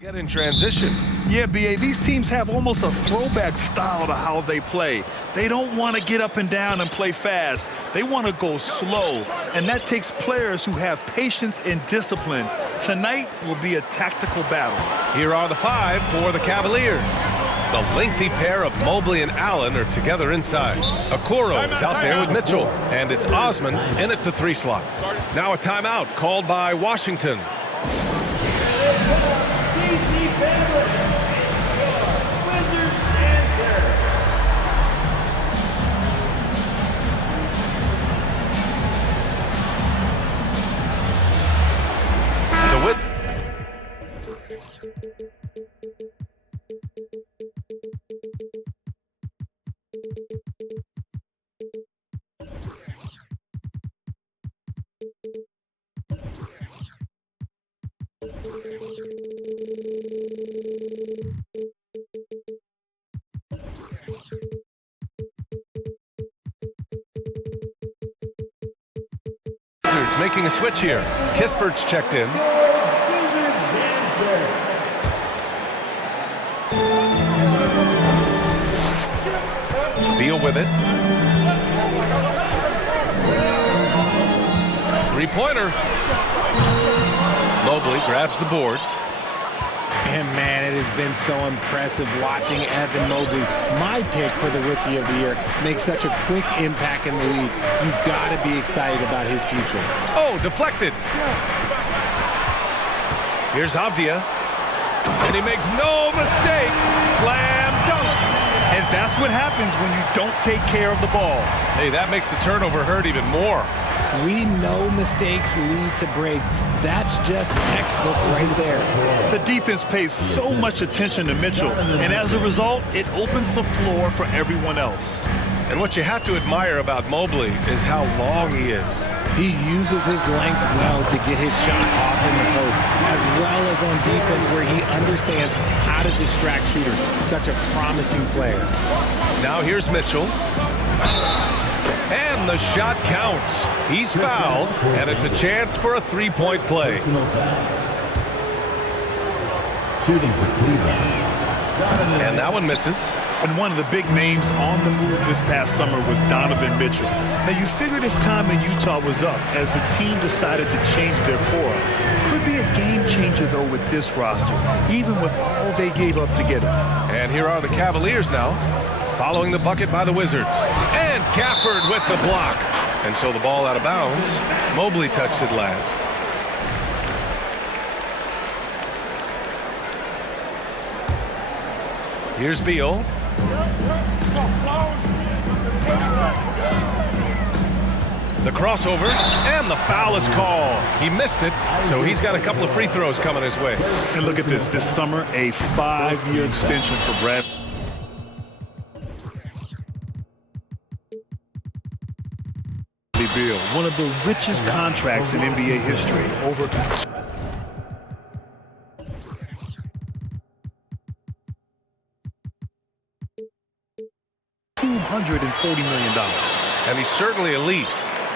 Get in transition. Yeah, B.A., these teams have almost a throwback style to how they play. They don't want to get up and down and play fast. They want to go slow, and that takes players who have patience and discipline. Tonight will be a tactical battle. Here are the five for the Cavaliers. The lengthy pair of Mobley and Allen are together inside. Okoro is out there with Mitchell, and it's Osman in at the 3 slot. Now a timeout called by Washington. Making a switch here. Kispert's checked in. Beal with it. Three-pointer. Mobley grabs the board. And man, it has been so impressive watching Evan Mobley, my pick for the Rookie of the Year, make such a quick impact in the league. You've got to be excited about his future. Oh, deflected. Here's Avdia. And he makes no mistake. Slam dunk. And that's what happens when you don't take care of the ball. Hey, that makes the turnover hurt even more. We know mistakes lead to breaks. That's just textbook right there. The defense pays so much attention to Mitchell, and as a result, it opens the floor for everyone else. And what you have to admire about Mobley is how long he is. He uses his length well to get his shot off in the post, as well as on defense where he understands how to distract shooters. Such a promising player. Now here's Mitchell. And the shot counts. He's fouled, and it's a chance for a three-point play. And that one misses. And one of the big names on the move this past summer was Donovan Mitchell. Now, you figured his time in Utah was up as the team decided to change their core. Could be a game changer, though, with this roster, even with all they gave up to get him. And here are the Cavaliers now, following the bucket by the Wizards. And Gafford with the block. And so the ball out of bounds. Mobley touched it last. Here's Beal. The crossover, and the foul is called. He missed it, so he's got a couple of free throws coming his way. And look at this. This summer, a 5-year extension for Brad. Beal, one of the richest contracts in NBA history, over $240 million. And he's certainly elite.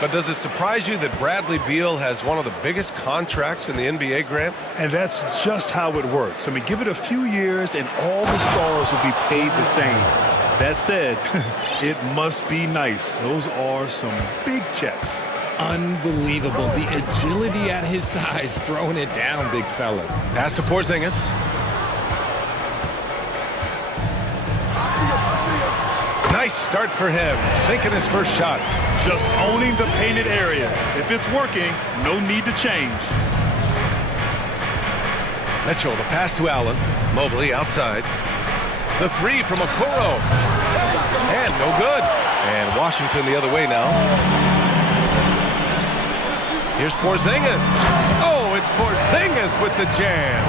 But does it surprise you that Bradley Beal has one of the biggest contracts in the NBA, Grant? And that's just how it works. I mean, give it a few years and all the stars will be paid the same. That said, it must be nice. Those are some big checks. Unbelievable. The agility at his size, throwing it down, big fella. Pass to Porzingis. Nice start for him, sinking his first shot. Just owning the painted area. If it's working, no need to change. Mitchell, the pass to Allen. Mobley outside. The three from Okoro. And no good. And Washington the other way now. Here's Porzingis. Oh, it's Porzingis with the jam.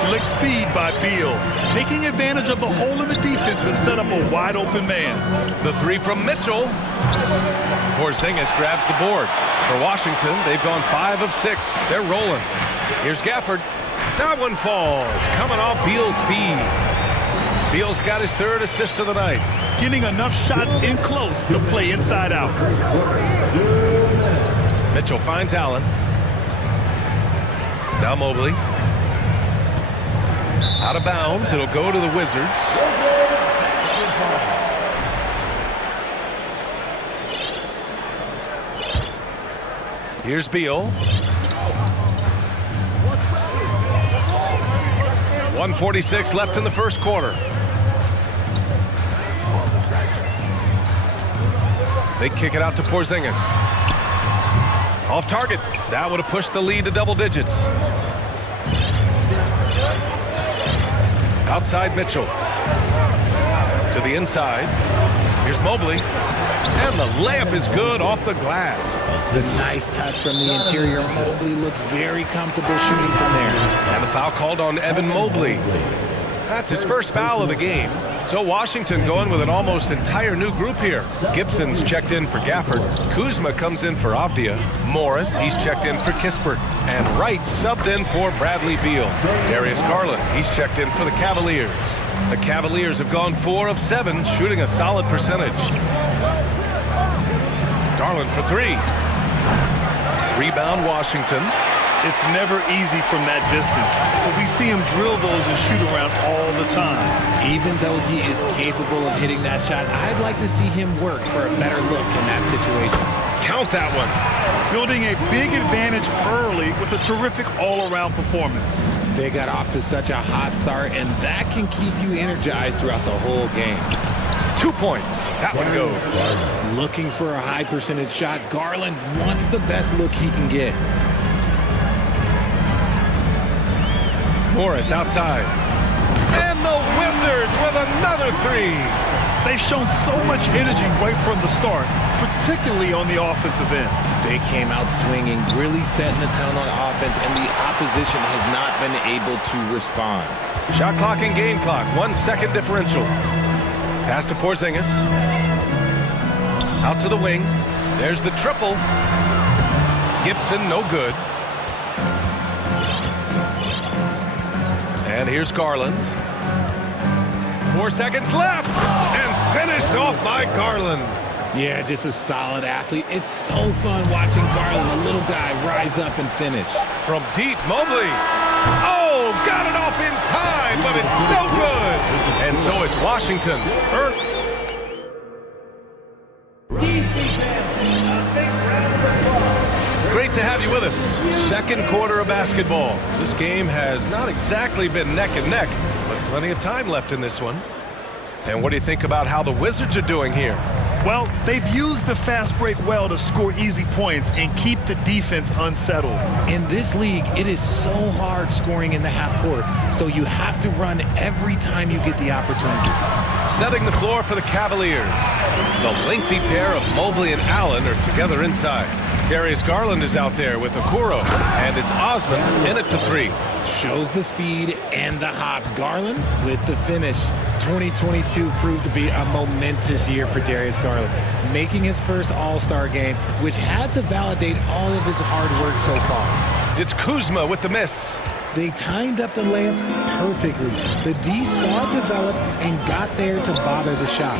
Slick feed by Beal, taking advantage of the hole in the defense to set up a wide open man. The three from Mitchell. Porzingis grabs the board. For Washington, they've gone 5 of 6. They're rolling. Here's Gafford. That one falls, coming off Beal's feed. Beal's got his 3rd assist of the night. Getting enough shots in close to play inside out. Mitchell finds Allen. Now Mobley. Out of bounds, it'll go to the Wizards. Here's Beal. 1:46 left in the first quarter. They kick it out to Porzingis. Off target. That would have pushed the lead to double digits. Outside Mitchell. To the inside. Here's Mobley. And the layup is good off the glass. The nice touch from the interior. Mobley looks very comfortable shooting from there. And the foul called on Evan Mobley. That's his first foul of the game. So Washington going with an almost entire new group here. Gibson's checked in for Gafford. Kuzma comes in for Avdia. Morris, he's checked in for Kispert. And Wright subbed in for Bradley Beal. Darius Garland, he's checked in for the Cavaliers. The Cavaliers have gone 4 of 7, shooting a solid percentage. Garland for 3. Rebound Washington. It's never easy from that distance, but we see him drill those and shoot around all the time. Even though he is capable of hitting that shot, I'd like to see him work for a better look in that situation. Count that one. Building a big advantage early with a terrific all-around performance. They got off to such a hot start, and that can keep you energized throughout the whole game. 2 points. That one goes. Looking for a high percentage shot, Garland wants the best look he can get. Morris outside. And the Wizards with another 3. They've shown so much energy right from the start, particularly on the offensive end. They came out swinging, really setting the tone on offense, and the opposition has not been able to respond. Shot clock and game clock. 1 second differential. Pass to Porzingis. Out to the wing. There's the triple. Gibson, no good. And here's Garland. 4 seconds left. And finished off by Garland. Yeah, just a solid athlete. It's so fun watching Garland, the little guy, rise up and finish. From deep, Mobley. Oh, got it off in time, but it's no good. And so it's Washington. Great to have you with us. Second quarter of basketball. This game has not exactly been neck and neck, but plenty of time left in this one. And what do you think about how the Wizards are doing here? Well, they've used the fast break well to score easy points and keep the defense unsettled. In this league, it is so hard scoring in the half court, so you have to run every time you get the opportunity. Setting the floor for the Cavaliers. The lengthy pair of Mobley and Allen are together inside. Darius Garland is out there with Okoro, and it's Osman in at the 3. Shows the speed and the hops. Garland with the finish. 2022 proved to be a momentous year for Darius Garland, making his first All-Star game, which had to validate all of his hard work so far. It's Kuzma with the miss. They timed up the layup perfectly. The D saw it develop and got there to bother the shot.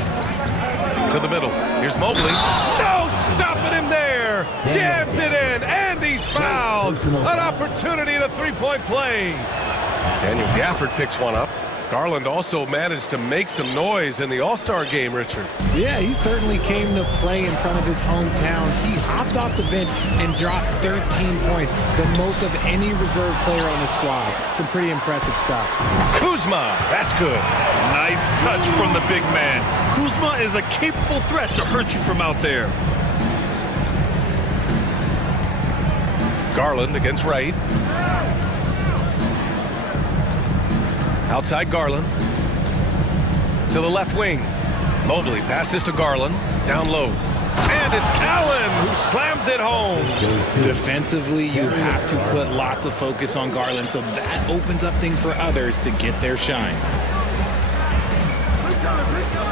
To the middle. Here's Mobley. No stopping him there. Jams it in, and he's fouled. An opportunity to three-point play. Daniel Gafford picks one up. Garland also managed to make some noise in the All-Star game, Richard. Yeah, he certainly came to play in front of his hometown. He hopped off the bench and dropped 13 points, the most of any reserve player on the squad. Some pretty impressive stuff. Kuzma, that's good. Nice touch from the big man. Kuzma is a capable threat to hurt you from out there. Garland against Wright. Outside Garland. To the left wing. Mobley passes to Garland. Down low. And it's Allen who slams it home. Defensively, you have to put lots of focus on Garland, so that opens up things for others to get their shine.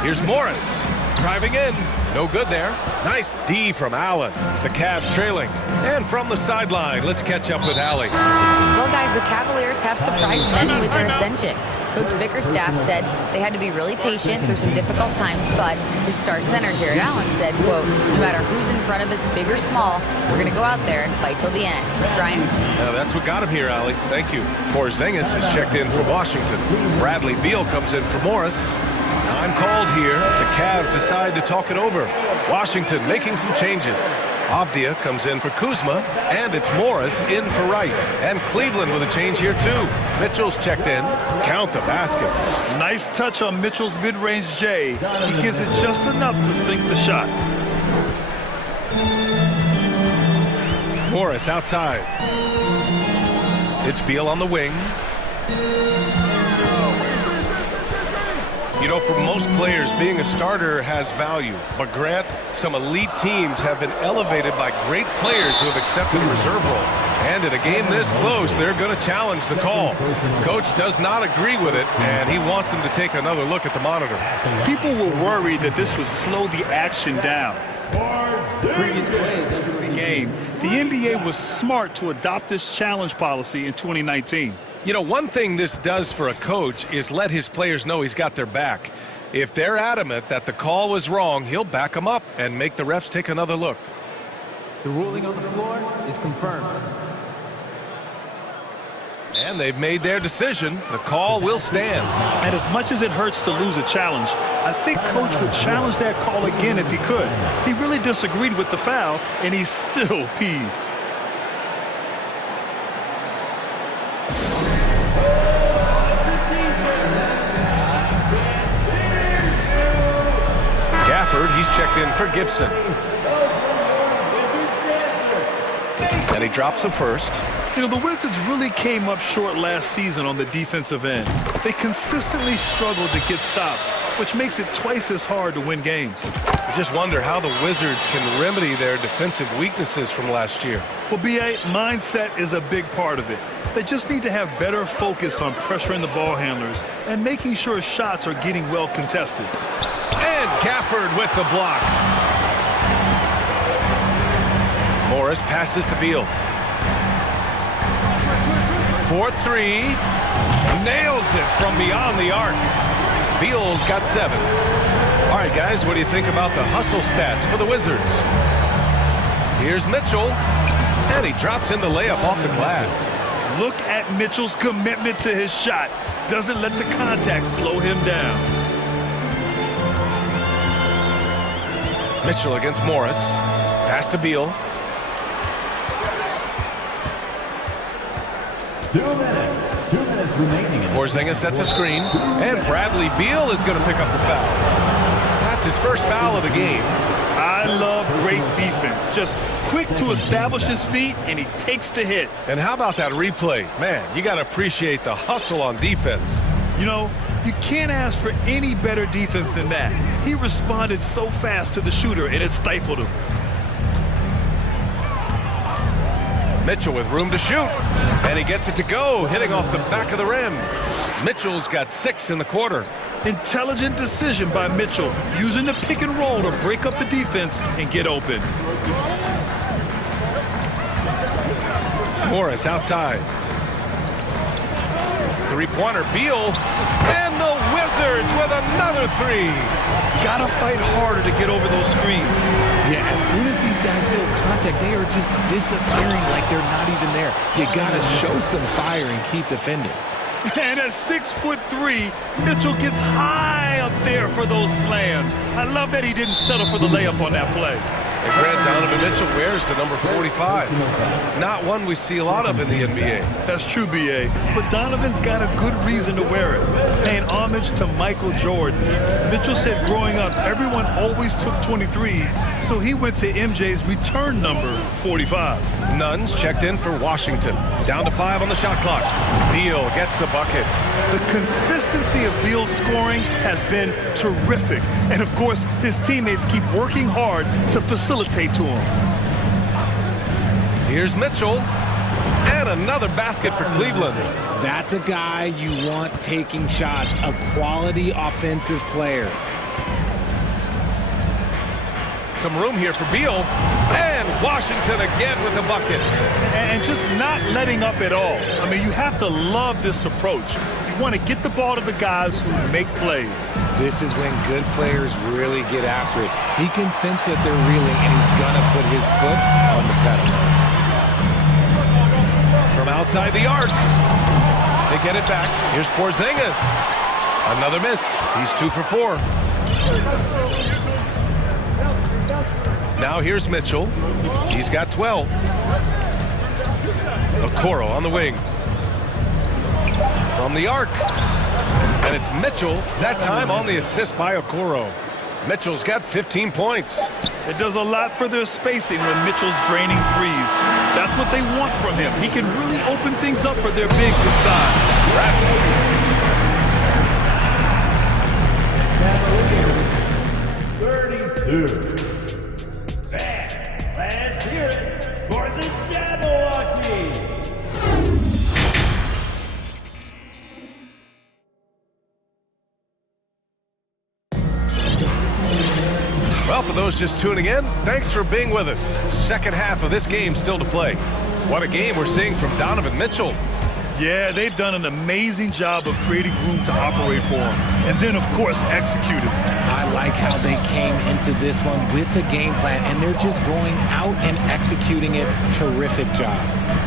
Here's Morris. Driving in. No good there. Nice D from Allen. The Cavs trailing. And from the sideline, let's catch up with Allie. Well, guys, the Cavaliers have surprised many with their ascension. Coach Bickerstaff said they had to be really patient through some difficult times, but his star center, Jared Allen, said, quote, no matter who's in front of us, big or small, we're going to go out there and fight till the end. Brian? Yeah, that's what got him here, Allie. Thank you. Porzingis is checked in for Washington. Bradley Beal comes in for Morris. Time called here. The Cavs decide to talk it over. Washington making some changes. Avdia comes in for Kuzma, and it's Morris in for Wright. And Cleveland with a change here, too. Mitchell's checked in. Count the basket. Nice touch on Mitchell's mid-range J. He gives it just enough to sink the shot. Morris outside. It's Beal on the wing. You know, for most players, being a starter has value. But Grant, some elite teams have been elevated by great players who have accepted a reserve role. And in a game this close, they're going to challenge the call. Coach does not agree with it, and he wants them to take another look at the monitor. People were worried that this would slow the action down. Previous plays of the game, the NBA was smart to adopt this challenge policy in 2019. You know, one thing this does for a coach is let his players know he's got their back. If they're adamant that the call was wrong, he'll back them up and make the refs take another look. The ruling on the floor is confirmed. And they've made their decision. The call will stand. And as much as it hurts to lose a challenge, I think Coach would challenge that call again if he could. He really disagreed with the foul, and he's still peeved. Gafford, he's checked in for Gibson. And he drops the first. You know, the Wizards really came up short last season on the defensive end. They consistently struggled to get stops, which makes it twice as hard to win games. I just wonder how the Wizards can remedy their defensive weaknesses from last year. Well, BA, mindset is a big part of it. They just need to have better focus on pressuring the ball handlers and making sure shots are getting well contested. And Gafford with the block. Morris passes to Beal. 4-3. Nails it from beyond the arc. Beal's got 7. All right, guys, what do you think about the hustle stats for the Wizards? Here's Mitchell. And he drops in the layup off the glass. Look at Mitchell's commitment to his shot. Doesn't let the contact slow him down. Mitchell against Morris. Pass to Beal. 2 minutes remaining. Porzingis sets a screen, and Bradley Beal is going to pick up the foul. That's his first foul of the game. I love great defense. Just quick to establish his feet, and he takes the hit. And how about that replay? Man, you got to appreciate the hustle on defense. You know, you can't ask for any better defense than that. He responded so fast to the shooter, and it stifled him. Mitchell with room to shoot, and he gets it to go, hitting off the back of the rim. Mitchell's got 6 in the quarter. Intelligent decision by Mitchell, using the pick and roll to break up the defense and get open. Morris outside. Three-pointer, Beal, and the Wizards with another 3. Gotta fight harder to get over those screens. Yeah, as soon as these guys feel contact, they are just disappearing like they're not even there. You gotta show some fire and keep defending. And at 6'3", Mitchell gets high up there for those slams. I love that he didn't settle for the layup on that play. And Grant, Donovan Mitchell wears the number 45. Not one we see a lot of in the NBA. That's true, B.A. But Donovan's got a good reason to wear it, paying homage to Michael Jordan. Mitchell said growing up, everyone always took 23, so he went to MJ's return number, 45. Nuns checked in for Washington. Down to 5 on the shot clock. Beal gets the bucket. The consistency of Beal's scoring has been terrific. And of course, his teammates keep working hard to facilitate to him. Here's Mitchell. And another basket for Cleveland. That's a guy you want taking shots, a quality offensive player. Some room here for Beal. And Washington again with the bucket. And just not letting up at all. I mean, you have to love this approach. want to get the ball to the guys who make plays. This is when good players really get after it. He can sense that they're reeling, and he's going to put his foot on the pedal. From outside the arc. They get it back. Here's Porzingis. Another miss. He's 2 for 4. Now here's Mitchell. He's got 12. Okoro on the wing. From the arc. And it's Mitchell, that time on the assist by Okoro. Mitchell's got 15 points. It does a lot for their spacing when Mitchell's draining threes. That's what they want from him. He can really open things up for their bigs inside. 32. Let's hear it for the Jabberwocky. Well, for those just tuning in, thanks for being with us. Second half of this game still to play. What a game we're seeing from Donovan Mitchell. Yeah, they've done an amazing job of creating room to operate for him. And then, of course, executed. I like how they came into this one with a game plan, and they're just going out and executing it. Terrific job.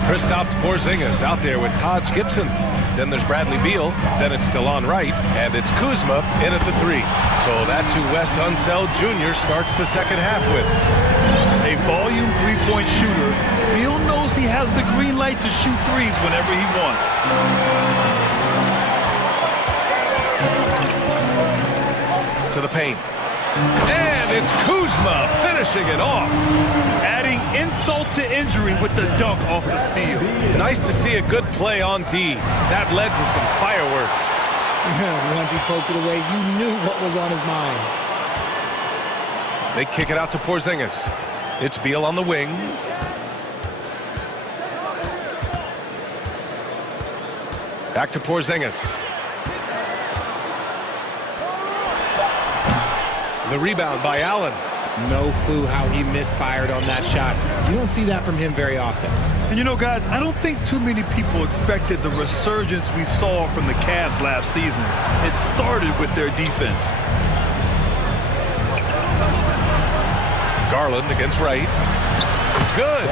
Kristaps Porzingis out there with Taj Gibson. Then there's Bradley Beal. Then it's Delon Wright. And it's Kuzma in at the 3. So that's who Wes Unseld Jr. starts the second half with. A volume three-point shooter. Beal knows he has the green light to shoot threes whenever he wants. To the paint. And it's Kuzma finishing it off. Adding insult to injury with the dunk off the steal. Nice to see a good play on D. That led to some fireworks. Once he poked it away, you knew what was on his mind. They kick it out to Porzingis. It's Beal on the wing. Back to Porzingis. The rebound by Allen. No clue how he misfired on that shot. You don't see that from him very often. And you know, guys, I don't think too many people expected the resurgence we saw from the Cavs last season. It started with their defense. Garland against Wright. It's good.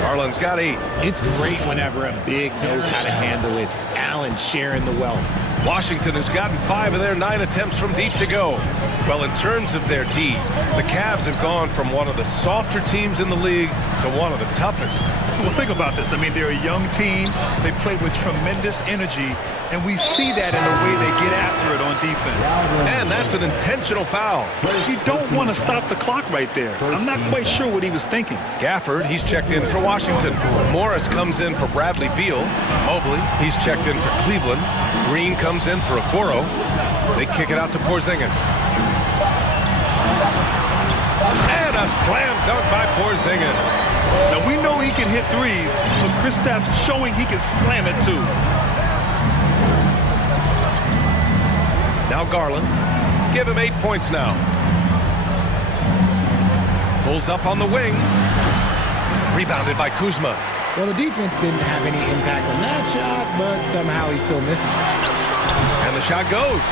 Garland's got 8. It's great whenever a big knows how to handle it. Allen sharing the wealth. Washington has gotten 5 of their 9 attempts from deep to go. Well, in terms of their D, the Cavs have gone from one of the softer teams in the league to one of the toughest. Well, think about this. I mean, they're a young team. They play with tremendous energy, and we see that in the way they get after it on defense. And that's an intentional foul. You don't want to stop the clock right there. I'm not quite sure what he was thinking. Gafford, he's checked in for Washington. Morris comes in for Bradley Beal. Mobley, he's checked in for Cleveland. Green comes in for Okoro. They kick it out to Porzingis. And a slam dunk by Porzingis. Now, we know he can hit threes, but Kristaps showing he can slam it too. Now Garland. Give him 8 points now. Pulls up on the wing. Rebounded by Kuzma. Well, the defense didn't have any impact on that shot, but somehow he still misses it. And the shot goes.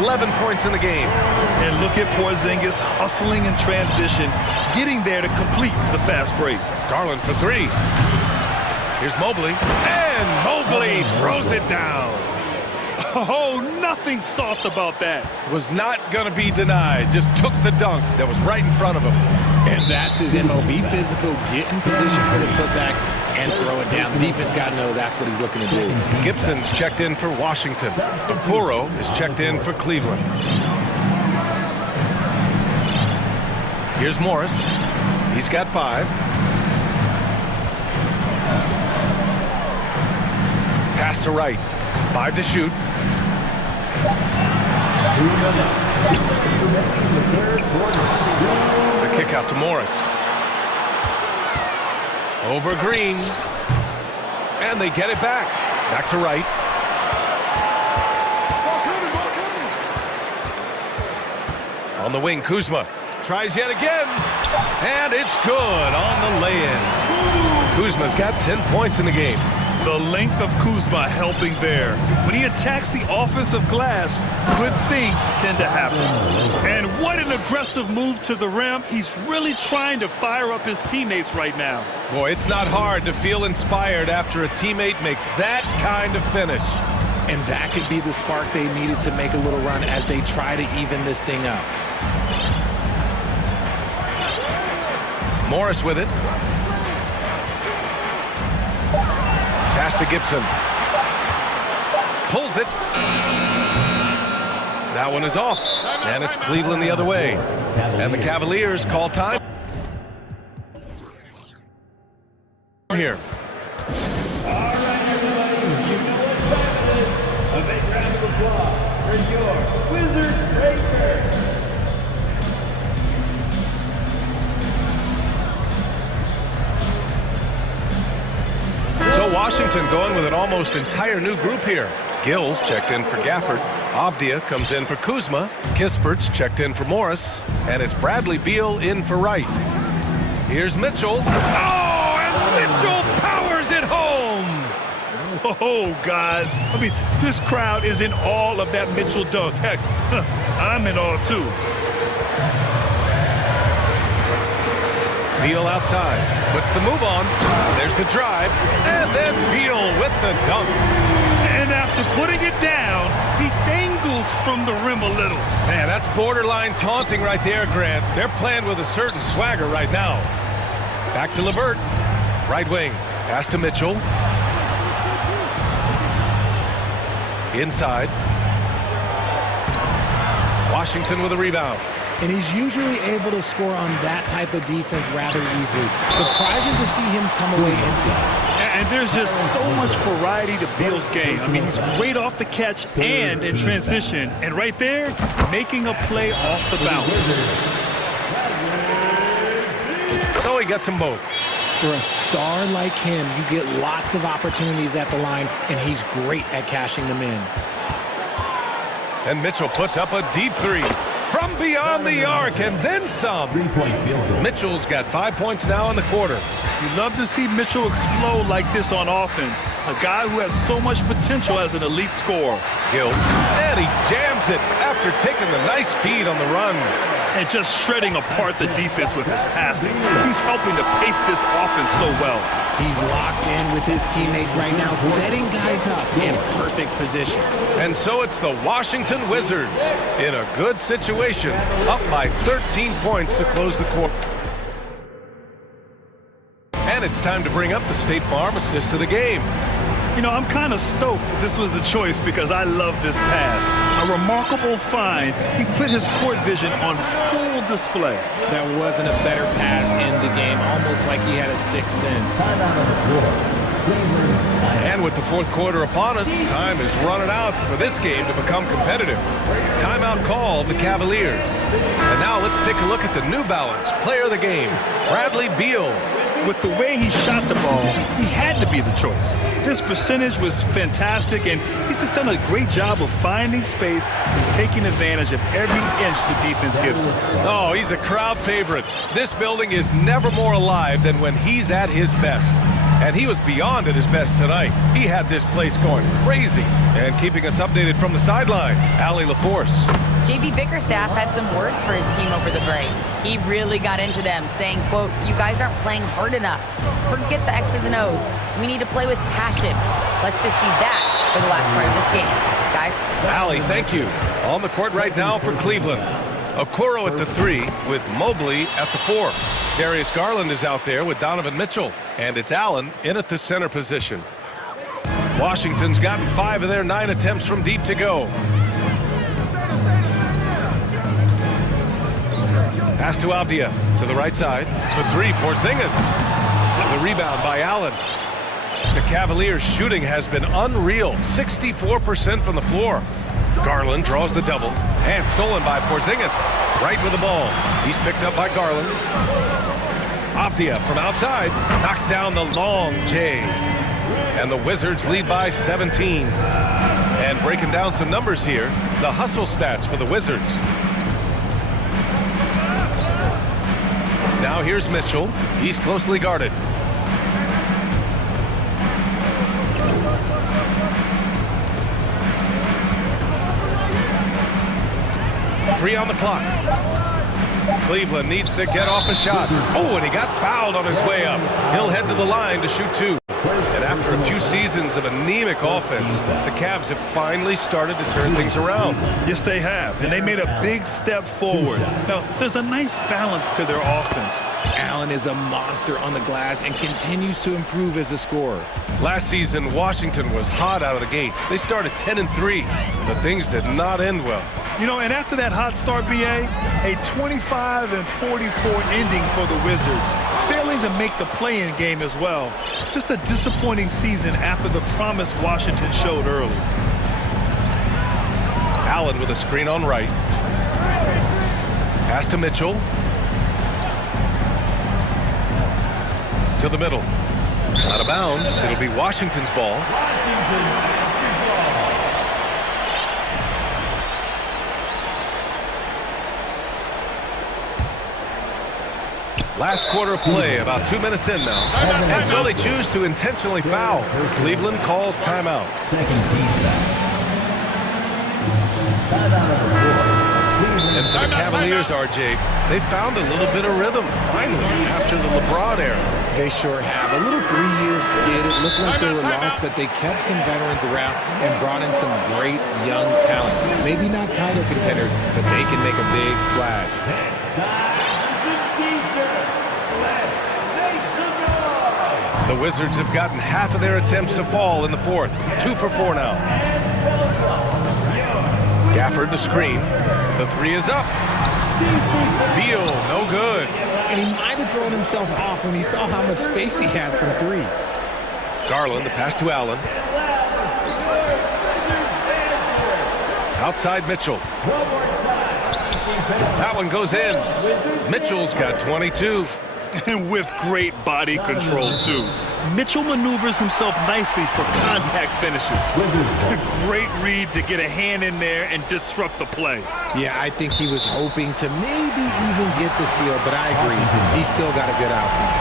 11 points in the game. And look at Porzingis hustling in transition, getting there to complete the fast break. Garland for 3. Here's Mobley. And Mobley throws it down. Oh, nothing soft about that. Was not going to be denied. Just took the dunk that was right in front of him. And that's his MO. Be physical, get in position for the putback, and throw it down. The defense got to know that's what he's looking to do. Gibson's checked in for Washington. Okoro is checked in for Cleveland. Here's Morris. He's got 5. Pass to Wright. 5 to shoot. The kick out to Morris. Over Green. And they get it back. Back to Wright. On the wing, Kuzma. Tries yet again. And it's good on the lay-in. Kuzma's got 10 points in the game. The length of Kuzma helping there. When he attacks the offensive glass, good things tend to happen. And what an aggressive move to the rim. He's really trying to fire up his teammates right now. Boy, it's not hard to feel inspired after a teammate makes that kind of finish. And that could be the spark they needed to make a little run as they try to even this thing up. Morris with it. Pass to Gibson. Pulls it. That one is off. And it's Cleveland the other way. And the Cavaliers call time. Here. All right, everybody, you know what time it is. A big round of applause for your Wizards Breakers. So Washington going with an almost entire new group here. Gills checked in for Gafford. Avdia comes in for Kuzma. Kispert's checked in for Morris. And it's Bradley Beal in for Wright. Here's Mitchell. Oh, and Mitchell powers it home! Oh, guys. I mean, this crowd is in awe of that Mitchell dunk. Heck, I'm in awe, too. Beal outside, puts the move on, there's the drive, and then Beal with the dunk. And after putting it down, he dangles from the rim a little. Man, that's borderline taunting right there, Grant. They're playing with a certain swagger right now. Back to LeVert, right wing, pass to Mitchell. Inside. Washington with a rebound. And he's usually able to score on that type of defense rather easily. Surprising to see him come away empty. And there's just so much variety to Beal's game. I mean, he's great off the catch and in transition. And right there, making a play off the bounce. So he gets them both. For a star like him, you get lots of opportunities at the line, and he's great at cashing them in. And Mitchell puts up a deep three. From beyond the arc, and then some. Mitchell's got 5 points now in the quarter. You love to see Mitchell explode like this on offense. A guy who has so much potential as an elite scorer. Gill, and he jams it after taking the nice feed on the run. And just shredding apart the defense with his passing. He's helping to pace this offense so well. He's locked in with his teammates right now, setting guys up in perfect position. And so it's the Washington Wizards in a good situation, up by 13 points to close the quarter. And it's time to bring up the State Farm assist of the game. You know, I'm kind of stoked this was a choice because I love this pass. A remarkable find. He put his court vision on full display. There wasn't a better pass in the game, almost like he had a sixth sense. And with the fourth quarter upon us, time is running out for this game to become competitive. Timeout called the Cavaliers. And now let's take a look at the New Balance player of the game, Bradley Beal. With the way he shot the ball, he had to be the choice. His percentage was fantastic, and he's just done a great job of finding space and taking advantage of every inch the defense gives him. Oh, he's a crowd favorite. This building is never more alive than when he's at his best. And he was beyond at his best tonight. He had this place going crazy. And keeping us updated from the sideline, Allie LaForce. JB Bickerstaff had some words for his team over the break. He really got into them, saying, quote, "You guys aren't playing hard enough. Forget the X's and O's. We need to play with passion." Let's just see that for the last part of this game. Guys? Allie, thank you. On the court right now for Cleveland. Okoro at the 3 with Mobley at the 4. Darius Garland is out there with Donovan Mitchell. And it's Allen in at the center position. Washington's gotten 5 of their 9 attempts from deep to go. Pass to Avdia, to the right side. For 3, Porzingis. The rebound by Allen. The Cavaliers' shooting has been unreal. 64% from the floor. Garland draws the double. And stolen by Porzingis. Right with the ball. He's picked up by Garland. Avdia from outside. Knocks down the long J. And the Wizards lead by 17. And breaking down some numbers here, the hustle stats for the Wizards. Now here's Mitchell. He's closely guarded. 3 on the clock. Cleveland needs to get off a shot. Oh, and he got fouled on his way up. He'll head to the line to shoot 2. And after a few seasons of anemic offense, the Cavs have finally started to turn things around. Yes, they have, and they made a big step forward. Now, there's a nice balance to their offense. Allen is a monster on the glass and continues to improve as a scorer. Last season, Washington was hot out of the gates. They started 10-3, but things did not end well. You know, and after that hot start, BA, a 25-44 ending for the Wizards, failing to make the play-in game as well. Just a disappointing season after the promise Washington showed early. Allen with a screen on right. Pass to Mitchell. To the middle. Out of bounds. It'll be Washington's ball. Last quarter of play, about 2 minutes in now. And so they choose to intentionally foul. Cleveland calls timeout. Second team foul. Timeout number 4. And for the Cavaliers, RJ, they found a little bit of rhythm, finally, after the LeBron era. They sure have. A little 3-year skid. It looked like they were lost, but they kept some veterans around and brought in some great young talent. Maybe not title contenders, but they can make a big splash. The Wizards have gotten half of their attempts to fall in the fourth. 2 for 4 now. Gafford the screen. The 3 is up. Beal, no good. And he might have thrown himself off when he saw how much space he had from 3. Garland, the pass to Allen. Outside Mitchell. That one goes in. Mitchell's got 22. And with great body control, too. Mitchell maneuvers himself nicely for contact finishes. Great read to get a hand in there and disrupt the play. Yeah, I think he was hoping to maybe even get the steal, but I agree. He still got a good outcome.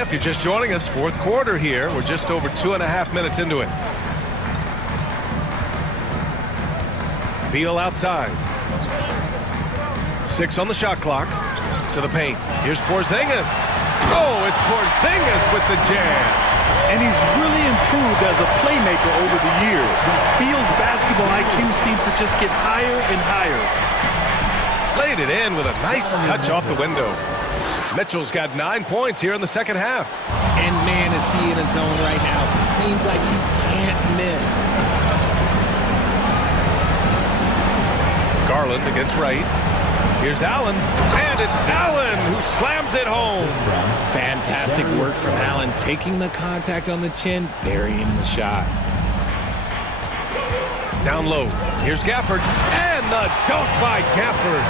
If you're just joining us, fourth quarter here. We're just over 2.5 minutes into it. Beal outside. 6 on the shot clock. To the paint. Here's Porzingis. Oh, it's Porzingis with the jam. And he's really improved as a playmaker over the years. Beal's basketball IQ seems to just get higher and higher. Laid it in with a nice touch off the window. Mitchell's got 9 points here in the second half. And man, is he in a zone right now. Seems like he can't miss. Garland against right. Here's Allen, and it's Allen who slams it home. Fantastic work from Allen, taking the contact on the chin, burying the shot. Down low, here's Gafford, and the dunk by Gafford.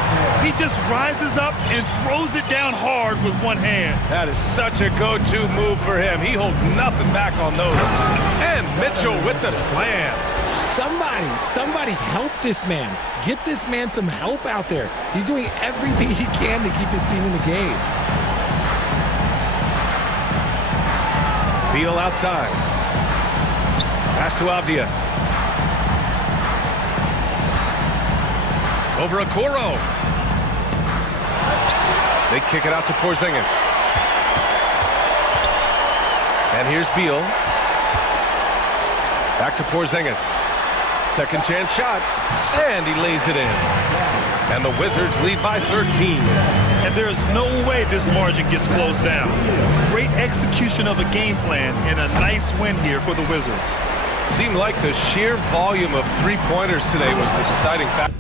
He just rises up and throws it down hard with one hand. That is such a go-to move for him. He holds nothing back on those. And Mitchell with the slam. Somebody help this man. Get this man some help out there. He's doing everything he can to keep his team in the game. Beal outside. Pass to Avdia. Over Okoro. They kick it out to Porzingis. And here's Beal. Back to Porzingis. Second chance shot, and he lays it in. And the Wizards lead by 13. And there's no way this margin gets closed down. Great execution of the game plan and a nice win here for the Wizards. Seemed like the sheer volume of three-pointers today was the deciding factor.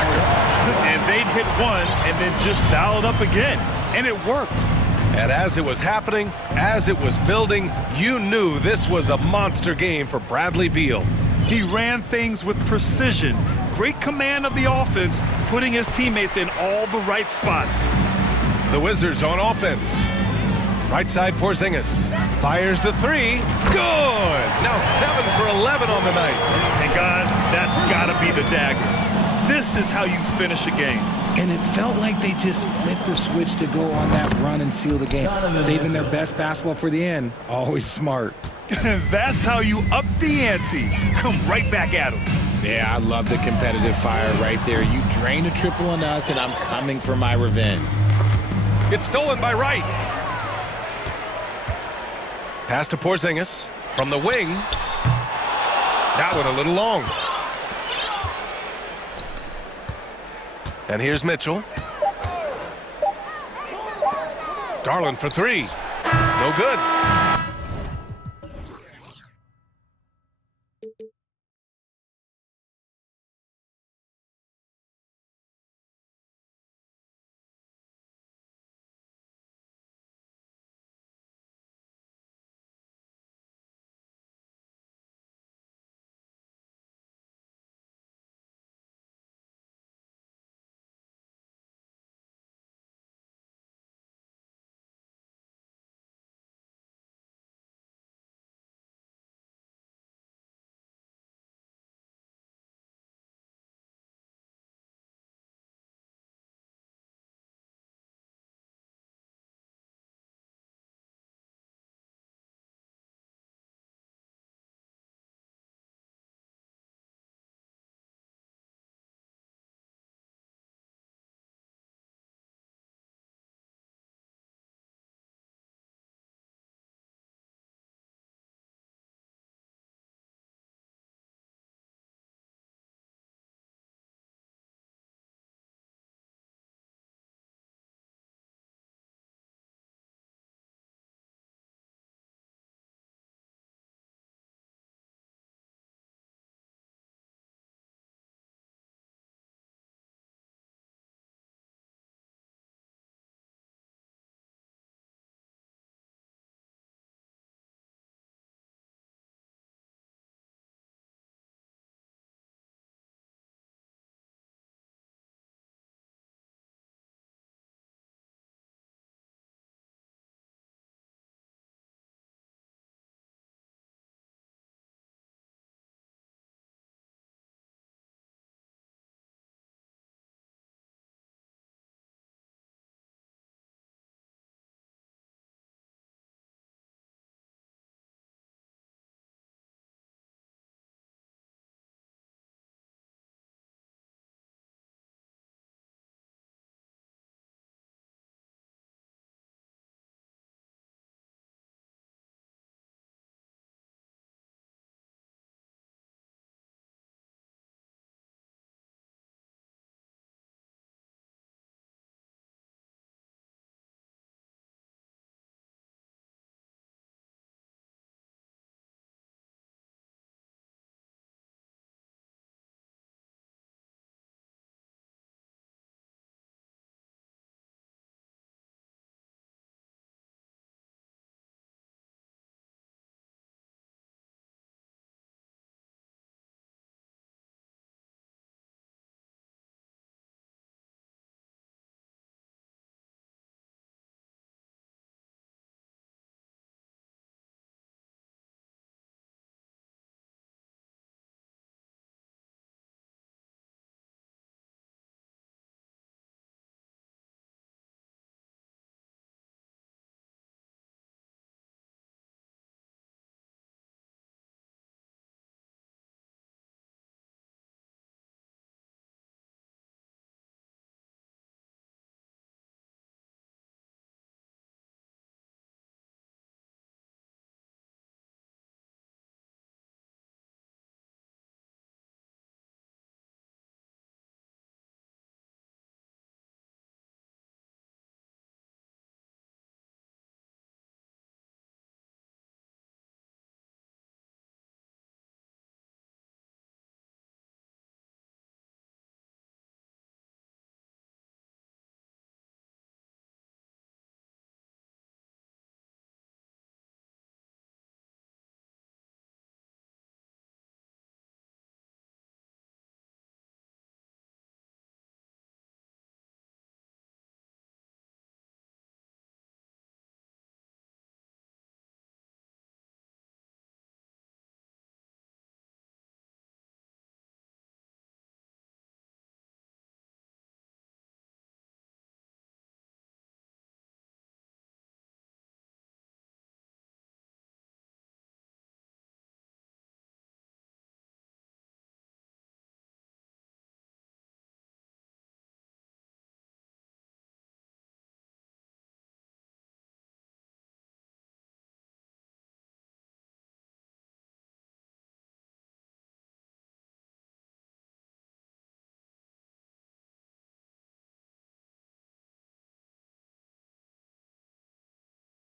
And they'd hit one and then just dialed up again, and it worked. And as it was happening, as it was building, you knew this was a monster game for Bradley Beal. He ran things with precision, great command of the offense, putting his teammates in all the right spots. The Wizards on offense. Right side Porzingis fires the 3. Good! Now 7 for 11 on the night. And guys, that's got to be the dagger. This is how you finish a game. And it felt like they just flipped the switch to go on that run and seal the game. Saving their best basketball for the end. Always smart. That's how you up the ante. Come right back at them. Yeah, I love the competitive fire right there. You drain a triple on us, and I'm coming for my revenge. It's stolen by Wright. Pass to Porzingis from the wing. That one a little long. And here's Mitchell. Garland for three. No good.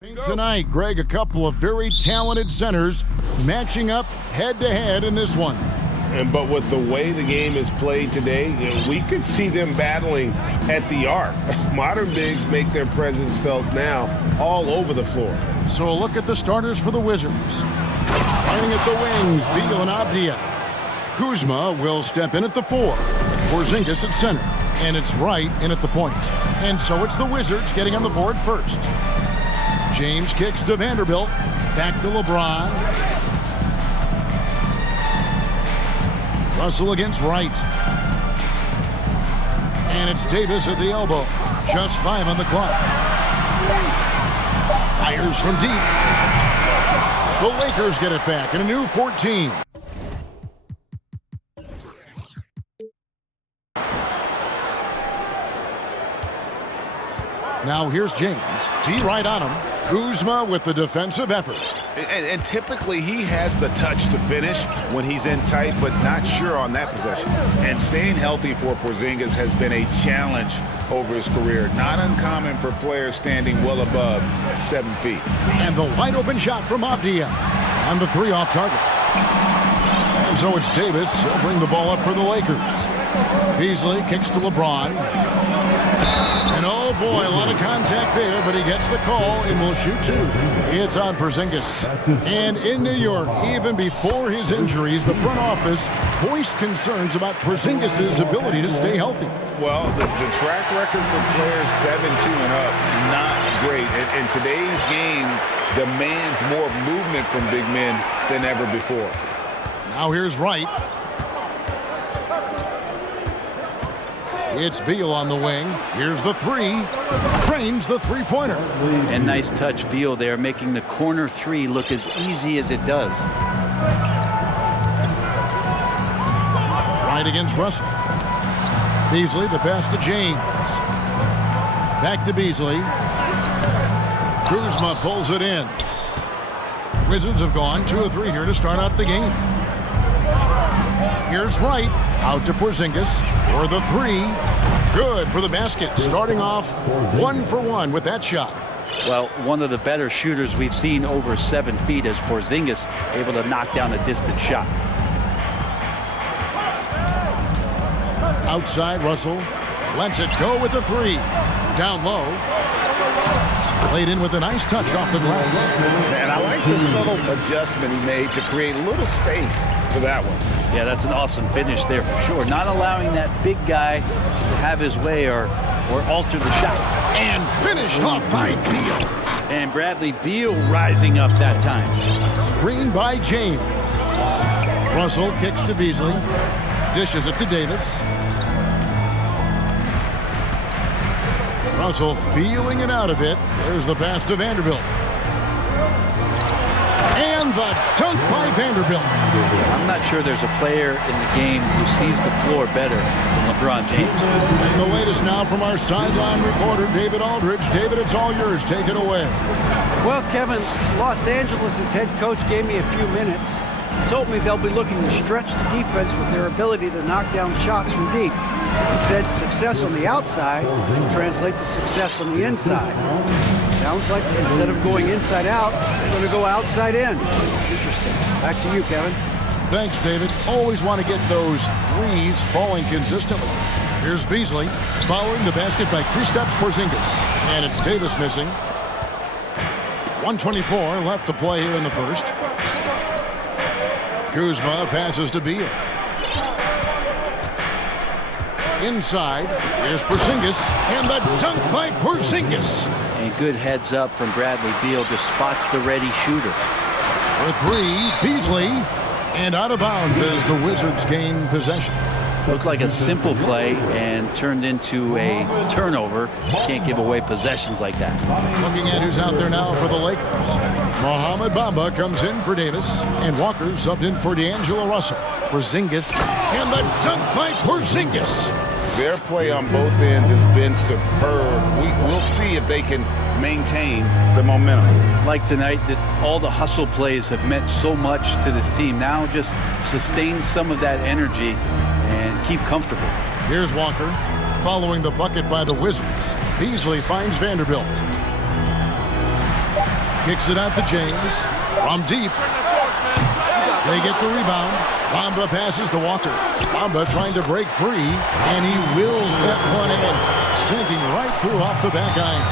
Tonight, Greg, a couple of very talented centers matching up head-to-head in this one. But with the way the game is played today, we could see them battling at the arc. Modern bigs make their presence felt now all over the floor. So a look at the starters for the Wizards. Playing at the wings, Beal and Abdia. Kuzma will step in at the 4. Porzingis at center. And it's Wright in at the point. And so it's the Wizards getting on the board first. James kicks to Vanderbilt. Back to LeBron. Russell against Wright. And it's Davis at the elbow. Just 5 on the clock. Fires from deep. The Lakers get it back in a new 14. Now here's James. T right on him. Kuzma with the defensive effort. And typically he has the touch to finish when he's in tight, but not sure on that possession. And staying healthy for Porzingis has been a challenge over his career. Not uncommon for players standing well above 7 feet. And the wide open shot from Abdia. On the 3 off target. And so it's Davis. He'll bring the ball up for the Lakers. Beasley kicks to LeBron. And oh boy, a lot of contact there, but he gets the call and will shoot 2. It's on Porzingis. And in New York, even before his injuries, the front office voiced concerns about Porzingis' ability to stay healthy. Well, the track record for players 7-2 and up, not great. And today's game demands more movement from big men than ever before. Now here's Wright. It's Beal on the wing. Here's the 3. Trains the three-pointer. And nice touch, Beal there, making the corner 3 look as easy as it does. Right against Russell. Beasley, the pass to James. Back to Beasley. Kuzma pulls it in. Wizards have gone 2 of 3 here to start out the game. Here's Wright. Out to Porzingis for the 3. Good for the basket. Starting off 1 for 1 with that shot. Well, one of the better shooters we've seen over 7 feet as Porzingis able to knock down a distant shot. Outside, Russell lets it go with the 3. Down low. Played in with a nice touch off the glass. And I like the subtle adjustment he made to create a little space for that one. Yeah, that's an awesome finish there for sure. Not allowing that big guy to have his way or alter the shot. And finished off by Beal. And Bradley Beal rising up that time. Screen by James. Russell kicks to Beasley. Dishes it to Davis. Russell feeling it out a bit. There's the pass to Vanderbilt. And the dunk by Vanderbilt. I'm not sure there's a player in the game who sees the floor better than LeBron James. And the latest now from our sideline reporter, David Aldridge. David, it's all yours. Take it away. Well, Kevin, Los Angeles' head coach gave me a few minutes. He told me they'll be looking to stretch the defense with their ability to knock down shots from deep. He said success on the outside will translate to success on the inside. Sounds like instead of going inside out, they're going to go outside in. Interesting. Back to you, Kevin. Thanks, David. Always want to get those 3s falling consistently. Here's Beasley following the basket by Kristaps Porzingis. And it's Davis missing. 1:24 left to play here in the first. Kuzma passes to Beal. Inside, here's Porzingis, and the dunk by Porzingis. And good heads up from Bradley Beal, just spots the ready shooter. For 3, Beasley, and out of bounds as the Wizards gain possession. Looked like a simple play and turned into a turnover. Can't give away possessions like that. Looking at who's out there now for the Lakers. Mohamed Bamba comes in for Davis, and Walker subbed in for D'Angelo Russell. Porzingis, and the dunk by Porzingis. Their play on both ends has been superb. We'll see if they can maintain the momentum. Like tonight, that all the hustle plays have meant so much to this team. Now just sustain some of that energy and keep comfortable. Here's Walker following the bucket by the Wizards. Beasley finds Vanderbilt. Kicks it out to James. From deep. They get the rebound. Bamba passes to Walker. Bamba trying to break free, and he wills that one in, sinking right through off the back iron.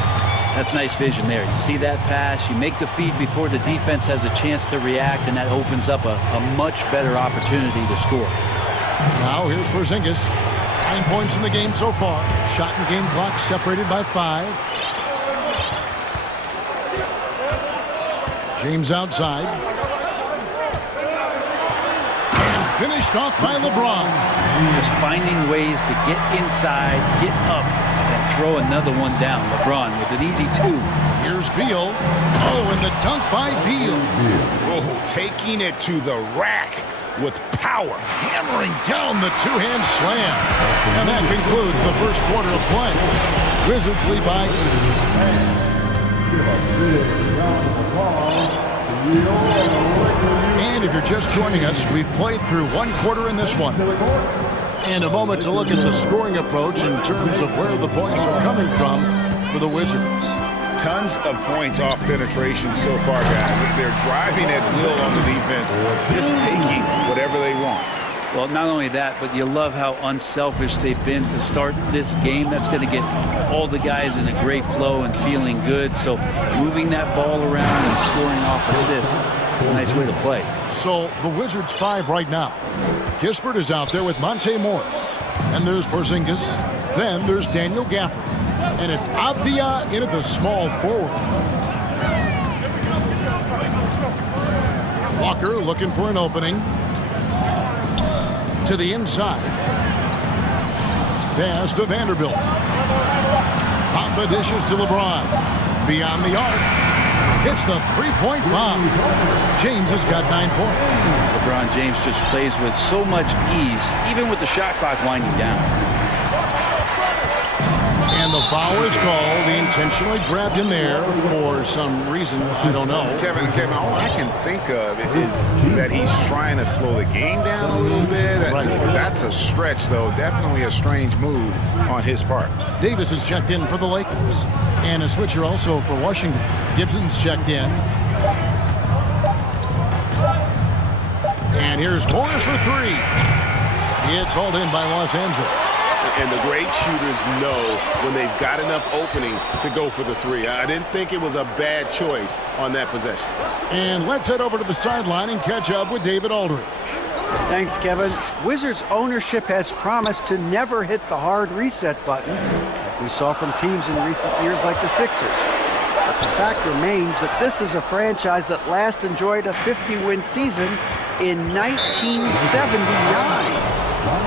That's nice vision there. You see that pass, you make the feed before the defense has a chance to react, and that opens up a much better opportunity to score. Now here's Porzingis. 9 points in the game so far. Shot and game clock separated by 5. James outside. Finished off by LeBron. Just finding ways to get inside, get up, and throw another one down. LeBron with an easy 2. Here's Beal. Oh, and the dunk by Beal. Oh, taking it to the rack with power. Hammering down the two-hand slam. And that concludes the first quarter of play. Wizards lead by 8. And if you're just joining us, we've played through one quarter in this one. And a moment to look at the scoring approach in terms of where the points are coming from for the Wizards. Tons of points off penetration so far, guys. They're driving at will on the defense, just taking whatever they want. Well, not only that, but you love how unselfish they've been to start this game. That's going to get all the guys in a great flow and feeling good. So moving that ball around and scoring off assists is a nice way to play. So the Wizards 5 right now. Kispert is out there with Monte Morris. And there's Porzingis. Then there's Daniel Gafford. And it's Avdia in at the small forward. Walker looking for an opening. To the inside. Pass to Vanderbilt. Bamba dishes to LeBron. Beyond the arc. Hits the three-point bomb. James has got 9 points. LeBron James just plays with so much ease, even with the shot clock winding down. And the foul is called. He intentionally grabbed him there for some reason. I don't know. Kevin, all I can think of is that he's trying to slow the game down a little bit. Right. That's a stretch, though. Definitely a strange move on his part. Davis is checked in for the Lakers. And a switcher also for Washington. Gibson's checked in. And here's Morris for 3. It's hauled in by Los Angeles. And the great shooters know when they've got enough opening to go for the 3. I didn't think it was a bad choice on that possession. And let's head over to the sideline and catch up with David Aldridge. Thanks, Kevin. Wizards ownership has promised to never hit the hard reset button, like we saw from teams in recent years like the Sixers. But the fact remains that this is a franchise that last enjoyed a 50-win season in 1979.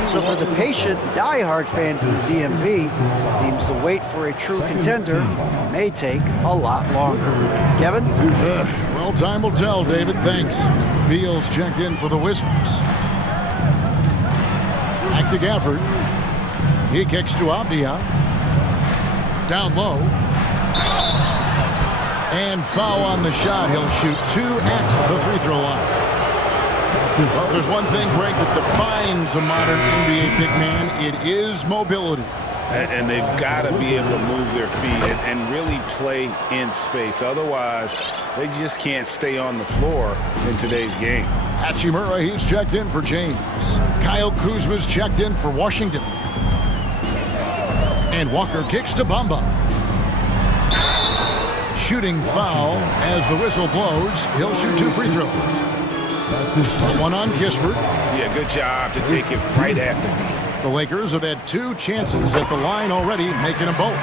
So for the patient, die-hard fans in the DMV, it seems the wait for a true contender may take a lot longer. Kevin? Well, time will tell, David. Thanks. Beal's checked in for the Wizards. Back to Gafford. He kicks to Avdia. Down low. And foul on the shot. He'll shoot 2 at the free throw line. Well, there's one thing, Greg, that defines a modern NBA big man. It is mobility. And they've got to be able to move their feet and really play in space. Otherwise, they just can't stay on the floor in today's game. Hachimura, he's checked in for James. Kyle Kuzma's checked in for Washington. And Walker kicks to Bamba. Shooting foul as the whistle blows. He'll shoot 2 free throws. One on Kispert. Yeah, good job to take it right at the knee. The Lakers have had 2 chances at the line already, making them both.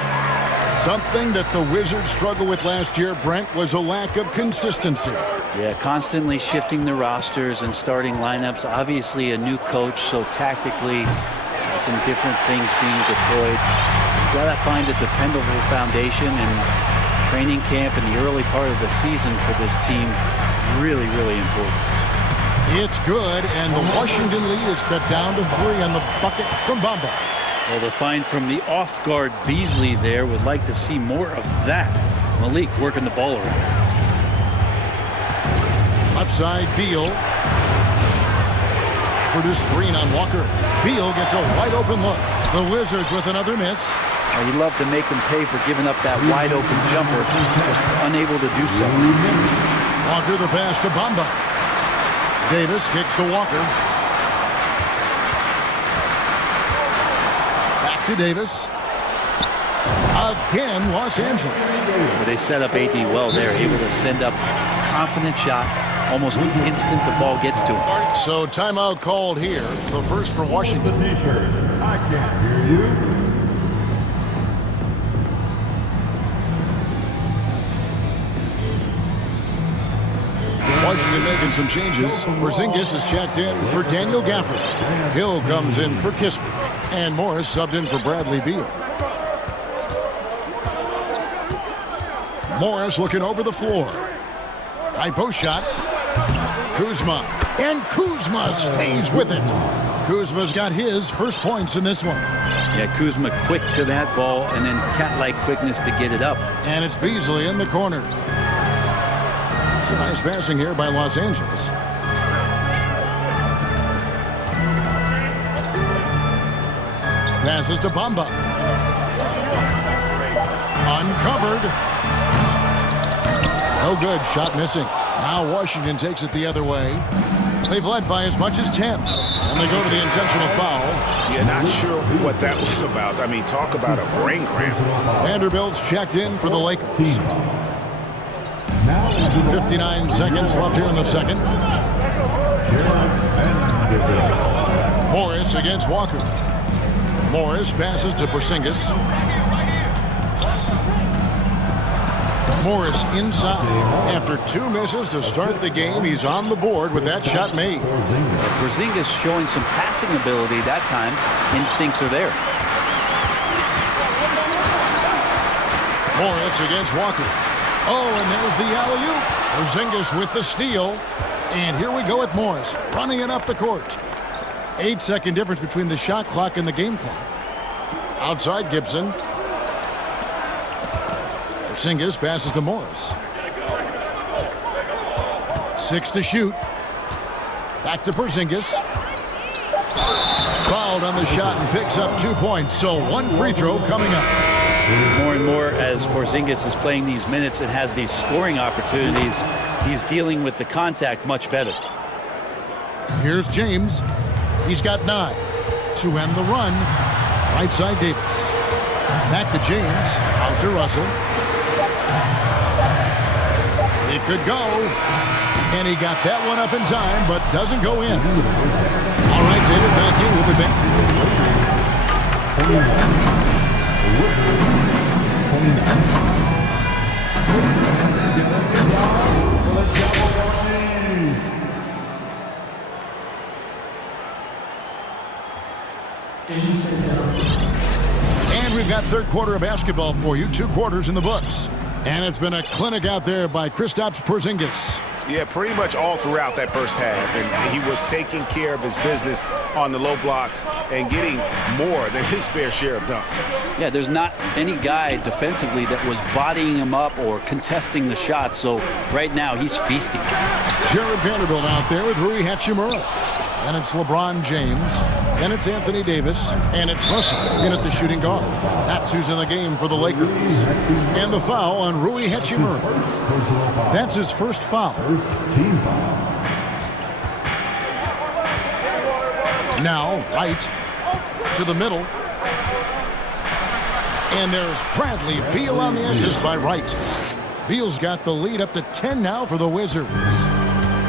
Something that the Wizards struggled with last year, Brent, was a lack of consistency. Yeah, constantly shifting the rosters and starting lineups. Obviously a new coach, so tactically some different things being deployed. You've got to find a dependable foundation, and training camp in the early part of the season for this team, really, really important. It's good, and the Washington lead is cut down to 3 on the bucket from Bamba. Well, the find from the off-guard Beasley there. Would like to see more of that. Malik working the ball around. Left side, Beal. For this screen on Walker. Beal gets a wide open look. The Wizards with another miss. He'd love to make him pay for giving up that wide open jumper, just unable to do so. Walker the pass to Bamba. Davis kicks to Walker. Back to Davis. Again, Los Angeles. Well, they set up AD well there, able to send up a confident shot almost the instant the ball gets to him. So timeout called here, the first for Washington. I can't hear you. Washington making some changes. Porzingis is checked in for Daniel Gafford. Hill comes in for Kispert. And Morris subbed in for Bradley Beal. Morris looking over the floor. High post shot. Kuzma. And Kuzma stays with it. Kuzma's got his first points in this one. Yeah, Kuzma quick to that ball and then cat-like quickness to get it up. And it's Beasley in the corner. It's a nice passing here by Los Angeles. Passes to Bamba. Uncovered. No good. Shot missing. Now Washington takes it the other way. They've led by as much as 10. And they go to the intentional foul. Yeah, not sure what that was about. I mean, talk about a brain cramp. Vanderbilt's checked in for the Lakers. 59 seconds left here in the second. Morris against Walker. Morris passes to Porzingis. Morris inside. After 2 misses to start the game, he's on the board with that shot made. Porzingis showing some passing ability that time. Instincts are there. Morris against Walker. Oh, and there's the alley-oop. Porzingis with the steal. And here we go with Morris running it up the court. 8-second difference between the shot clock and the game clock. Outside Gibson. Porzingis passes to Morris. 6 to shoot. Back to Porzingis. Fouled on the shot and picks up 2 points. So 1 free throw coming up. More and more as Porzingis is playing these minutes and has these scoring opportunities, he's dealing with the contact much better. Here's James. He's got 9 to end the run. Right side Davis. Back to James. Out to Russell. It could go. And he got that one up in time, but doesn't go in. All right, David, thank you. We'll be back. And we've got third quarter of basketball for you. 2 quarters in the books. And it's been a clinic out there by Kristaps Porzingis. Yeah, pretty much all throughout that first half. And he was taking care of his business on the low blocks and getting more than his fair share of dunks. Yeah, there's not any guy defensively that was bodying him up or contesting the shot. So right now he's feasting. Jared Vanderbilt out there with Rui Hachimura. And it's LeBron James. Then it's Anthony Davis. And it's Russell in at the shooting guard. That's who's in the game for the Lakers. And the foul on Rui Hachimura. That's his first foul. Team foul. Now, right to the middle. And there's Bradley Beal on the assist by Wright. Beal's got the lead up to 10 now for the Wizards.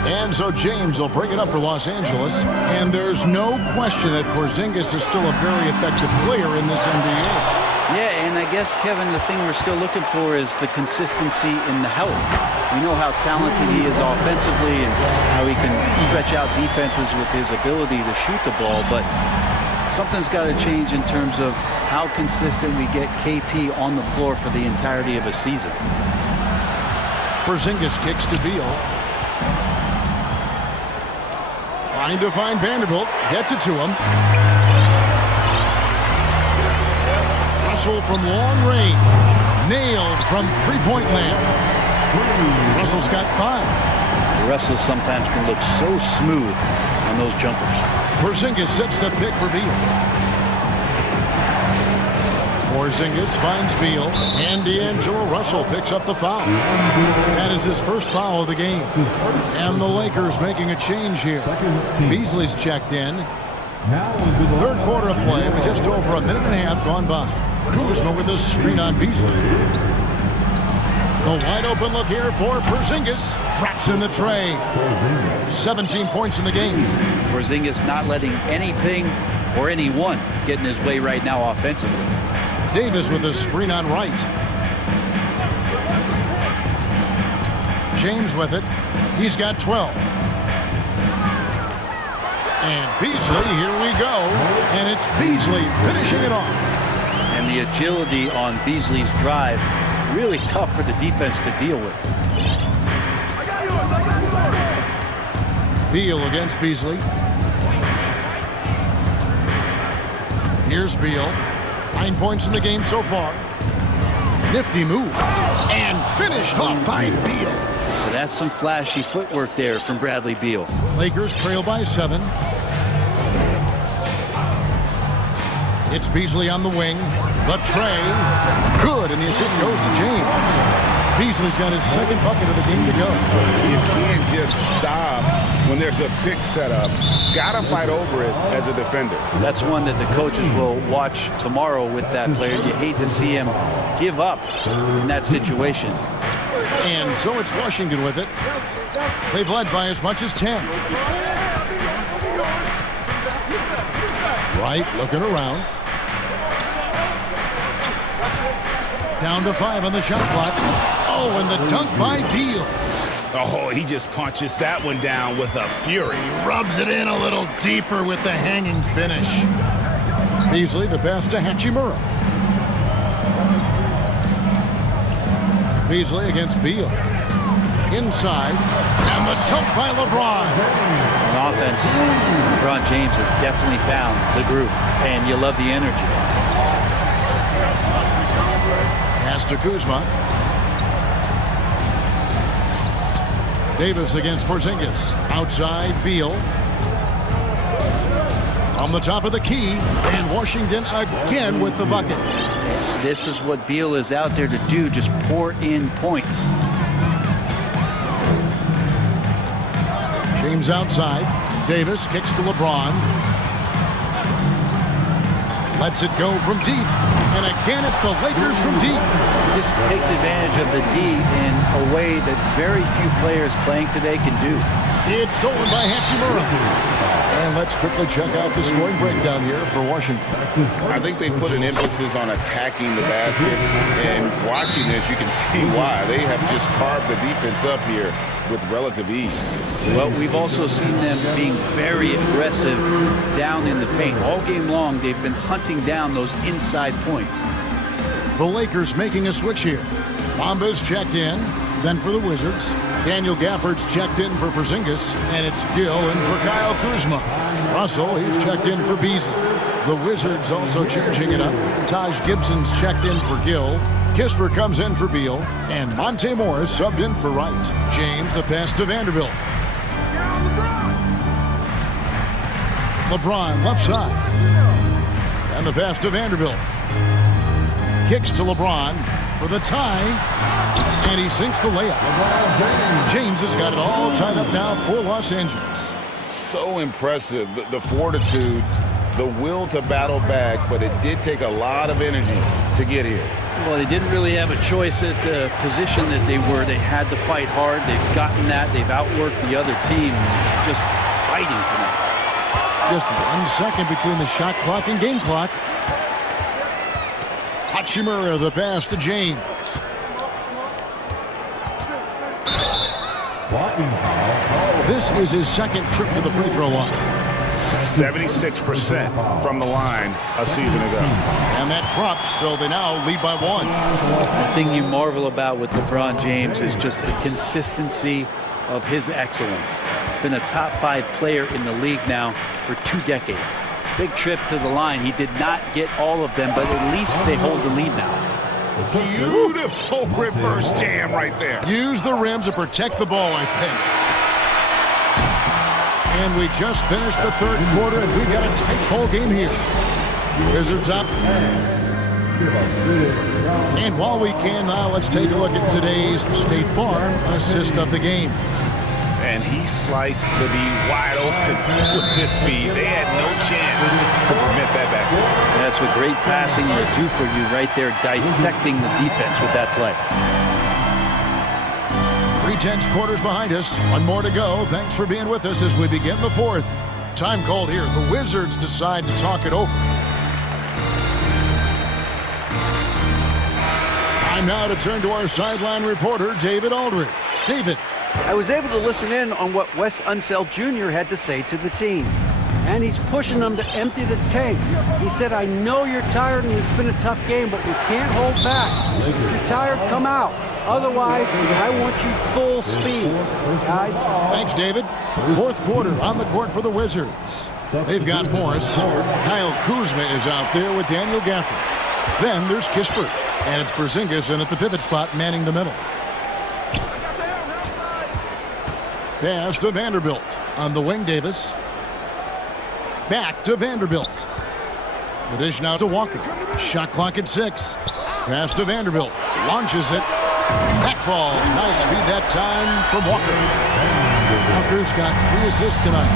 And so James will bring it up for Los Angeles. And there's no question that Porzingis is still a very effective player in this NBA. Yeah, and I guess, Kevin, the thing we're still looking for is the consistency in the health. We know how talented he is offensively and how he can stretch out defenses with his ability to shoot the ball, but something's got to change in terms of how consistent we get KP on the floor for the entirety of a season. Porzingis kicks to Beal. Trying to find Vanderbilt. Gets it to him. Russell from long range. Nailed from three-point land. Russell's got 5. Russell sometimes can look so smooth on those jumpers. Porzingis sets the pick for Beal. Porzingis finds Beal, and D'Angelo Russell picks up the foul. That is his first foul of the game. And the Lakers making a change here. Beasley's checked in. Third quarter of play with just over a minute and a half gone by. Kuzma with a screen on Beasley. The wide open look here for Porzingis. Traps in the tray. 17 points in the game. Porzingis not letting anything or anyone get in his way right now offensively. Davis with a screen on right. James with it. He's got 12. And Beasley, here we go. And it's Beasley finishing it off. And the agility on Beasley's drive, really tough for the defense to deal with. Beal against Beasley. Here's Beal. 9 points in the game so far. Nifty move. And finished off by Beal. So that's some flashy footwork there from Bradley Beal. Lakers trail by 7. It's Beasley on the wing. The tray. Good, and the assist goes to James. Beasley's got his second bucket of the game to go. You can't just stop when there's a pick set up. Gotta fight over it as a defender. That's one that the coaches will watch tomorrow with that player. You hate to see him give up in that situation. And so it's Washington with it. They've led by as much as 10. Wright looking around. Down to 5 on the shot clock. Oh, and the dunk by Beal. Oh, he just punches that one down with a fury. Rubs it in a little deeper with the hanging finish. Beasley, the pass to Hachimura. Beasley against Beal. Inside, and the dunk by LeBron. On offense, LeBron James has definitely found the group, and you love the energy. Pass to Kuzma. Davis against Porzingis. Outside, Beal. On the top of the key, and Washington again with the bucket. This is what Beal is out there to do, just pour in points. James outside. Davis kicks to LeBron. Lets it go from deep. And again, it's the Lakers from deep. Just takes advantage of the D in a way that very few players playing today can do. It's stolen by Hachimura. And let's quickly check out the scoring breakdown here for Washington. I think they put an emphasis on attacking the basket, and watching this, you can see why. They have just carved the defense up here with relative ease. Well, we've also seen them being very aggressive down in the paint. All game long, they've been hunting down those inside points. The Lakers making a switch here. Bamba's checked in. Then for the Wizards, Daniel Gafford's checked in for Porzingis, and it's Gill in for Kyle Kuzma. Russell, he's checked in for Beasley. The Wizards also changing it up. Taj Gibson's checked in for Gill. Kisper comes in for Beal, and Monte Morris subbed in for Wright. James, the pass to Vanderbilt. LeBron left side. And the pass to Vanderbilt. Kicks to LeBron for the tie, and he sinks the layup. James has got it all tied up now for Los Angeles. So impressive, the fortitude, the will to battle back, but it did take a lot of energy to get here. Well, they didn't really have a choice at the position that they were. They had to fight hard. They've gotten that. They've outworked the other team. Just fighting tonight. Just 1 second between the shot clock and game clock. Hachimura, the pass to James. This is his second trip to the free throw line. 76% from the line a season ago. And that drops, so they now lead by 1. The thing you marvel about with LeBron James is just the consistency of his excellence. He's been a top 5 player in the league now for 2 decades. Big trip to the line. He did not get all of them, but at least they hold the lead now. Beautiful reverse jam right there. Use the rim to protect the ball, I think. And we just finished the third quarter, and we've got a tight ball game here. Wizards up. And while we can, now let's take a look at today's State Farm assist of the game. And he sliced the D wide open with this speed. They had no chance to prevent that basket. That's what great passing will do for you right there, dissecting the defense with that play. 3/10 quarters behind us. One more to go. Thanks for being with us as we begin the fourth. Time called here. The Wizards decide to talk it over. Time now to turn to our sideline reporter, David Aldridge. David. I was able to listen in on what Wes Unseld Jr. had to say to the team. And he's pushing them to empty the tank. He said, I know you're tired and it's been a tough game, but we can't hold back. If you're tired, come out. Otherwise, I want you full speed, guys. Thanks, David. Fourth quarter on the court for the Wizards. They've got Morris. Kyle Kuzma is out there with Daniel Gafford. Then there's Kispert. And it's Porzingis in at the pivot spot, manning the middle. Pass to Vanderbilt. On the wing, Davis. Back to Vanderbilt. The dish now to Walker. Shot clock at 6. Pass to Vanderbilt. Launches it. Back falls. Nice feed that time from Walker. Walker's got 3 assists tonight.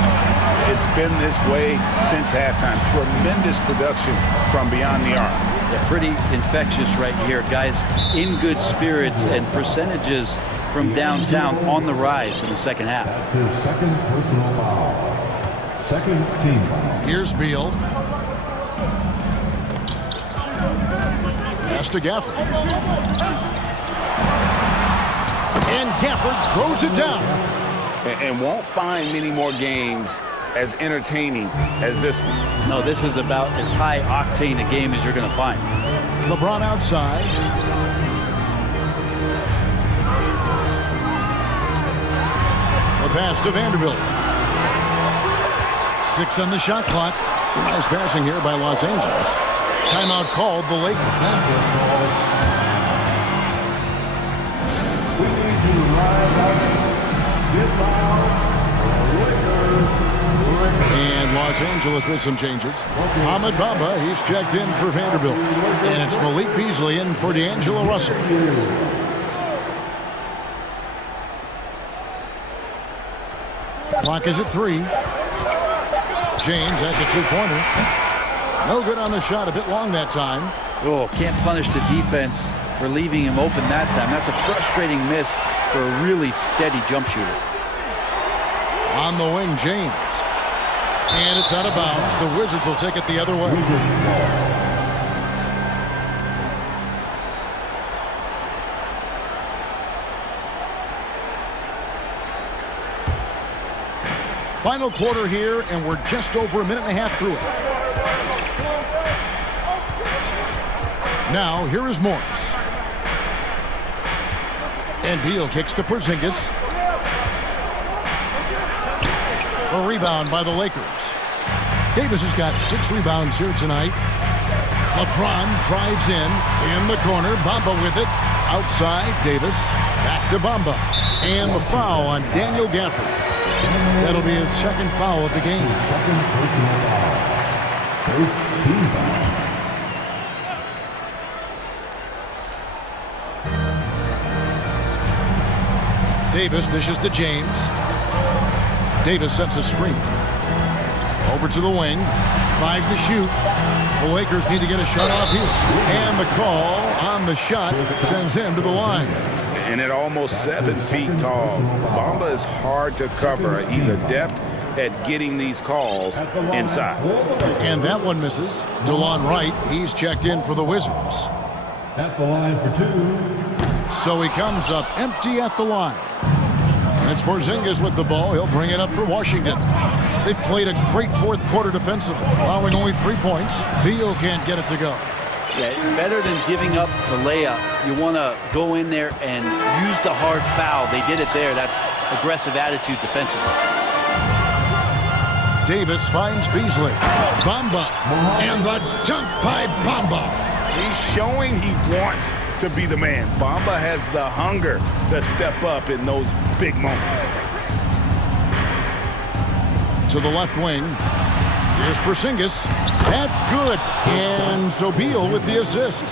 It's been this way since halftime. Tremendous production from beyond the arc. Yeah, pretty infectious right here. Guys in good spirits and percentages from downtown on the rise in the second half. That's his second personal foul. Second team foul. Here's Beal. Pass to Gafford. And Gafford throws it down. And won't find many more games as entertaining as this one. No, this is about as high octane a game as you're going to find. LeBron outside. The pass to Vanderbilt. 6 on the shot clock. Some nice passing here by Los Angeles. Timeout called the Lakers. We need to rise up. Get foul. And Los Angeles with some changes. Ahmed Bamba, he's checked in for Vanderbilt. And it's Malik Beasley in for D'Angelo Russell. Clock is at 3. James, that's a 2-pointer. No good on the shot, a bit long that time. Oh, can't punish the defense for leaving him open that time. That's a frustrating miss for a really steady jump shooter. On the wing, James. And it's out of bounds. The Wizards will take it the other way. Final quarter here, and we're just over a minute and a half through it. Now, here is Morris. And Beal kicks to Porzingis. A rebound by the Lakers. Davis has got 6 rebounds here tonight. LeBron drives in the corner. Bamba with it. Outside, Davis. Back to Bamba. And the foul on Daniel Gafford. That'll be his second foul of the game. Second personal foul. First team foul. Davis dishes to James. Davis sets a screen. Over to the wing. 5 to shoot. The Lakers need to get a shot off here. And the call on the shot that sends him to the line. And at almost 7 feet tall, Bamba is hard to cover. He's adept at getting these calls inside. And that one misses. DeLon Wright, he's checked in for the Wizards. At the line for 2. So he comes up empty at the line. And it's Porzingis with the ball. He'll bring it up for Washington. They've played a great fourth quarter defensively, allowing only 3 points. Beal can't get it to go. Yeah, better than giving up the layup. You want to go in there and use the hard foul. They did it there. That's aggressive attitude defensively. Davis finds Beasley. Bamba. And the dunk by Bamba. He's showing he wants to be the man. Bamba has the hunger to step up in those big moments. To the left wing. Here's Porzingis. That's good. And so Beal with the assist.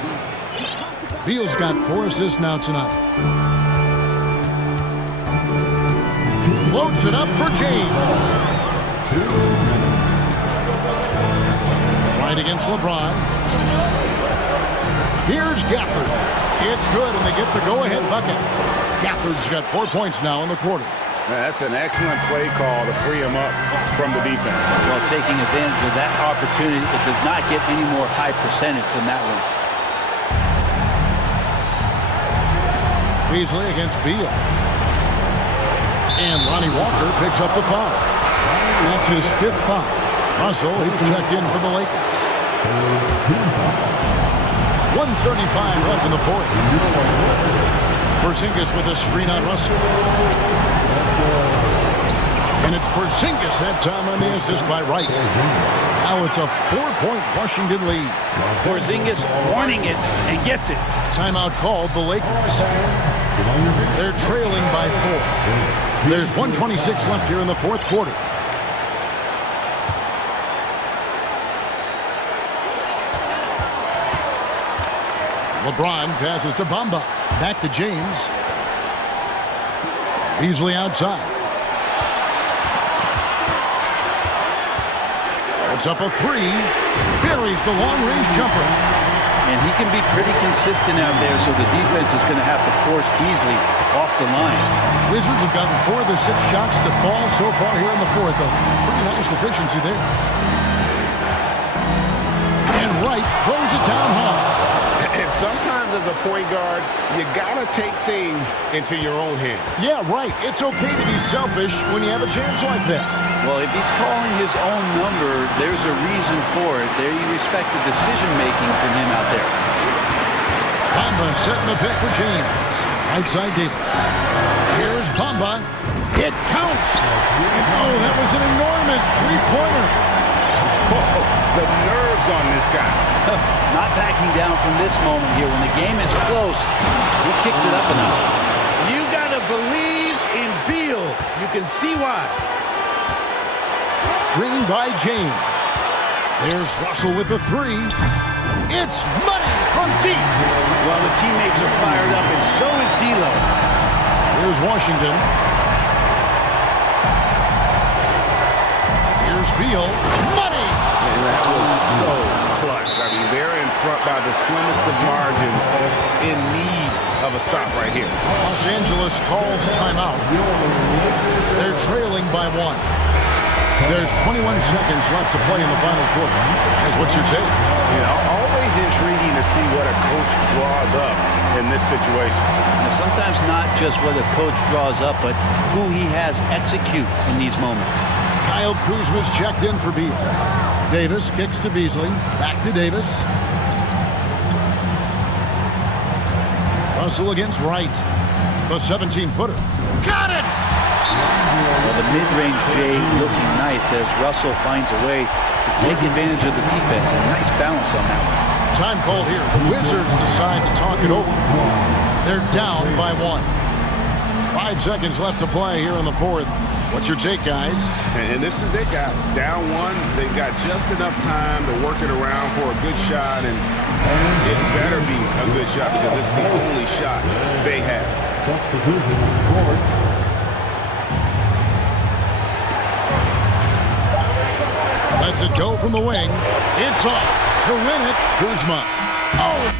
Beal's got 4 assists now tonight. Floats it up for James. Right against LeBron. Here's Gafford. It's good, and they get the go-ahead bucket. Gafford's got 4 points now in the quarter. That's an excellent play call to free him up from the defense. Well, taking advantage of that opportunity, it does not get any more high percentage than that one. Beasley against Beal. And Lonnie Walker picks up the foul. That's his 5th foul. Russell, he's checked in for the Lakers. 1:35 left in the 4th. Porzingis with a screen on Russell. And it's Porzingis that time on the assist by Wright. Now it's a 4-point Washington lead. Porzingis warning it and gets it. Timeout called the Lakers. They're trailing by 4. There's 1:26 left here in the 4th quarter. LeBron passes to Bamba. Back to James. Beasley outside. Puts up a 3. Buries the long-range jumper. And he can be pretty consistent out there, so the defense is going to have to force Beasley off the line. Wizards have gotten 4 of their 6 shots to fall so far here in the 4th. A pretty nice efficiency there. And Wright throws it down hard. And sometimes as a point guard, you gotta take things into your own hands. Yeah, right. It's okay to be selfish when you have a chance like that. Well, if he's calling his own number, there's a reason for it. There you respect the decision-making from him out there. Bamba setting the pick for James. Outside Davis. Here's Bamba. It counts. And oh, that was an enormous 3-pointer. Oh, the nerves on this guy. Not backing down from this moment here. When the game is close, he kicks it up and up. You gotta believe in Beal. You can see why. Screen by James. There's Russell with the 3. It's money from deep. Well, the teammates are fired up, and so is D'Lo. Here's Washington. Here's Beal. Money! And that was so clutch. I mean, they're in front by the slimmest of margins, in need of a stop right here. Los Angeles calls timeout. They're trailing by 1. There's 21 seconds left to play in the final quarter. That's what you take. You know, always intriguing to see what a coach draws up in this situation. And sometimes not just what a coach draws up, but who he has execute in these moments. Kyle Kuzma's checked in for Beal. Davis kicks to Beasley. Back to Davis. Russell against Wright. The 17-footer. Got it! Well, the mid-range J looking nice as Russell finds a way to take advantage of the defense. And nice balance on that one. Time call here. The Wizards decide to talk it over. They're down by 1. 5 seconds left to play here in the 4th. What's your take, guys? And this is it, guys. Down 1. They've got just enough time to work it around for a good shot. And it better be a good shot because it's the only shot they have. Lets it go from the wing. It's off. To win it, Kuzma. Oh!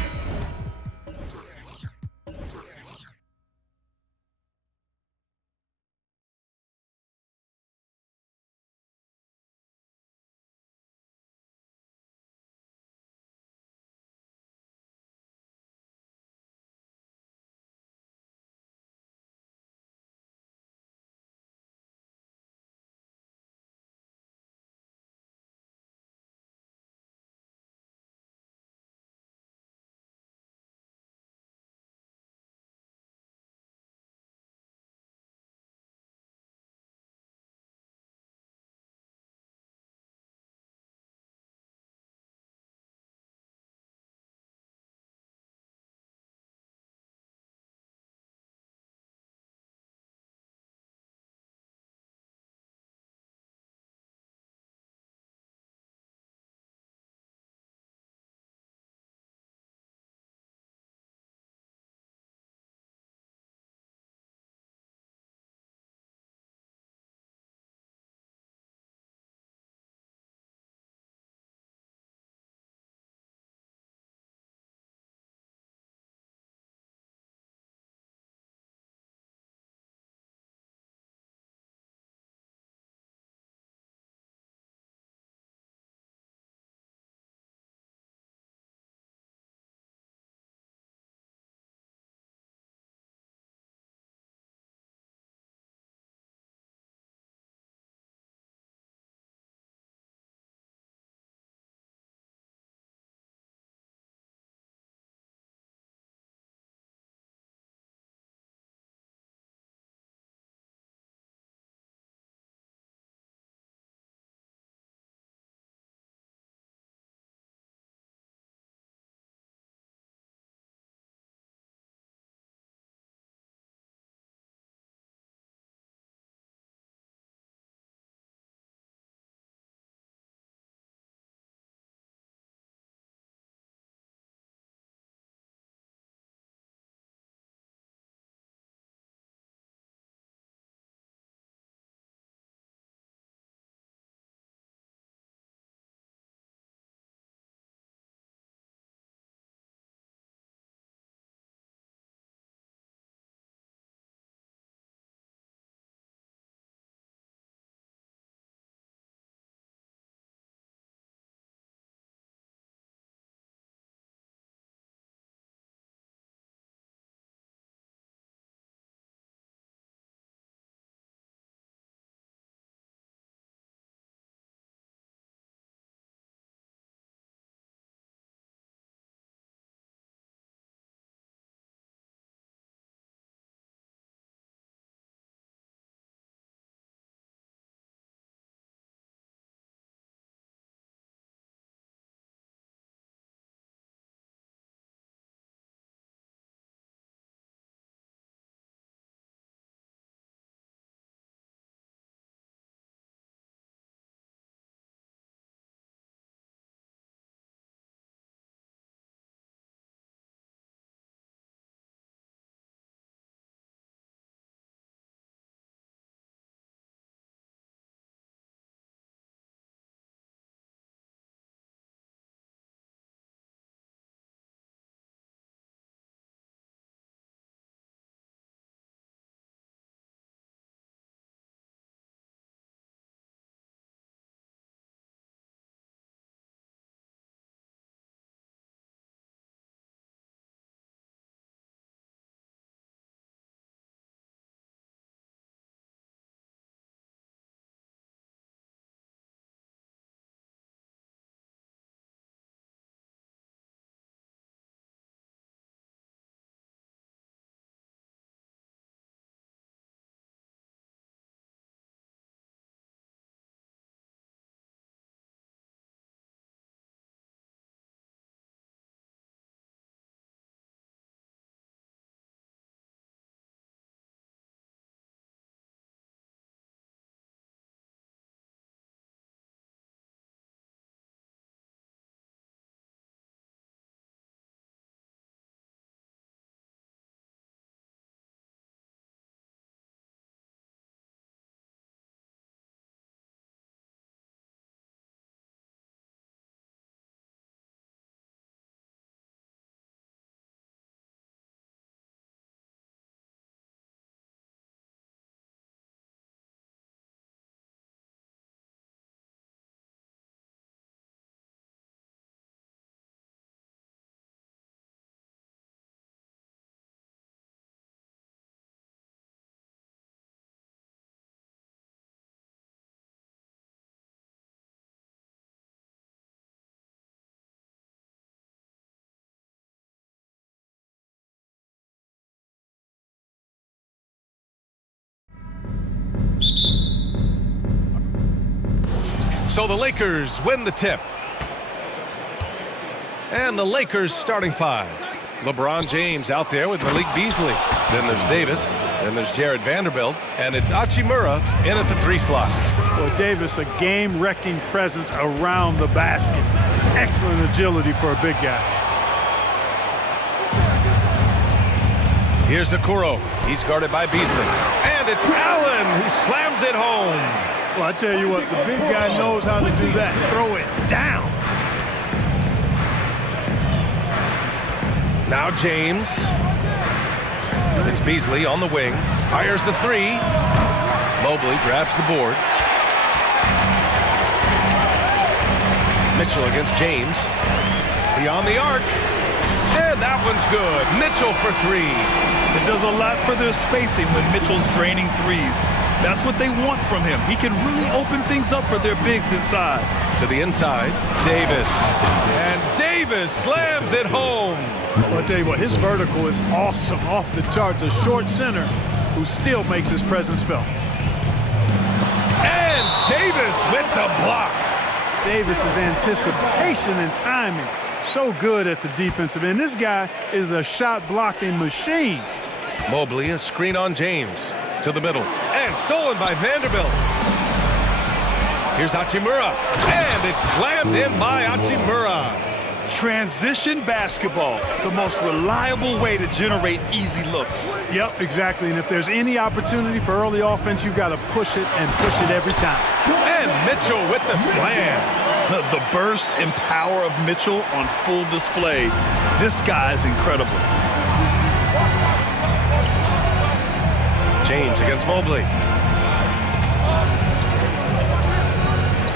So the Lakers win the tip. And the Lakers starting five. LeBron James out there with Malik Beasley. Then there's Davis. Then there's Jared Vanderbilt. And it's Hachimura in at the 3 slot. Well, Davis, a game-wrecking presence around the basket. Excellent agility for a big guy. Here's Okoro. He's guarded by Beasley. And it's Allen who slams it home. Well, I tell you what, the big guy knows how to do that. Throw it down. Now James. It's Beasley on the wing. Fires the 3. Mobley grabs the board. Mitchell against James. Beyond the arc. And that one's good. Mitchell for 3. It does a lot for their spacing when Mitchell's draining threes. That's what they want from him. He can really open things up for their bigs inside. To the inside, Davis. And Davis slams it home. Well, I'll tell you what, his vertical is awesome, off the charts. A short center who still makes his presence felt. And Davis with the block. Davis's anticipation and timing, so good at the defensive end. This guy is a shot blocking machine. Mobley, a screen on James. To the middle. And stolen by Vanderbilt. Here's Hachimura. And it's slammed in by Hachimura. Transition basketball, the most reliable way to generate easy looks. Yep, exactly. And if there's any opportunity for early offense, you've got to push it and push it every time. And Mitchell with the slam. The burst and power of Mitchell on full display. This guy is incredible. James against Mobley.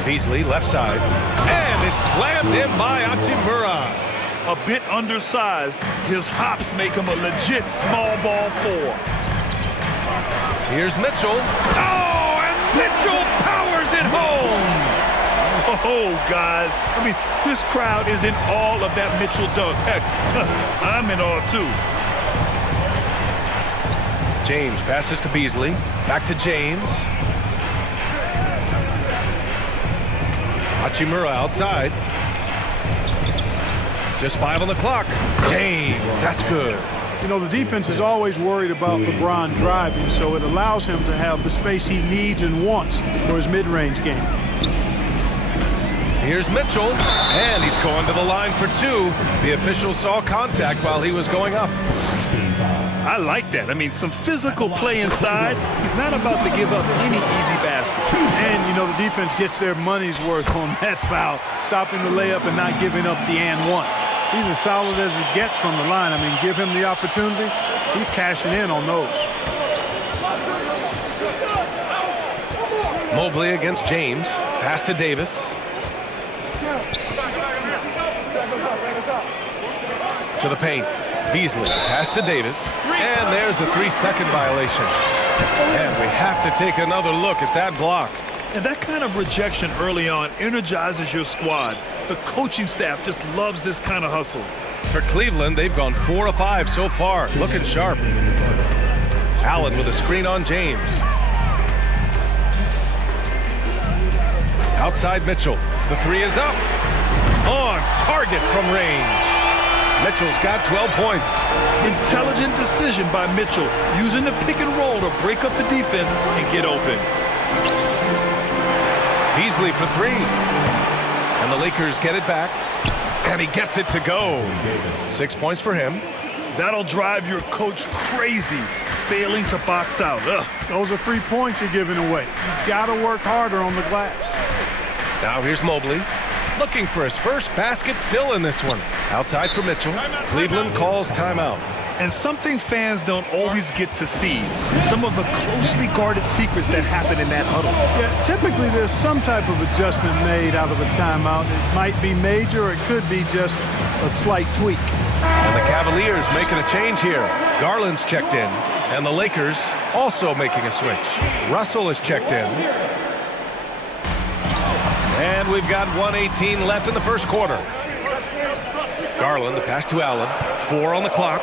Beasley left side. And it's slammed in by Hachimura. A bit undersized. His hops make him a legit small ball 4. Here's Mitchell. Oh, and Mitchell powers it home. Oh, guys. I mean, this crowd is in awe of that Mitchell dunk. Heck, I'm in awe, too. James passes to Beasley. Back to James. Hachimura outside. Just 5 on the clock. James, that's good. You know, the defense is always worried about LeBron driving, so it allows him to have the space he needs and wants for his mid-range game. Here's Mitchell, and he's going to the line for 2. The official saw contact while he was going up. I like that. I mean, some physical play inside. He's not about to give up any easy baskets. And, you know, the defense gets their money's worth on that foul, stopping the layup and not giving up the and one. He's as solid as it gets from the line. I mean, give him the opportunity, he's cashing in on those. Mobley against James. Pass to Davis. To the paint. Beasley, pass to Davis, and there's a 3-second violation. And we have to take another look at that block. And that kind of rejection early on energizes your squad. The coaching staff just loves this kind of hustle. For Cleveland, they've gone 4 of 5 so far, looking sharp. Allen with a screen on James. Outside Mitchell, the 3 is up. On target from range. Mitchell's got 12 points. Intelligent decision by Mitchell, using the pick and roll to break up the defense and get open. Beasley for 3. And the Lakers get it back. And he gets it to go. 6 points for him. That'll drive your coach crazy, failing to box out. Ugh. Those are free points you're giving away. You got to work harder on the glass. Now here's Mobley. Looking for his first basket, still in this one. Outside for Mitchell. Cleveland calls timeout. And something fans don't always get to see. Some of the closely guarded secrets that happen in that huddle. Yeah, typically there's some type of adjustment made out of a timeout. It might be major, or it could be just a slight tweak. And the Cavaliers making a change here. Garland's checked in. And the Lakers also making a switch. Russell is checked in. And we've got 1:18 left in the first quarter. Garland, the pass to Allen. 4 on the clock.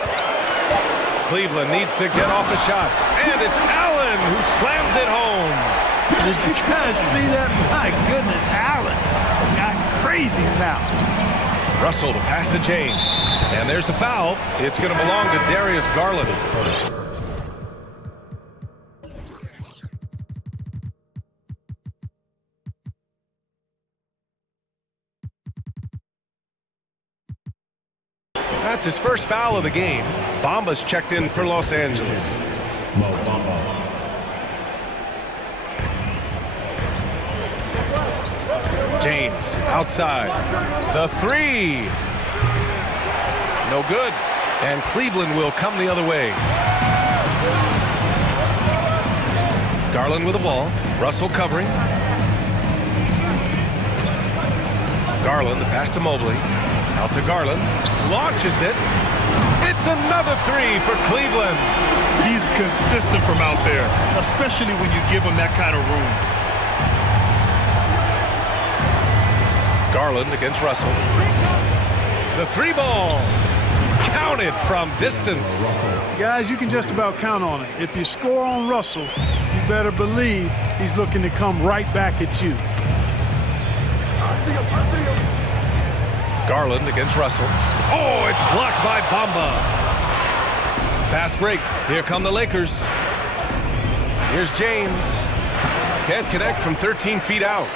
Cleveland needs to get off the shot. And it's Allen who slams it home. Did you guys see that? My goodness, Allen got crazy talent. Russell to pass to James. And there's the foul. It's going to belong to Darius Garland. That's his first foul of the game. Bamba's checked in for Los Angeles. James outside. The three. No good. And Cleveland will come the other way. Garland with the ball. Russell covering. Garland, the pass to Mobley. Out to Garland. Launches it. It's another three for Cleveland. He's consistent from out there, especially when you give him that kind of room. Garland against Russell. The three ball. Counted from distance. Guys, you can just about count on it. If you score on Russell, you better believe he's looking to come right back at you. I see him. Garland against Russell. Oh, it's blocked by Bamba. Fast break. Here come the Lakers. Here's James. Can't connect from 13 feet out.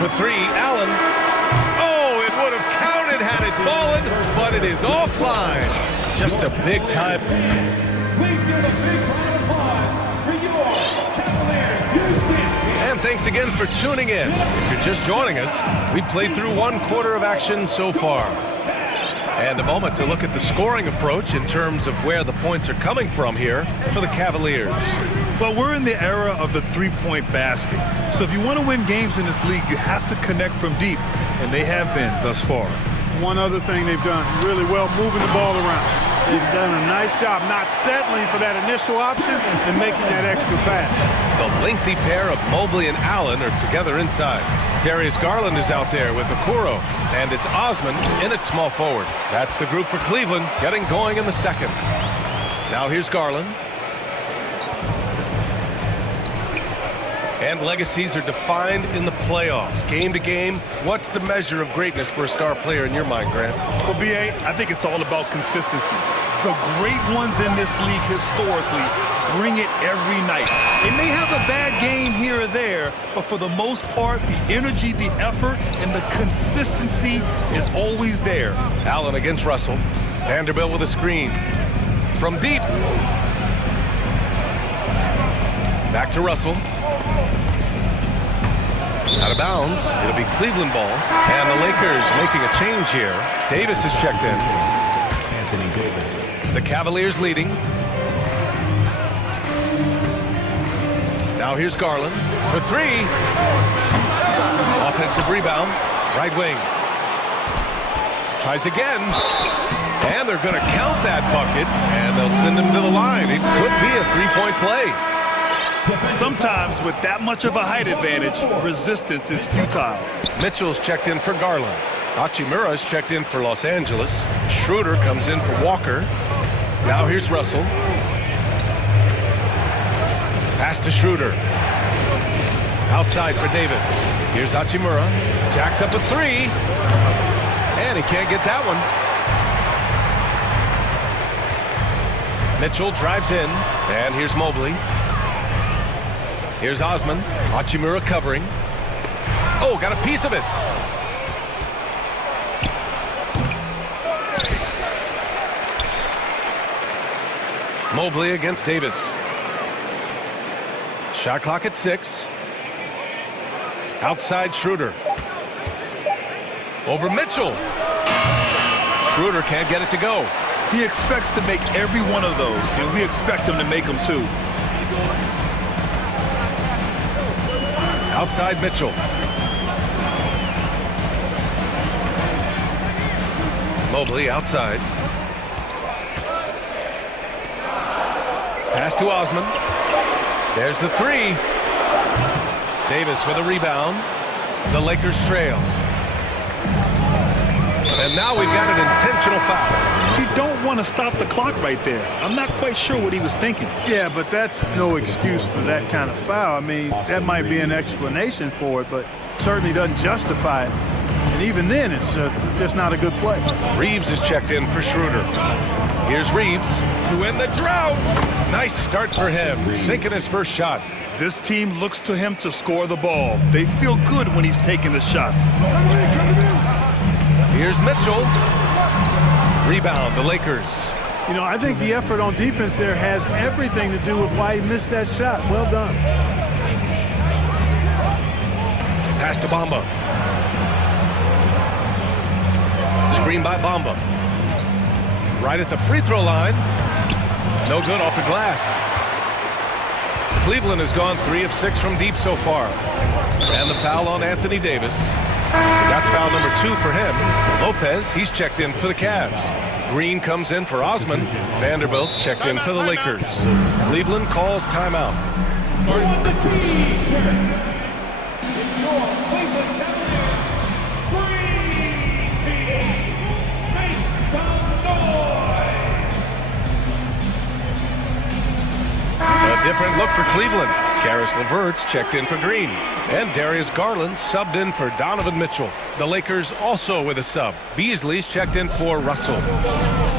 For three, Allen. Oh, it would have counted had it fallen, but it is offline. Just a big time. Please give a big round of applause for your Cavaliers Houston. And thanks again for tuning in. If you're just joining us, we played through one quarter of action so far. And a moment to look at the scoring approach in terms of where the points are coming from here for the Cavaliers. Well, we're in the era of the three-point basket. So if you want to win games in this league, you have to connect from deep, and they have been thus far. One other thing they've done really well, moving the ball around. They've done a nice job not settling for that initial option and making that extra pass. The lengthy pair of Mobley and Allen are together inside. Darius Garland is out there with Okoro, and it's Osman in at small forward. That's the group for Cleveland getting going in the second. Now here's Garland. And legacies are defined in the playoffs. Game to game, what's the measure of greatness for a star player in your mind, Grant? Well, B.A., I think it's all about consistency. The great ones in this league historically bring it every night. They may have a bad game here or there, but for the most part, the energy, the effort, and the consistency is always there. Allen against Russell. Vanderbilt with a screen. From deep. Back to Russell. Out of bounds. It'll be Cleveland ball. And the Lakers making a change here. Davis is checked in. Anthony Davis. The Cavaliers leading. Now here's Garland for three. Offensive rebound. Right wing. Tries again. And they're going to count that bucket. And they'll send him to the line. It could be a three-point play. Sometimes with that much of a height advantage, resistance is futile. Mitchell's checked in for Garland. Hachimura's checked in for Los Angeles. Schroeder comes in for Walker. Now here's Russell. Pass to Schroeder. Outside for Davis. Here's Hachimura. Jacks up a three. And he can't get that one. Mitchell drives in. And here's Mobley. Here's Osman. Hachimura covering. Oh, got a piece of it. Mobley against Davis. Shot clock at 6. Outside Schroeder. Over Mitchell. Schroeder can't get it to go. He expects to make every one of those, and we expect him to make them too. Outside Mitchell. Mobley outside. Pass to Osman. There's the three. Davis with a rebound. The Lakers trail. And now we've got an intentional foul. You don't want want to stop the clock right there. I'm not quite sure what he was thinking. Yeah, but that's no excuse for that kind of foul. I mean, that might be an explanation for it, but certainly doesn't justify it. And even then, it's just not a good play. Reeves is checked in for Schroeder. Here's Reeves to end the drought. Nice start for him, sinking his first shot. This team looks to him to score the ball. They feel good when he's taking the shots. Here's Mitchell. Rebound, the Lakers. You know, I think the effort on defense there has everything to do with why he missed that shot. Well done. Pass to Bamba. Screen by Bamba. Right at the free throw line. No good off the glass. Cleveland has gone 3 of 6 from deep so far. And the foul on Anthony Davis. That's foul number 2 for him. Lopez, he's checked in for the Cavs. Green comes in for Osman. Vanderbilt's checked in for the Lakers. Cleveland calls timeout. A different look for Cleveland. Karis LeVert's checked in for Green. And Darius Garland subbed in for Donovan Mitchell. The Lakers also with a sub. Beasley's checked in for Russell.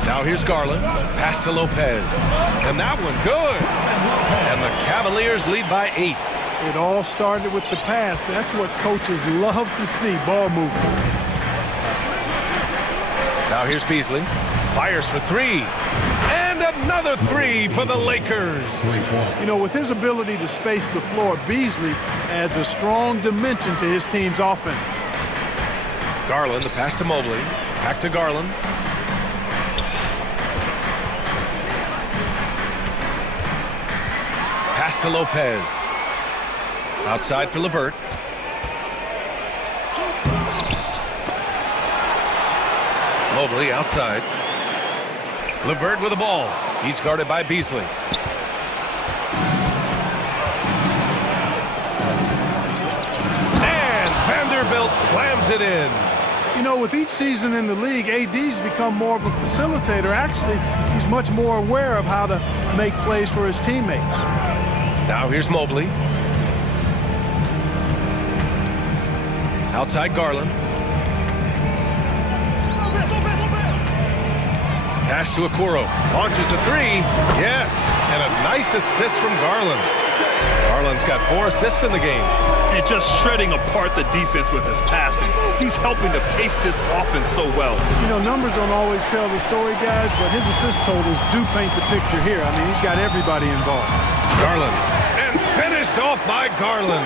Now here's Garland. Pass to Lopez. And that one good. And the Cavaliers lead by 8. It all started with the pass. That's what coaches love to see, ball movement. Now here's Beasley. Fires for 3. And another 3 for the Lakers. You know, with his ability to space the floor, Beasley adds a strong dimension to his team's offense. Garland, the pass to Mobley. Back to Garland. Pass to Lopez. Outside for LeVert. Mobley outside. LeVert with the ball. He's guarded by Beasley. And Vanderbilt slams it in. You know, with each season in the league, AD's become more of a facilitator. Actually, he's much more aware of how to make plays for his teammates. Now here's Mobley. Outside Garland. Pass to Okoro. Launches a 3. Yes. And a nice assist from Garland. Garland's got 4 assists in the game. And just shredding apart the defense with his passing. He's helping to pace this offense so well. You know, numbers don't always tell the story, guys, but his assist totals do paint the picture here. I mean, he's got everybody involved. Garland. And finished off by Garland.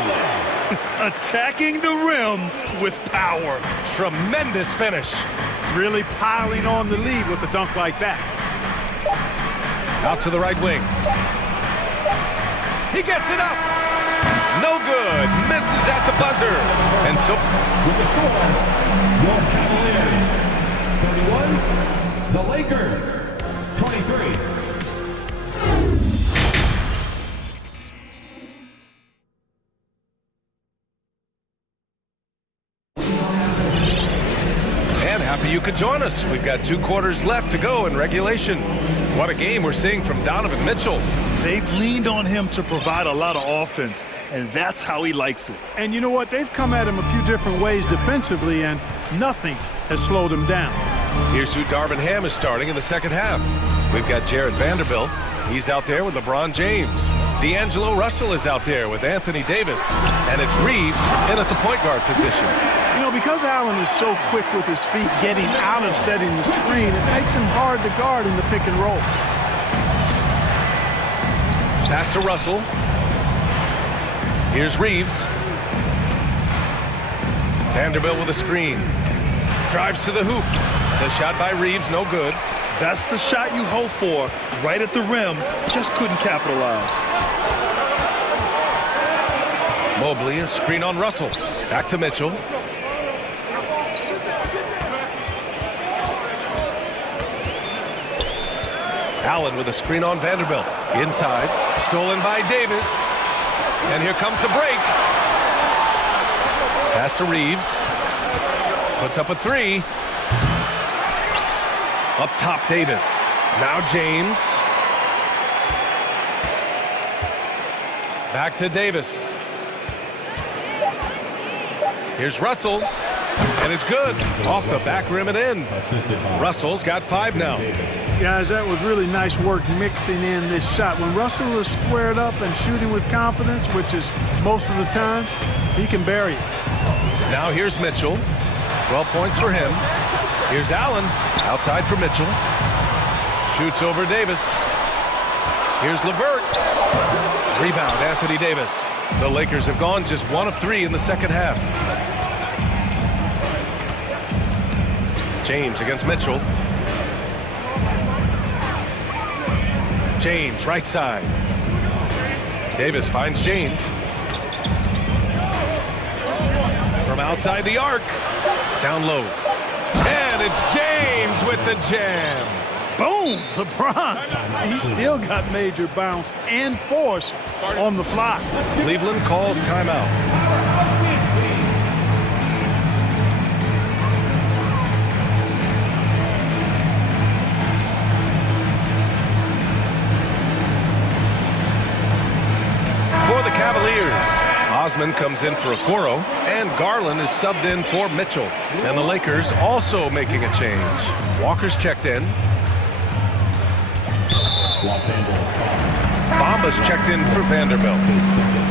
Attacking the rim with power. Tremendous finish. Really piling on the lead with a dunk like that. Out to the right wing. He gets it up. No good. Misses at the buzzer. And so with the score, your Cavaliers 31, the Lakers 23. Happy you could join us. We've got 2 quarters left to go in regulation. What a game we're seeing from Donovan Mitchell. They've leaned on him to provide a lot of offense, and that's how he likes it. And you know what? They've come at him a few different ways defensively, and nothing has slowed him down. Here's who Darvin Ham is starting in the second half. We've got Jared Vanderbilt. He's out there with LeBron James. D'Angelo Russell is out there with Anthony Davis. And it's Reeves in at the point guard position. You know, because Allen is so quick with his feet getting out of setting the screen, it makes him hard to guard in the pick and rolls. Pass to Russell. Here's Reeves. Vanderbilt with a screen. Drives to the hoop. The shot by Reeves, no good. That's the shot you hope for. Right at the rim, just couldn't capitalize. Mobley, a screen on Russell. Back to Mitchell. Allen with a screen on Vanderbilt. Inside, stolen by Davis. And here comes the break. Pass to Reeves. Puts up a 3. Up top, Davis. Now James. Back to Davis. Here's Russell. And it's good. Off the back rim and in. Russell's got 5 now. Guys, that was really nice work mixing in this shot. When Russell is squared up and shooting with confidence, which is most of the time, he can bury it. Now here's Mitchell. 12 points for him. Here's Allen. Outside for Mitchell. Shoots over Davis. Here's LeVert. Rebound, Anthony Davis. The Lakers have gone just 1 of 3 in the second half. James against Mitchell. James, right side. Davis finds James. From outside the arc. Down low. And it's James with the jam. Boom! LeBron. He still got major bounce and force on the fly. Cleveland calls timeout. For the Cavaliers, Osman comes in for Okoro, and Garland is subbed in for Mitchell. And the Lakers also making a change. Walker's checked in. Los Angeles foul. Bamba's checked in for Vanderbilt. His second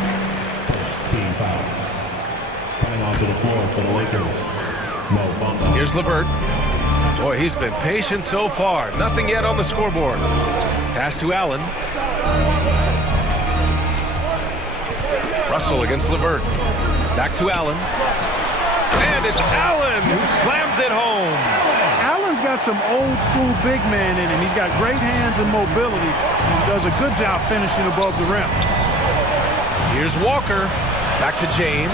first team foul. Coming onto the floor for the Lakers, Mo Bamba. Here's LeVert. Boy, he's been patient so far. Nothing yet on the scoreboard. Pass to Allen. Russell against LeVert. Back to Allen. And it's Allen who slams it home. Allen's got some old school big man in him. He's got great hands and mobility and does a good job finishing above the rim. Here's Walker. Back to James.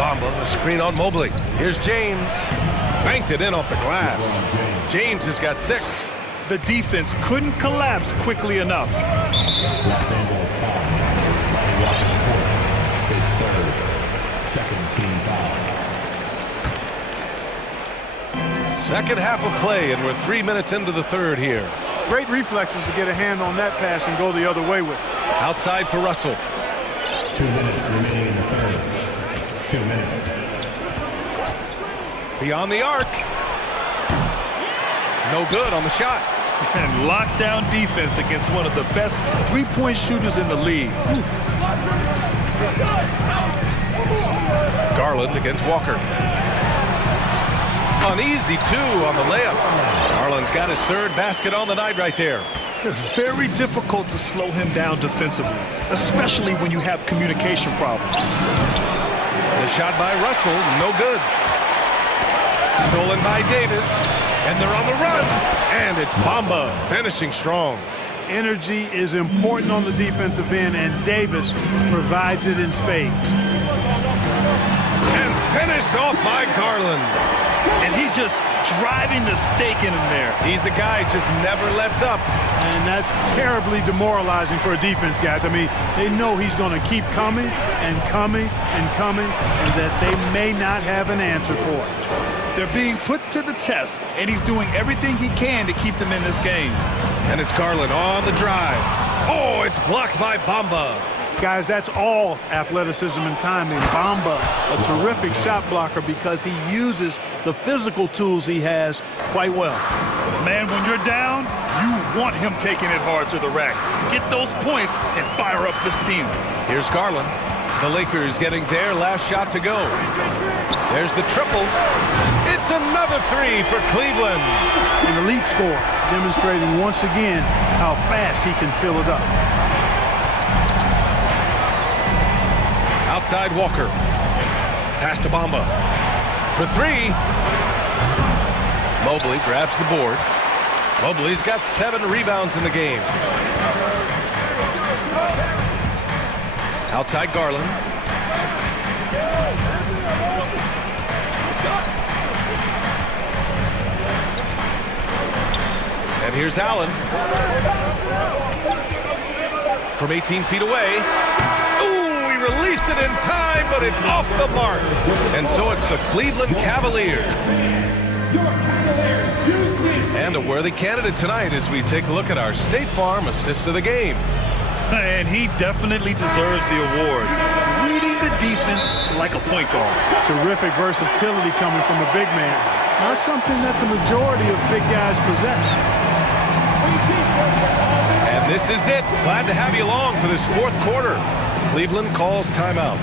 Bamba, a screen on Mobley. Here's James. Banked it in off the glass. James has got 6. The defense couldn't collapse quickly enough. Los Angeles foul. His third, second team foul. Second half of play, and we're 3 minutes into the third here. Great reflexes to get a hand on that pass and go the other way with it. Outside for Russell. 2 minutes remaining in the third. 2 minutes. Beyond the arc. No good on the shot. And lockdown defense against one of the best three-point shooters in the league. Garland against Walker. Uneasy, too, on the layup. Garland's got his 3rd basket on the night right there. It's very difficult to slow him down defensively, especially when you have communication problems. The shot by Russell, no good. Stolen by Davis, and they're on the run. And it's Bamba finishing strong. Energy is important on the defensive end, and Davis provides it in spades. And finished off by Garland. And he just driving the stake in him there. He's a guy who just never lets up. And that's terribly demoralizing for a defense, guys. I mean, they know he's going to keep coming and coming and coming, and that they may not have an answer for it. They're being put to the test, and he's doing everything he can to keep them in this game. And it's Garland on the drive. Oh, it's blocked by Bamba. Guys, that's all athleticism and timing. Bamba, a terrific shot blocker because he uses the physical tools he has quite well. Man, when you're down, you want him taking it hard to the rack. Get those points and fire up this team. Here's Garland. The Lakers getting their last shot to go. There's the triple. It's another 3 for Cleveland. An elite score, demonstrating once again how fast he can fill it up. Outside Walker. Pass to Bamba. For 3. Mobley grabs the board. Mobley's got 7 rebounds in the game. Outside Garland. And here's Allen. From 18 feet away. Ooh, he released it in time, but it's off the mark. And so it's the Cleveland Cavaliers. Your Cavaliers And a worthy candidate tonight as we take a look at our State Farm Assist of the Game. And he definitely deserves the award. Reading the defense like a point guard. Terrific versatility coming from a big man. Not something that the majority of big guys possess. And this is it. Glad to have you along for this fourth quarter. Cleveland calls timeout.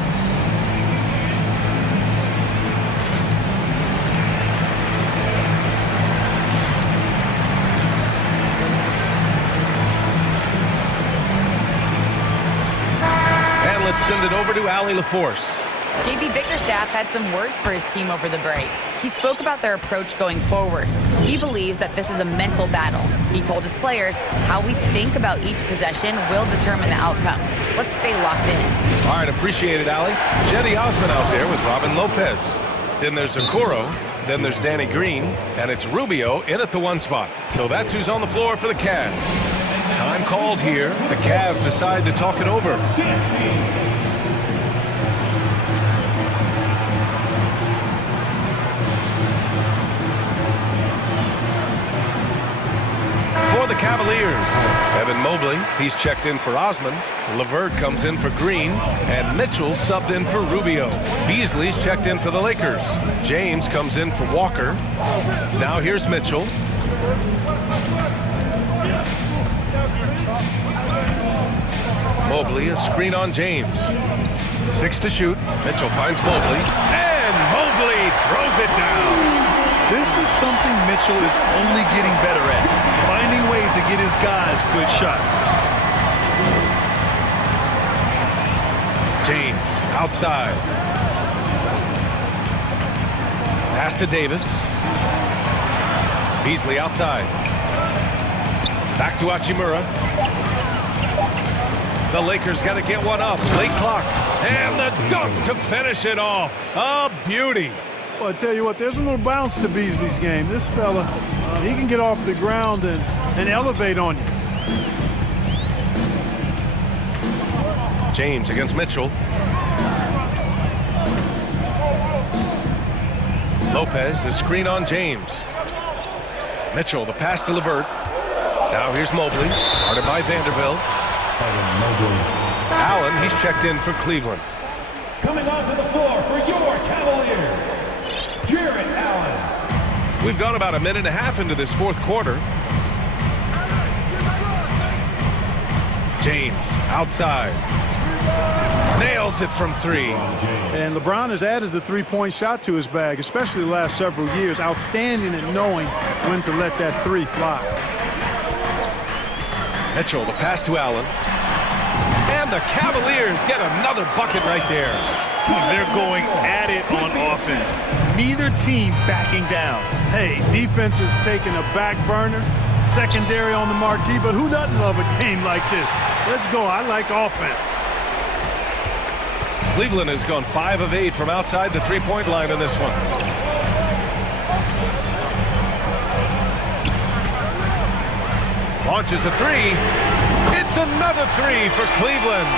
And let's send it over to Allie LaForce. JV Bickerstaff had some words for his team over the break. He spoke about their approach going forward. He believes that this is a mental battle. He told his players how we think about each possession will determine the outcome. Let's stay locked in. All right, appreciate it, Allie. Jetty Osman out there with Robin Lopez. Then there's Okoro. Then there's Danny Green. And it's Rubio in at the 1 spot. So that's who's on the floor for the Cavs. Time called here. The Cavs decide to talk it over. For the Cavaliers, Evan Mobley, he's checked in for Osman. LeVert comes in for Green, and Mitchell subbed in for Rubio. Beasley's checked in for the Lakers. James comes in for Walker. Now here's Mitchell. Mobley, a screen on James. 6 to shoot. Mitchell finds Mobley, and Mobley throws it down. This is something Mitchell is only getting better at, finding ways to get his guys good shots. James outside. Pass to Davis. Beasley outside. Back to Hachimura. The Lakers got to get one up. Late clock. And the dunk to finish it off. A beauty. Well, I tell you what, there's a little bounce to Beasley's game. This fella, he can get off the ground and elevate on you. James against Mitchell. Lopez, the screen on James. Mitchell, the pass to LeVert. Now here's Mobley, guarded by Vanderbilt. Allen, he's checked in for Cleveland. Coming onto the floor for your Cavaliers, Jarrett Allen. We've gone about a minute and a half into this fourth quarter. James outside. Nails it from 3. And LeBron has added the three-point shot to his bag, especially the last several years. Outstanding at knowing when to let that 3 fly. Mitchell, the pass to Allen. And the Cavaliers get another bucket right there. They're going at it on offense. Neither team backing down. Hey, defense is taking a back burner, secondary on the marquee, but who doesn't love a game like this? Let's go. I like offense. Cleveland has gone 5 of 8 from outside the three-point line in this one. Launches a 3. It's another 3 for Cleveland.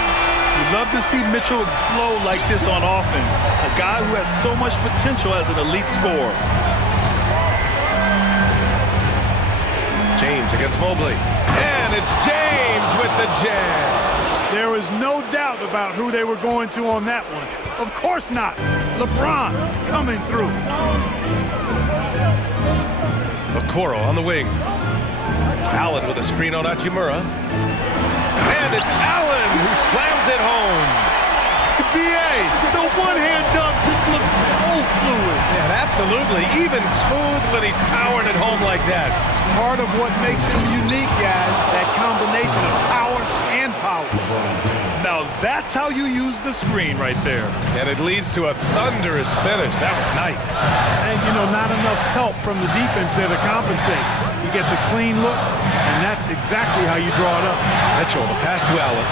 You'd love to see Mitchell explode like this on offense. A guy who has so much potential as an elite scorer. James against Mobley. And it's James with the jam. There is no doubt about who they were going to on that one. Of course not. LeBron coming through. Okoro on the wing. Allen with a screen on Hachimura. And it's Allen who slams it home. BA, the one-hand dunk just looks so fluid. Yeah, absolutely. Even smooth when he's powering it home like that. Part of what makes him unique, guys, that combination of power and power. Now that's how you use the screen right there. And it leads to a thunderous finish. That was nice. And, you know, not enough help from the defense there to compensate. He gets a clean look, and that's exactly how you draw it up. Mitchell, the pass to Allen.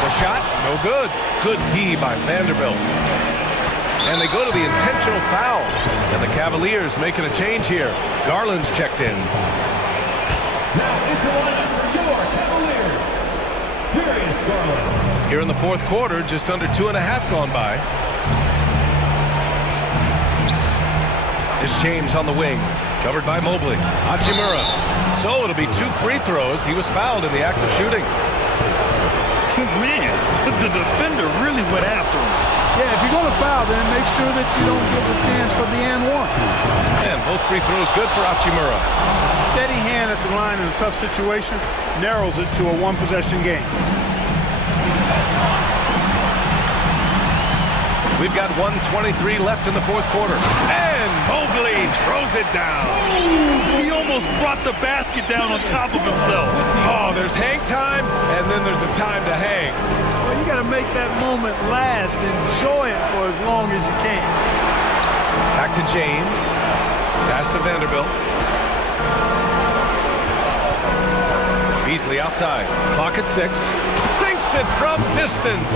The shot, no good. Good D by Vanderbilt. And they go to the intentional foul. And the Cavaliers making a change here. Garland's checked in. Now into the lineup for your Cavaliers, Darius Garland. Here in the fourth quarter, just under 2.5 gone by. It's James on the wing. Covered by Mobley. Hachimura. So it'll be 2 free throws. He was fouled in the act of shooting. Man, the defender really went after him. Yeah, if you're going to foul, then make sure that you don't give a chance for the and one. And both free throws good for Hachimura. A steady hand at the line in a tough situation narrows it to a one-possession game. We've got 1:23 left in the fourth quarter. And Mobley throws it down. He almost brought the basket down on top of himself. Oh, there's hang time, and then there's a time to hang. Well, you got to make that moment last. Enjoy it for as long as you can. Back to James. Pass to Vanderbilt. Beasley outside. Clock at 6. Sinks it from distance.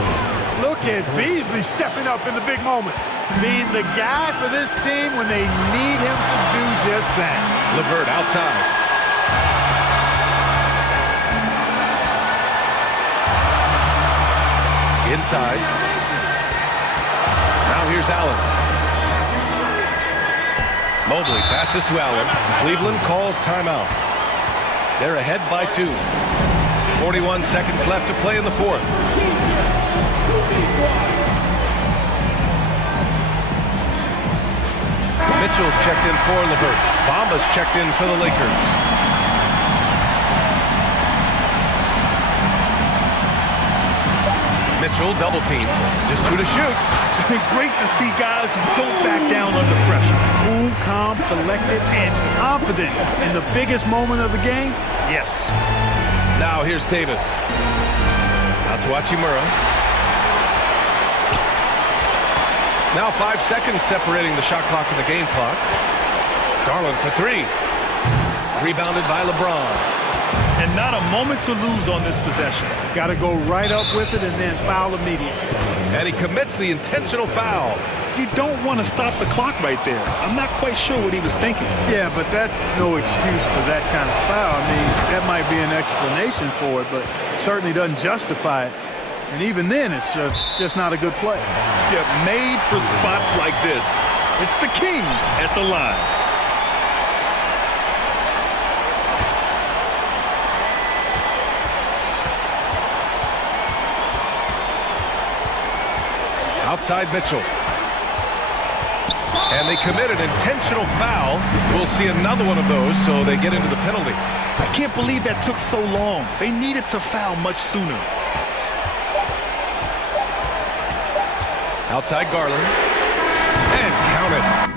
Look at Beasley stepping up in the big moment. Being the guy for this team when they need him to do just that. LeVert outside. Inside. Now here's Allen. Mobley passes to Allen. Cleveland calls timeout. They're ahead by 2. 41 seconds left to play in the fourth. Mitchell's checked in for LeVert. Bamba's checked in for the Lakers. Mitchell double team. Just 2 to shoot. Great to see guys who don't back down under pressure. Cool, calm, collected, and confident in the biggest moment of the game. Yes. Now here's Davis. Out to Hachimura. Now 5 seconds separating the shot clock and the game clock. Garland for 3. Rebounded by LeBron. And not a moment to lose on this possession. Got to go right up with it and then foul immediately. And he commits the intentional foul. You don't want to stop the clock right there. I'm not quite sure what he was thinking. Yeah, but that's no excuse for that kind of foul. I mean, that might be an explanation for it, but certainly doesn't justify it. And even then, it's just not a good play. Yeah, made for spots like this. It's the king at the line. Outside Mitchell. And they commit an intentional foul. We'll see another one of those, so they get into the penalty. I can't believe that took so long. They needed to foul much sooner. Outside Garland. And counted.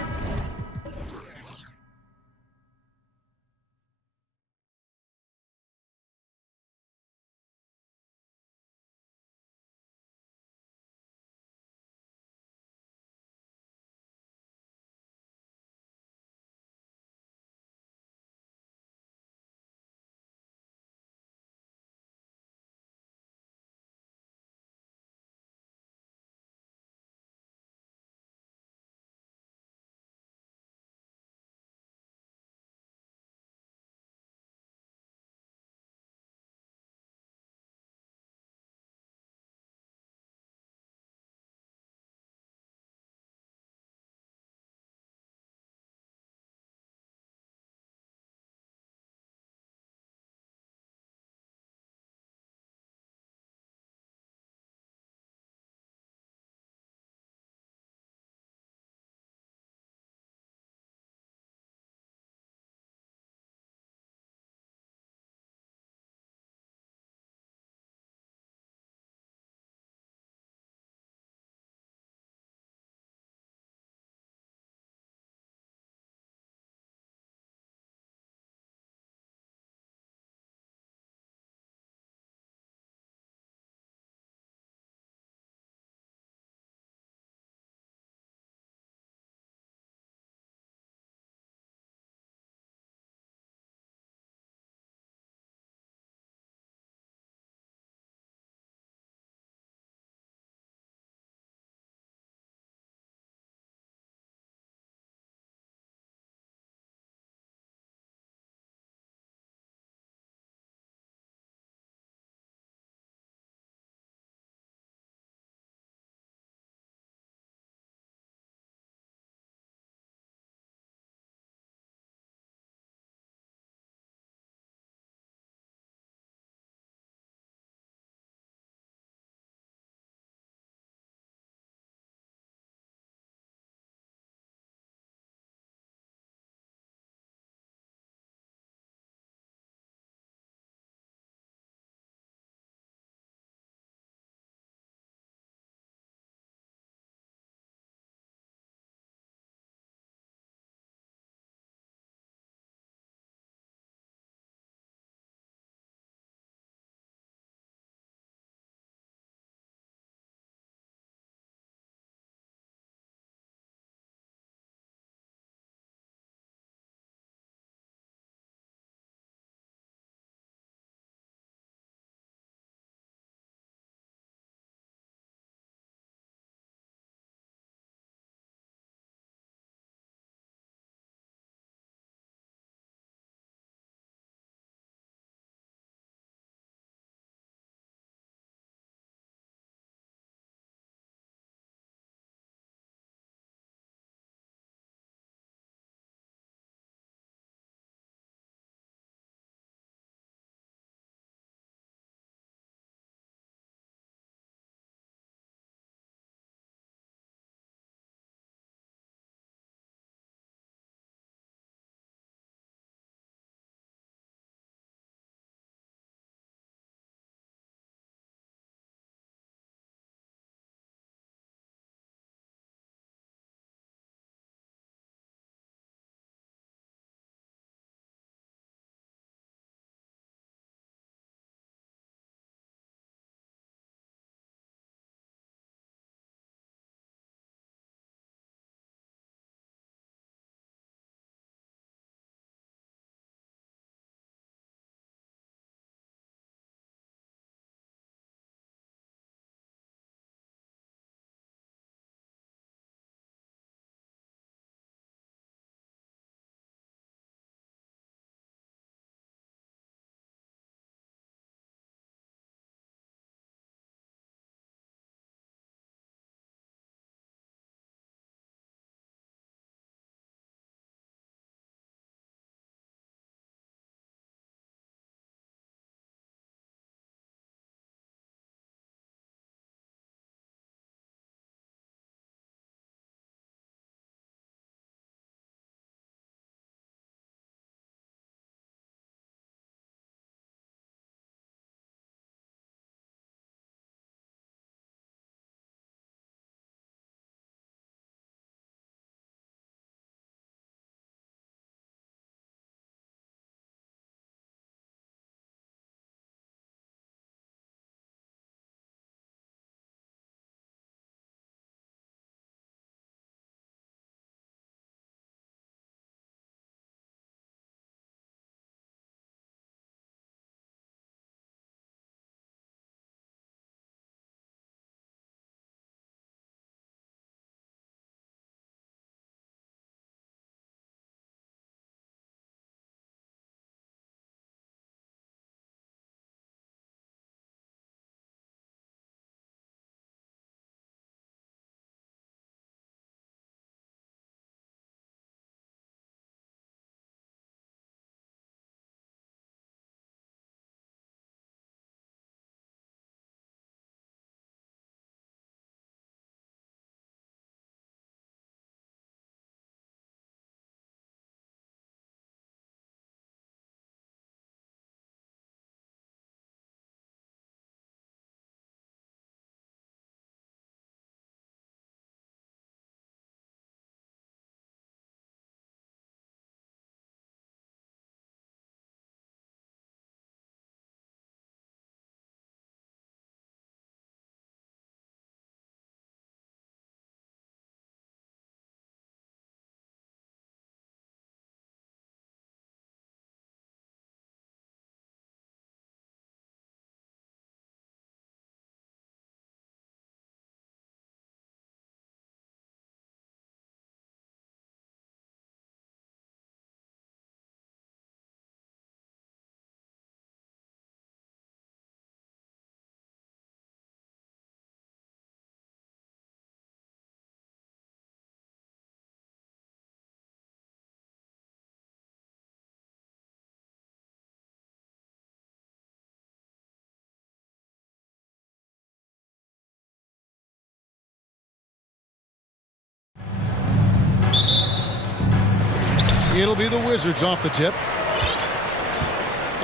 It'll be the Wizards off the tip.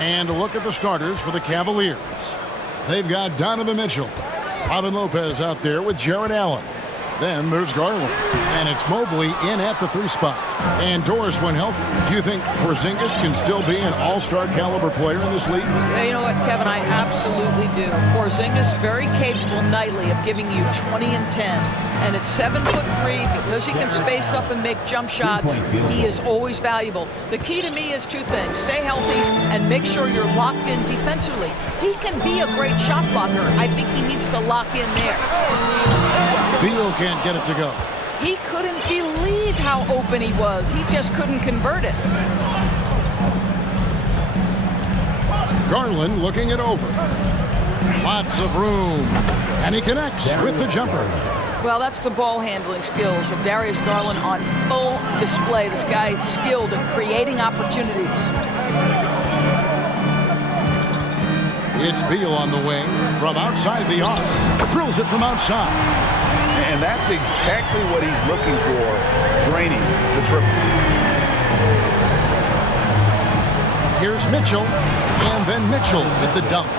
And a look at the starters for the Cavaliers. They've got Donovan Mitchell, Robin Lopez out there with Jared Allen. Then there's Garland, and it's Mobley in at the 3 spot. And Doris, when healthy, do you think Porzingis can still be an all-star caliber player in this league? Yeah, you know what, Kevin, I absolutely do. Porzingis very capable nightly of giving you 20 and 10. And at 7'3", because he can space up and make jump shots, he is always valuable. The key to me is 2 things. Stay healthy and make sure you're locked in defensively. He can be a great shot blocker. I think he needs to lock in there. Beal can't get it to go. He couldn't believe how open he was. He just couldn't convert it. Garland looking it over. Lots of room. And he connects with the jumper. Well, that's the ball handling skills of Darius Garland on full display. This guy is skilled at creating opportunities. It's Beal on the wing from outside the arc. Drills it from outside. And that's exactly what he's looking for, draining the triple. Here's Mitchell, and then Mitchell with the dunk.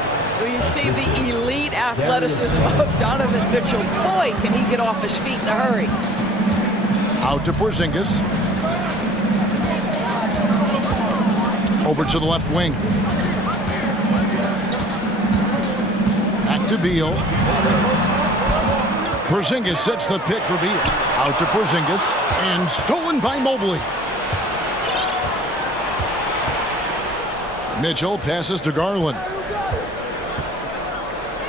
Well, you see the elite athleticism of Donovan Mitchell. Boy, can he get off his feet in a hurry. Out to Porzingis. Over to the left wing. Back to Beal. Porzingis sets the pick for Beal. Out to Porzingis, and stolen by Mobley. Mitchell passes to Garland.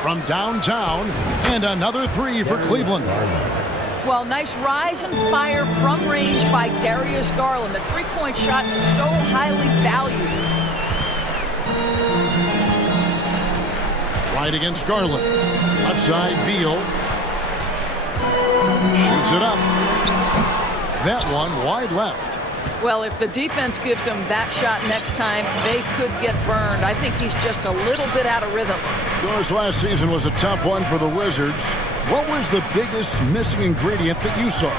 From downtown, and another 3 for Cleveland. Well, nice rise and fire from range by Darius Garland. The 3-point shot so highly valued. Right against Garland. Left side, Beal. Shoots it up. That one wide left. Well, if the defense gives him that shot next time, they could get burned. I think he's just a little bit out of rhythm. Yours last season was a tough one for the Wizards. What was the biggest missing ingredient that you saw?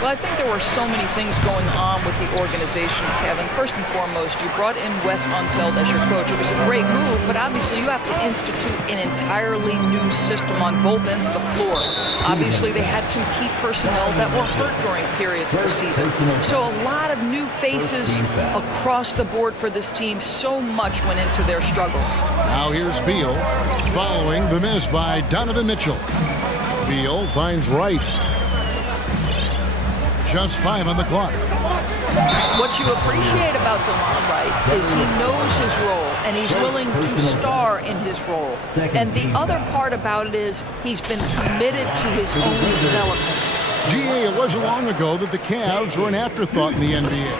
Well, I think there were so many things going on with the organization, Kevin. First and foremost, you brought in Wes Unseld as your coach. It was a great move, but obviously you have to institute an entirely new system on both ends of the floor. Obviously, they had some key personnel that were hurt during periods of the season. So a lot of new faces across the board for this team. So much went into their struggles. Now here's Beal, following the miss by Donovan Mitchell. Beal finds Wright. Just 5 on the clock. What you appreciate about DeLon Wright is he knows his role, and he's willing to star in his role. And the other part about it is he's been committed to his own development. GA, it wasn't long ago that the Cavs were an afterthought in the NBA.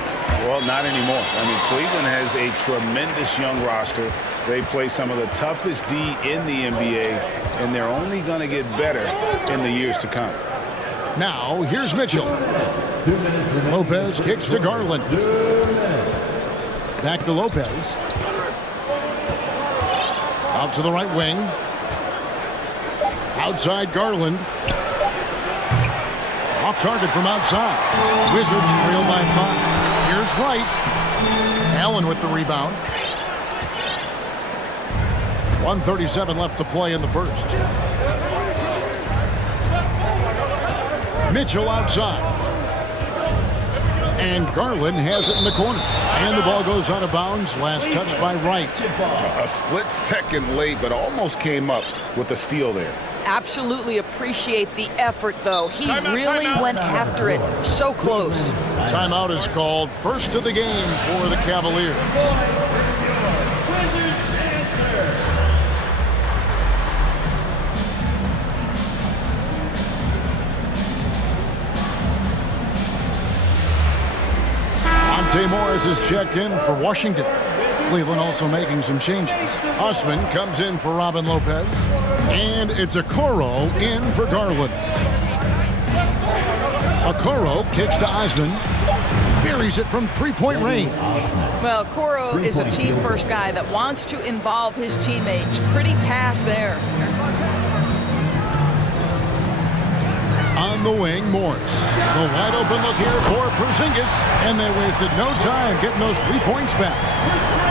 Well, not anymore. I mean, Cleveland has a tremendous young roster. They play some of the toughest D in the NBA, and they're only going to get better in the years to come. Now, here's Mitchell. Lopez kicks to Garland. Back to Lopez. Out to the right wing. Outside Garland. Off target from outside. Wizards trail by 5. Here's Wright. Allen with the rebound. 1:37 left to play in the first. Mitchell outside. And Garland has it in the corner. And the ball goes out of bounds. Last touch by Wright. A split second late, but almost came up with a steal there. Absolutely appreciate the effort, though. He really went after it. So close. Timeout is called. First of the game for the Cavaliers. Monte Morris is checked in for Washington. Cleveland also making some changes. Osman comes in for Robin Lopez. And it's Okoro in for Garland. Okoro kicks to Osman. Buries it from 3-point range. Well, Okoro is a team-first guy that wants to involve his teammates. Pretty pass there. On the wing, Morris. The wide open look here for Porzingis, and they wasted no time getting those 3 points back.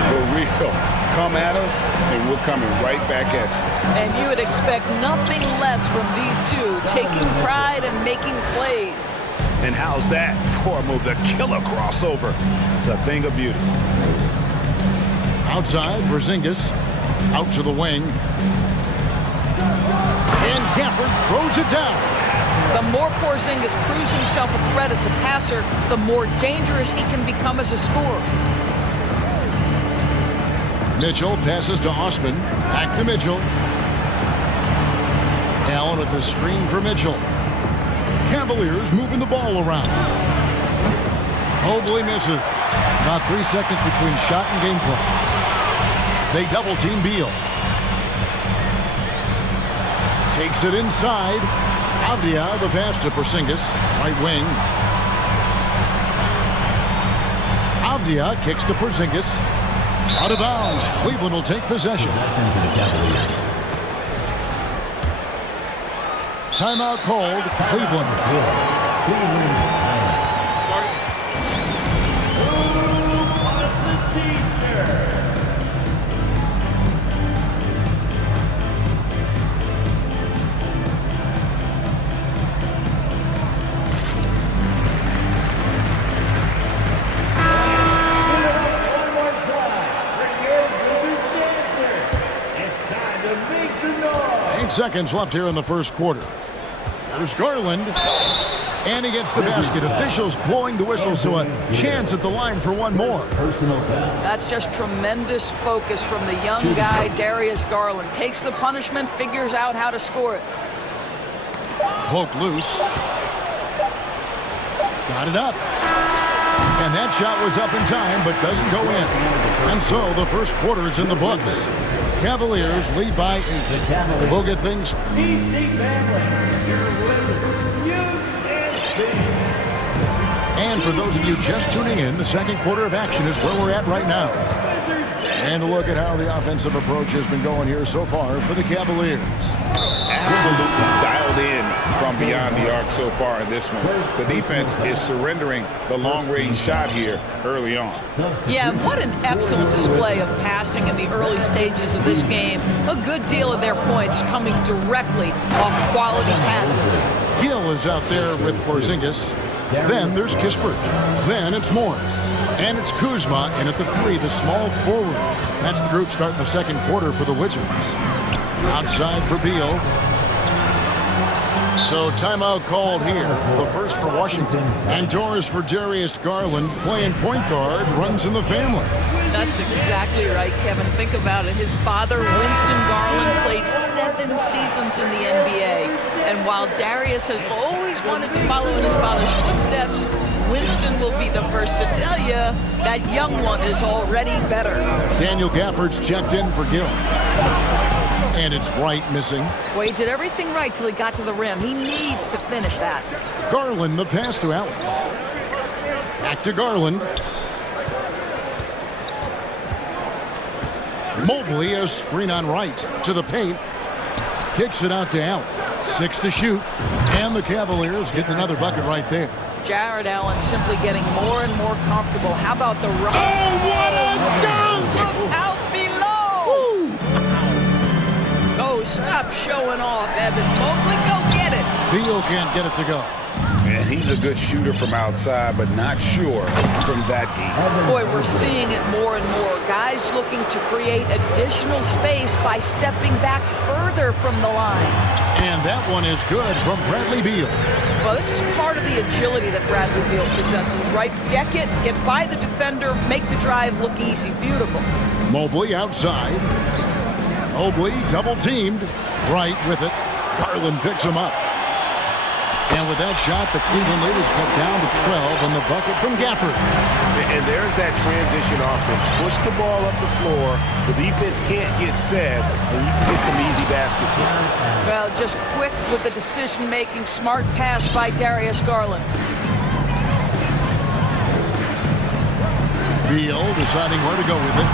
For real. Come at us, and we're coming right back at you. And you would expect nothing less from these two, taking pride and making plays. And how's that for a move? The killer crossover. It's a thing of beauty. Outside, Porzingis. Out to the wing. And Gafford throws it down. The more Porzingis proves himself a threat as a passer, the more dangerous he can become as a scorer. Mitchell passes to Osman. Back to Mitchell. Allen with the screen for Mitchell. Cavaliers moving the ball around. Mobley misses. About 3 seconds between shot and game clock. They double team Beal. Takes it inside. Avdia, the pass to Porzingis. Right wing. Avdia kicks to Porzingis. Out of bounds. Cleveland will take possession. Timeout called. Cleveland. 8 seconds left here in the first quarter. There's Garland. And he gets the basket. Officials blowing the whistle, so a chance at the line for one more. That's just tremendous focus from the young guy, Darius Garland. Takes the punishment, figures out how to score it. Poked loose. Got it up. And that shot was up in time, but doesn't go in. And so the first quarter is in the books. Cavaliers lead by 8. We'll get things. And for those of you just tuning in, the second quarter of action is where we're at right now. And a look at how the offensive approach has been going here so far for the Cavaliers. Absolutely dialed in from beyond the arc so far in this one. The defense is surrendering the long-range shot here early on. Yeah, what an excellent display of passing in the early stages of this game. A good deal of their points coming directly off quality passes. Gill is out there with Porzingis. Then there's Kispert. Then it's Morris. And it's Kuzma, and at the 3, the small forward. That's the group starting the second quarter for the Wizards. Outside for Beal. So timeout called here. The first for Washington. And doors for Darius Garland, playing point guard, runs in the family. That's exactly right, Kevin. Think about it. His father, Winston Garland, played 7 seasons in the NBA. And while Darius has always wanted to follow in his father's footsteps, Winston will be the first to tell you that young one is already better. Daniel Gafford's checked in for Gill. And it's Wright missing. Boy, he did everything right till he got to the rim. He needs to finish that. Garland, the pass to Allen. Back to Garland. Mobley, a screen on Wright to the paint. Kicks it out to Allen. 6 to shoot. And the Cavaliers getting another bucket right there. Jared Allen simply getting more and more comfortable. How about the run? Oh, what a dunk! Look out below! Oh, stop showing off, Evan Mobley. Go get it. Beal can't get it to go. And he's a good shooter from outside, but not sure from that deep. Boy, we're seeing it more and more. Guys looking to create additional space by stepping back further from the line. And that one is good from Bradley Beal. Well, this is part of the agility that Bradley Beal possesses, right? Deck it, get by the defender, make the drive look easy. Beautiful. Mobley outside. Mobley double teamed. Right with it. Garland picks him up. And with that shot, the Cleveland lead is cut down to 12 on the bucket from Gafford. And there's that transition offense. Push the ball up the floor. The defense can't get set, and you can get some easy baskets here. Well, just quick with the decision-making, smart pass by Darius Garland. Beal deciding where to go with it.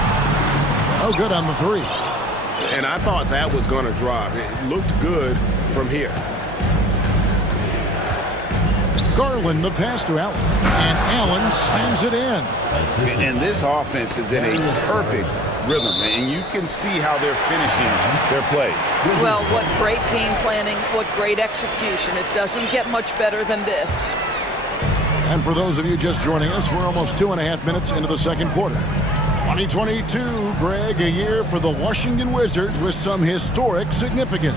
Oh, good on the 3. And I thought that was going to drop. It looked good from here. Garland the pass to Allen. And Allen slams it in. And this offense is in a perfect rhythm, and you can see how they're finishing their plays. Well, what great game planning, what great execution. It doesn't get much better than this. And for those of you just joining us, we're almost 2.5 minutes into the second quarter. 2022, Greg, a year for the Washington Wizards with some historic significance.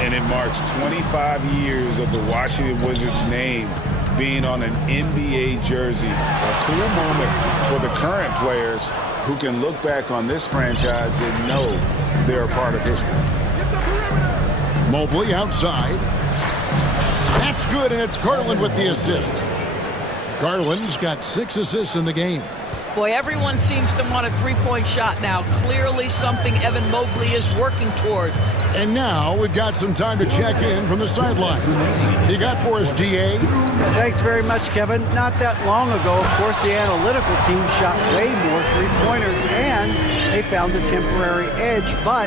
And it marks 25 years of the Washington Wizards name being on an NBA jersey. A cool moment for the current players who can look back on this franchise and know they're a part of history. Mobley outside. That's good, and it's Garland with the assist. Garland's got 6 assists in the game. Boy, everyone seems to want a three-point shot now. Clearly something Evan Mobley is working towards. And now we've got some time to check in from the sideline. You got for us, DA? Thanks very much, Kevin. Not that long ago, of course, the analytical team shot way more three-pointers, and they found a temporary edge. But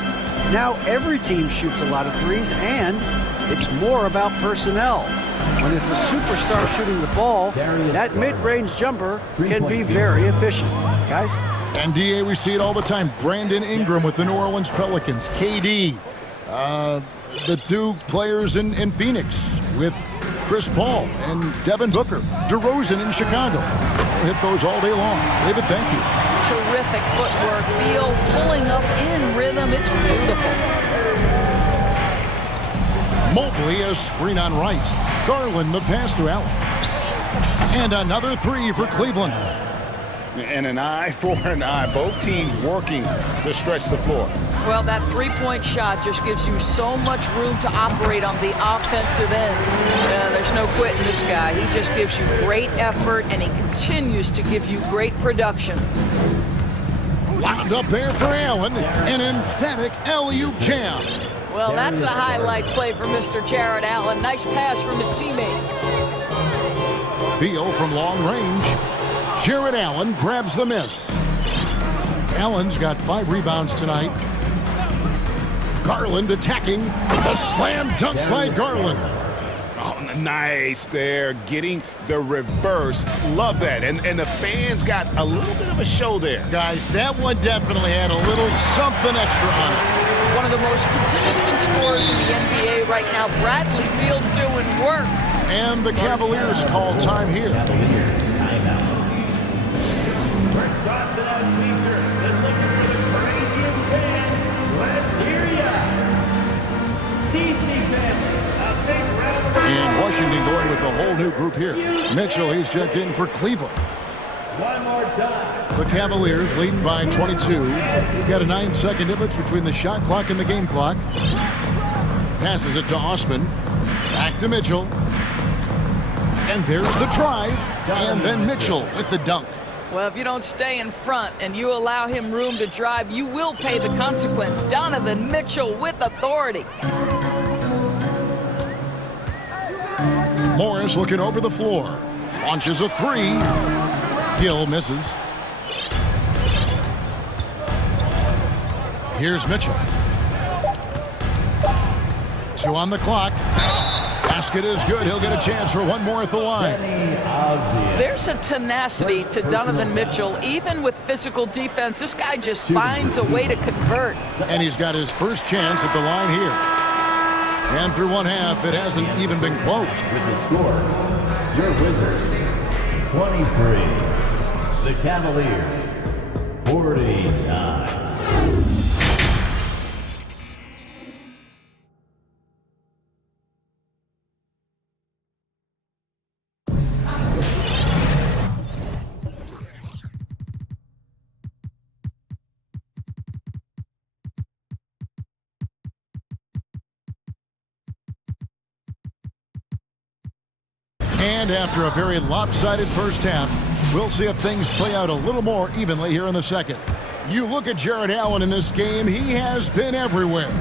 now every team shoots a lot of threes, and it's more about personnel. When it's a superstar shooting the ball, that mid-range jumper can be very efficient. Guys? And DA, we see it all the time. Brandon Ingram with the New Orleans Pelicans. KD, the 2 players in Phoenix with Chris Paul and Devin Booker. DeRozan in Chicago. We'll hit those all day long. David, thank you. Terrific footwork, feel, pulling up in rhythm. It's beautiful. Mobley, a screen on right. Garland, the pass to Allen. And another 3 for Cleveland. And an eye for an eye. Both teams working to stretch the floor. Well, that three-point shot just gives you so much room to operate on the offensive end. There's no quitting this guy. He just gives you great effort, and he continues to give you great production. Wound up there for Allen. An emphatic alley-oop jam. Well, that's a highlight play for Mr. Jarrett Allen. Nice pass from his teammate. Beal from long range. Jarrett Allen grabs the miss. Allen's got 5 rebounds tonight. Garland attacking. The slam dunk by Garland. Oh, nice there, getting the reverse. Love that. And the fans got a little bit of a show there. Guys, that one definitely had a little something extra on it. One of the most consistent scorers in the NBA right now. Bradley Beal doing work. And the Cavaliers call time here. And Washington going with a whole new group here. Mitchell, he's checked in for Cleveland. One more time. The Cavaliers leading by 22. We've got a 9-second difference between the shot clock and the game clock. Passes it to Osman. Back to Mitchell. And there's the drive. And then Mitchell with the dunk. Well, if you don't stay in front and you allow him room to drive, you will pay the consequence. Donovan Mitchell with authority. Morris looking over the floor. Launches a 3. Gill misses. Here's Mitchell. 2 on the clock. Basket is good. He'll get a chance for one more at the line. There's a tenacity to Donovan Mitchell. Even with physical defense, this guy just finds a way to convert. And he's got his first chance at the line here. And through one half, it hasn't even been close. With the score, your Wizards, 23. The Cavaliers, 49. And after a very lopsided first half, we'll see if things play out a little more evenly here in the second. You look at Jarrett Allen in this game, he has been everywhere.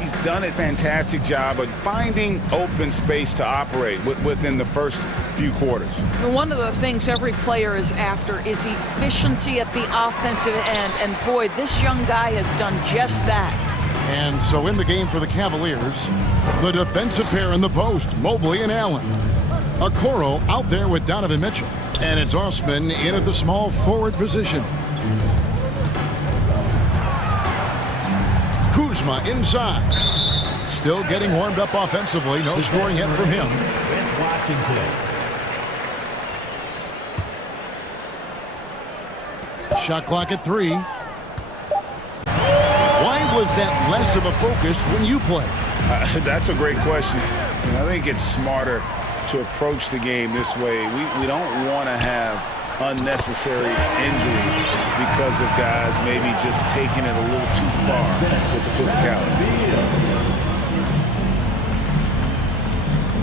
He's done a fantastic job of finding open space to operate within the first few quarters. One of the things every player is after is efficiency at the offensive end. And boy, this young guy has done just that. And so in the game for the Cavaliers, the defensive pair in the post, Mobley and Allen. Okoro out there with Donovan Mitchell. And it's Osman in at the small forward position. Kuzma inside. Still getting warmed up offensively. No scoring yet from him. Shot clock at 3. Why was that less of a focus when you play? That's a great question. I think it's smarter to approach the game this way. We don't want to have unnecessary injury because of guys maybe just taking it a little too far with the physicality.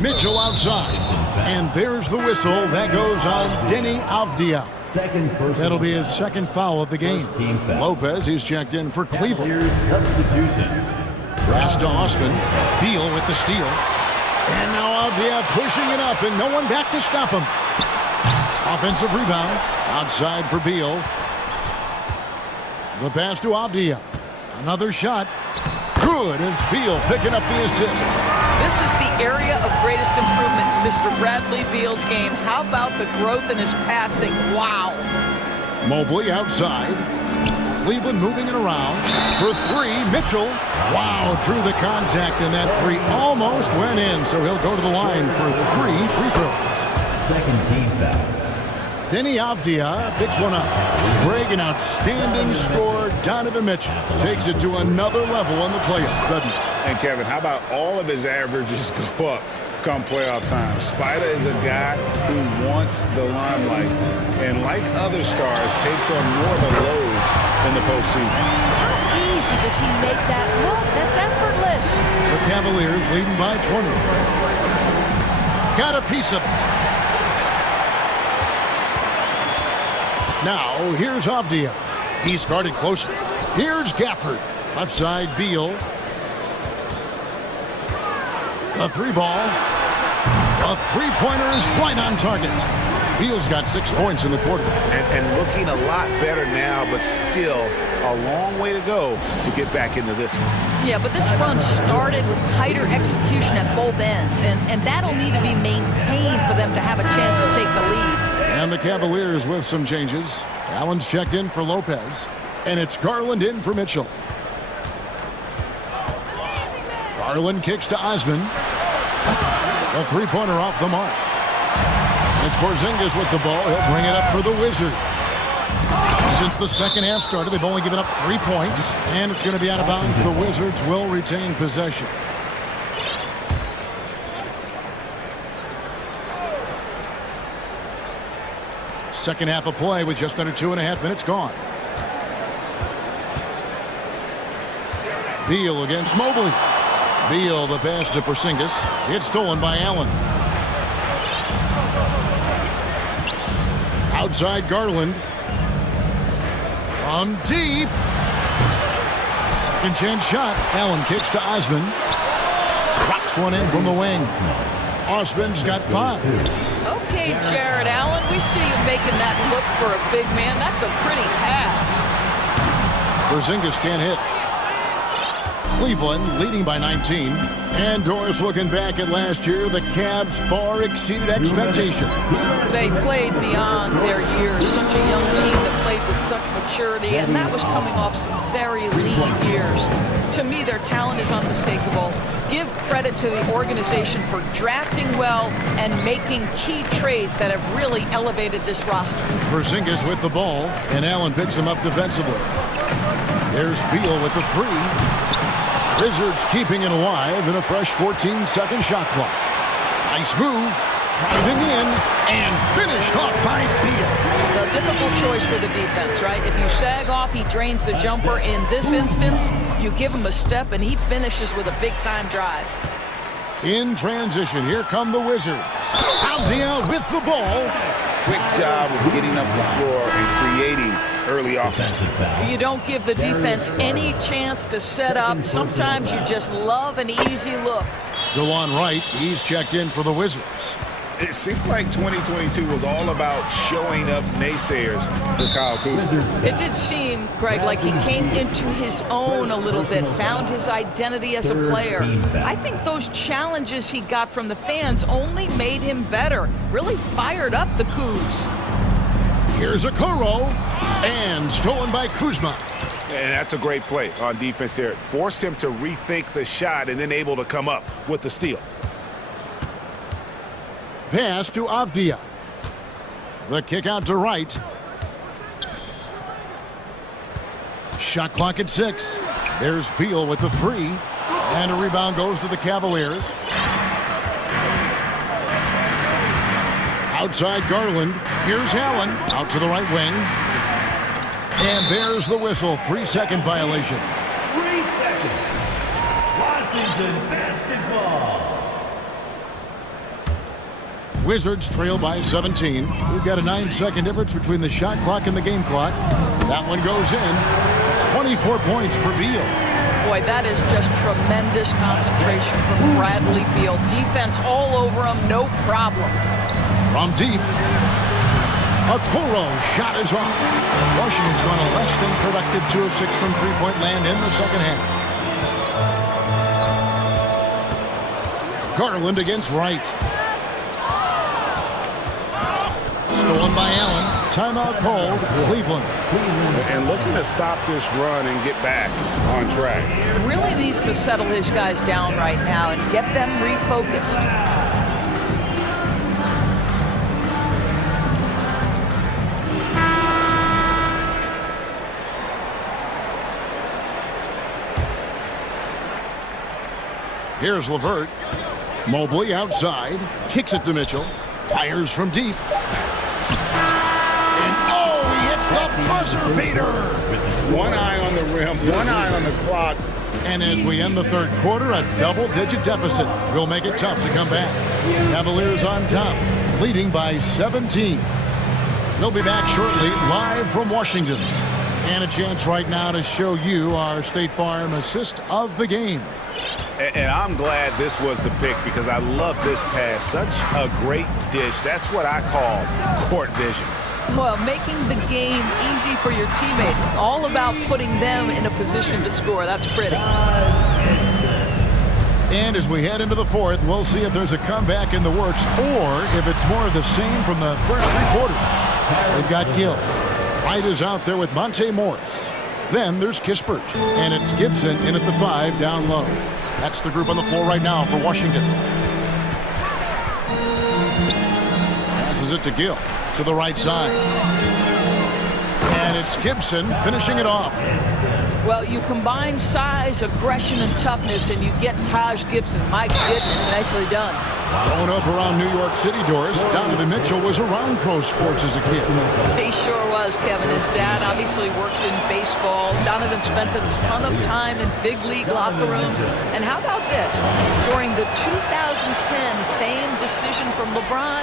Mitchell outside. And there's the whistle. That goes on Deni Avdija. That'll be his second foul of the game. Lopez, he's checked in for Cleveland. Pass to Osman. Beal with the steal. And now Avdija pushing it up, and no one back to stop him. Offensive rebound. Outside for Beal. The pass to Avdija. Another shot. Good. It's Beal picking up the assist. This is the area of greatest improvement in Mr. Bradley Beal's game. How about the growth in his passing? Wow. Mobley outside. Cleveland moving it around. For 3, Mitchell. Wow, through the contact, and that 3 almost went in, so he'll go to the line for 3 free throws. Second team foul. Deni Avdija picks one up. Greg, an outstanding scorer. Donovan Mitchell takes it to another level in the playoffs, doesn't he? And Kevin, how about all of his averages go up come playoff time? Spider is a guy who wants the limelight, and like other stars, takes on more of a load in the postseason. How easy does he make that look? That's effortless. The Cavaliers leading by 20. Got a piece of it. Now, here's Avdija. He's guarded closely. Here's Gafford. Left side, Beal. A 3-ball. A 3-pointer is right on target. Beal's got 6 points in the quarter. And looking a lot better now, but still a long way to go to get back into this one. Yeah, but this run started with tighter execution at both ends, and that'll need to be maintained for them to have a chance to take the lead. And the Cavaliers with some changes. Allen's checked in for Lopez, and it's Garland in for Mitchell. Garland kicks to Osman. A 3-pointer off the mark. And it's Porzingis with the ball. He'll bring it up for the Wizards. Since the second half started, they've only given up 3 points, and it's going to be out of bounds. The Wizards will retain possession. Second half of play with just under 2.5 minutes gone. Beal against Mobley. Beal, the pass to Porzingis. It's stolen by Allen. Outside Garland. From deep. Second chance shot. Allen kicks to Osman. Drops one in from the wing. Osman's got 5. Okay, Jared Allen, we see you making that look for a big man. That's a pretty pass. Porzingis can't hit. Cleveland leading by 19. And Doris looking back at last year, the Cavs far exceeded expectations. They played beyond their years. Such a young team that played with such maturity, and that was coming off some very lean years. To me, their talent is unmistakable. Give credit to the organization for drafting well and making key trades that have really elevated this roster. Porzingis with the ball, and Allen picks him up defensively. There's Beal with the 3. Wizards keeping it alive in a fresh 14-second shot clock. Nice move, driving in, and finished off by Beal. A difficult choice for the defense, right? If you sag off, he drains the jumper. In this instance, you give him a step, and he finishes with a big-time drive. In transition, here come the Wizards. Avdija with the ball. Quick job of getting up the floor and creating early offensive foul. You don't give the defense any chance to set up. Sometimes you just love an easy look. DeLon Wright, he's checked in for the Wizards. It seemed like 2022 was all about showing up naysayers for Kyle Kuzma. It did seem, Greg, like he came into his own a little bit, found his identity as a player. I think those challenges he got from the fans only made him better, really fired up the Kuz. Here's a Kuro, and stolen by Kuzma. And that's a great play on defense there. Forced him to rethink the shot and then able to come up with the steal. Pass to Avdia. The kick out to right. Shot clock at 6. There's Beal with the 3. And a rebound goes to the Cavaliers. Outside Garland. Here's Allen. Out to the right wing. And there's the whistle. 3-second violation. 3 seconds. Washington basketball. Wizards trail by 17. We've got a 9-second difference between the shot clock and the game clock. That one goes in. 24 points for Beal. Boy, that is just tremendous concentration from Bradley Beal. Defense all over him, no problem. From deep. A Kuro shot is off. Washington's gone a less than productive 2 of 6 from three-point land in the second half. Garland against Wright. Stolen by Allen. Timeout called. Cleveland. And looking to stop this run and get back on track. Really needs to settle his guys down right now and get them refocused. Here's LeVert. Mobley outside. Kicks it to Mitchell. Fires from deep. And oh, he hits the buzzer beater. One eye on the rim, one eye on the clock. And as we end the third quarter, a double-digit deficit will make it tough to come back. Cavaliers on top, leading by 17. They'll be back shortly, live from Washington. And a chance right now to show you our State Farm assist of the game. And I'm glad this was the pick because I love this pass. Such a great dish. That's what I call court vision. Well, making the game easy for your teammates. All about putting them in a position to score. That's pretty. And as we head into the fourth, we'll see if there's a comeback in the works or if it's more of the same from the first 3 quarters. They've got Gill. Wright is out there with Monte Morris. Then there's Kispert. And it's Gibson in at the 5 down low. That's the group on the floor right now for Washington. Passes it to Gill to the right side. And it's Gibson finishing it off. Well, you combine size, aggression, and toughness, and you get Taj Gibson. My goodness, nicely done. Growing up around New York City doors, Donovan Mitchell was around pro sports as a kid. He sure was, Kevin. His dad obviously worked in baseball. Donovan spent a ton of time in big league locker rooms. And how about this? During the 2010 famed decision from LeBron,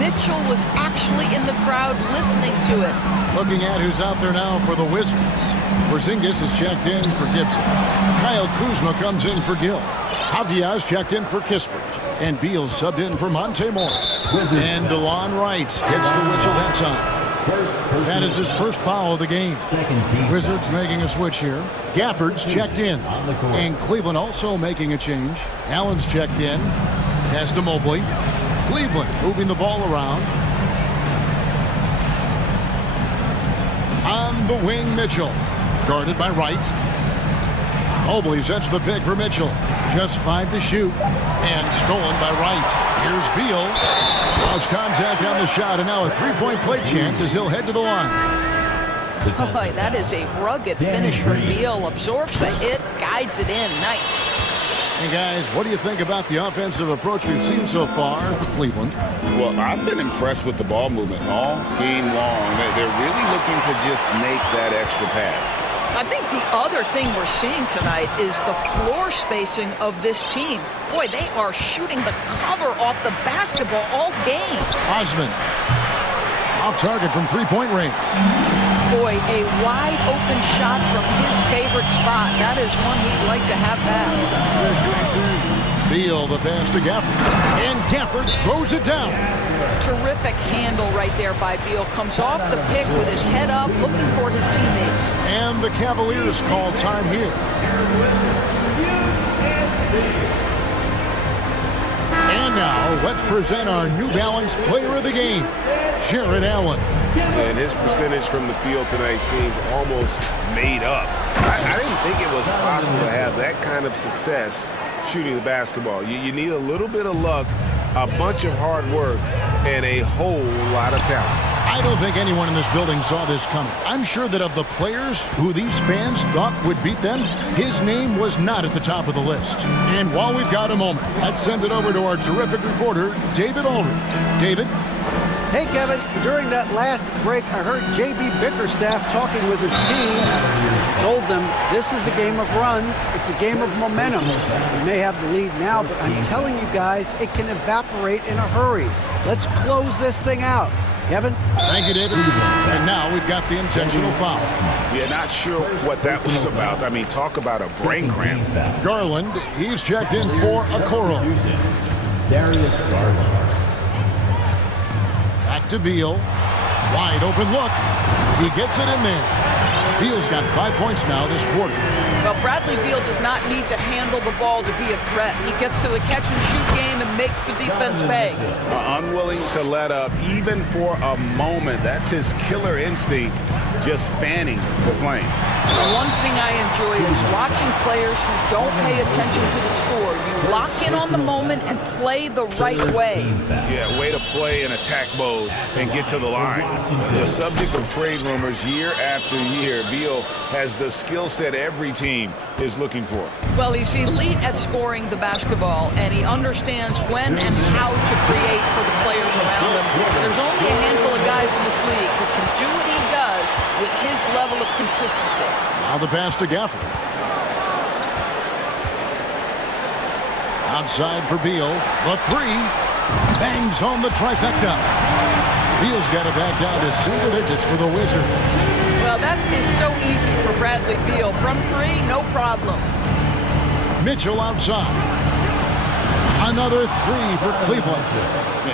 Mitchell was actually in the crowd listening to it. Looking at who's out there now for the Wizards. Porzingis is checked in for Gibson. Kyle Kuzma comes in for Gill. Avdia's checked in for Kispert. And Beal subbed in for Monte Morris. And DeLon Wright gets the whistle that time. That is his first foul of the game. Wizards making a switch here. Gafford's checked in. And Cleveland also making a change. Allen's checked in. Pass to Mobley. Cleveland moving the ball around. On the wing, Mitchell. Guarded by Wright. Mobley sets the pick for Mitchell. Just 5 to shoot. And stolen by Wright. Here's Beal. Lost contact on the shot, and now a 3-point play chance as he'll head to the line. Boy, that is a rugged finish from Beal. Absorbs the hit, guides it in. Nice. Hey, guys, what do you think about the offensive approach we've seen so far for Cleveland? Well, I've been impressed with the ball movement all game long. They're really looking to just make that extra pass. I think the other thing we're seeing tonight is the floor spacing of this team. Boy, they are shooting the cover off the basketball all game. Osman off target from 3-point range. Boy, a wide open shot from his favorite spot. That is one he'd like to have back. Beal, the pass to Gafford. And Gafford throws it down. Terrific handle right there by Beal. Comes off the pick with his head up, looking for his teammates. And the Cavaliers call time here. And now, let's present our New Balance player of the game, Jared Allen. And his percentage from the field tonight seemed almost made up. I didn't think it was possible to have that kind of success shooting the basketball. You need a little bit of luck, a bunch of hard work, and a whole lot of talent. I don't think anyone in this building saw this coming. I'm sure that of the players who these fans thought would beat them, his name was not at the top of the list. And while we've got a moment, let's send it over to our terrific reporter, David Aldridge. David? Hey, Kevin, during that last break, I heard J.B. Bickerstaff talking with his team. Told them this is a game of runs. It's a game of momentum. We may have the lead now, but I'm telling you guys, it can evaporate in a hurry. Let's close this thing out. Kevin? Thank you, David. And now we've got the intentional foul. Yeah, not sure what that was about. I mean, talk about a brain cramp. Garland, he's checked in for a Okoro. Darius Garland. Back to Beal. Wide open look. He gets it in there. Beal's got 5 points now this quarter. Well, Bradley Beal does not need to handle the ball to be a threat. He gets to the catch-and-shoot game and makes the defense pay. Unwilling to let up even for a moment. That's his killer instinct, just fanning the flame. One thing I enjoy is watching players who don't pay attention to the score. You lock in on the moment and play the right way. Yeah, way to play in attack mode and get to the line. The subject of trade rumors year after year, Beal has the skill set every team is looking for. Well, he's elite at scoring the basketball, and he understands when and how to create for the players around him. There's only a handful of guys in this league who can do what he does with his level of consistency. Now the pass to Gafford. Outside for Beal. The three. Bangs home the trifecta. Beal's got it back down to single digits for the Wizards. Well, that is so easy for Bradley Beal. From three, no problem. Mitchell outside. Another three for Cleveland.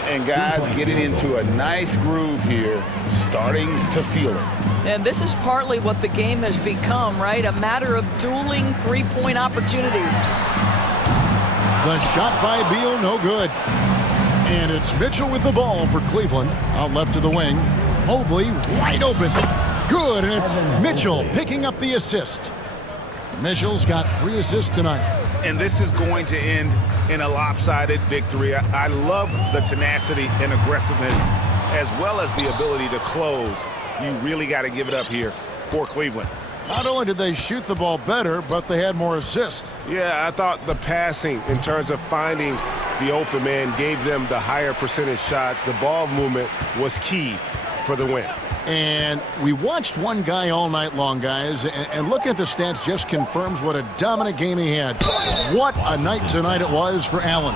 And guys getting into a nice groove here, starting to feel it. And this is partly what the game has become, right? A matter of dueling three-point opportunities. The shot by Beal, no good. And it's Mitchell with the ball for Cleveland. Out left to the wing. Mobley wide open. Good, and it's Mitchell picking up the assist. Mitchell's got 3 assists tonight. And this is going to end in a lopsided victory. I love the tenacity and aggressiveness as well as the ability to close. You really got to give it up here for Cleveland. Not only did they shoot the ball better, but they had more assists. Yeah, I thought the passing in terms of finding the open man gave them the higher percentage shots. The ball movement was key for the win. And we watched one guy all night long, guys, and looking at the stats just confirms what a dominant game he had. What a night tonight it was for Allen.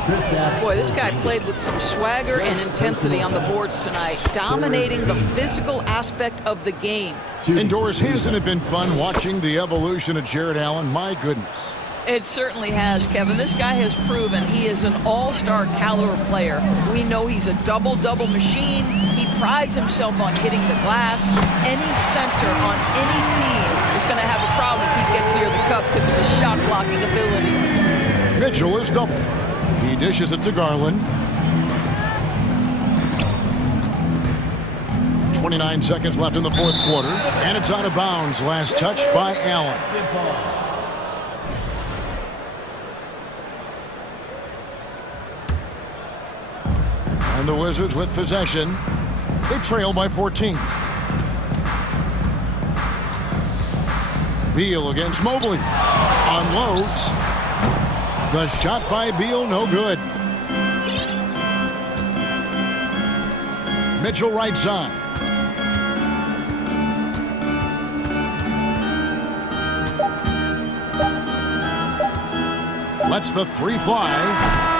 Boy, this guy played with some swagger and intensity on the boards tonight, dominating the physical aspect of the game. Indoors, hasn't it been fun watching the evolution of Jared Allen? My goodness. It certainly has, Kevin. This guy has proven he is an all-star caliber player. We know he's a double-double machine. He prides himself on hitting the glass. Any center on any team is going to have a problem if he gets near the cup because of his shot-blocking ability. Mitchell is double. He dishes it to Garland. 29 seconds left in the fourth quarter, and it's out of bounds. Last touch by Allen. And the Wizards with possession. They trail by 14. Beal against Mobley. Unloads. The shot by Beal, no good. Mitchell right side. Lets the three fly.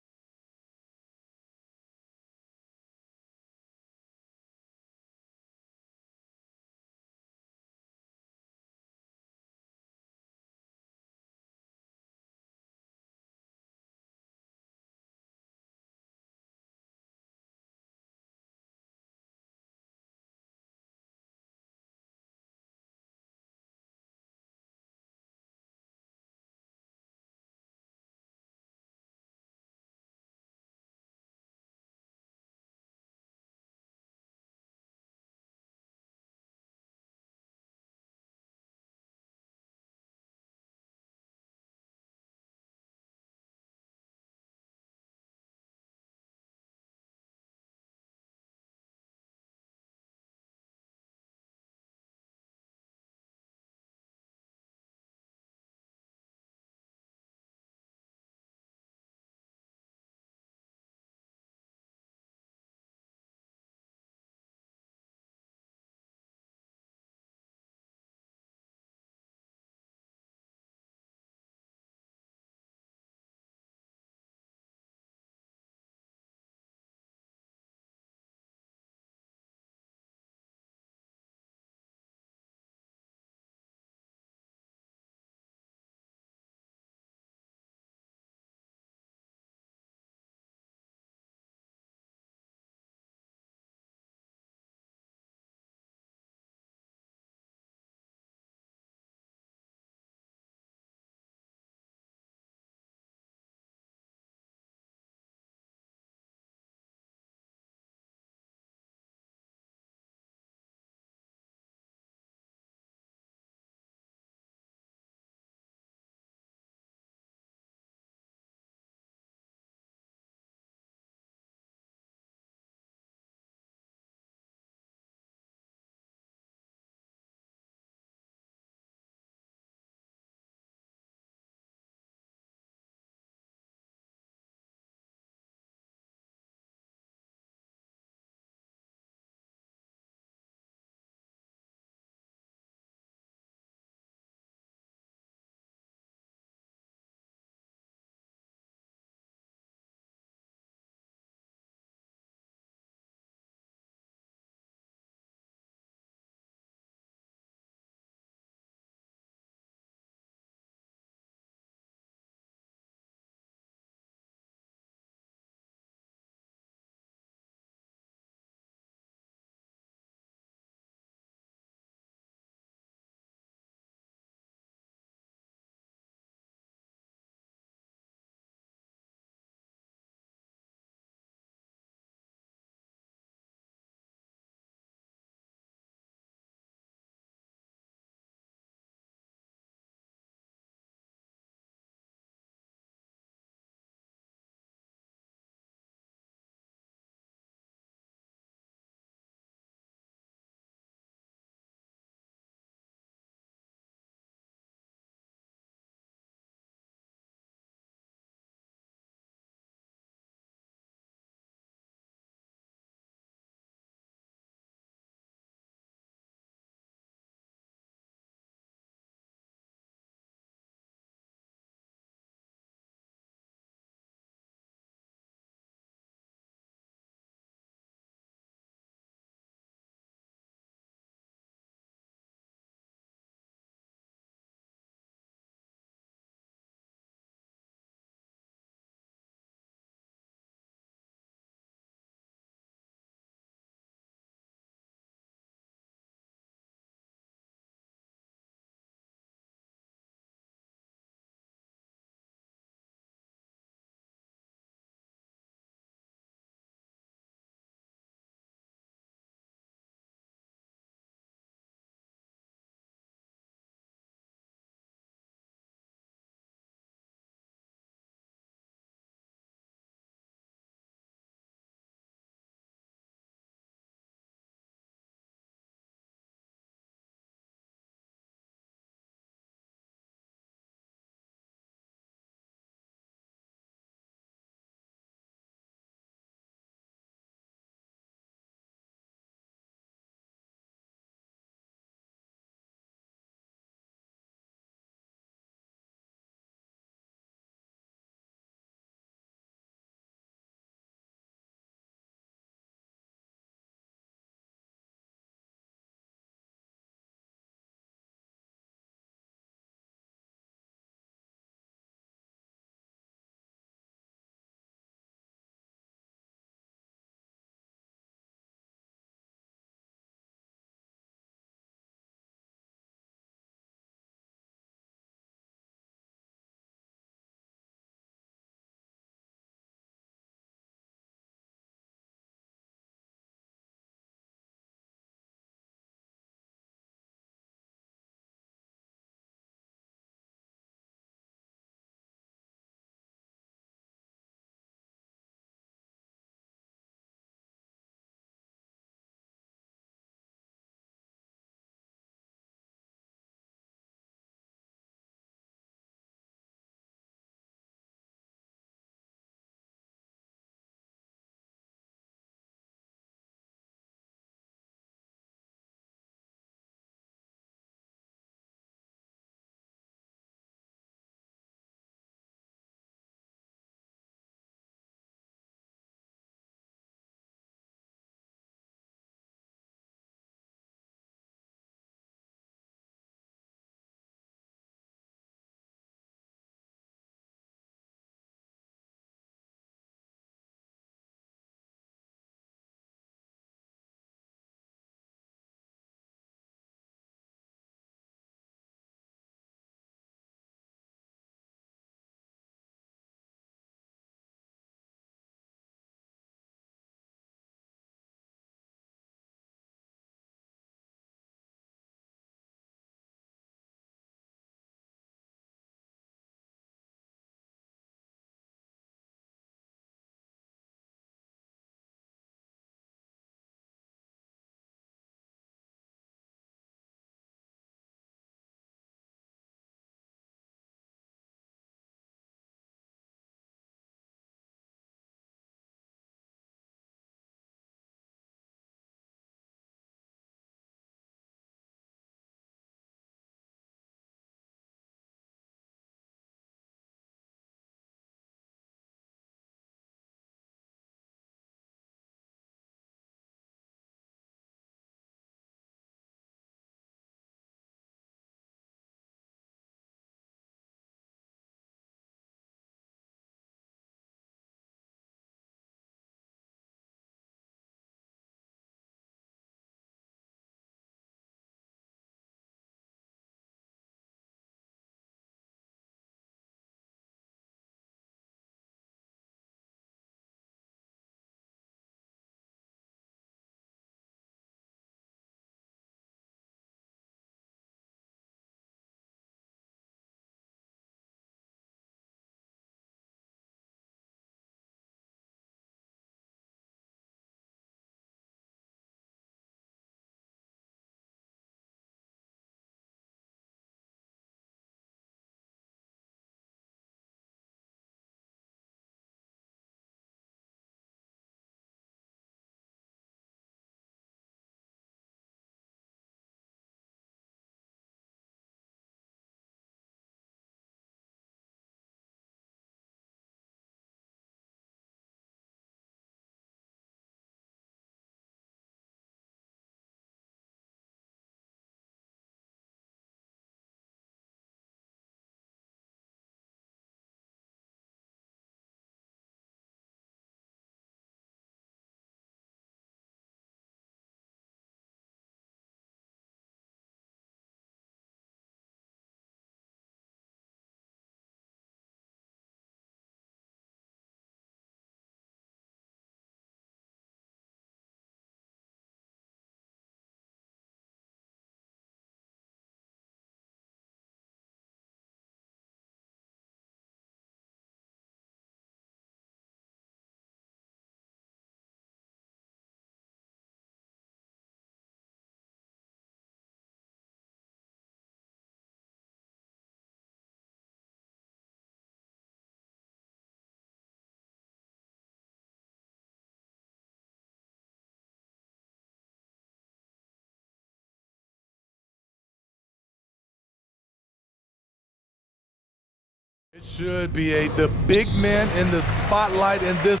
should be the big man in the spotlight in this.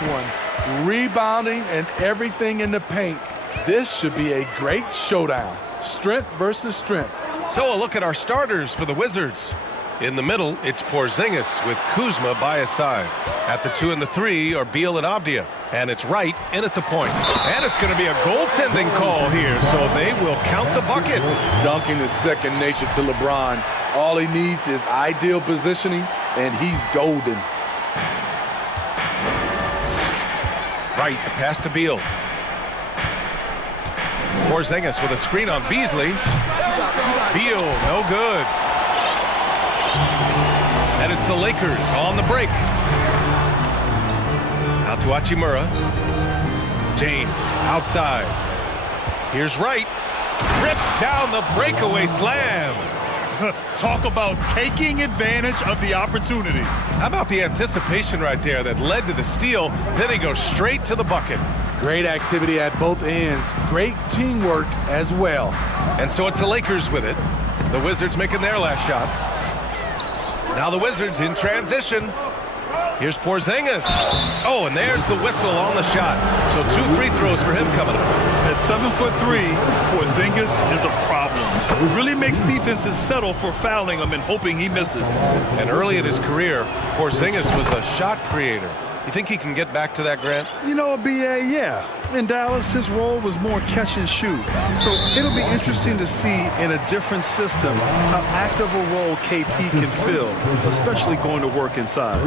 One rebounding and everything in the paint. This should be a great showdown. Strength versus strength. So a look at our starters for the Wizards. In the middle, it's Porzingis with Kuzma by his side. At the 2 and the 3 are Beal and Avdia. And it's Wright in at the point. And it's going to be a goaltending call here, so they will count the bucket. Dunking is second nature to LeBron. All he needs is ideal positioning, and he's golden. Wright, the pass to Beal. Porzingis with a screen on Beasley. Beal, no good. And it's the Lakers on the break. Out to Hachimura. James, outside. Here's Wright. Rips down the breakaway slam. Talk about taking advantage of the opportunity. How about the anticipation right there that led to the steal? Then he goes straight to the bucket. Great activity at both ends. Great teamwork as well. And so it's the Lakers with it. The Wizards making their last shot. Now the Wizards in transition. Here's Porzingis. Oh, and there's the whistle on the shot. So 2 free throws for him coming up. At 7'3", Porzingis is a problem. It really makes defenses settle for fouling him and hoping he misses. And early in his career, Porzingis was a shot creator. You think he can get back to that, Grant? You know, BA, yeah. In Dallas, his role was more catch and shoot. So it'll be interesting to see in a different system how active a role KP can fill, especially going to work inside.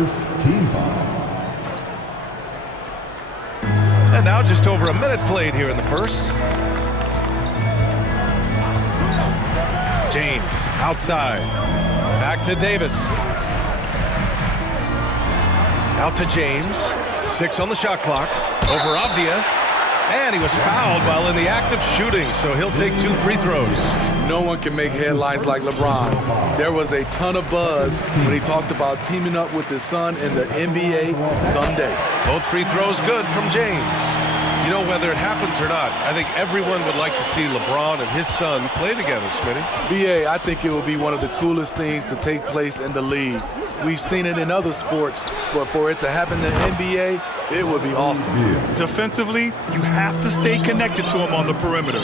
And now just over a minute played here in the first. James outside. Back to Davis. Out to James. 6 on the shot clock. Over Avdia. And he was fouled while in the act of shooting, so he'll take 2 free throws. No one can make headlines like LeBron. There was a ton of buzz when he talked about teaming up with his son in the NBA someday. Both free throws good from James. You know, whether it happens or not, I think everyone would like to see LeBron and his son play together, Smitty. BA, I think it will be one of the coolest things to take place in the league. We've seen it in other sports, but for it to happen in the NBA, it would be awesome. Yeah. Defensively, you have to stay connected to him on the perimeter.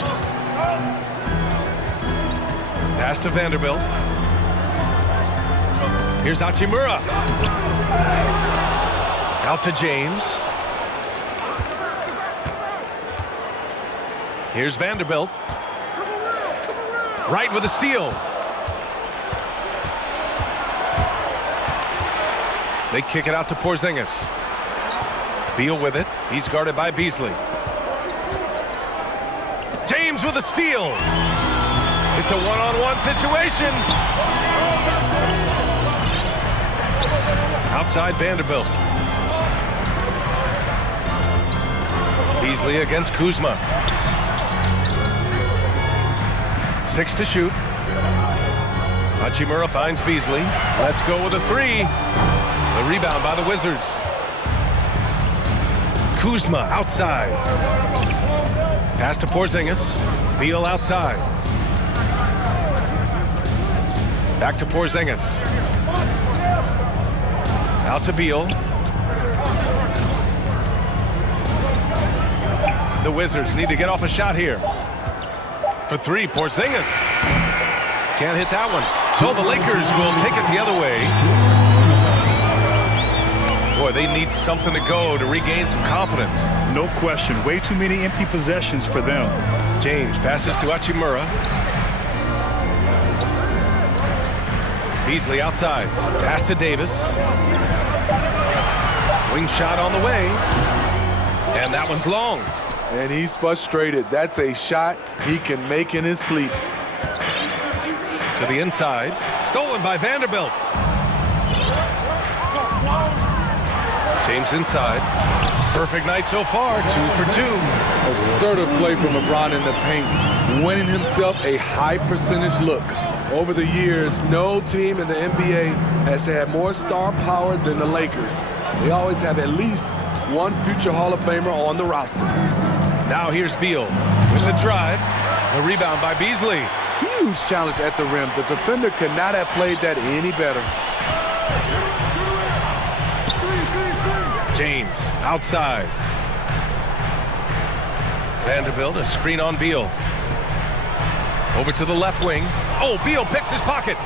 Pass to Vanderbilt. Here's Hachimura. Out to James. Here's Vanderbilt. Right with a steal. They kick it out to Porzingis. Beal with it. He's guarded by Beasley. James with a steal. It's a one-on-one situation. Outside Vanderbilt. Beasley against Kuzma. 6 to shoot. Hachimura finds Beasley. Let's go with a 3. The rebound by the Wizards. Kuzma outside. Pass to Porzingis. Beal outside. Back to Porzingis. Out to Beal. The Wizards need to get off a shot here. For 3, Porzingis. Can't hit that one. So the Lakers will take it the other way. Boy, they need something to go to regain some confidence. No question. Way too many empty possessions for them. James passes to Hachimura. Beasley outside. Pass to Davis. Wing shot on the way. And that one's long. And he's frustrated. That's a shot he can make in his sleep. To the inside. Stolen by Vanderbilt. James inside. Perfect night so far, 2 for 2. Assertive play from LeBron in the paint, winning himself a high percentage look. Over the years, no team in the NBA has had more star power than the Lakers. They always have at least one future Hall of Famer on the roster. Now here's Beal with the drive. The rebound by Beasley. Huge challenge at the rim. The defender could not have played that any better. James outside. Vanderbilt, a screen on Beal. Over to the left wing. Oh, Beal picks his pocket.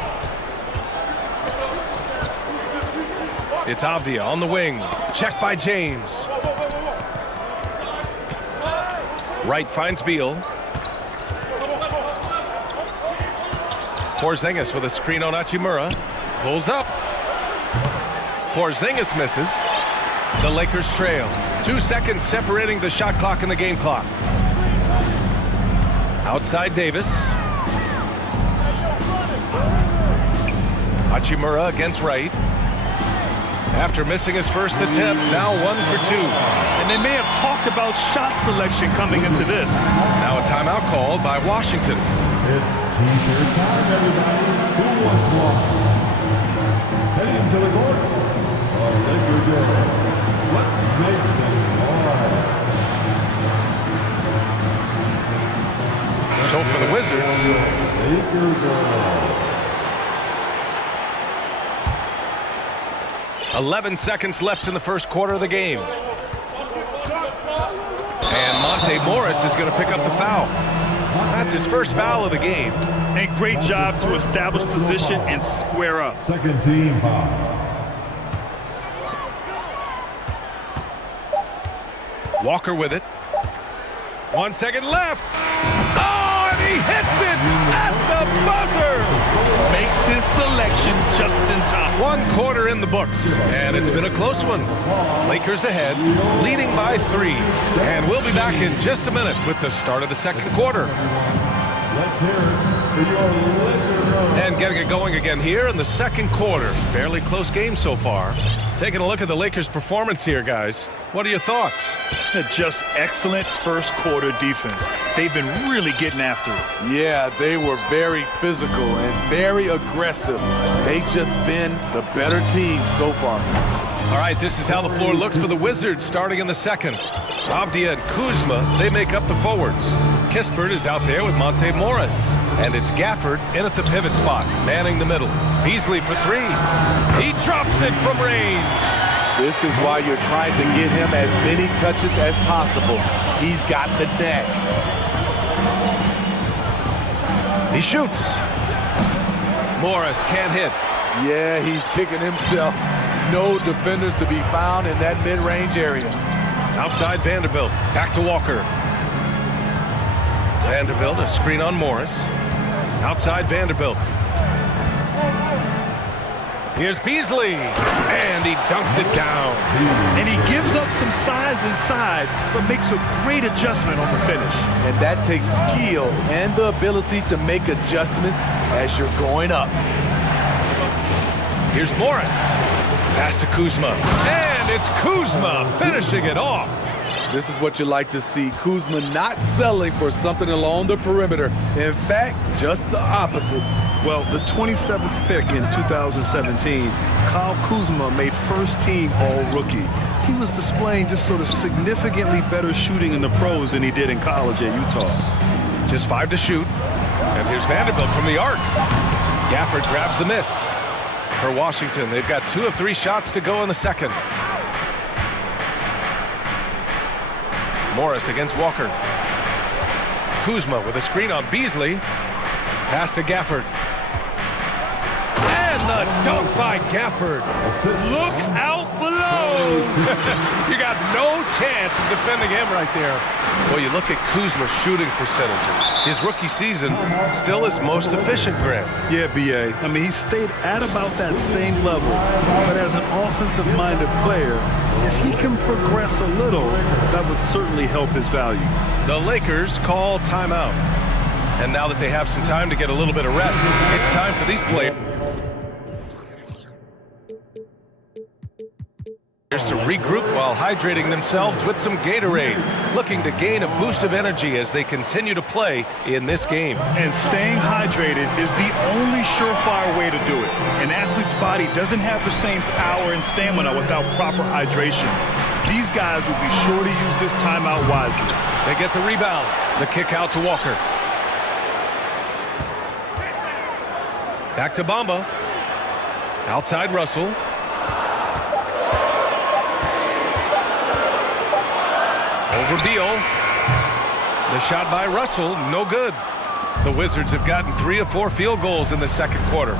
It's Avdia on the wing. Check by James. Wright finds Beal. Porzingis with a screen on Hachimura. Pulls up. Porzingis misses. The Lakers trail. 2 seconds separating the shot clock and the game clock. Outside Davis. Hachimura against Wright. After missing his first attempt, now 1 for 2. And they may have talked about shot selection coming into this. Now a timeout called by Washington. It's T-shirt time, everybody. Who wants one? Heading into the court. Lakers game. Let's make some noise. So for the Wizards. Lakers game. 11 seconds left in the first quarter of the game. And Monte Morris is going to pick up the foul. That's his first foul of the game. And great job to establish position and square up. Second team foul. Walker with it. 1 second left. Oh, and he hits it at the buzzer. Makes his selection just in time. 1 quarter in the books, and it's been a close one. Lakers ahead, leading by 3. And we'll be back in just a minute with the start of the second quarter. Let's hear it for your Lakers. And getting it going again here in the second quarter. Fairly close game so far. Taking a look at the Lakers' performance here, guys. What are your thoughts? Just excellent first quarter defense. They've been really getting after it. Yeah, they were very physical and very aggressive. They've just been the better team so far. All right, this is how the floor looks for the Wizards starting in the second. Avdia and Kuzma, they make up the forwards. Kispert is out there with Monte Morris. And it's Gafford in at the pivot spot, manning the middle. Beasley for 3. He drops it from range. This is why you're trying to get him as many touches as possible. He's got the knack. He shoots. Morris can't hit. Yeah, he's kicking himself. No defenders to be found in that mid-range area. Outside Vanderbilt. Back to Walker. Vanderbilt, a screen on Morris. Outside Vanderbilt. Here's Beasley. And he dunks it down. And he gives up some size inside, but makes a great adjustment on the finish. And that takes skill and the ability to make adjustments as you're going up. Here's Morris. Pass to Kuzma. And it's Kuzma finishing it off. This is what you like to see. Kuzma not settling for something along the perimeter. In fact, just the opposite. Well, the 27th pick in 2017, Kyle Kuzma made first team all-rookie. He was displaying just sort of significantly better shooting in the pros than he did in college at Utah. Just 5 to shoot. And here's Vanderbilt from the arc. Gafford grabs the miss. For Washington, they've got 2 of 3 shots to go in the second. Morris against Walker. Kuzma with a screen on Beasley. Pass to Gafford. And And the dunk by Gafford. Look out below. You got no chance of defending him right there. Well, you look at Kuzma's shooting percentages. His rookie season, still his most efficient, Grant. Yeah, B.A. I mean, he stayed at about that same level. But as an offensive-minded player, if he can progress a little, that would certainly help his value. The Lakers call timeout. And now that they have some time to get a little bit of rest, it's time for these players to regroup while hydrating themselves with some Gatorade, looking to gain a boost of energy as they continue to play in this game. And staying hydrated is the only surefire way to do it. An athlete's body doesn't have the same power and stamina without proper hydration. These guys will be sure to use this timeout wisely. They get the rebound. The kick out to Walker. Back to Bamba. Outside Russell. Over Beal. The shot by Russell, no good. The Wizards have gotten 3 of 4 field goals in the second quarter.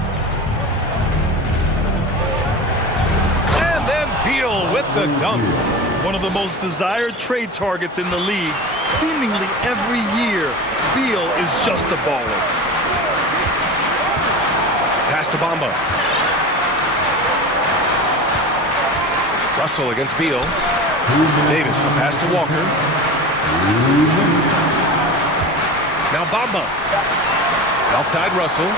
And then Beal with the dunk. One of the most desired trade targets in the league. Seemingly every year, Beal is just a baller. Pass to Bamba. Russell against Beal. Davis, the pass to Walker. Now Bamba. Outside Russell.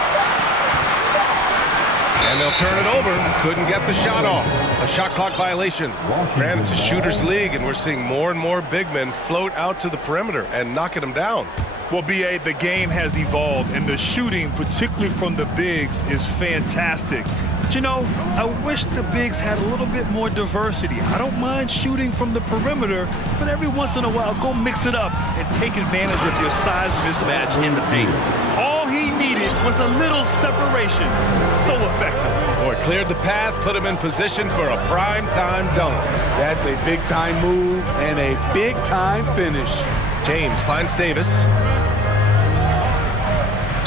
And they'll turn it over. Couldn't get the shot off. A shot clock violation. Grant, it's a shooter's league, and we're seeing more and more big men float out to the perimeter and knocking them down. Well, B.A., the game has evolved, and the shooting, particularly from the bigs, is fantastic. But, you know, I wish the bigs had a little bit more diversity. I don't mind shooting from the perimeter, but every once in a while, go mix it up and take advantage of your size mismatch in the paint. All he needed was a little separation. So effective. Boy, cleared the path, put him in position for a prime-time dunk. That's a big-time move and a big-time finish. James finds Davis.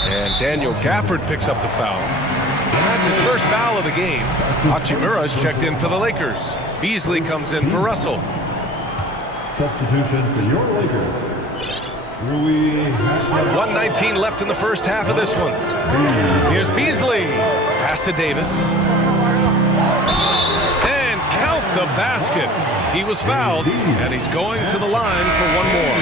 And Daniel Gafford picks up the foul. And that's his first foul of the game. Hachimura's checked in for the Lakers. Beasley comes in for Russell. Substitution for your Lakers. 1:19 left in the first half of this one. Here's Beasley. Pass to Davis. And count the basket. He was fouled, and he's going to the line for one more.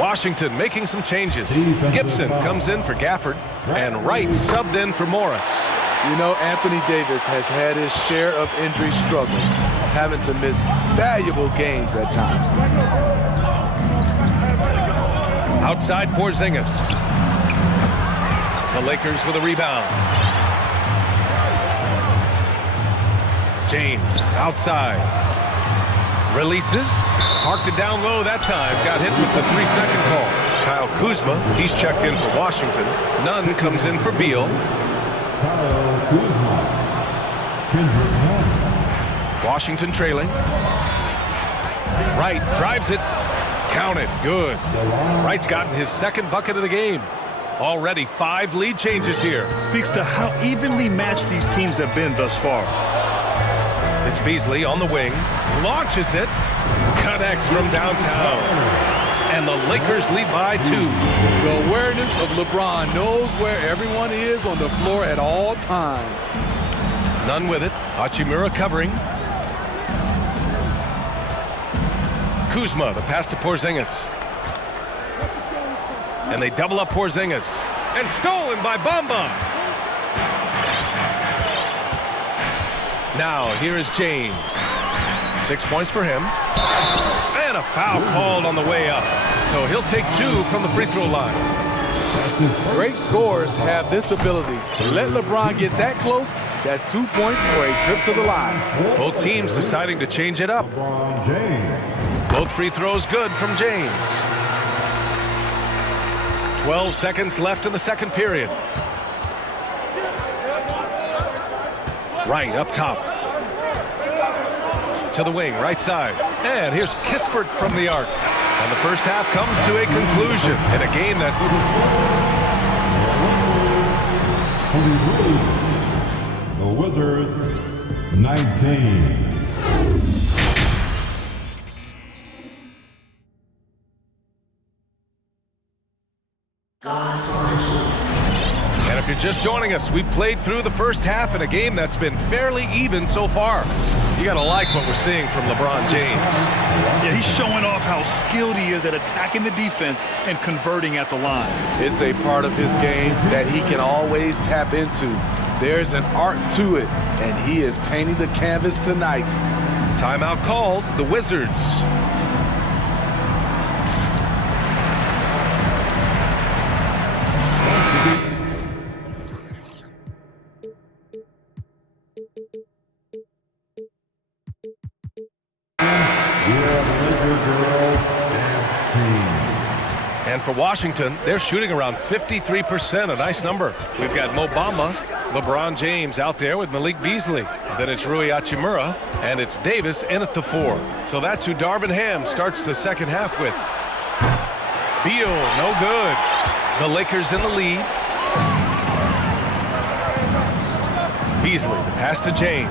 Washington making some changes. Gibson comes in for Gafford, and Wright subbed in for Morris. You know, Anthony Davis has had his share of injury struggles, having to miss valuable games at times. Outside Porzingis. The Lakers with a rebound. James outside. Releases. Parked it down low that time. Got hit with the 3-second call. Kyle Kuzma, he's checked in for Washington. Nunn comes in for Beal. Kyle Kuzma. Kendrick Nunn. Washington trailing. Wright drives it. Counted. Good. Wright's gotten his second bucket of the game. Already 5 lead changes here. Speaks to how evenly matched these teams have been thus far. It's Beasley on the wing. Launches it. Connects from downtown. And the Lakers lead by 2. The awareness of LeBron knows where everyone is on the floor at all times. None with it. Hachimura covering. Kuzma, the pass to Porzingis. And they double up Porzingis. And stolen by Bamba. Now, here is James. 6 points for him. And a foul called on the way up. So he'll take 2 from the free throw line. Great scorers have this ability to let LeBron get that close. That's 2 points for a trip to the line. Both teams deciding to change it up. Both free throws good from James. 12 seconds left in the second period. Wright up top. To the wing, right side. And here's Kispert from the arc. And the first half comes to a conclusion in a game that's... Wizards, 19. And if you're just joining us, we played through the first half in a game that's been fairly even so far. You gotta like what we're seeing from LeBron James. Yeah, he's showing off how skilled he is at attacking the defense and converting at the line. It's a part of his game that he can always tap into. There's an art to it, and he is painting the canvas tonight. Timeout called, the Wizards. And for Washington, they're shooting around 53%, a nice number. We've got Mo Bamba, LeBron James out there with Malik Beasley. Then it's Rui Hachimura, and it's Davis in at the 4. So that's who Darvin Ham starts the second half with. Beal, no good. The Lakers in the lead. Beasley, the pass to James.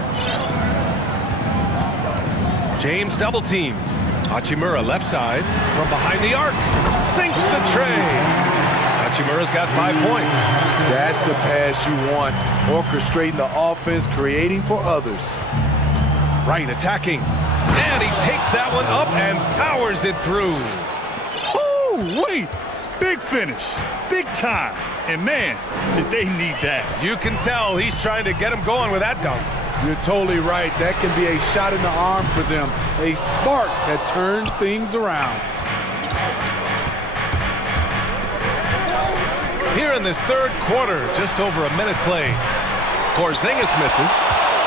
James double teamed. Hachimura left side from behind the arc. Sinks the tray. Hachimura's got 5 points. That's the pass you want. Orchestrating the offense, creating for others. Right, attacking. And he takes that one up and powers it through. Oh, wait. Big finish. Big time. And man, did they need that. You can tell he's trying to get him going with that dunk. You're totally right. That can be a shot in the arm for them. A spark that turns things around. Here in this third quarter, just over a minute played. Porzingis misses.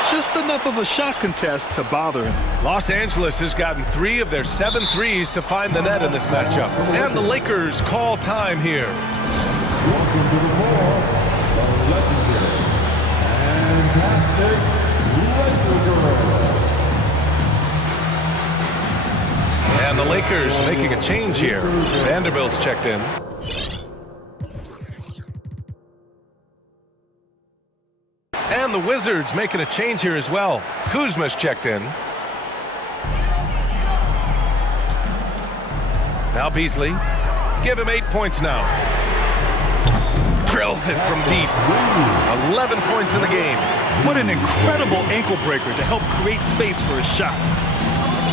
Just enough of a shot contest to bother him. Los Angeles has gotten 3 of their 7 threes to find the net in this matchup. And the Lakers call time here. Welcome to the floor, the legendary, fantastic And the Lakers making a change here. Vanderbilt's checked in. And the Wizards making a change here as well. Kuzma's checked in. Now Beasley. Give him 8 points now. Drills it from deep. 11 points in the game. What an incredible ankle breaker to help create space for a shot.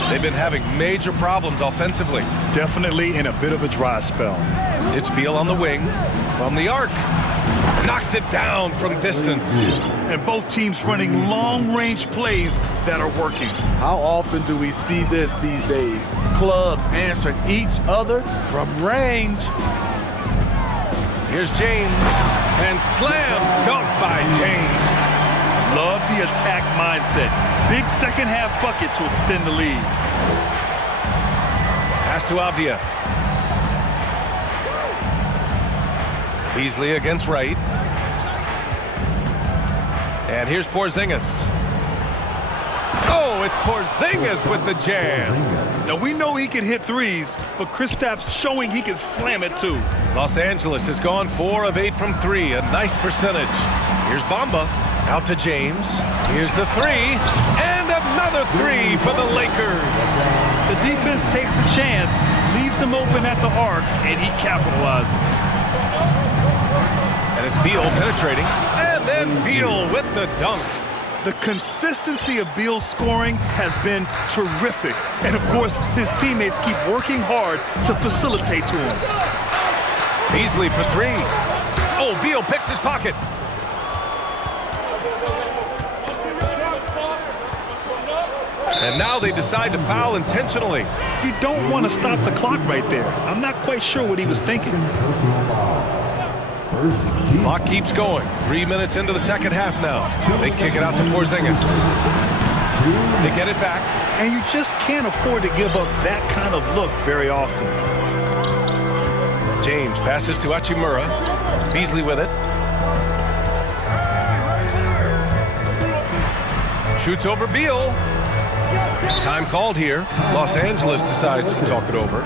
They've been having major problems offensively. Definitely in a bit of a dry spell. It's Beal on the wing from the arc. Knocks it down from distance. And both teams running long-range plays that are working. How often do we see this these days? Clubs answering each other from range. Here's James. And slam dunk by James. Love the attack mindset. Big second half bucket to extend the lead. Pass to Avdia. Beasley against Wright. And here's Porzingis. Oh, it's Porzingis with the jam. Now, we know he can hit threes, but Kristaps showing he can slam it too. Los Angeles has gone 4 of 8 from 3, a nice percentage. Here's Bamba. Out to James. Here's the 3. And another 3 for the Lakers. The defense takes a chance, leaves him open at the arc, and he capitalizes. And it's Beal penetrating. And then Beal with the dunk. The consistency of Beal's scoring has been terrific. And of course, his teammates keep working hard to facilitate to him. Beasley for 3. Oh, Beal picks his pocket. And now they decide to foul intentionally. You don't want to stop the clock right there. I'm not quite sure what he was thinking. Clock keeps going. 3 minutes into the second half now. They kick it out to Porzingis. They get it back. And you just can't afford to give up that kind of look very often. James passes to Hachimura. Beasley with it. Shoots over Beal. Time called here. Los Angeles decides to talk it over.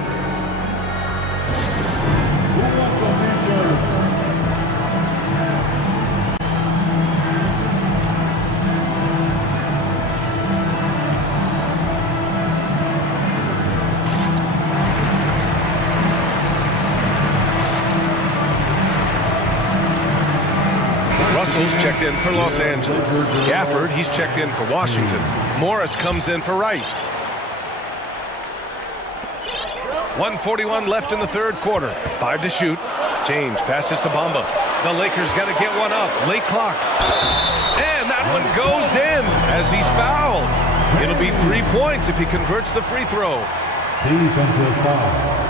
Russell's checked in for Los Angeles. Gafford, he's checked in for Washington. Morris comes in for Wright. 1:41 left in the third quarter. 5 to shoot. James passes to Bamba. The Lakers got to get one up. Late clock. And that one goes in as he's fouled. It'll be 3 points if he converts the free throw. Defensive foul.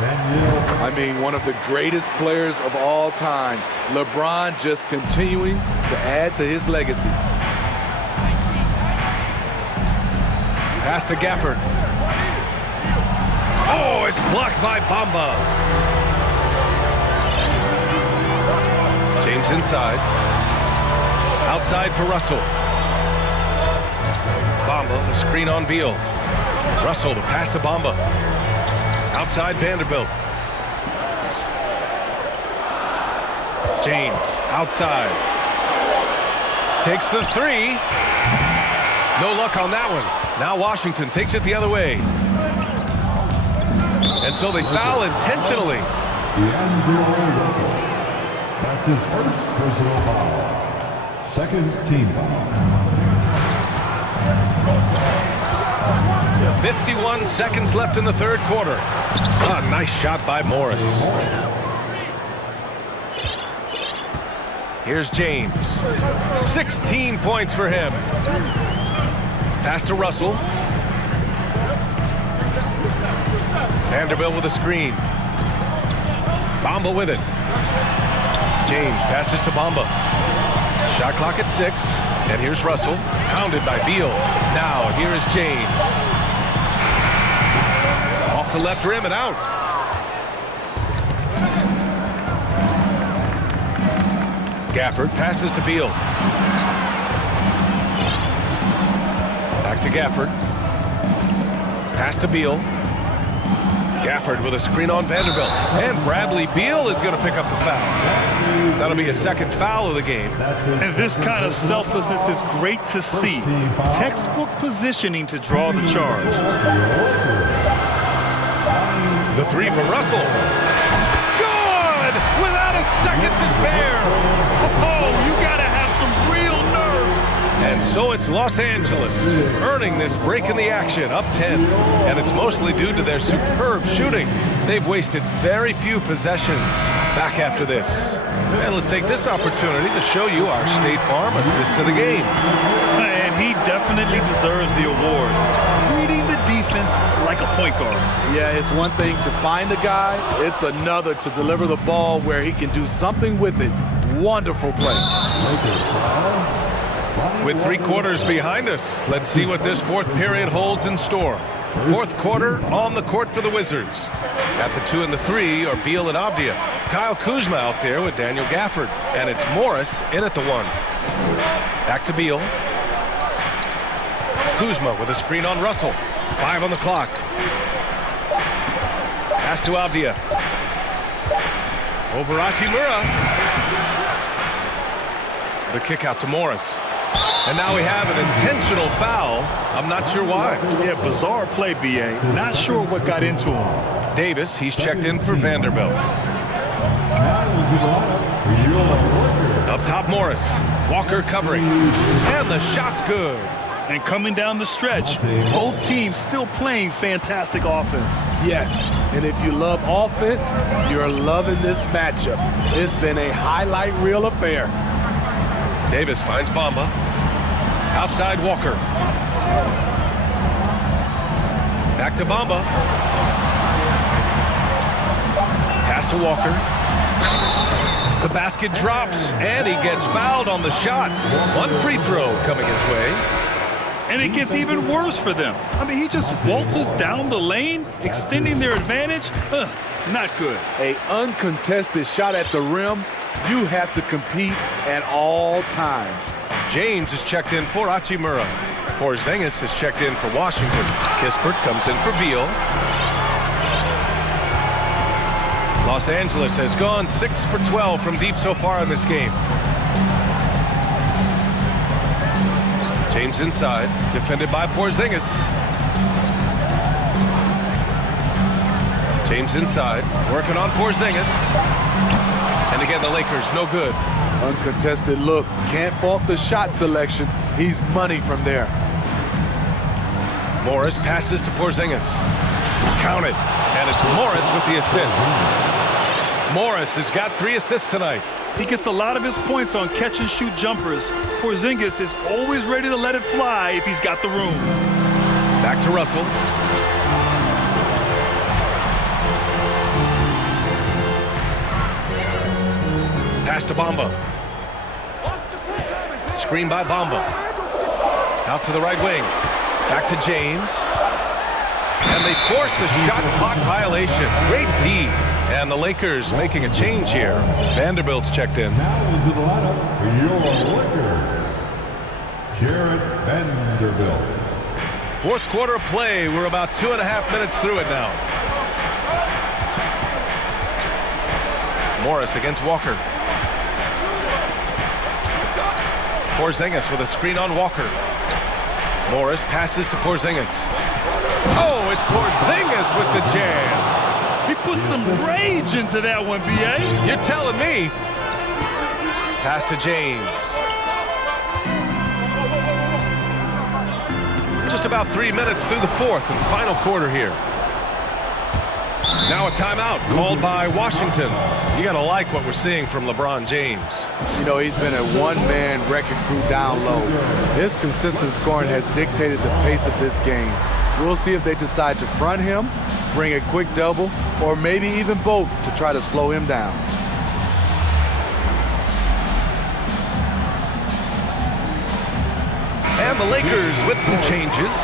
I mean, one of the greatest players of all time. LeBron just continuing to add to his legacy. Pass to Gafford. Oh, it's blocked by Bamba. James inside. Outside for Russell. Bamba, the screen on Beal. Russell, the pass to Bamba. Outside Vanderbilt. James, outside. Takes the three. No luck on that one. Now Washington takes it the other way. And so they foul intentionally. Russell. That's his first personal foul. Second team foul. 51 seconds left in the third quarter. Ah, nice shot by Morris. Here's James. 16 points for him. Pass to Russell. Vanderbilt with a screen. Bamba with it. James passes to Bamba. Shot clock at 6. And here's Russell. Pounded by Beal. Now here is James. Off the left rim and out. Gafford passes to Beal. Back to Gafford. Pass to Beal. Gafford with a screen on Vanderbilt. And Bradley Beal is going to pick up the foul. That'll be a second foul of the game. And this kind of selflessness is great to see. Textbook positioning to draw the charge. The three from Russell. Good! Without a second to spare. Oh, you got to have some real nerve. And so it's Los Angeles earning this break in the action, up 10. And it's mostly due to their superb shooting. They've wasted very few possessions. Back after this. And let's take this opportunity to show you our State Farm assist of the game. And he definitely deserves the award. Reading the defense like a point guard. Yeah, it's one thing to find the guy. It's another to deliver the ball where he can do something with it. Wonderful play. With 3 quarters behind us, let's see what this fourth period holds in store. Fourth quarter on the court for the Wizards. At the 2 and the 3 are Beal and Avdia. Kyle Kuzma out there with Daniel Gafford. And it's Morris in at the 1. Back to Beal. Kuzma with a screen on Russell. 5 on the clock. Pass to Avdia. Over Hachimura. The kick out to Morris. And now we have an intentional foul. I'm not sure why. Yeah, bizarre play, B.A. Not sure what got into him. Davis, he's checked in for Vanderbilt. Up top, Morris. Walker covering. And the shot's good. And coming down the stretch, both teams still playing fantastic offense. Yes, and if you love offense, you're loving this matchup. It's been a highlight reel affair. Davis finds Bamba. Outside Walker. Back to Bamba. Pass to Walker. The basket drops, and he gets fouled on the shot. 1 free throw coming his way. And it gets even worse for them. I mean, he just waltzes down the lane, extending their advantage. Not good. An uncontested shot at the rim. You have to compete at all times. James is checked in for Hachimura. Porzingis is checked in for Washington. Kispert comes in for Beal. Los Angeles has gone 6 for 12 from deep so far in this game. James inside, defended by Porzingis. James inside, working on Porzingis. And again, the Lakers, no good. Uncontested look. Can't fault the shot selection. He's money from there. Morris passes to Porzingis. Counted. And it's Morris with the assist. Morris has got 3 assists tonight. He gets a lot of his points on catch-and-shoot jumpers. Porzingis is always ready to let it fly if he's got the room. Back to Russell. Pass to Bamba. Screen by Bamba. Out to the right wing. Back to James. And they force the shot clock violation. Great D. And the Lakers making a change here. Vanderbilt's checked in. Now into the lineup for your Lakers, Jared Vanderbilt. Fourth quarter of play. We're about 2.5 minutes through it now. Morris against Walker. Porzingis with a screen on Walker. Morris passes to Porzingis. Oh, it's Porzingis with the jam. He put some rage into that one, B.A. You're telling me. Pass to James. Just about 3 minutes through the fourth and final quarter here. Now a timeout called by Washington. You got to like what we're seeing from LeBron James. You know, he's been a one-man wrecking crew down low. His consistent scoring has dictated the pace of this game. We'll see if they decide to front him, bring a quick double, or maybe even both to try to slow him down. And the Lakers with some changes.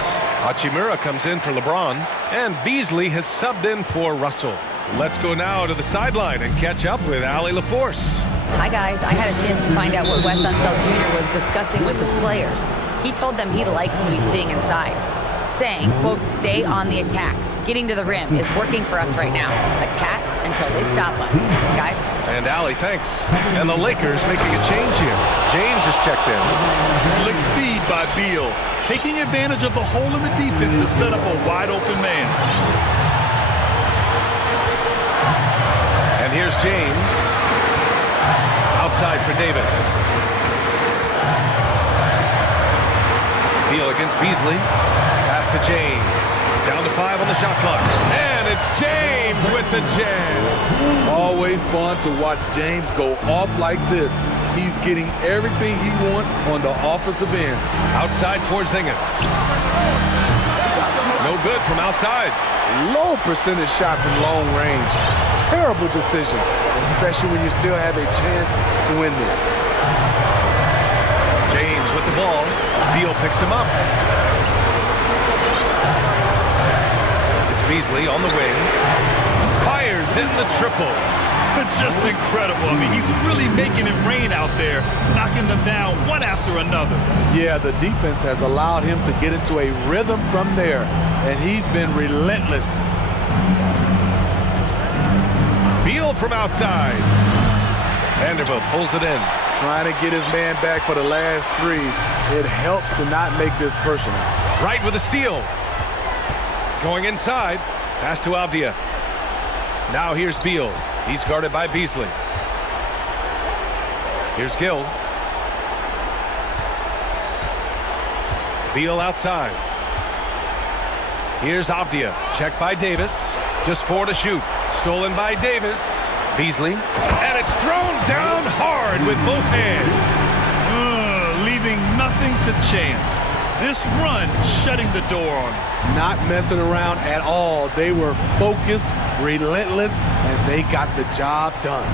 Hachimura comes in for LeBron, and Beasley has subbed in for Russell. Let's go now to the sideline and catch up with Allie LaForce. Hi, guys. I had a chance to find out what Wes Unseld Jr. was discussing with his players. He told them he likes what he's seeing inside, saying, quote, stay on the attack. Getting to the rim is working for us right now. Attack until they stop us. Guys? And Allie, thanks. And the Lakers making a change here. James is checked in. Slick feed by Beal, taking advantage of the hole in the defense to set up a wide-open man. And here's James. Outside for Davis. Beal against Beasley. Pass to James. Down to 5 on the shot clock. And it's James with the jam. Always fun to watch James go off like this. He's getting everything he wants on the offensive end. Outside Porzingis. No good from outside. Low percentage shot from long range. Terrible decision, especially when you still have a chance to win this. James with the ball. Beal picks him up. It's Beasley on the wing. Fires in the triple. Just incredible. I mean, he's really making it rain out there, knocking them down one after another. Yeah, the defense has allowed him to get into a rhythm from there, and he's been relentless. Beal from outside. Vanderbilt pulls it in. Trying to get his man back for the last 3. It helps to not make this personal. Right with a steal. Going inside. Pass to Avdia. Now here's Beal. He's guarded by Beasley. Here's Gill. Beal outside. Here's Avdia. Checked by Davis. Just 4 to shoot. Stolen by Davis. Beasley. And it's thrown down hard with both hands. Leaving nothing to chance. This run shutting the door on him. Not messing around at all. They were focused, relentless, and they got the job done.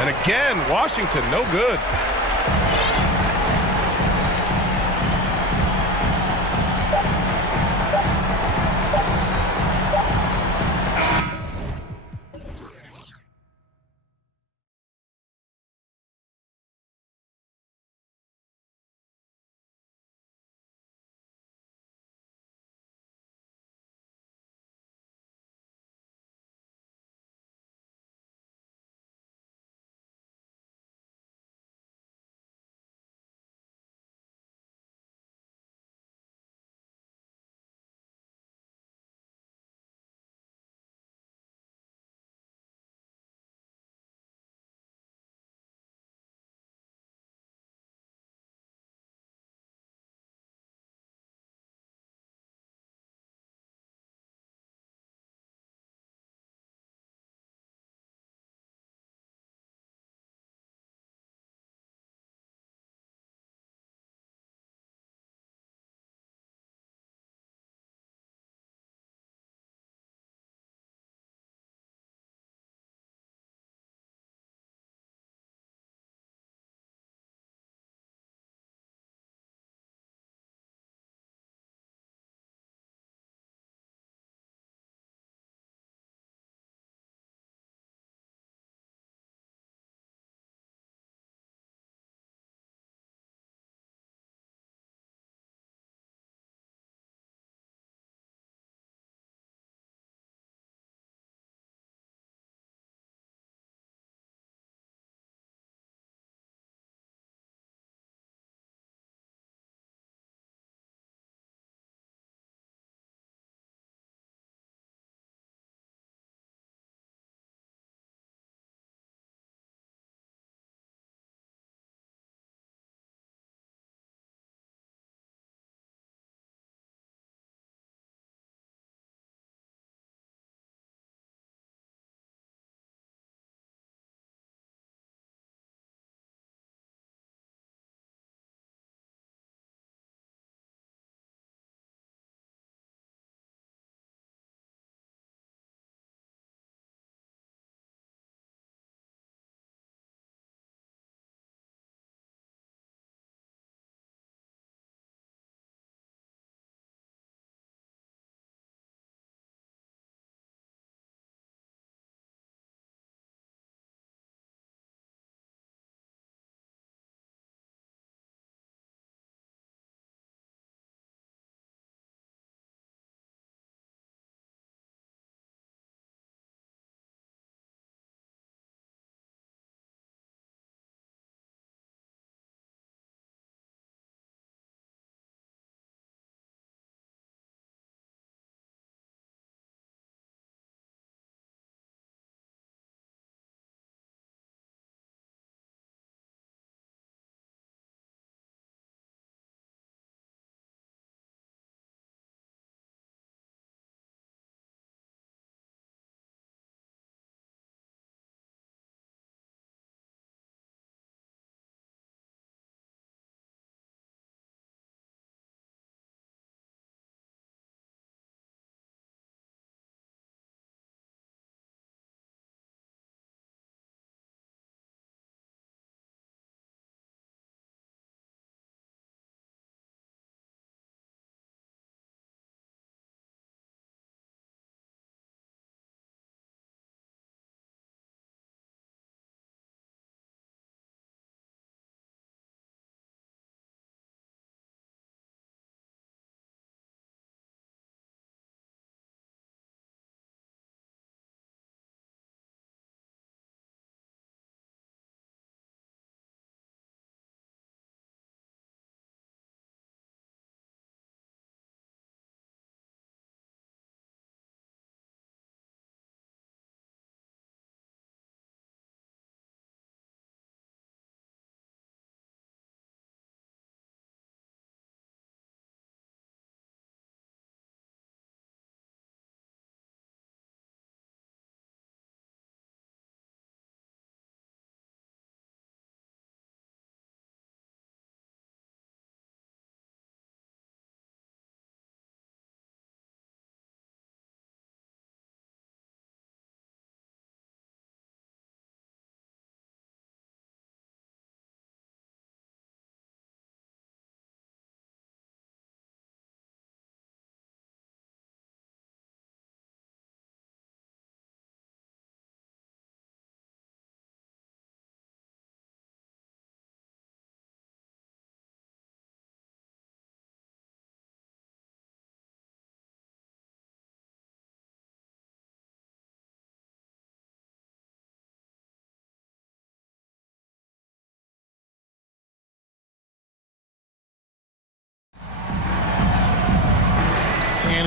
And again, Washington, no good.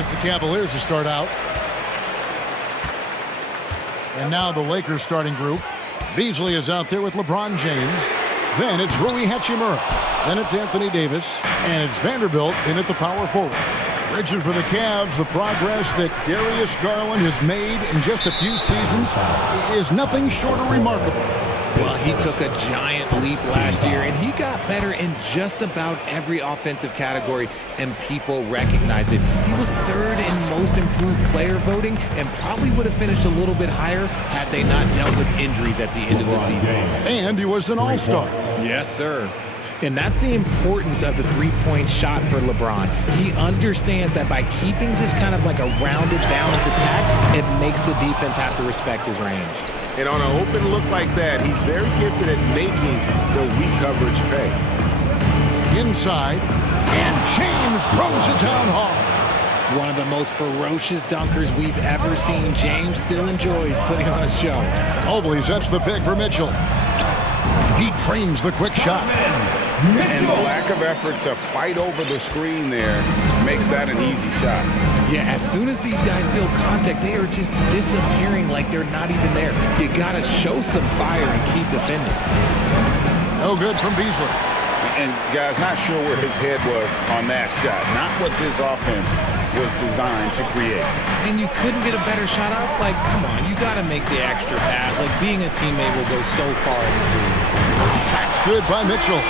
It's the Cavaliers to start out. And now the Lakers starting group. Beasley is out there with LeBron James. Then it's Rui Hachimura. Then it's Anthony Davis. And it's Vanderbilt in at the power forward. Richard, for the Cavs, the progress that Darius Garland has made in just a few seasons is nothing short of remarkable. Well, he took a giant leap last year, and he got better in just about every offensive category, and people recognized it. He was third in most improved player voting and probably would have finished a little bit higher had they not dealt with injuries at the end of the season. And he was an all-star. Yes, sir. And that's the importance of the three-point shot for LeBron. He understands that by keeping just kind of like a rounded, balanced attack, it makes the defense have to respect his range. And on an open look like that, he's very gifted at making the weak coverage pay. Inside, and James throws it down hard. One of the most ferocious dunkers we've ever seen. James still enjoys putting on a show. Mobley sets the pick for Mitchell. He trains the quick shot. And the lack of effort to fight over the screen there makes that an easy shot. Yeah, as soon as these guys feel contact, they are just disappearing like they're not even there. You got to show some fire and keep defending. No good from Beasley. And guys, not sure where his head was on that shot. Not what this offense was designed to create. And you couldn't get a better shot off? Like, come on, you got to make the extra pass. Like, being a teammate will go so far in this league. That's good by Mitchell.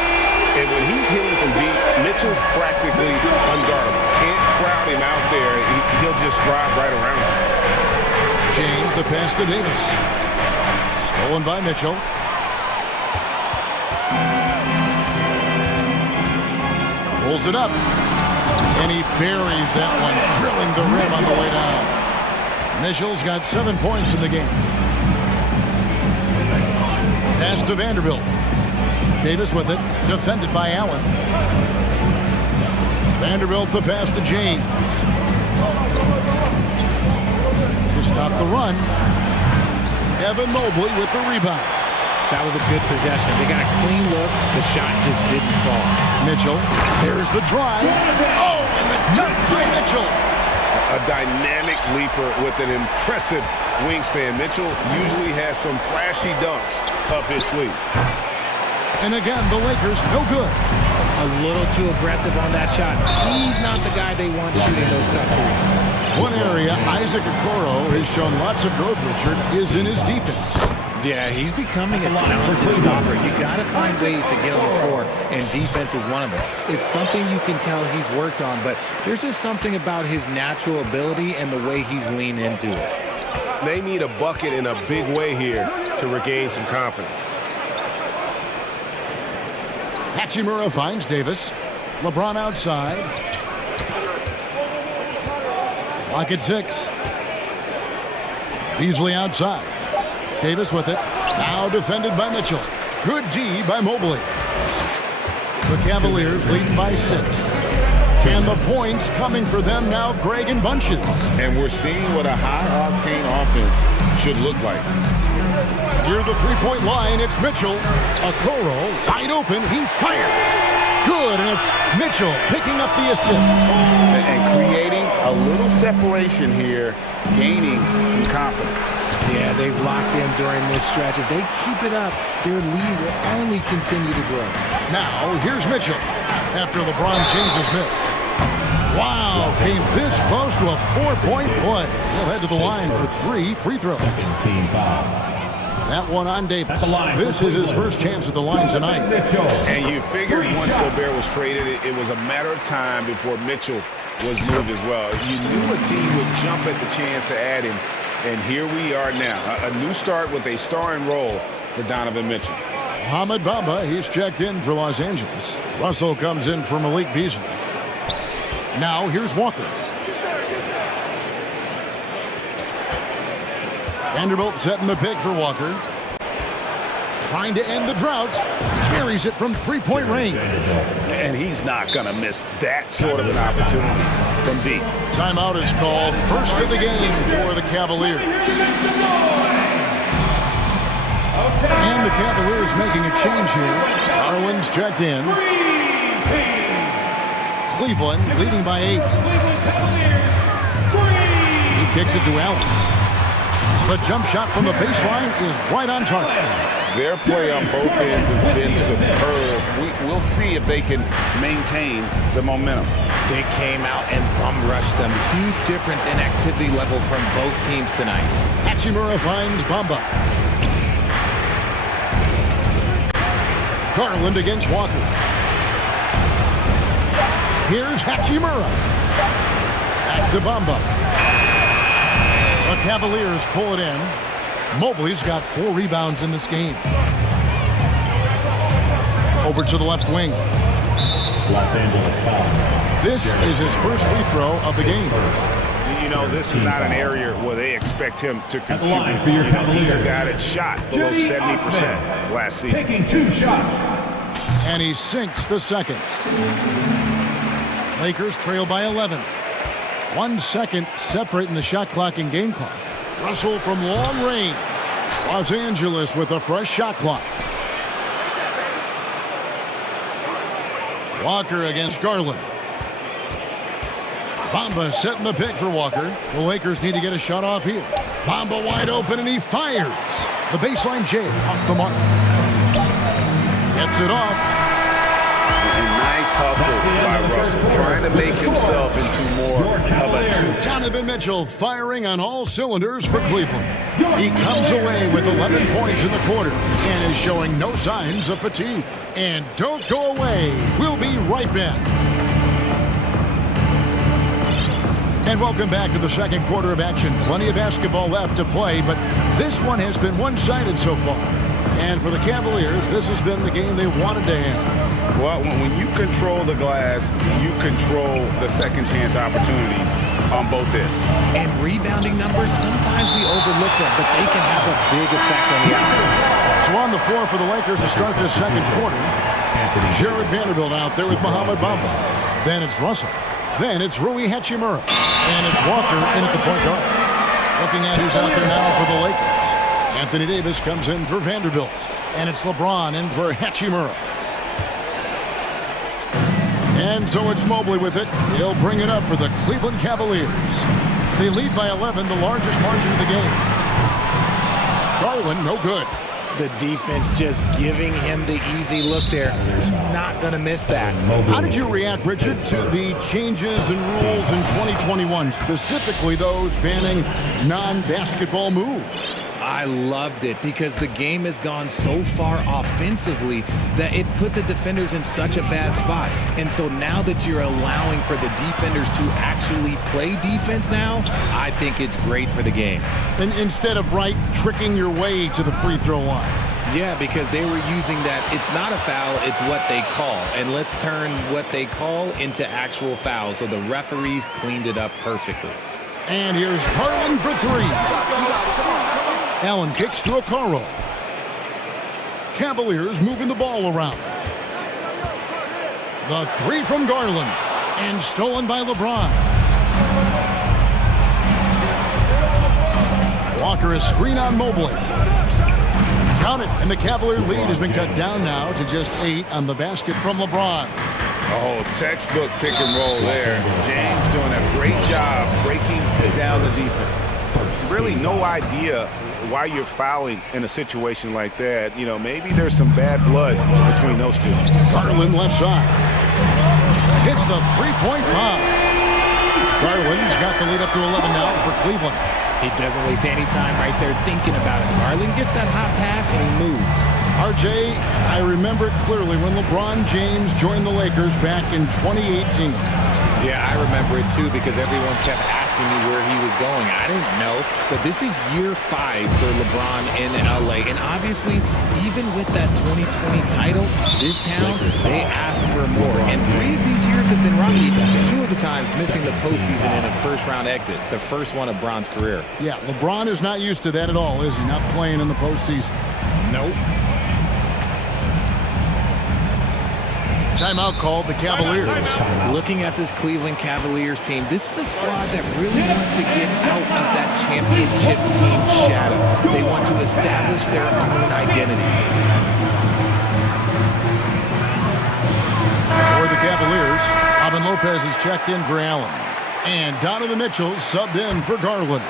And when he's hitting from deep, Mitchell's practically unguardable. Can't crowd him out there. He'll just drive right around him. James, the pass to Davis. Stolen by Mitchell. Pulls it up. And he buries that one, drilling the rim on the way down. Mitchell's got 7 points in the game. Pass to Vanderbilt. Davis with it, defended by Allen. Vanderbilt the pass to James. To stop the run, Evan Mobley with the rebound. That was a good possession. They got a clean look. The shot just didn't fall. Mitchell, there's the drive. Oh, and the dunk by Mitchell. A dynamic leaper with an impressive wingspan. Mitchell usually has some flashy dunks up his sleeve. And again, the Lakers, no good. A little too aggressive on that shot. He's not the guy they want shooting those tough threes. One area Isaac Okoro has shown lots of growth, Richard, is in his defense. Yeah, he's becoming a talented stopper. You got to find ways to get on the floor, and defense is one of them. It's something you can tell he's worked on, but there's just something about his natural ability and the way he's leaned into it. They need a bucket in a big way here to regain some confidence. Hachimura finds Davis. LeBron outside. Lock at 6. Beasley outside. Davis with it. Now defended by Mitchell. Good D by Mobley. The Cavaliers lead by 6. And the points coming for them now, Greg, in bunches. And we're seeing what a high-octane offense should look like. Near the three-point line, it's Mitchell. Okoro, wide open, he fires. Good, and it's Mitchell picking up the assist. And creating a little separation here, gaining some confidence. Yeah, they've locked in during this stretch. If they keep it up, their lead will only continue to grow. Now, here's Mitchell after LeBron James's miss. Wow, came this close to a 4-point play. He'll head to the line for 3 free throws. That one on Davis. This is his first chance at the line tonight. And you figured once Gobert was traded, it was a matter of time before Mitchell was moved as well. You knew a team would jump at the chance to add him. And here we are now. A new start with a starring role for Donovan Mitchell. Mohamed Bamba, he's checked in for Los Angeles. Russell comes in for Malik Beasley. Now here's Walker. Vanderbilt setting the pick for Walker. Trying to end the drought. Buries it from three-point range. And he's not going to miss that sort of an opportunity from deep. Timeout is called. First of the game for the Cavaliers. And the Cavaliers making a change here. Garland's checked in. Cleveland leading by 8. kicks it to Allen. The jump shot from the baseline is right on target. Their play on both ends has been superb. We'll see if they can maintain the momentum. They came out and bum rushed them. Huge difference in activity level from both teams tonight. Hachimura finds Bamba. Garland against Walker. Here's Hachimura. Back to Bamba. The Cavaliers pull it in. Mobley's got 4 rebounds in this game. Over to the left wing. Los Angeles foul. This is his first free throw of the game. You know, this is not an area where they expect him to contribute. For your He's a guy that shot below 70% last season. Taking 2 shots. And he sinks the second. Lakers trail by 11. 1 second separating the shot clock and game clock. Russell from long range. Los Angeles with a fresh shot clock. Walker against Garland. Bamba setting the pick for Walker. The Lakers need to get a shot off here. Bamba wide open and he fires. The baseline J off the mark. Gets it off. Nice hustle by Russell, trying to make himself into more of a 2. Donovan Mitchell firing on all cylinders for Cleveland. He comes away with 11 points in the quarter and is showing no signs of fatigue. And don't go away. We'll be right back. And welcome back to the second quarter of action. Plenty of basketball left to play, but this one has been one-sided so far. And for the Cavaliers, this has been the game they wanted to have. Well, when you control the glass, you control the second chance opportunities on both ends. And rebounding numbers, sometimes we overlook them, but they can have a big effect on the outcome. So on the floor for the Lakers to start this second quarter, Jared Vanderbilt out there with Mohamed Bamba. Then it's Russell. Then it's Rui Hachimura. And it's Walker in at the point guard. Looking at who's out there now for the Lakers. Anthony Davis comes in for Vanderbilt. And it's LeBron in for Hachimura. And so it's Mobley with it. He'll bring it up for the Cleveland Cavaliers. They lead by 11, the largest margin of the game. Garland, no good. The defense just giving him the easy look there. He's not going to miss that. How did you react, Richard, to the changes in rules in 2021, specifically those banning non-basketball moves? I loved it because the game has gone so far offensively that it put the defenders in such a bad spot. And so now that you're allowing for the defenders to actually play defense now, I think it's great for the game. And instead of tricking your way to the free throw line. Yeah, because they were using that it's not a foul, it's what they call. And let's turn what they call into actual fouls. So the referees cleaned it up perfectly. And here's Garland for 3. Allen kicks to Okoro. Cavaliers moving the ball around. The 3 from Garland. And stolen by LeBron. Walker is screen on Mobley. Count it, and the Cavalier lead has been cut down now to just 8 on the basket from LeBron. Oh, textbook pick and roll there. James doing a great job breaking down the defense. Really no idea why you're fouling in a situation like that. You know, maybe there's some bad blood between those two. Garland left side. Hits the 3-point bomb. Garland's got the lead up to 11 now for Cleveland. He doesn't waste any time right there thinking about it. Garland gets that hot pass and he moves. RJ, I remember it clearly when LeBron James joined the Lakers back in 2018. Yeah, I remember it too because everyone kept asking me where he was going. I didn't know, but this is year 5 for LeBron in LA. And obviously, even with that 2020 title, this town, they asked for more. And 3 of these years have been rocky. 2 of the times missing the postseason in a first-round exit. The first one of Bron's career. Yeah, LeBron is not used to that at all, is he? Not playing in the postseason. Nope. Timeout called the Cavaliers. Looking at this Cleveland Cavaliers team, this is a squad that really wants to get out of that championship team shadow. They want to establish their own identity. For the Cavaliers, Robin Lopez is checked in for Allen. And Donovan Mitchell subbed in for Garland.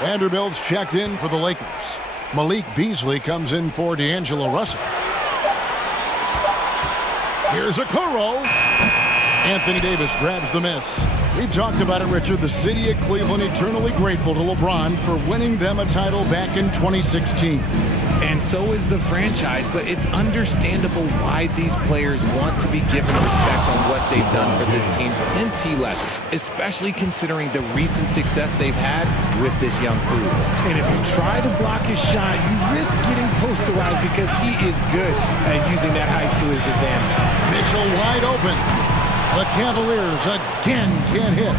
Vanderbilt's checked in for the Lakers. Malik Beasley comes in for D'Angelo Russell. Here's a Okoro. Anthony Davis grabs the miss. We've talked about it, Richard. The city of Cleveland eternally grateful to LeBron for winning them a title back in 2016. And so is the franchise, but it's understandable why these players want to be given respect on what they've done for this team since he left, especially considering the recent success they've had with this young crew. And if you try to block his shot, you risk getting posterized because he is good at using that height to his advantage. Mitchell wide open. The Cavaliers again can't hit.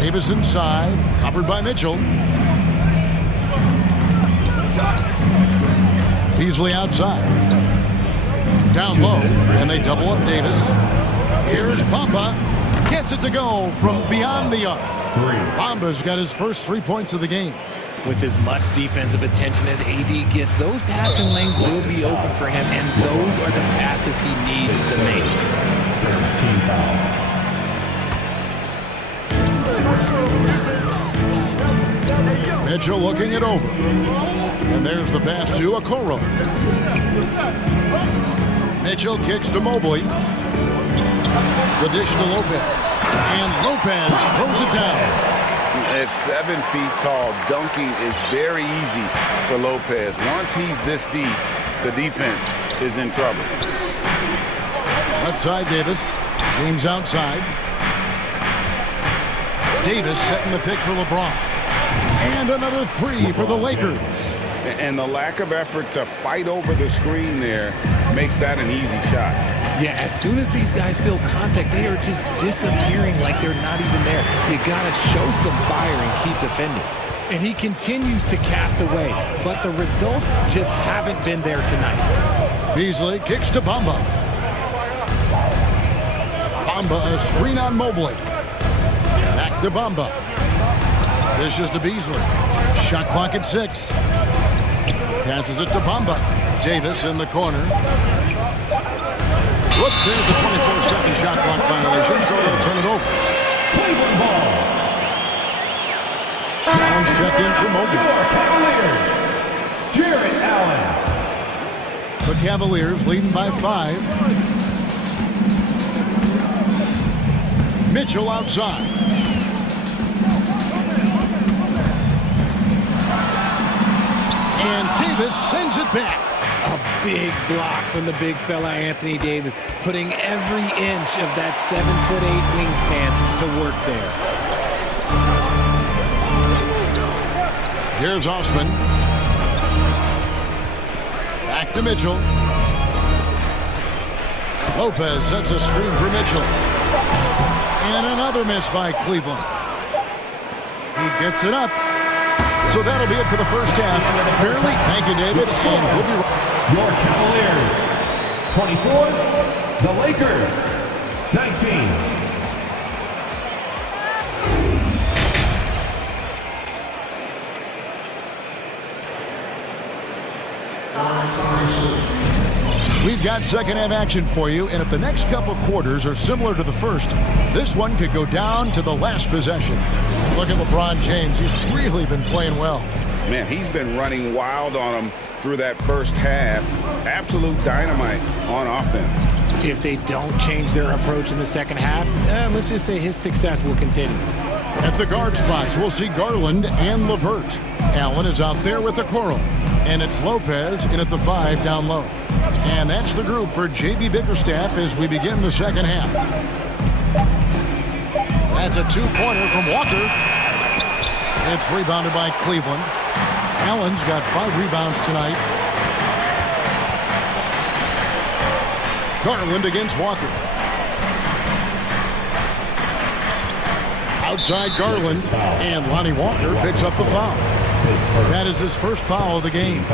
Davis inside, covered by Mitchell. Beasley outside. Down low, and they double up Davis. Here's Bamba. Gets it to go from beyond the arc. Bamba's got his first 3 points of the game. With as much defensive attention as AD gets, those passing lanes will be open for him, and those are the passes he needs to make. Mitchell looking it over. And there's the pass to Okoro. Mitchell kicks to Mobley. The dish to Lopez. And Lopez throws it down. At 7 feet tall, dunking is very easy for Lopez. Once he's this deep, the defense is in trouble. Left side, Davis. James outside. Davis setting the pick for LeBron. And another three for the Lakers. And the lack of effort to fight over the screen there makes that an easy shot. Yeah, as soon as these guys feel contact, they are just disappearing like they're not even there. You gotta show some fire and keep defending. And he continues to cast away, but the results just haven't been there tonight. Beasley kicks to Bamba. Bamba a screen on Mobley. Back to Bamba. Dishes to Beasley. Shot clock at 6. Passes it to Bamba. Davis in the corner. Whoops, there's the 24-second shot clock violation, so they'll turn it over. Cleveland ball. Allen's checked in for Mobley. Cavaliers. Jarrett Allen. The Cavaliers leading by 5. Mitchell outside. And Davis sends it back. A big block from the big fella Anthony Davis, putting every inch of that 7'8" wingspan to work there. Here's Osman. Back to Mitchell. Lopez sets a screen for Mitchell. And another miss by Cleveland. He gets it up. So that'll be it for the first half. Fairly. Thank you, David. And we'll be right. Your Cavaliers, 24. The Lakers, 19. We've got second half action for you, and if the next couple quarters are similar to the first, this one could go down to the last possession. Look at LeBron James. He's really been playing well. Man, he's been running wild on them through that first half. Absolute dynamite on offense. If they don't change their approach in the second half, let's just say his success will continue. At the guard spots, we'll see Garland and LeVert. Allen is out there with Okoro. And it's Lopez in at the 5 down low. And that's the group for J.B. Bickerstaff as we begin the second half. That's a two-pointer from Walker. It's rebounded by Cleveland. Allen's got 5 rebounds tonight. Garland against Walker. Outside Garland, and Lonnie Walker picks up the foul. That is his first foul of the game.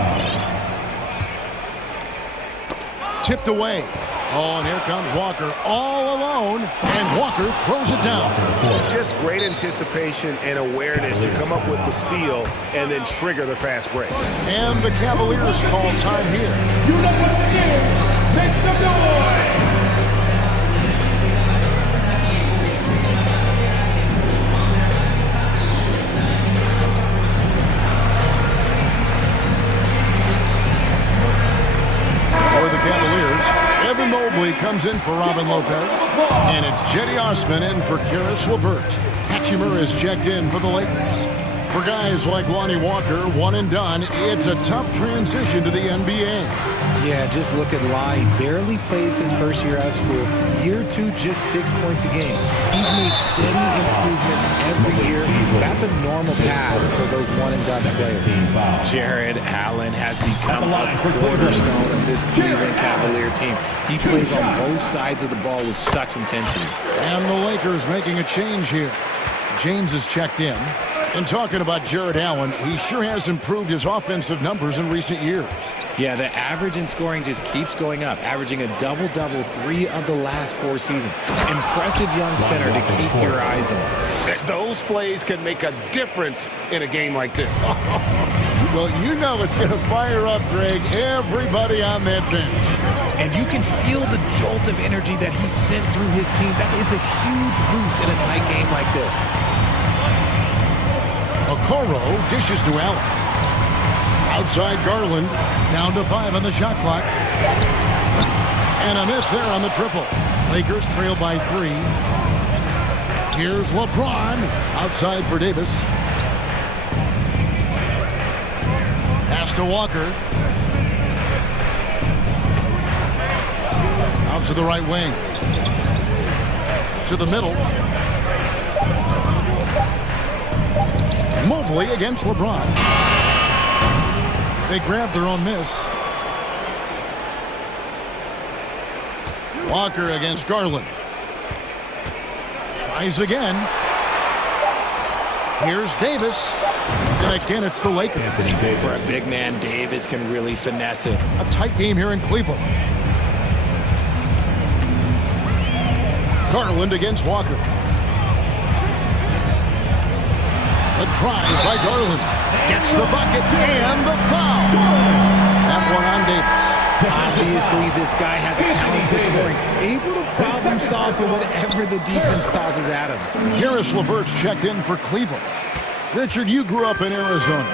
Tipped away. Oh, and here comes Walker all alone, and Walker throws it down. Just great anticipation and awareness to come up with the steal and then trigger the fast break. And the Cavaliers call time here. You know what it is. Make some noise. comes in for Robin Lopez. And it's Jetty Osman in for Karis LeVert. Hachimura is checked in for the Lakers. For guys like Lonnie Walker, one and done, it's a tough transition to the NBA. Yeah, just look at Lonnie. Barely plays his first year out of school. Year 2, just 6 points a game. He's made steady improvements every year. That's a normal path for those one-and-done players. Jared Allen has become a cornerstone of this Cleveland Cavalier team. He plays on both sides of the ball with such intensity. And the Lakers making a change here. James is checked in. And talking about Jared Allen, he sure has improved his offensive numbers in recent years. Yeah, the average in scoring just keeps going up, averaging a double-double 3 of the last 4 seasons. Impressive young center to keep your eyes on. Those plays can make a difference in a game like this. Well, you know it's going to fire up, Greg, everybody on that bench. And you can feel the jolt of energy that he sent through his team. That is a huge boost in a tight game like this. Okoro dishes to Allen. Outside Garland, down to 5 on the shot clock. And a miss there on the triple. Lakers trail by 3. Here's LeBron, outside for Davis. Pass to Walker. Out to the right wing. To the middle. Mobley against LeBron. They grab their own miss. Walker against Garland. Tries again. Here's Davis. And again, it's the Lakers. For a big man, Davis can really finesse it. A tight game here in Cleveland. Garland against Walker. The tries by Garland. Gets the bucket and the foul. That one on Davis. Obviously, this guy has a talent for scoring. Able to problem solve for whatever the defense tosses at him. Karis LeVert's checked in for Cleveland. Richard, you grew up in Arizona.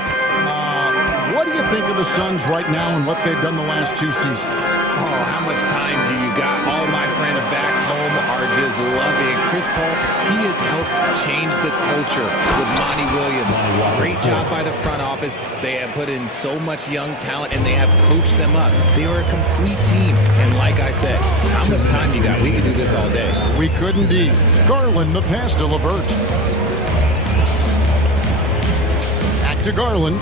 What do you think of the Suns right now and what they've done the last 2 seasons? Oh, how much time do you got? All my friends back home are just loving Chris Paul. He has helped change the culture with Monty Williams. Great job by the front office. They have put in so much young talent, and they have coached them up. They are a complete team. And like I said, how much time you got? We could do this all day. We could indeed. Garland, the pass to LeVert. Back to Garland.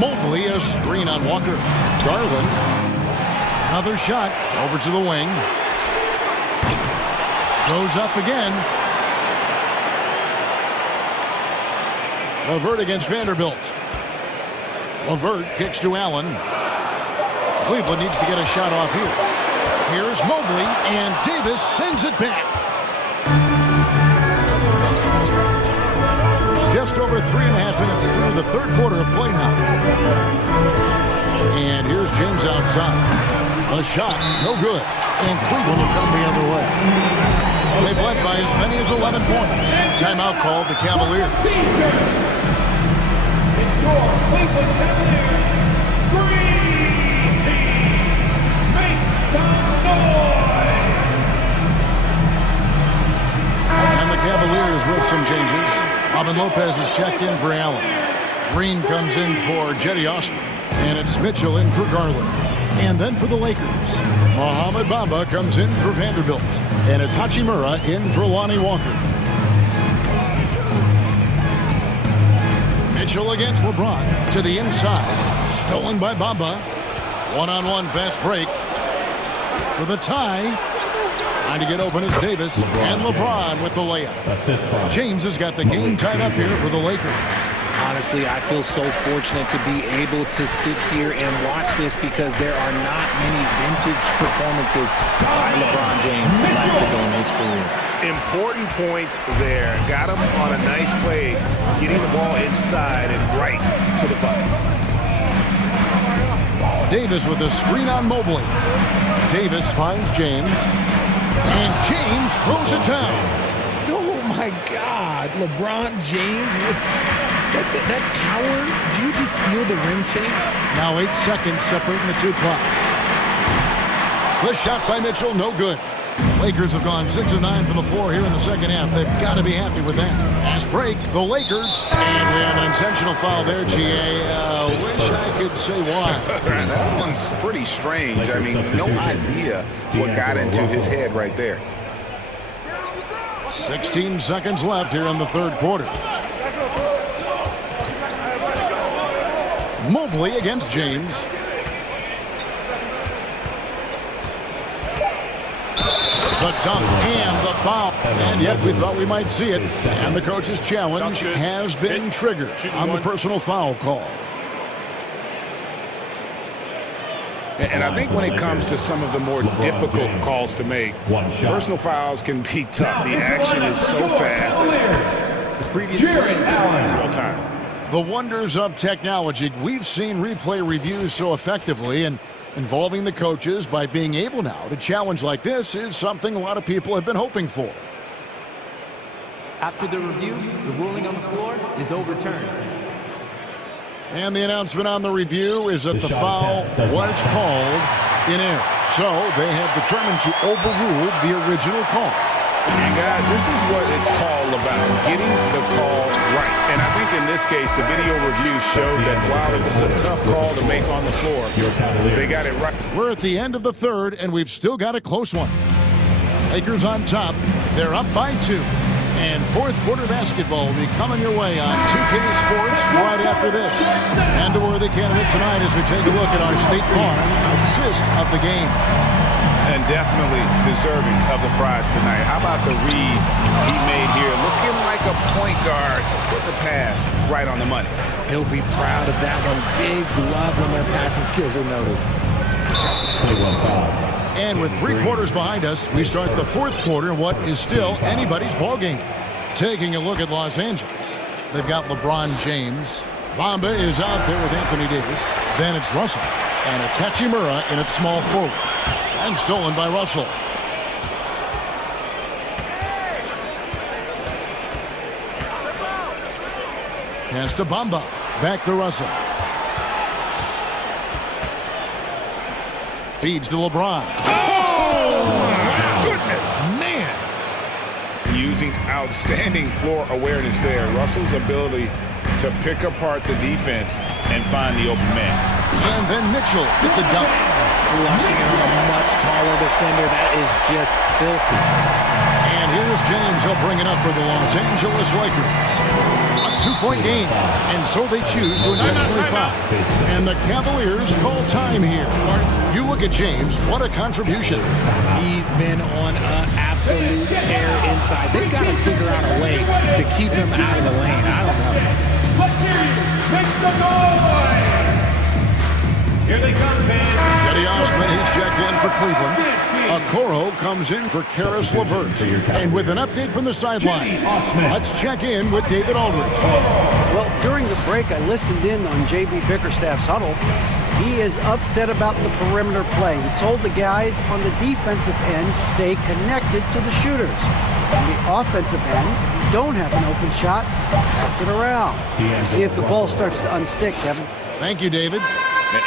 Mobley, a screen on Walker. Garland. Another shot over to the wing. Goes up again. LeVert against Vanderbilt. LeVert kicks to Allen. Cleveland needs to get a shot off here. Here's Mobley, and Davis sends it back. Just over 3.5 minutes through the third quarter of play now. And here's James outside. A shot, no good. And Cleveland will come the other way. They've led by as many as 11 points. Timeout called the Cavaliers. It's your Cleveland Cavaliers Scream Team. Make some noise. And the Cavaliers with some changes. Robin Lopez is checked in for Allen. Green comes in for Jetty Osman. And it's Mitchell in for Garland. And then for the Lakers, Mohamed Bamba comes in for Vanderbilt. And it's Hachimura in for Lonnie Walker. Mitchell against LeBron to the inside. Stolen by Bamba. One-on-one fast break. For the tie. Trying to get open is Davis. And LeBron with the layup. James has got the game tied up here for the Lakers. Honestly, I feel so fortunate to be able to sit here and watch this because there are not many vintage performances by LeBron James left to go in his career. Important points there. Got him on a nice play, getting the ball inside and right to the bucket. Davis with a screen on Mobley. Davis finds James. And James throws it down. Oh, my God. LeBron James, that power, do you just feel the rim shake? Now 8 seconds separating the two clocks. The shot by Mitchell, no good. The Lakers have gone 6 of 9 from the floor here in the second half. They've got to be happy with that. Fast break, the Lakers. And we have an intentional foul there, GA. Wish I could say why. That one's pretty strange. I mean, no idea what got into his head right there. 16 seconds left here in the third quarter. Mobley against James. The dunk and the foul. And yet we thought we might see it. And the coach's challenge has been triggered on the personal foul call. And I think when it comes to some of the more difficult calls to make, personal fouls can be tough. The action is so fast. The previous play is in real time. The wonders of technology. We've seen replay reviews so effectively, and involving the coaches by being able now to challenge like this is something a lot of people have been hoping for. After the review, the ruling on the floor is overturned. And the announcement on the review is that the foul was called in error. So they have determined to overrule the original call. And guys, this is what it's all about, getting the call right. And I think in this case, the video review showed that while it was a tough call to make on the floor, they got it right. We're at the end of the third, and we've still got a close one. Lakers on top. They're up by 2. And fourth quarter basketball will be coming your way on 2K Sports right after this. And a worthy candidate tonight as we take a look at our State Farm assist of the game. And definitely deserving of the prize tonight. How about the read he made here? Looking like a point guard. Put the pass right on the money. He'll be proud of that one. Bigs love when their passing skills are noticed. And with 3 quarters behind us, we start the fourth quarter in what is still anybody's ball game. Taking a look at Los Angeles. They've got LeBron James. Bamba is out there with Anthony Davis. Then it's Russell. And it's Hachimura in its small forward. And stolen by Russell. Pass to Bamba. Back to Russell. Feeds to LeBron. Oh, my goodness. Man. Using outstanding floor awareness there. Russell's ability to pick apart the defense and find the open man. And then Mitchell with the dunk. Flushing it on a much taller defender. That is just filthy. And here's James. He'll bring it up for the Los Angeles Lakers. A 2-point game. And so they choose to intentionally foul. And the Cavaliers call time here. You look at James. What a contribution. He's been on an absolute tear inside. They've got to figure out a way to keep him out of the lane. I don't know. Let's hear you. Make the noise. Here they come, fans. Eddie Osman, he's checked in for Cleveland. Okoro comes in for Karis LeVert. And with an update from the sideline, let's check in with David Aldridge. Well, during the break, I listened in on J.B. Bickerstaff's huddle. He is upset about the perimeter play. He told the guys on the defensive end, stay connected to the shooters. On the offensive end, if you don't have an open shot, pass it around. See if the ball starts to unstick, Kevin. Thank you, David.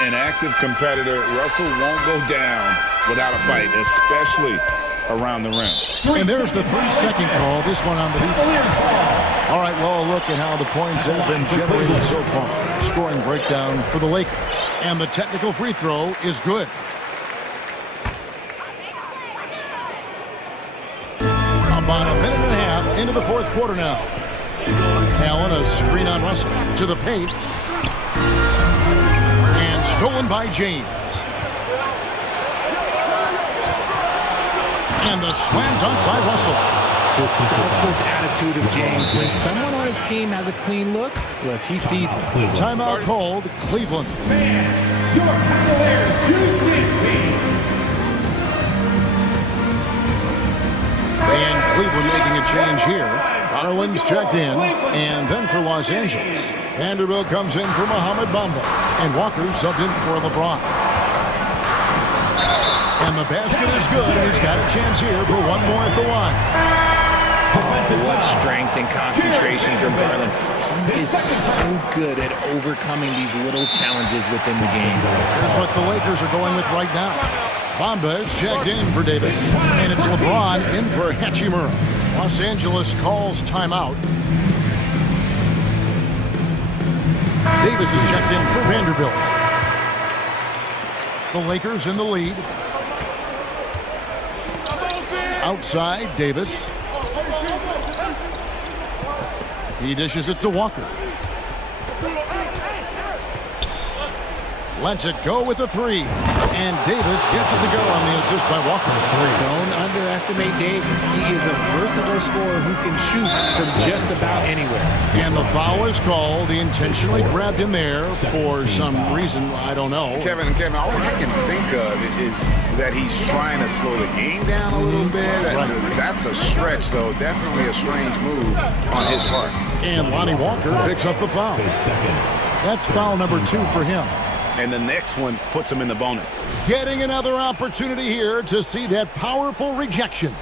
An active competitor, Russell won't go down without a fight, especially around the rim. And there's the 3-second call, this one on the defense. All right, well, look at how the points have been generated so far. Scoring breakdown for the Lakers. And the technical free throw is good. About a minute and a half into the fourth quarter now. Allen, a screen on Russell. To the paint. And stolen by James. And the slam dunk by Russell. The selfless attitude of James. When someone on his team has a clean look, he feeds him. Timeout called, Cleveland. Your Cavaliers use this team. And Cleveland making a change here. Garland's checked in. And then for Los Angeles, Vanderbilt comes in for Mohamed Bamba. And Walker subbed in for LeBron. And the basket is good, and he's got a chance here for one more at the line. Oh, what strength and concentration from Garland. He is so good at overcoming these little challenges within the game. Here's what the Lakers are going with right now. Bamba is checked in for Davis, and it's LeBron in for Hachimura. Los Angeles calls timeout. Davis is checked in for Vanderbilt. The Lakers in the lead. Outside, Davis. He dishes it to Walker. Lets it go with a three. And Davis gets it to go on the assist by Walker. Don't underestimate Davis. He is a versatile scorer who can shoot from just about anywhere. And the foul is called. He intentionally grabbed him there for some reason. I don't know. Kevin, all I can think of is that he's trying to slow the game down a little bit. That's a stretch, though. Definitely a strange move on his part. And Lonnie Walker picks up the foul. That's foul number 2 for him. And the next one puts him in the bonus. Getting another opportunity here to see that powerful rejection.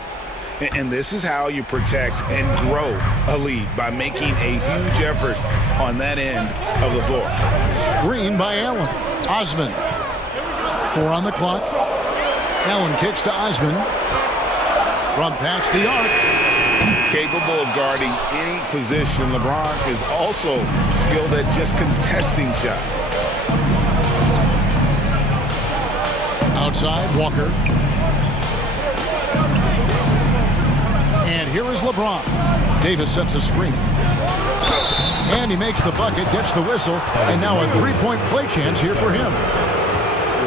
And this is how you protect and grow a lead, by making a huge effort on that end of the floor. Screen by Allen. Osman. 4 on the clock. Allen kicks to Osman. From past the arc. Capable of guarding any position, LeBron is also skilled at just contesting shots. Outside, Walker. And here is LeBron. Davis sets a screen. And he makes the bucket, gets the whistle, and now a three-point play chance here for him.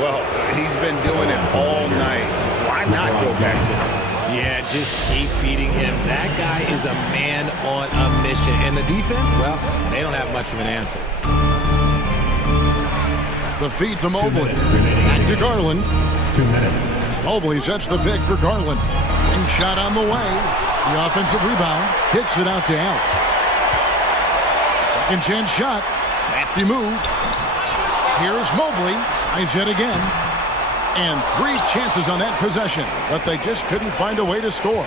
Well, he's been doing it all night. Why not go back to him? Yeah, just keep feeding him. That guy is a man on a mission. And the defense, well, they don't have much of an answer. The feed to Mobley. Back to Garland. 2 minutes. Mobley sets the pick for Garland. And shot on the way. The offensive rebound. Kicks it out to Allen. Second chance shot. Crafty move. Here's Mobley. Tries it again. And 3 chances on that possession, but they just couldn't find a way to score.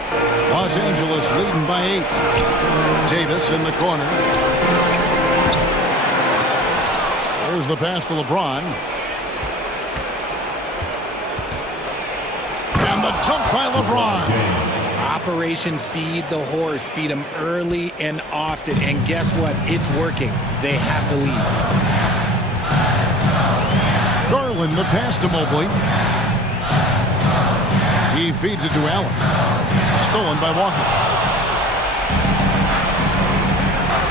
Los Angeles leading by 8. Davis in the corner. There's the pass to LeBron. And the dunk by LeBron. Operation Feed the Horse. Feed him early and often. And guess what? It's working. They have the lead. Garland, the pass to Mobley. He feeds it to Allen. Stolen by Walker.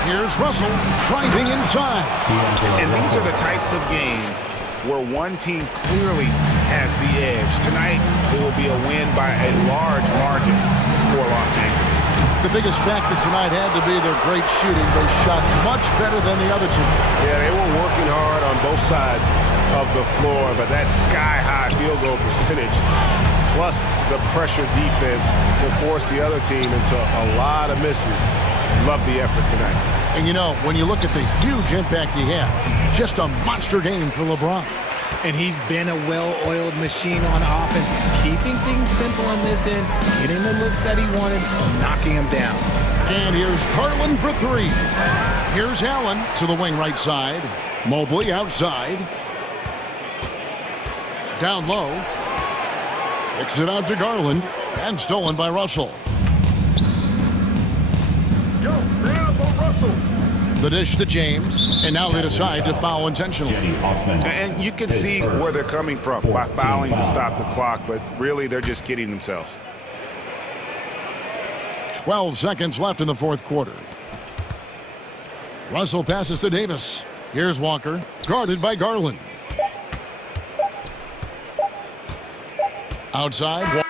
Here's Russell driving inside. And these are the types of games where one team clearly has the edge. Tonight, it will be a win by a large margin for Los Angeles. The biggest factor tonight had to be their great shooting. They shot much better than the other two. Yeah, they were working hard on both sides of the floor, but that sky-high field goal percentage plus the pressure defense will force the other team into a lot of misses. Love the effort tonight. And you know, when you look at the huge impact he had, just a monster game for LeBron. And he's been a well-oiled machine on offense, keeping things simple on this end, getting the looks that he wanted, knocking them down. And here's Garland for 3. Here's Allen to the wing right side. Mobley outside. Down low. Kicks it out to Garland. And stolen by Russell. The dish to James, and now they decide to foul intentionally. And you can see where they're coming from by fouling to stop the clock, but really they're just kidding themselves. 12 seconds left in the fourth quarter. Russell passes to Davis. Here's Walker, guarded by Garland. Outside.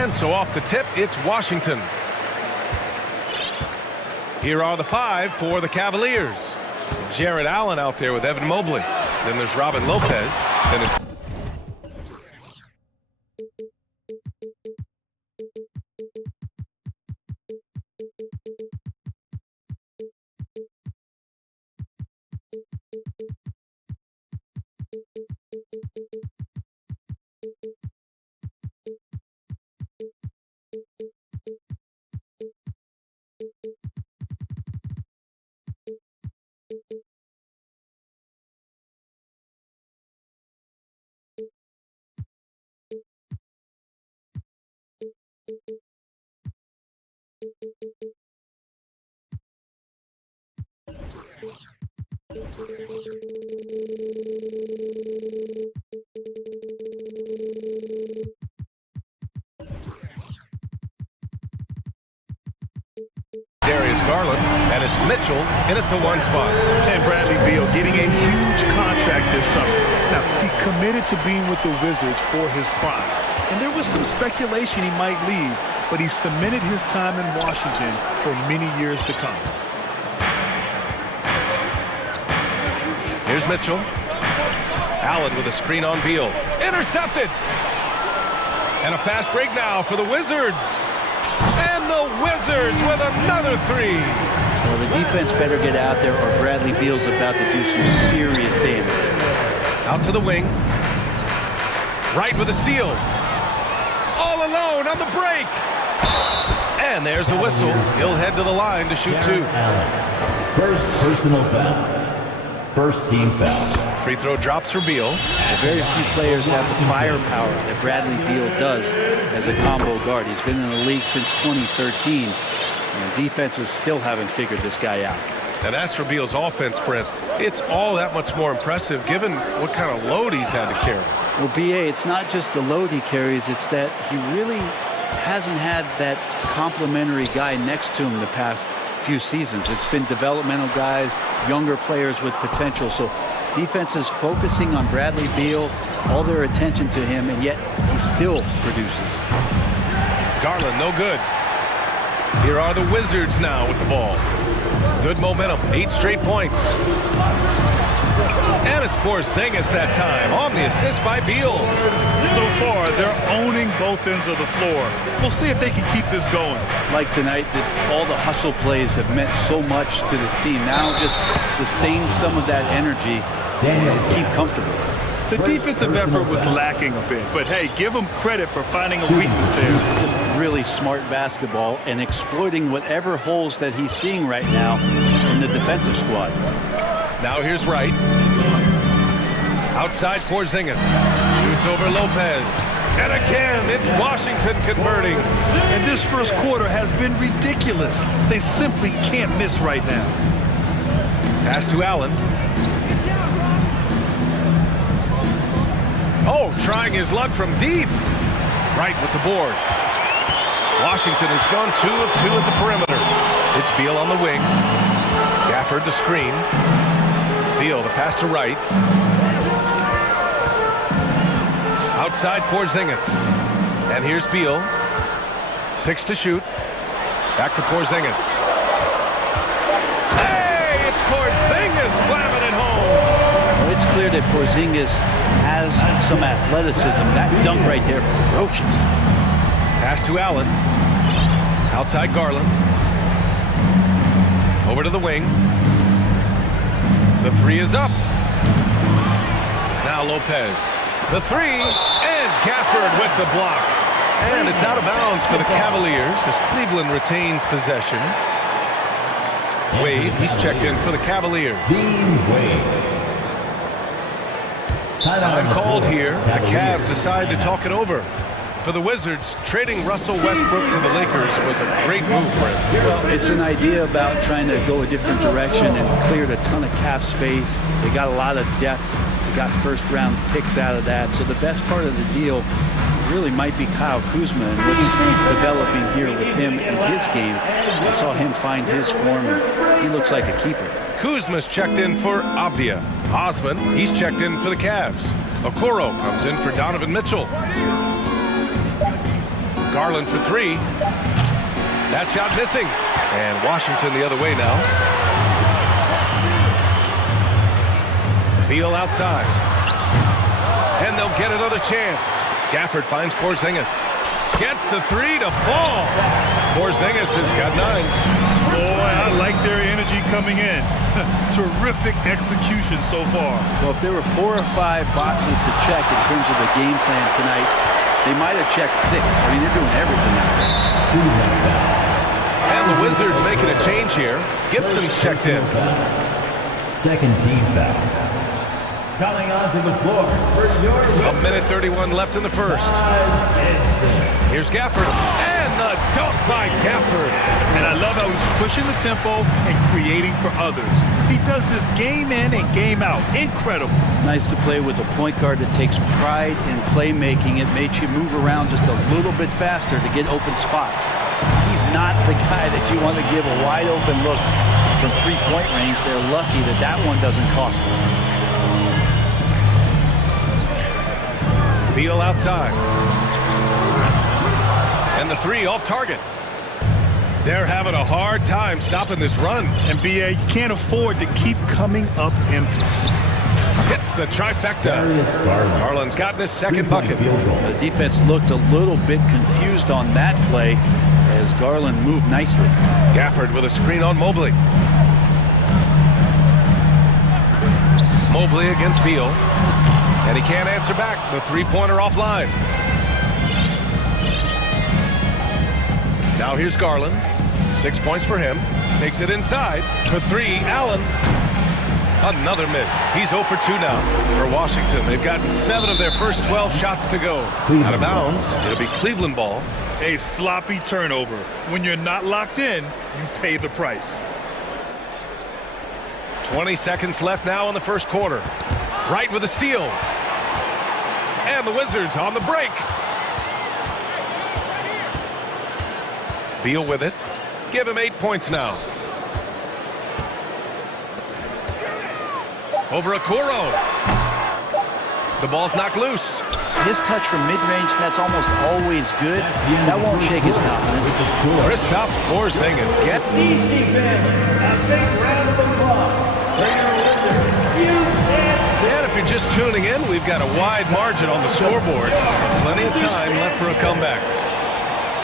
And so off the tip, it's Washington. Here are the 5 for the Cavaliers. Jared Allen out there with Evan Mobley. Then there's Robin Lopez. Then it's Garland, and it's Mitchell in at the 1 spot. And Bradley Beal getting a huge contract this summer. Now, he committed to being with the Wizards for his prime. And there was some speculation he might leave, but he cemented his time in Washington for many years to come. Here's Mitchell. Allen with a screen on Beal. Intercepted! And a fast break now for the Wizards. And the Wizards with another 3. Well, the defense better get out there or Bradley Beal's about to do some serious damage. Out to the wing. Right with a steal. All alone on the break. And there's a whistle. He'll head to the line to shoot 2. First personal foul. First team foul. Free throw drops for Beal. Very few players have the firepower that Bradley Beal does as a combo guard. He's been in the league since 2013, and defenses still haven't figured this guy out. And as for Beal's offense, Brent, it's all that much more impressive given what kind of load he's had to carry. Well, B.A., it's not just the load he carries, it's that he really hasn't had that complimentary guy next to him the past few seasons. It's been developmental guys, younger players with potential. So defense is focusing on Bradley Beal, all their attention to him, and yet he still produces. Garland, no good. Here are the Wizards now with the ball. Good momentum, 8 straight points. And it's Porzingis that time on the assist by Beal. So far, they're owning both ends of the floor. We'll see if they can keep this going. Like tonight, that all the hustle plays have meant so much to this team. Now just sustain some of that energy and keep comfortable. The defensive effort was lacking a bit, but hey, give them credit for finding a weakness there. Just really smart basketball and exploiting whatever holes that he's seeing right now in the defensive squad. Now here's Wright. Outside Porzingis. Shoots over Lopez. And again, it's Washington converting. And this first quarter has been ridiculous. They simply can't miss right now. Pass to Allen. Oh, trying his luck from deep. Wright with the board. Washington has gone 2 of 2 at the perimeter. It's Beal on the wing. Gafford the screen. Beal, the pass to Wright. Outside Porzingis. And here's Beal. 6 to shoot. Back to Porzingis. Hey, it's Porzingis slamming it home. Well, it's clear that Porzingis has some athleticism. That dunk right there, ferocious. Pass to Allen. Outside Garland. Over to the wing. The 3 is up. Now Lopez. The 3, and Gafford with the block. And it's out of bounds for the Cavaliers as Cleveland retains possession. Wade, he's checked in for the Cavaliers. Time called here. The Cavs decide to talk it over. For the Wizards, trading Russell Westbrook to the Lakers was a great move for him. Well, it's an idea about trying to go a different direction and cleared a ton of cap space. They got a lot of depth. They got first-round picks out of that. So the best part of the deal really might be Kyle Kuzma and what's developing here with him in his game. I saw him find his form, and he looks like a keeper. Kuzma's checked in for Avdia. Osman, he's checked in for the Cavs. Okoro comes in for Donovan Mitchell. Garland for three. That shot missing. And Washington the other way now. Beal outside. And they'll get another chance. Gafford finds Porzingis. Gets the three to fall. Porzingis has got 9. Boy, I like their energy coming in. Terrific execution so far. Well, if there were 4 or 5 boxes to check in terms of the game plan tonight, they might have checked 6. I mean, they're doing everything out there. And the Wizards making a change here. Gibson's checked in. Second team foul. Coming onto the floor for your... A minute 31 left in the first. Here's Gafford. And the dunk by Gafford. And I love how he's pushing the tempo and creating for others. He does this game in and game out. Incredible. Nice to play with a point guard that takes pride in playmaking. It makes you move around just a little bit faster to get open spots. He's not the guy that you want to give a wide open look from 3-point range. They're lucky that that one doesn't cost them. Beal outside. And the three off target. They're having a hard time stopping this run. And BA can't afford to keep coming up empty. Hits the trifecta. Garland's gotten his second bucket. The defense looked a little bit confused on that play as Garland moved nicely. Gafford with a screen on Mobley. Mobley against Beal. And he can't answer back. The three-pointer offline. Now here's Garland. 6 points for him. Takes it inside. For 3, Allen. Another miss. He's 0 for 2 now for Washington. They've gotten 7 of their first 12 shots to go. Out of bounds. It'll be Cleveland ball. A sloppy turnover. When you're not locked in, you pay the price. 20 seconds left now in the first quarter. Wright with a steal. And the Wizards on the break. Beal with it. Give him 8 points now. Over Okoro. The ball's knocked loose. His touch from mid-range, that's almost always good. That won't shake his confidence. Kristaps Porzingis get. A big round of applause for your Wizards. And if you're just tuning in, we've got a wide margin on the scoreboard. Plenty of time left for a comeback.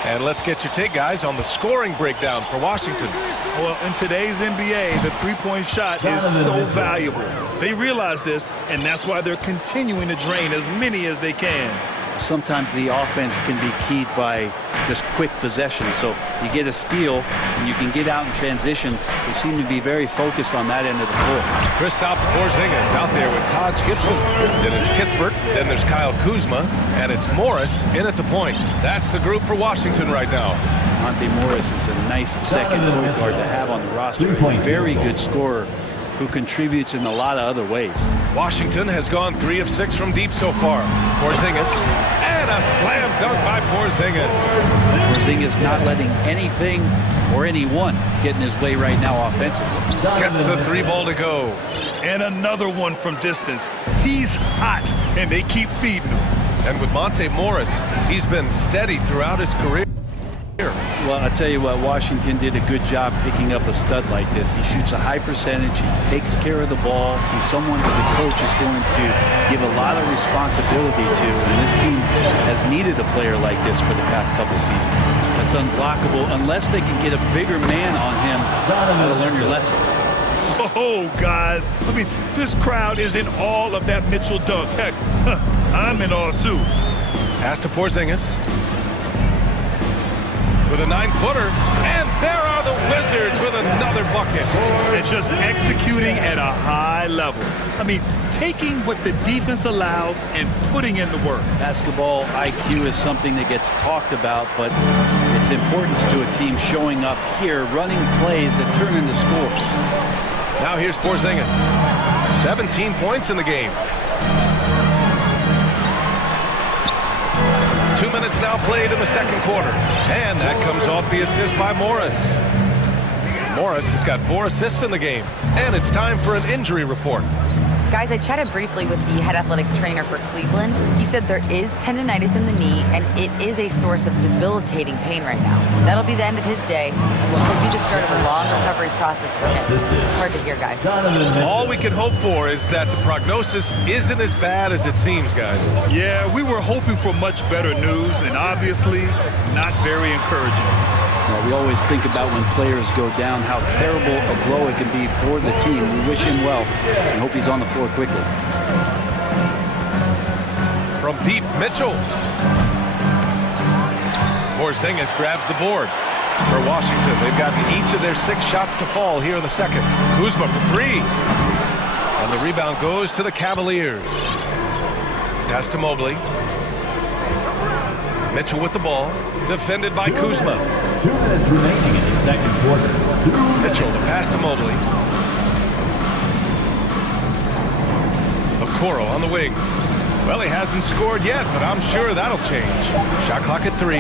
And let's get your take, guys, on the scoring breakdown for Washington. Well, in today's NBA, the three-point shot is so valuable. They realize this, and that's why they're continuing to drain as many as they can. Sometimes the offense can be keyed by just quick possession. So you get a steal, and you can get out in transition. They seem to be very focused on that end of the floor. Kristaps Porzingis out there with Taj Gibson. Then it's Kispert. Then there's Kyle Kuzma. And it's Morris in at the point. That's the group for Washington right now. Monte Morris is a nice second point guard to have on the roster. A very good scorer who contributes in a lot of other ways. Washington has gone 3 of 6 from deep so far. Porzingis. And a slam dunk by Porzingis. Porzingis not letting anything or anyone get in his way right now offensively. Gets the 3 ball to go. And another one from distance. He's hot, and they keep feeding him. And with Monte Morris, he's been steady throughout his career. Well, I tell you what, Washington did a good job picking up a stud like this. He shoots a high percentage. He takes care of the ball. He's someone that the coach is going to give a lot of responsibility to. And this team has needed a player like this for the past couple seasons. That's unblockable unless they can get a bigger man on him. How to learn your lesson. Oh, guys. I mean, this crowd is in awe of that Mitchell dunk. Heck, I'm in awe, too. Pass to Porzingis. With a 9-footer. And there are the Wizards with another bucket. And just executing at a high level. I mean, taking what the defense allows and putting in the work. Basketball IQ is something that gets talked about, but its importance to a team showing up here, running plays that turn into scores. Now here's Porzingis. 17 points in the game. 2 minutes now played in the second quarter. And that comes off the assist by Morris. Morris has got 4 assists in the game. And it's time for an injury report. Guys, I chatted briefly with the head athletic trainer for Cleveland. He said there is tendonitis in the knee, and it is a source of debilitating pain right now. That'll be the end of his day, and will be the start of a long recovery process for him. It's hard to hear, guys. All we can hope for is that the prognosis isn't as bad as it seems, guys. Yeah, we were hoping for much better news, and obviously not very encouraging. Well, we always think about when players go down, how terrible a blow it can be for the team. We wish him well and hope he's on the floor quickly. From deep, Mitchell. Porzingis grabs the board. For Washington, they've gotten each of their 6 shots to fall here in the second. Kuzma for 3. And the rebound goes to the Cavaliers. Pass to Mobley. Mitchell with the ball. Defended by Kuzma. 2 minutes remaining in the second quarter. Mitchell, the pass to Mobley. Okoro on the wing. Well, he hasn't scored yet, but I'm sure that'll change. Shot clock at 3.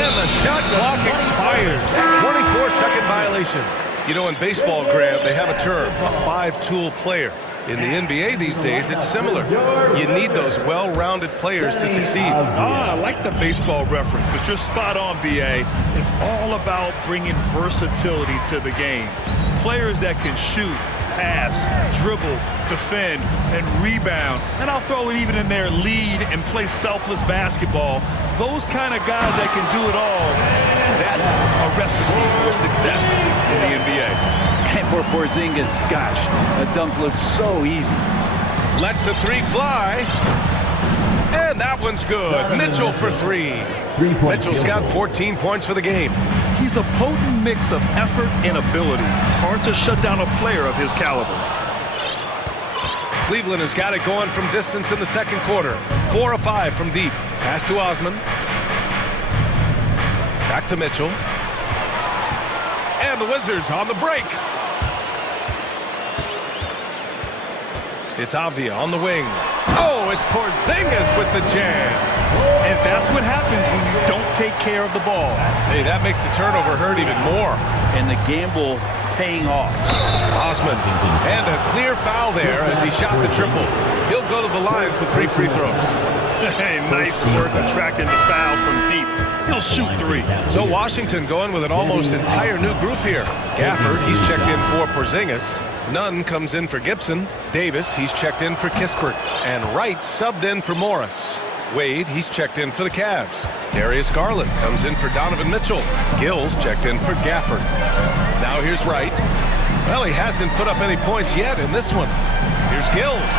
And the shot clock expired. 24-second violation. You know, in baseball, Graham, they have a term, a 5-tool player. In the NBA these days, it's similar. You need those well-rounded players to succeed. I like the baseball reference, but you're spot on, B.A. It's all about bringing versatility to the game. Players that can shoot, pass, dribble, defend, and rebound. And I'll throw it even in there, lead and play selfless basketball. Those kind of guys that can do it all, that's a recipe for success in the NBA. And for Porzingis, gosh, the dunk looks so easy. Lets the 3 fly. And that one's good. Mitchell for 3. Mitchell's got 14 points for the game. He's a potent mix of effort and ability. Hard to shut down a player of his caliber. Cleveland has got it going from distance in the second quarter. 4 of 5 from deep. Pass to Osman. Back to Mitchell. And the Wizards on the break. It's Avdia on the wing. Oh, it's Porzingis with the jam. And that's what happens when you don't take care of the ball. Hey, that makes the turnover hurt even more. And the gamble paying off. Osman, and a clear foul there as he shot the triple. He'll go to the lines for 3 free throws. Hey, nice work attracting the foul from deep. He'll shoot 3. So Washington going with an almost entire new group here. Gafford, he's checked in for Porzingis. Nunn comes in for Gibson. Davis, he's checked in for Kispert. And Wright subbed in for Morris. Wade, he's checked in for the Cavs. Darius Garland comes in for Donovan Mitchell. Gills checked in for Gafford. Now here's Wright. Well, he hasn't put up any points yet in this one. Here's Gills.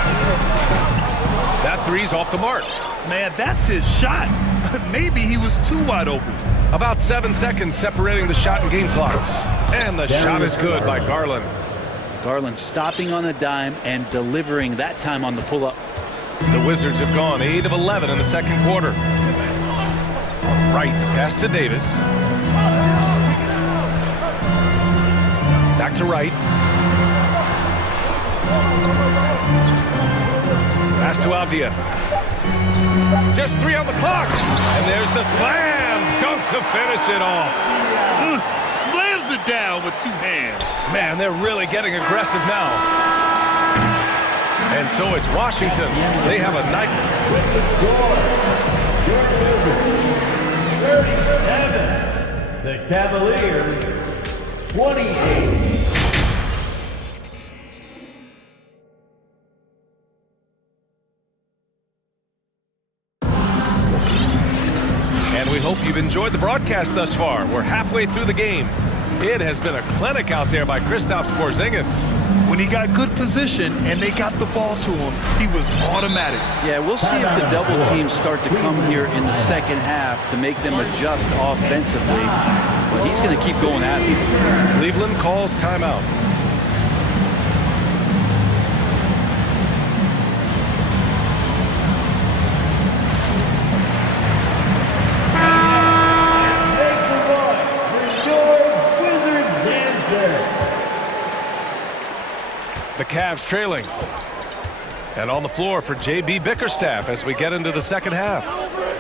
That 3's off the mark. Man, that's his shot. But maybe he was too wide open. About 7 seconds separating the shot and game clocks. And the shot is good by Garland. Garland stopping on a dime and delivering that time on the pull-up. The Wizards have gone 8 of 11 in the second quarter. Wright, the pass to Davis. Back to Wright. Pass to Avdia. Just 3 on the clock. And there's the slam dunk to finish it off. Slams it down with 2 hands. Man, they're really getting aggressive now. And so it's Washington. They have a night. With the score, your Wizards, 37. The Cavaliers, 28. And we hope you've enjoyed the broadcast thus far. We're halfway through the game. It has been a clinic out there by Kristaps Porzingis. When he got good position and they got the ball to him, he was automatic. Yeah, we'll see if the double teams start to come here in the second half to make them adjust offensively. But he's going to keep going at it. Cleveland calls timeout. The Cavs trailing. And on the floor for J.B. Bickerstaff as we get into the second half.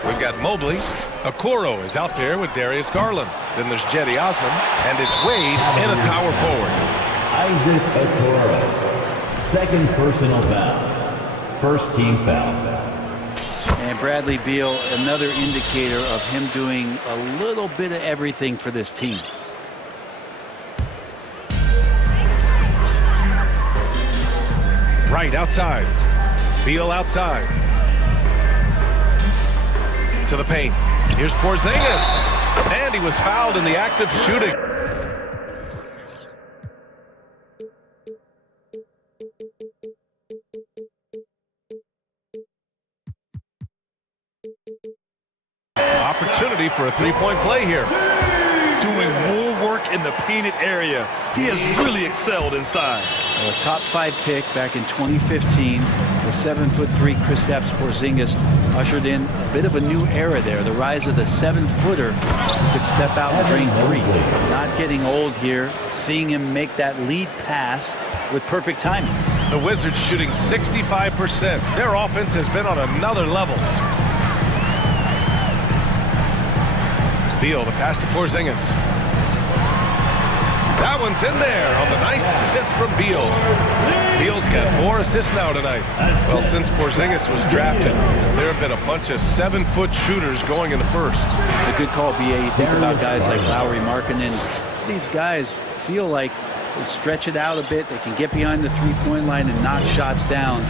We've got Mobley. Okoro is out there with Darius Garland. Then there's Jetty Osman. And it's Wade in at power forward. Isaac Okoro. Second personal foul. First team foul. And Bradley Beal, another indicator of him doing a little bit of everything for this team. Right outside. Beal outside. To the paint. Here's Porzingis. And he was fouled in the act of shooting. Opportunity for a three-point play here. Doing more work in the painted area. He has really excelled inside. A top 5 pick back in 2015. The 7'3" Kristaps Porzingis ushered in a bit of a new era there. The rise of the 7-footer who could step out and drain 3. Not getting old here. Seeing him make that lead pass with perfect timing. The Wizards shooting 65%. Their offense has been on another level. Beal, the pass to Porzingis. That one's in there on the nice assist from Beal. Beal's got 4 assists now tonight. Well, since Porzingis was drafted, there have been a bunch of 7-foot shooters going in the first. It's a good call, BA. You think about guys like Lowry, Markkanen. These guys feel like they stretch it out a bit. They can get behind the three-point line and knock shots down.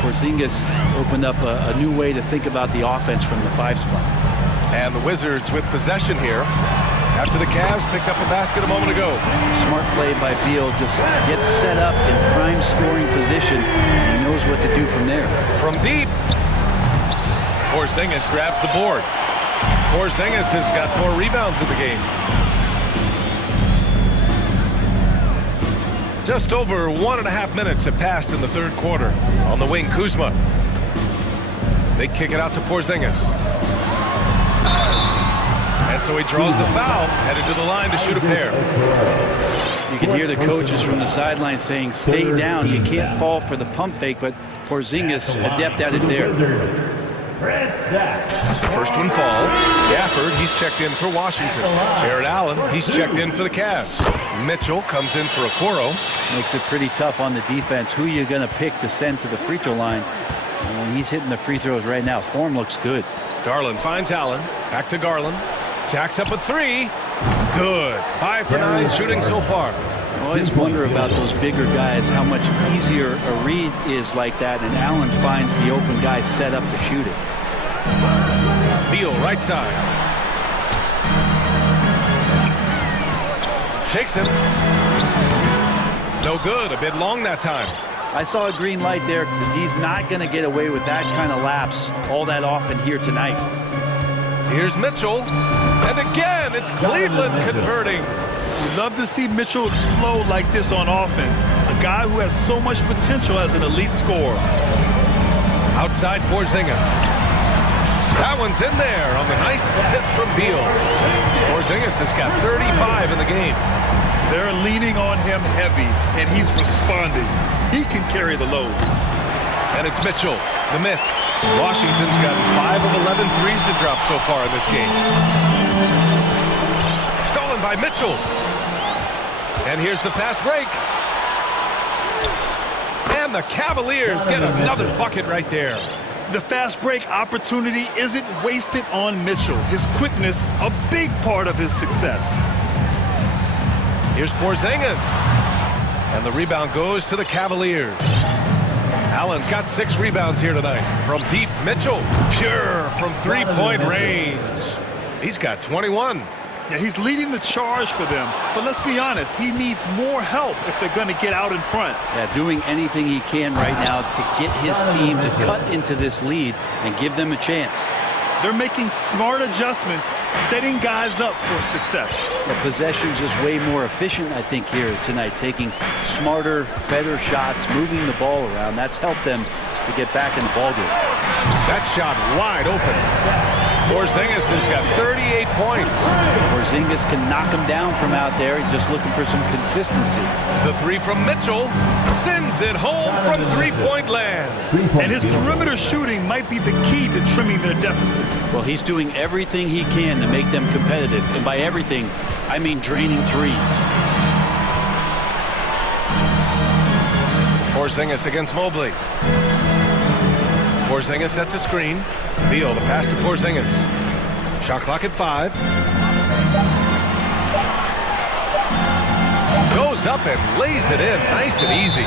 Porzingis opened up a new way to think about the offense from the 5 spot. And the Wizards with possession here after the Cavs picked up a basket a moment ago. Smart play by Beal. Just gets set up in prime scoring position. He knows what to do from there. From deep. Porzingis grabs the board. Porzingis has got 4 rebounds in the game. Just over 1.5 minutes have passed in the third quarter. On the wing, Kuzma. They kick it out to Porzingis. And so he draws the foul, headed to the line to shoot a pair. You can hear the coaches from the sideline saying, stay down, you can't fall for the pump fake, but Porzingis adept at it there. The first one falls. Gafford, he's checked in for Washington. Jared Allen, he's checked in for the Cavs. Mitchell comes in for Okoro. Makes it pretty tough on the defense. Who are you going to pick to send to the free throw line? And he's hitting the free throws right now. Form looks good. Garland finds Allen. Back to Garland. Jacks up a 3. Good. 5 for 9 shooting so far. I always wonder about those bigger guys, how much easier a read is like that, and Allen finds the open guy set up to shoot it. Beal, right side. Shakes him. No good. A bit long that time. I saw a green light there. The D's not going to get away with that kind of lapse all that often here tonight. Here's Mitchell. And again, it's Cleveland converting. We'd love to see Mitchell explode like this on offense. A guy who has so much potential as an elite scorer. Outside Porzingis. That one's in there on the nice assist from Beal. Porzingis has got 35 in the game. They're leaning on him heavy, and he's responding. He can carry the load. And it's Mitchell, the miss. Washington's gotten 5 of 11 threes to drop so far in this game. Stolen by Mitchell. And here's the fast break. And the Cavaliers get another bucket right there. The fast break opportunity isn't wasted on Mitchell. His quickness, a big part of his success. Here's Porzingis. And the rebound goes to the Cavaliers. Allen's got 6 rebounds here tonight. From deep, Mitchell, pure from three-point range. He's got 21. Yeah, he's leading the charge for them. But let's be honest, he needs more help if they're going to get out in front. Yeah, doing anything he can right now to get his team to cut into this lead and give them a chance. They're making smart adjustments, setting guys up for success. The possession just way more efficient, I think, here tonight. Taking smarter, better shots, moving the ball around. That's helped them to get back in the ballgame. That shot wide open. Porzingis has got 38 points. Porzingis can knock him down from out there. He's just looking for some consistency. The 3 from Mitchell sends it home from three-point land. And his perimeter shooting might be the key to trimming their deficit. Well, he's doing everything he can to make them competitive. And by everything, I mean draining threes. Porzingis against Mobley. Porzingis sets a screen. Beal, the pass to Porzingis. Shot clock at 5. Goes up and lays it in, nice and easy.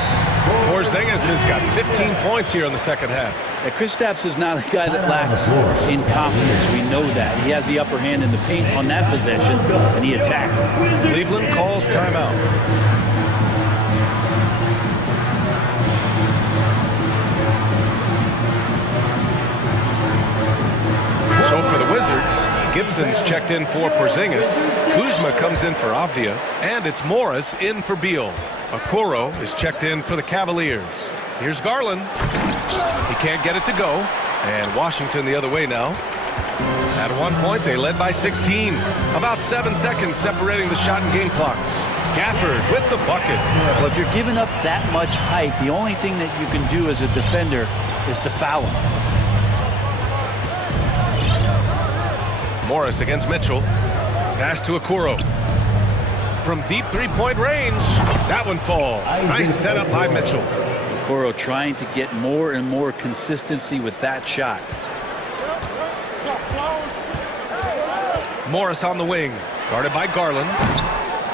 Porzingis has got 15 points here in the second half. Kristaps is not a guy that lacks in confidence. We know that. He has the upper hand in the paint on that possession, and he attacked. Cleveland calls timeout. So for the Wizards, Gibson's checked in for Porzingis. Kuzma comes in for Avdia. And it's Morris in for Beal. Okoro is checked in for the Cavaliers. Here's Garland. He can't get it to go. And Washington the other way now. At one point, they led by 16. About 7 seconds separating the shot and game clocks. Gafford with the bucket. Well, if you're giving up that much height, the only thing that you can do as a defender is to foul him. Morris against Mitchell. Pass to Okoro. From deep three-point range, that one falls. Nice setup by Mitchell. Okoro trying to get more and more consistency with that shot. Morris on the wing, guarded by Garland.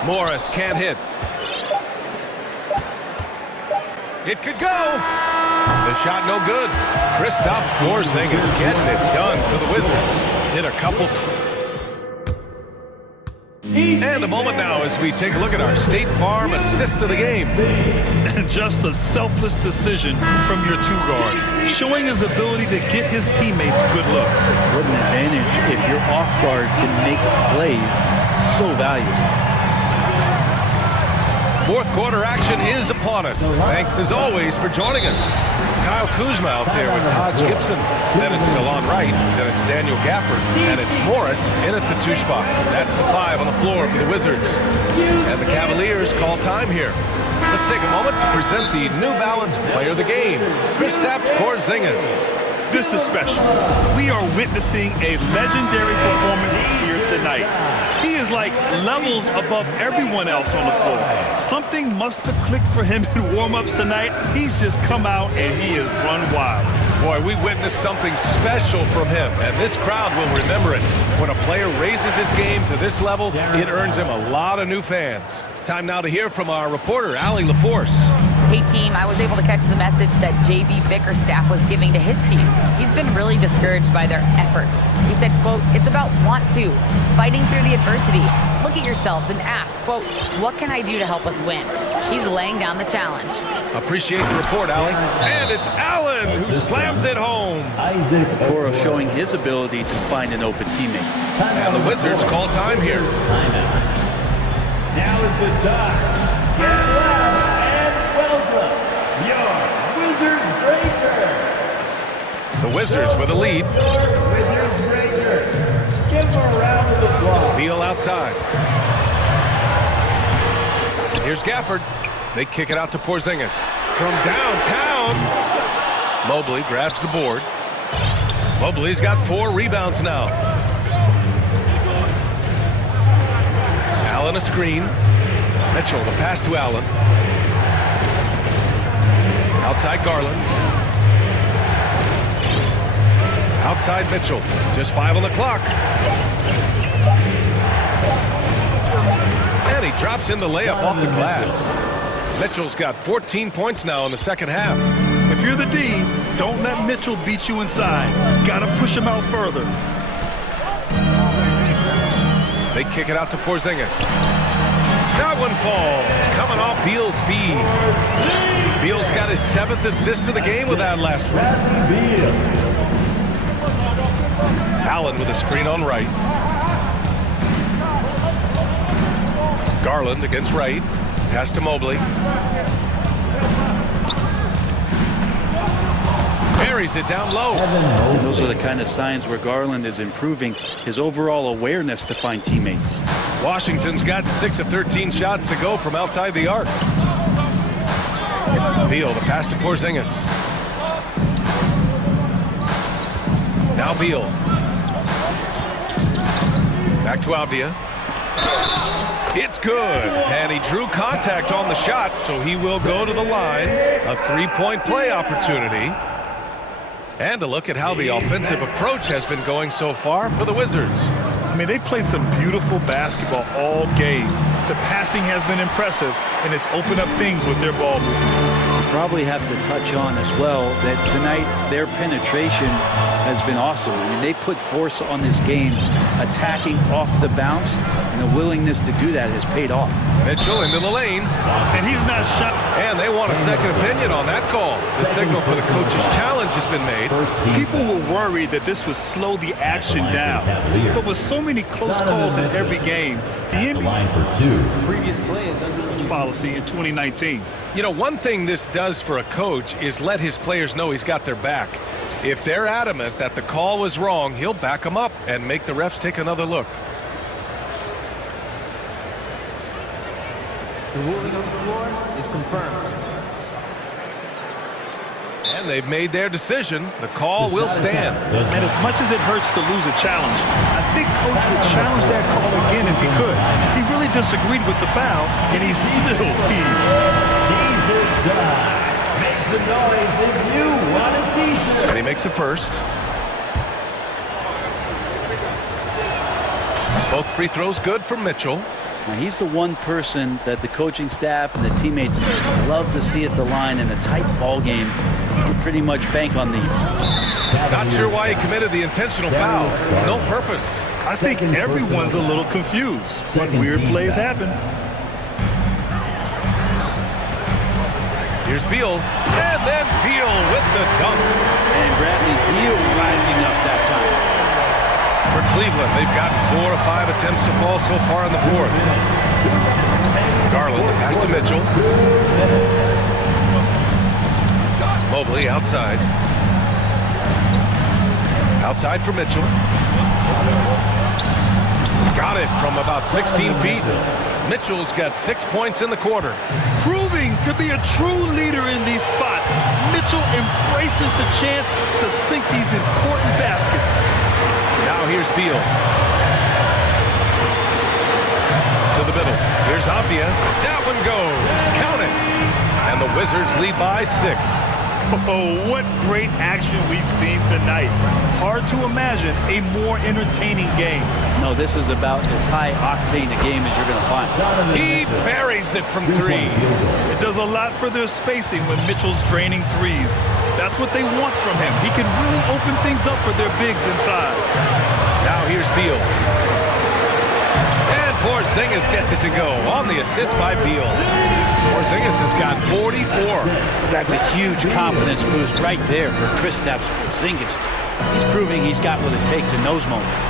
Morris can't hit. It could go. The shot no good. Kristaps Porzingis getting it done for the Wizards. Hit a couple. And a moment now as we take a look at our State Farm assist of the game. Just a selfless decision from your two guard, showing his ability to get his teammates good looks. What an advantage if your off guard can make plays so valuable. Fourth quarter action is upon us. Thanks as always for joining us. Kyle Kuzma out there with Taj Gibson. Then it's DeLon Wright. Then it's Daniel Gafford. And it's Morris in at the 2 spot. That's the 5 on the floor for the Wizards. And the Cavaliers call time here. Let's take a moment to present the New Balance Player of the Game, Kristaps Porzingis. This is special. We are witnessing a legendary performance here tonight. He is like levels above everyone else on the floor. Something must have clicked for him in warm-ups tonight. He's just come out and he has run wild. Boy, we witnessed something special from him, and this crowd will remember it. When a player raises his game to this level, it earns him a lot of new fans. Time now to hear from our reporter, Allie LaForce. Hey team, I was able to catch the message that JB Bickerstaff was giving to his team. He's been really discouraged by their effort. He said, quote, it's about want to, fighting through the adversity. Look at yourselves and ask, quote, what can I do to help us win? He's laying down the challenge. Appreciate the report, Allie. And it's Allen who slams it home. Okoro showing his ability to find an open teammate. And the Wizards call time here. Now is the time. Get loud and welcome your Wizards Breaker. The Wizards with a lead. Wizards Breaker. Give him a round of applause. Beal outside. Here's Gafford. They kick it out to Porzingis. From downtown, Mobley grabs the board. Mobley's got 4 rebounds now. Allen a screen. Mitchell, the pass to Allen. Outside Garland. Outside Mitchell. Just 5 on the clock. And he drops in the layup off the glass. Mitchell's got 14 points now in the second half. If you're the D, don't let Mitchell beat you inside. Gotta push him out further. They kick it out to Porzingis. That one falls, coming off Beal's feed. Beal's got his 7th assist of the game with that last one. Allen with a screen on Wright. Garland against Wright. Pass to Mobley. Buries it down low. And those are the kind of signs where Garland is improving his overall awareness to find teammates. Washington's got 6 of 13 shots to go from outside the arc. Beal, the pass to Porzingis. Now Beal. Back to Avdia. It's good. And he drew contact on the shot, so he will go to the line. A three-point play opportunity. And a look at how the offensive approach has been going so far for the Wizards. I mean, they played some beautiful basketball all game. The passing has been impressive, and it's opened up things with their ball movement. Probably have to touch on as well that tonight their penetration has been awesome. I mean, they put force on this game, attacking off the bounce, and the willingness to do that has paid off. Mitchell into the lane, and he's not shot. And they want a second opinion on that call. The signal for the coach's challenge has been made. People were worried that this would slow the action down, but with so many close calls in every game, the NBA Previous play is under policy in 2019. You know, one thing this does for a coach is let his players know he's got their back. If they're adamant that the call was wrong, he'll back them up and make the refs take another look. The ruling on the floor is confirmed. And they've made their decision. The call will stand. And as much as it hurts to lose a challenge, I think Coach would challenge that call again if he could. He really disagreed with the foul, and he's still Makes the noise if you want a t-shirt. And he makes a first. Both free throws good for Mitchell. Now, he's the one person that the coaching staff and the teammates love to see at the line in a tight ball game. You pretty much bank on these. Not sure why he committed the intentional foul. No purpose. I think everyone's a little confused, but weird plays happen. Here's Beal, and then Beal with the dunk. And Bradley Beal rising up that time. For Cleveland, they've gotten 4 of 5 attempts to fall so far in the fourth. Garland, the pass to Mitchell. Mobley outside. Outside for Mitchell. Got it from about 16 feet. Mitchell's got 6 points in the quarter. Proving to be a true leader in these spots, Mitchell embraces the chance to sink these important baskets. Now here's Beal. To the middle. Here's Avdia. That one goes. Count it. And the Wizards lead by 6. Oh, what great action we've seen tonight. Hard to imagine a more entertaining game. No, this is about as high-octane a game as you're going to find. He buries it from 3. It does a lot for their spacing when Mitchell's draining threes. That's what they want from him. He can really open things up for their bigs inside. Now here's Beal. And Porzingis gets it to go on the assist by Beal. Porzingis has got 44. That's a huge confidence boost right there for Kristaps Porzingis. He's proving he's got what it takes in those moments.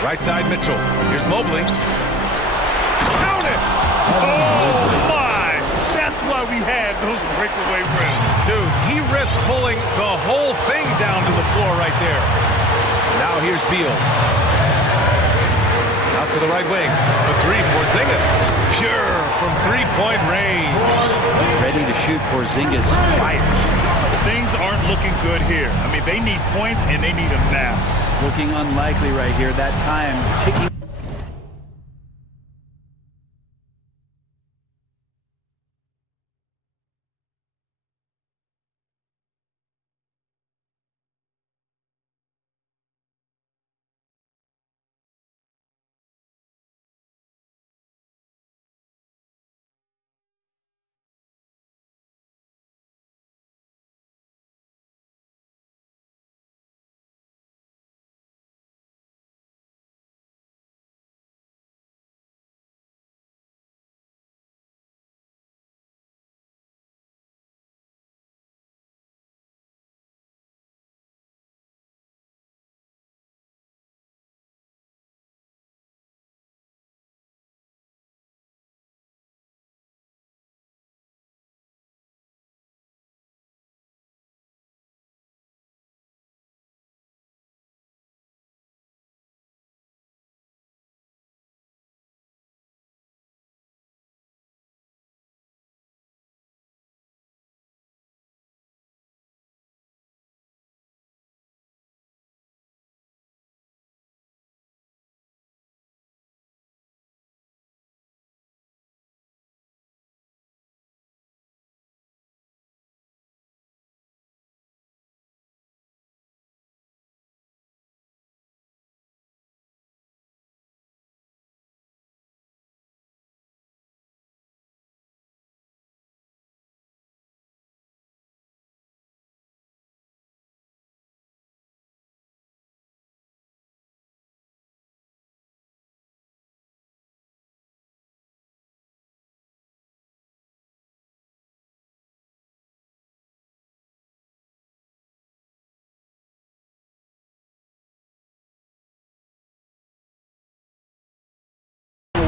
Right side Mitchell. Here's Mobley. Count it! Oh my! That's why we had those breakaway rims. Dude, he risked pulling the whole thing down to the floor right there. Now here's Beal. Out to the right wing. For 3, Porzingis. Pure from 3-point range. Ready to shoot. Porzingis fires. Things aren't looking good here. I mean, they need points, and they need them now. Looking unlikely right here. That time ticking.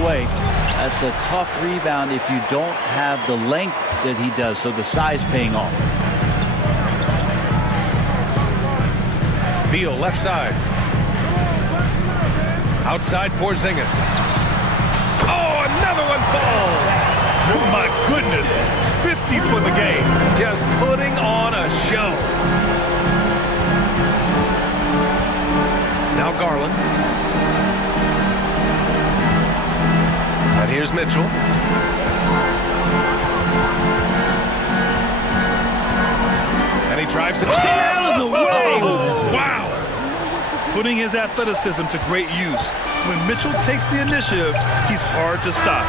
the way, that's a tough rebound if you don't have the length that he does, so the size paying off. Beal left side. Outside Porzingis. Oh, another one falls. Oh, my goodness. 50 for the game. Just putting on a show. Now Garland. And here's Mitchell. And he drives it. Out of the way! Oh, wow! Putting his athleticism to great use. When Mitchell takes the initiative, he's hard to stop.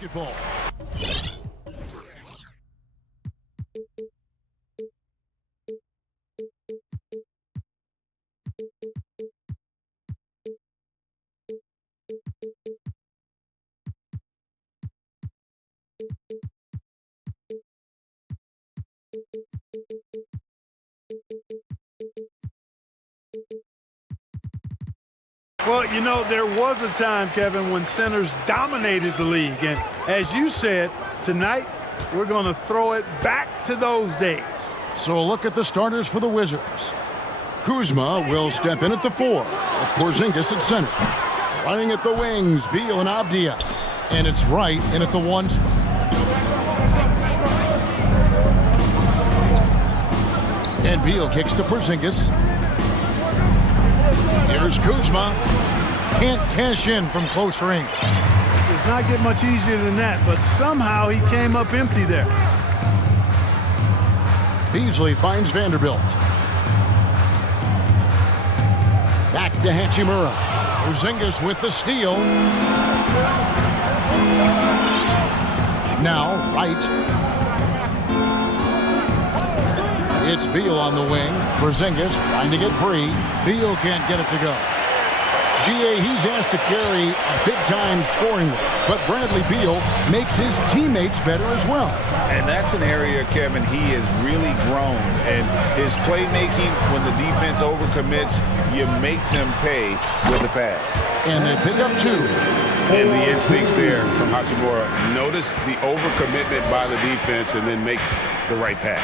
Basketball. Well, you know, there was a time, Kevin, when centers dominated the league. And as you said, tonight we're going to throw it back to those days. So a look at the starters for the Wizards. Kuzma will step in at the 4, with Porzingis at center. Running at the wings, Beal and Avdia. And it's Wright in at the 1 spot. And Beal kicks to Porzingis. Here's Kuzma. Can't cash in from close range. Does not get much easier than that, but somehow he came up empty there. Beasley finds Vanderbilt. Back to Hachimura. Porzingis with the steal. Now, Wright. It's Beal on the wing. Porzingis trying to get free. Beal can't get it to go. GA, he's asked to carry a big-time scoring role, but Bradley Beal makes his teammates better as well. And that's an area, Kevin, he has really grown. And his playmaking, when the defense overcommits, you make them pay with the pass. And they pick up 2. And the instincts there from Hachimura. Notice the overcommitment by the defense and then makes the right pass.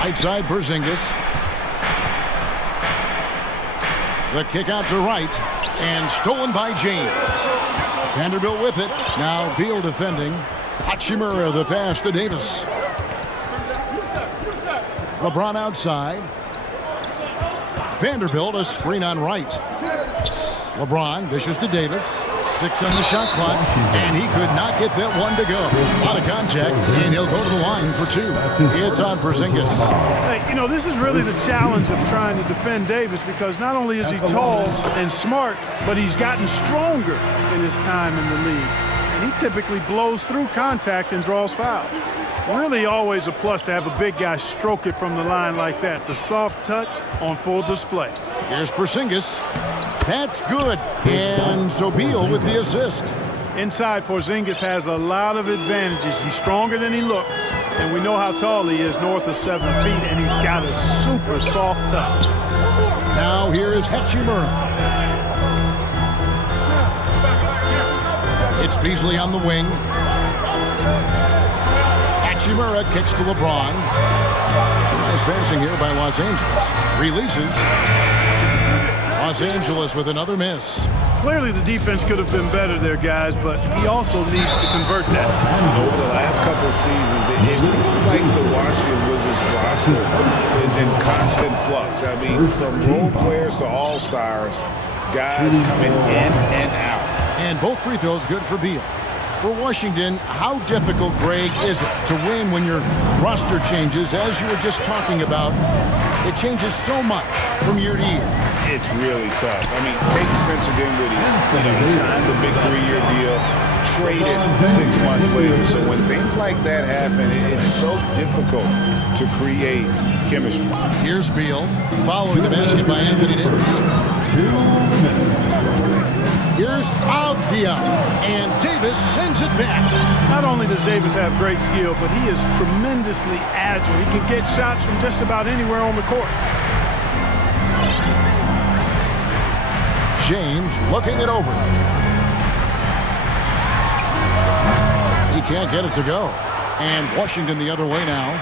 Right side, Porzingis. The kick out to Wright, and stolen by James. Vanderbilt with it. Now Beal defending. Hachimura the pass to Davis. LeBron outside. Vanderbilt a screen on Wright. LeBron dishes to Davis. 6 on the shot clock, and he could not get that one to go. A lot of contact, and he'll go to the line for 2. It's on Porzingis. Hey, you know, this is really the challenge of trying to defend Davis, because not only is he tall and smart, but he's gotten stronger in his time in the league. And he typically blows through contact and draws fouls. Really always a plus to have a big guy stroke it from the line like that. The soft touch on full display. Here's Porzingis. That's good. And so Beal with the assist. Inside, Porzingis has a lot of advantages. He's stronger than he looks. And we know how tall he is, north of 7 feet, and he's got a super soft touch. Now here is Hachimura. It's Beasley on the wing. Hachimura kicks to LeBron. Some nice passing here by Los Angeles. Releases. Los Angeles with another miss. Clearly the defense could have been better there, guys, but he also needs to convert that. Over the last couple of seasons, it feels like the Washington Wizards roster is in constant flux. I mean, from role players to all-stars, guys coming in and out. And both free throws good for Beal. For Washington, how difficult, Greg, is it to win when your roster changes, as you were just talking about? It changes so much from year to year. It's really tough. I mean, take Spencer Dinwiddie. He signs a big 3-year deal, traded 6 months later. So when things like that happen, it's so difficult to create chemistry. Here's Beal following the basket by Anthony Davis. Here's Avdia, and Davis sends it back. Not only does Davis have great skill, but he is tremendously agile. He can get shots from just about anywhere on the court. James looking it over. He can't get it to go. And Washington the other way now.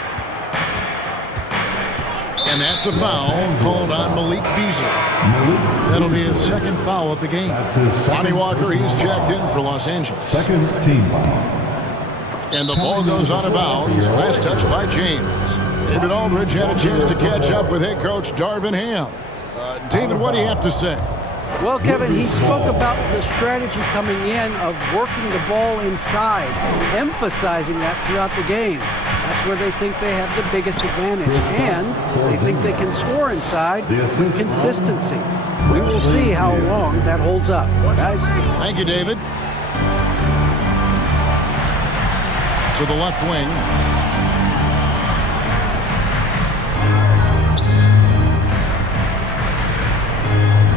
And that's a foul called on Malik Beasley. That'll be his 2nd foul of the game. Lonnie Walker, he's checked in for Los Angeles. 2nd team foul. And the ball goes out of bounds. Last touch by James. David Aldridge had a chance to catch up with head coach Darvin Ham. David, what do you have to say? Well, Kevin, he spoke about the strategy coming in of working the ball inside, emphasizing that throughout the game. That's where they think they have the biggest advantage, and they think they can score inside with consistency. We will see how long that holds up, guys. Thank you, David. To the left wing.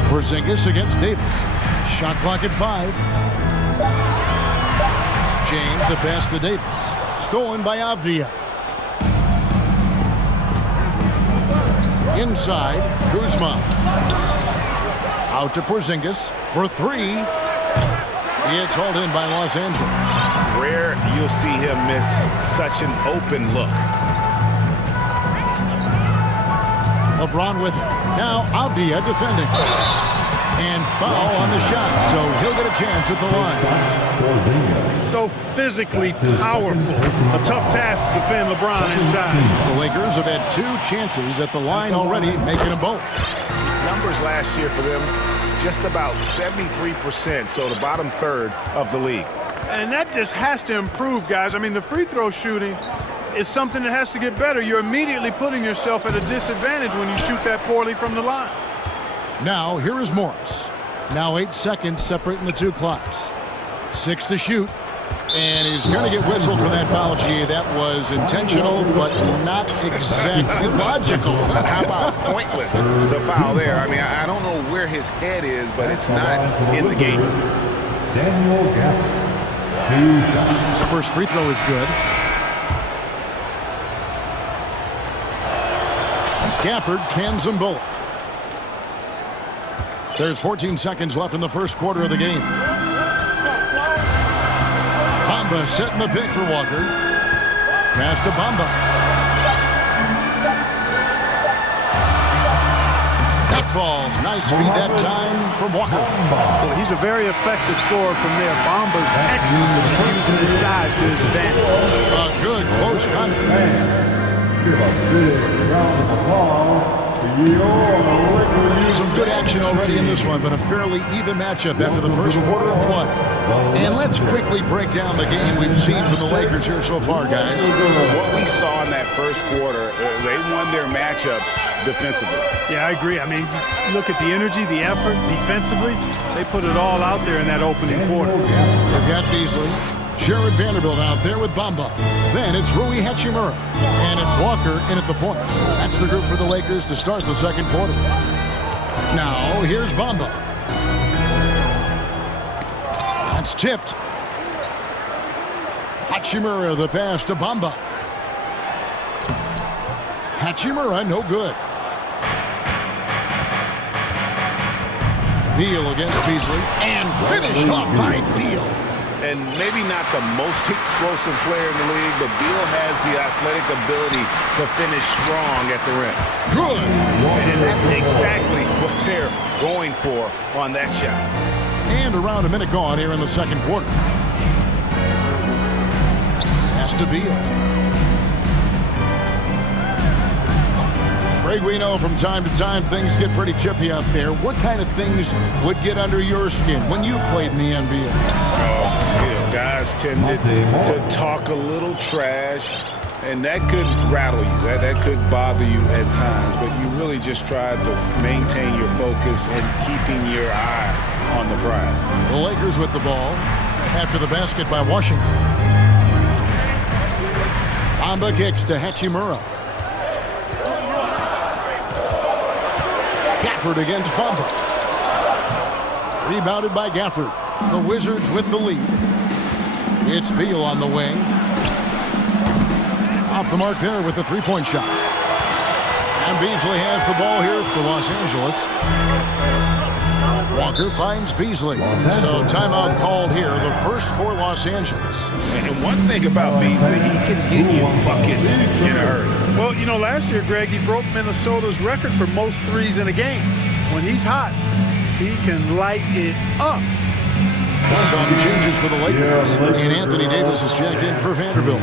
Porzingis against Davis. Shot clock at 5. James the pass to Davis. Stolen by Avdia. Inside, Kuzma. Out to Porzingis for three. It's hauled in by Los Angeles. Rare you'll see him miss such an open look. LeBron with it. Now Avdia defending. And foul on the shot, so he'll get a chance at the line. So physically powerful. A tough task to defend LeBron inside. The Lakers have had 2 chances at the line already, making them both. Numbers last year for them, just about 73%, so the bottom third of the league. And that just has to improve, guys. I mean, the free throw shooting is something that has to get better. You're immediately putting yourself at a disadvantage when you shoot that poorly from the line. Now, here is Morris. Now 8 seconds separating the 2 clocks. 6 to shoot. And he's going to get whistled for that foul. Gee, that was intentional, but not exactly logical. How about pointless to foul there? I mean, I don't know where his head is, but it's not in the game. The first free throw is good. Gafford cans them both. There's 14 seconds left in the first quarter of the game. Bamba setting the pick for Walker. Pass to Bamba. That falls. Nice feed that time from Walker. Well, he's a very effective scorer from there. Bamba's excellent at using his size to his advantage. A good close contact. Give a big round of applause. Some good action already in this one, but a fairly even matchup after the first quarter of play. And let's quickly break down the game we've seen from the Lakers here so far, guys. What we saw in that first quarter, they won their matchups defensively. Yeah, I agree. I mean, look at the energy, the effort defensively. They put it all out there in that opening quarter. They've got Beasley. Jared Vanderbilt out there with Bamba. Then it's Rui Hachimura. And it's Walker in at the point. That's the group for the Lakers to start the second quarter. Now, here's Bamba. That's tipped. Hachimura, the pass to Bamba. Hachimura, no good. Beal against Beasley. And finished off by Beal. And maybe not the most explosive player in the league, but Beal has the athletic ability to finish strong at the rim. Good. And that's exactly what they're going for on that shot. And around a minute gone here in the second quarter. Pass to Beal. Greg, we know from time to time things get pretty chippy out there. What kind of things would get under your skin when you played in the NBA? Guys tended to talk a little trash, and that could rattle you. That could bother you at times, but you really just try to maintain your focus and keeping your eye on the prize. The Lakers with the ball after the basket by Washington. Bamba kicks to Hachimura. Gafford against Bamba. Rebounded by Gafford. The Wizards with the lead. It's Beal on the wing. Off the mark there with the three-point shot. And Beasley has the ball here for Los Angeles. Walker finds Beasley. So timeout called here, the first for Los Angeles. And one thing about Beasley, he can get you buckets in a hurry. Well, you know, last year, Greg, he broke Minnesota's record for most threes in a game. When he's hot, he can light it up. Some changes for the Lakers. And Anthony Davis is checked in for Vanderbilt.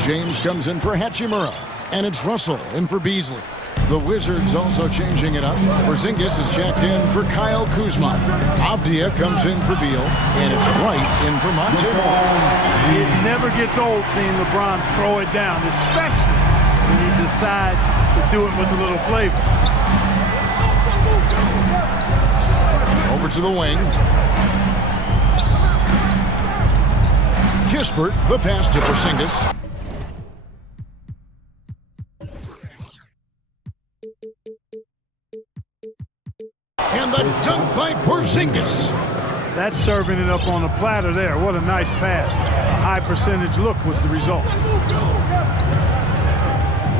James comes in for Hachimura. And it's Russell in for Beasley. The Wizards also changing it up. Porzingis is checked in for Kyle Kuzma. Avdia comes in for Beal. And it's Wright in for Monte. It never gets old seeing LeBron throw it down, especially when he decides to do it with a little flavor. Over to the wing. Kispert, the pass to Porzingis. And the dunk by Porzingis. That's serving it up on a platter there. What a nice pass. A high percentage look was the result.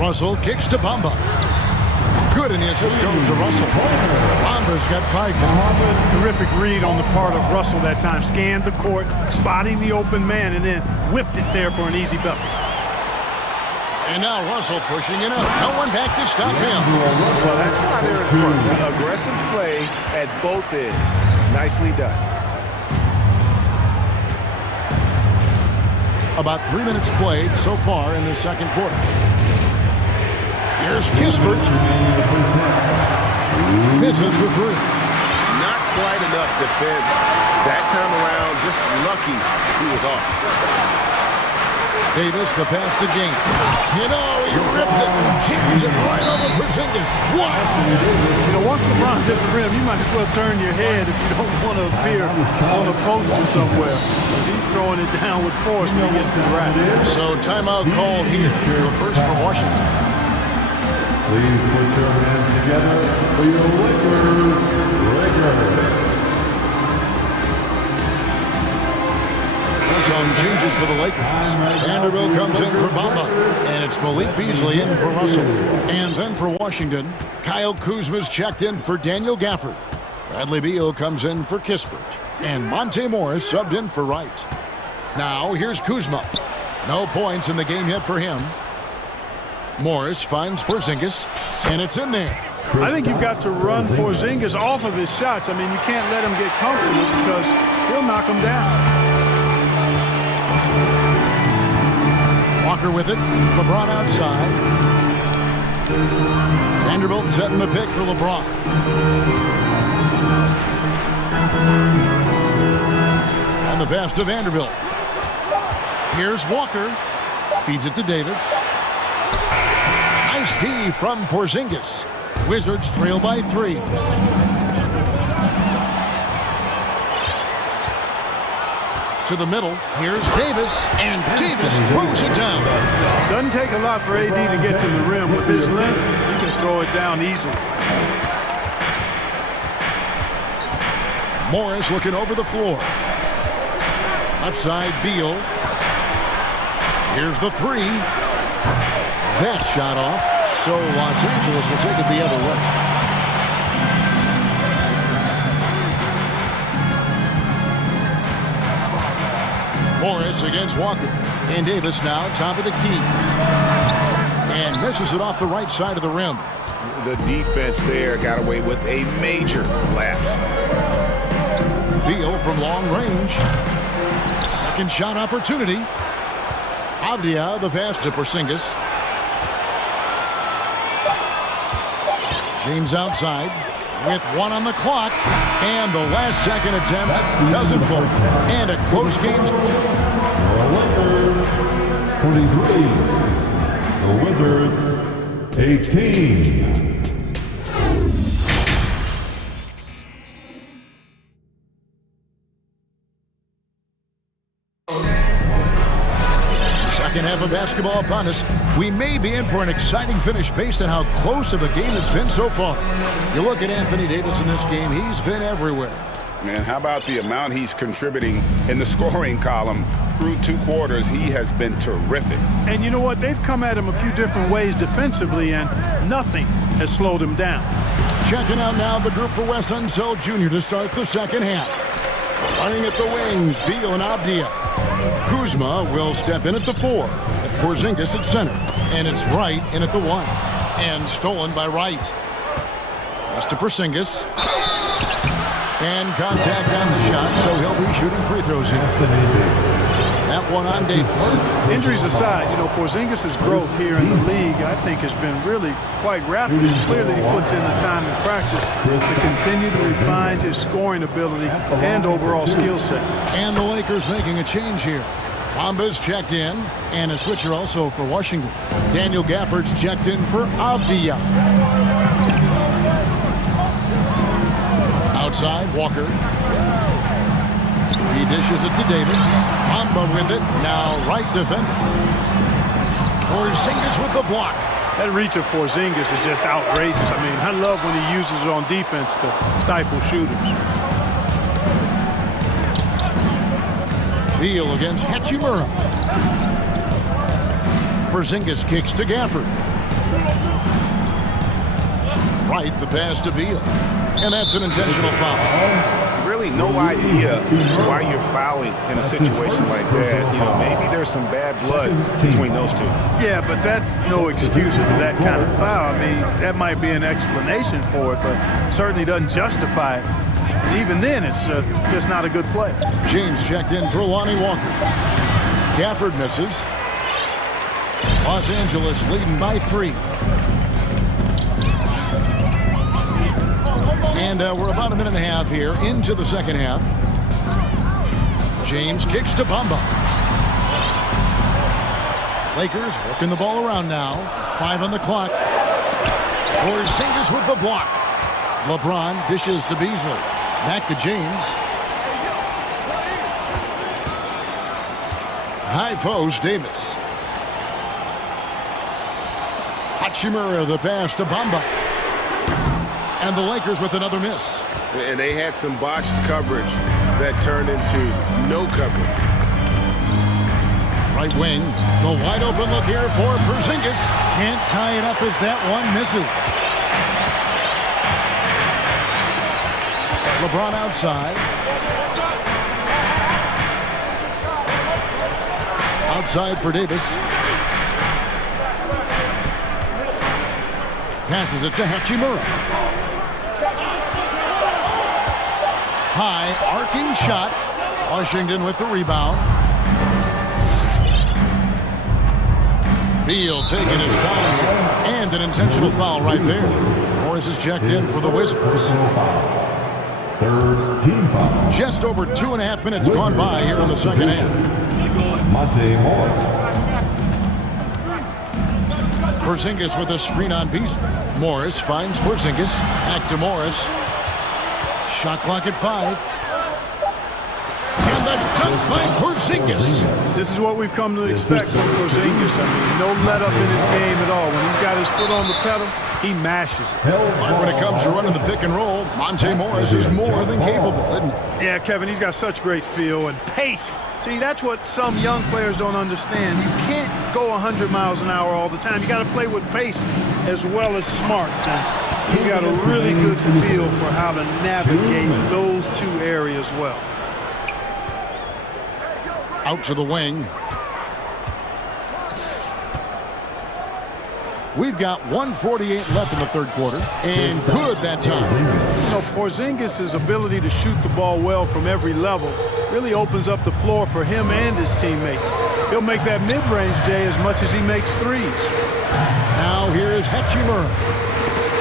Russell kicks to Bamba. Good, and the assist goes to Russell. Bomba's got 5 now. Terrific read on the part of Russell that time. Scanned the court, spotting the open man, and then whipped it there for an easy bucket. And now Russell pushing it up. No one back to stop him. Well, that's why they're in front. Aggressive play at both ends. Nicely done. About 3 minutes played so far in the second quarter. Here's Kispert. Misses the 3. Not quite enough defense. That time around, just lucky he was off. Davis, the pass to James. You know, he rips it and jams it right over Porzingis. Wow! You know, once LeBron's at the rim, you might as well turn your head if you don't want to appear on a poster somewhere. Because he's throwing it down with force when he gets to the rack. So timeout called here. The first for Washington. Please put your hands together for your Lakers. Some changes for the Lakers. Vanderbilt comes in for Bamba. And it's Malik Beasley in for Russell. And then for Washington, Kyle Kuzma's checked in for Daniel Gafford. Bradley Beal comes in for Kispert. And Monte Morris subbed in for Wright. Now here's Kuzma. No points in the game yet for him. Morris finds Porzingis, and it's in there. I think you've got to run Porzingis off of his shots. I mean, you can't let him get comfortable because he'll knock him down. Walker with it. LeBron outside. Vanderbilt setting the pick for LeBron. And the pass to Vanderbilt. Here's Walker. Feeds it to Davis. Nice D from Porzingis. Wizards trail by 3. To the middle. Here's Davis. And Davis throws it down. Doesn't take a lot for AD to get to the rim. With his length, he can throw it down easily. Morris looking over the floor. Left side, Beal. Here's the 3. That shot off. So Los Angeles will take it the other way. Morris against Walker. And Davis now top of the key. And misses it off the right side of the rim. The defense there got away with a major lapse. Beal from long range. Second shot opportunity. Avdia, the pass to Porzingis. James outside with 1 on the clock. And the last second attempt doesn't fall. And a close game. The Wizards 23. The Wizards 18. Second half of basketball upon us. We may be in for an exciting finish based on how close of a game it's been so far. You look at Anthony Davis in this game, he's been everywhere. And how about the amount he's contributing in the scoring column? Through 2 quarters, he has been terrific. And you know what? They've come at him a few different ways defensively, and nothing has slowed him down. Checking out now the group for Wes Unseld Jr. to start the second half. Running at the wings, Beal and Avdia. Kuzma will step in at the 4. Porzingis at center. And it's Wright in at the 1. And stolen by Wright. Pass to Porzingis. And contact on the shot, so he'll be shooting free throws here. That one on Davis. Injuries aside, you know, Porzingis' growth here in the league, I think, has been really quite rapid. It's clear that he puts in the time in practice to continue to refine his scoring ability and overall skill set. And the Lakers making a change here. Bomba's checked in, and a switcher also for Washington. Daniel Gafford's checked in for Avdia. Outside, Walker. He dishes it to Davis. Bamba with it. Now right defender. Porzingis with the block. That reach of Porzingis is just outrageous. I mean, I love when he uses it on defense to stifle shooters. Beal against Hachimura. Porzingis kicks to Gafford. right, the pass to Beal. And that's an intentional foul. Really no idea why you're fouling in a situation like that. You know, maybe there's some bad blood between those two. Yeah, but that's no excuse for that kind of foul. I mean, that might be an explanation for it, but certainly doesn't justify it. And even then, it's just not a good play. James checked in for Lonnie Walker. Gafford misses. Los Angeles leading by 3. And we're about a minute and a half here into the second half. James kicks to Bamba. Lakers working the ball around now. 5 on the clock. Porzingis with the block. LeBron dishes to Beasley. Back to James. High post, Davis. Hachimura the pass to Bamba. And the Lakers with another miss. And they had some botched coverage that turned into no coverage. Right wing, the wide open look here for Porzingis. Can't tie it up as that one misses. LeBron outside. Outside for Davis. Passes it to Hachimura. High, arcing shot. Washington with the rebound. Beal taking his time here. And an intentional foul right there. Morris is checked in for the Wizards. Third team foul. Just over 2.5 minutes gone by here in the second half. Monte Morris. Porzingis with a screen on Beasley. Morris finds Porzingis. Back to Morris. Shot clock at 5. And the dunk by Porzingis. This is what we've come to expect from Porzingis. I mean, no let up in his game at all. When he's got his foot on the pedal, he mashes it. Like when it comes to running the pick and roll, Monte Morris is more than capable, isn't he? Yeah, Kevin, he's got such great feel and pace. See, that's what some young players don't understand. You can't go 100 miles an hour all the time. You got to play with pace as well as smarts. And he's got a really good feel for how to navigate those two areas well. Out to the wing. We've got 1:48 left in the third quarter, and good that time. You know, Porzingis' ability to shoot the ball well from every level really opens up the floor for him and his teammates. He'll make that mid-range, Jay, as much as he makes threes. Now here is Hachimura.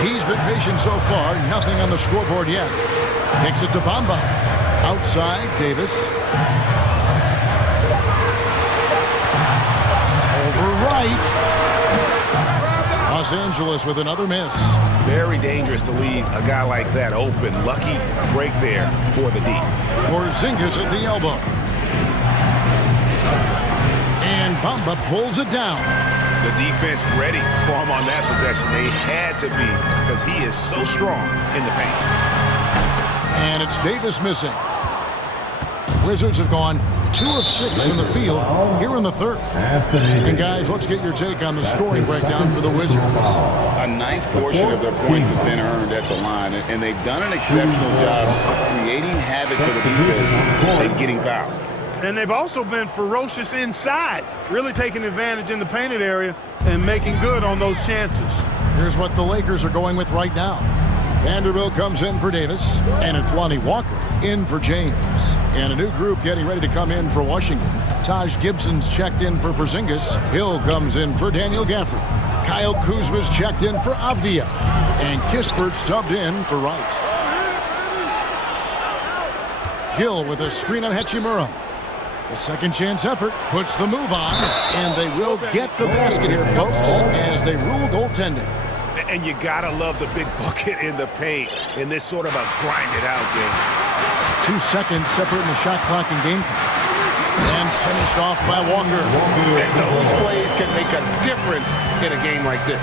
He's been patient so far, nothing on the scoreboard yet. Kicks it to Bamba. Outside, Davis. Over right. Los Angeles with another miss. Very dangerous to leave a guy like that open. Lucky break there for the D. Porzingis at the elbow. And Bamba pulls it down. The defense ready for him on that possession. They had to be because he is so strong in the paint. And it's Davis missing. Wizards have gone 2 of 6 in the field here in the third. And guys, let's get your take on the scoring breakdown for the Wizards. A nice portion of their points have been earned at the line, and they've done an exceptional job creating havoc for the defense and getting fouled. And they've also been ferocious inside, really taking advantage in the painted area and making good on those chances. Here's what the Lakers are going with right now. Vanderbilt comes in for Davis, and it's Lonnie Walker in for James. And a new group getting ready to come in for Washington. Taj Gibson's checked in for Porzingis. Hill comes in for Daniel Gafford. Kyle Kuzma's checked in for Avdia. And Kispert subbed in for Wright. Gill with a screen on Hachimura. The second chance effort puts the move on, and they will get the basket here, folks, as they rule goaltending. And you gotta love the big bucket in the paint in this sort of a grind-it-out game. 2 seconds separating the shot clock and game clock. And finished off by Walker. And those plays can make a difference in a game like this.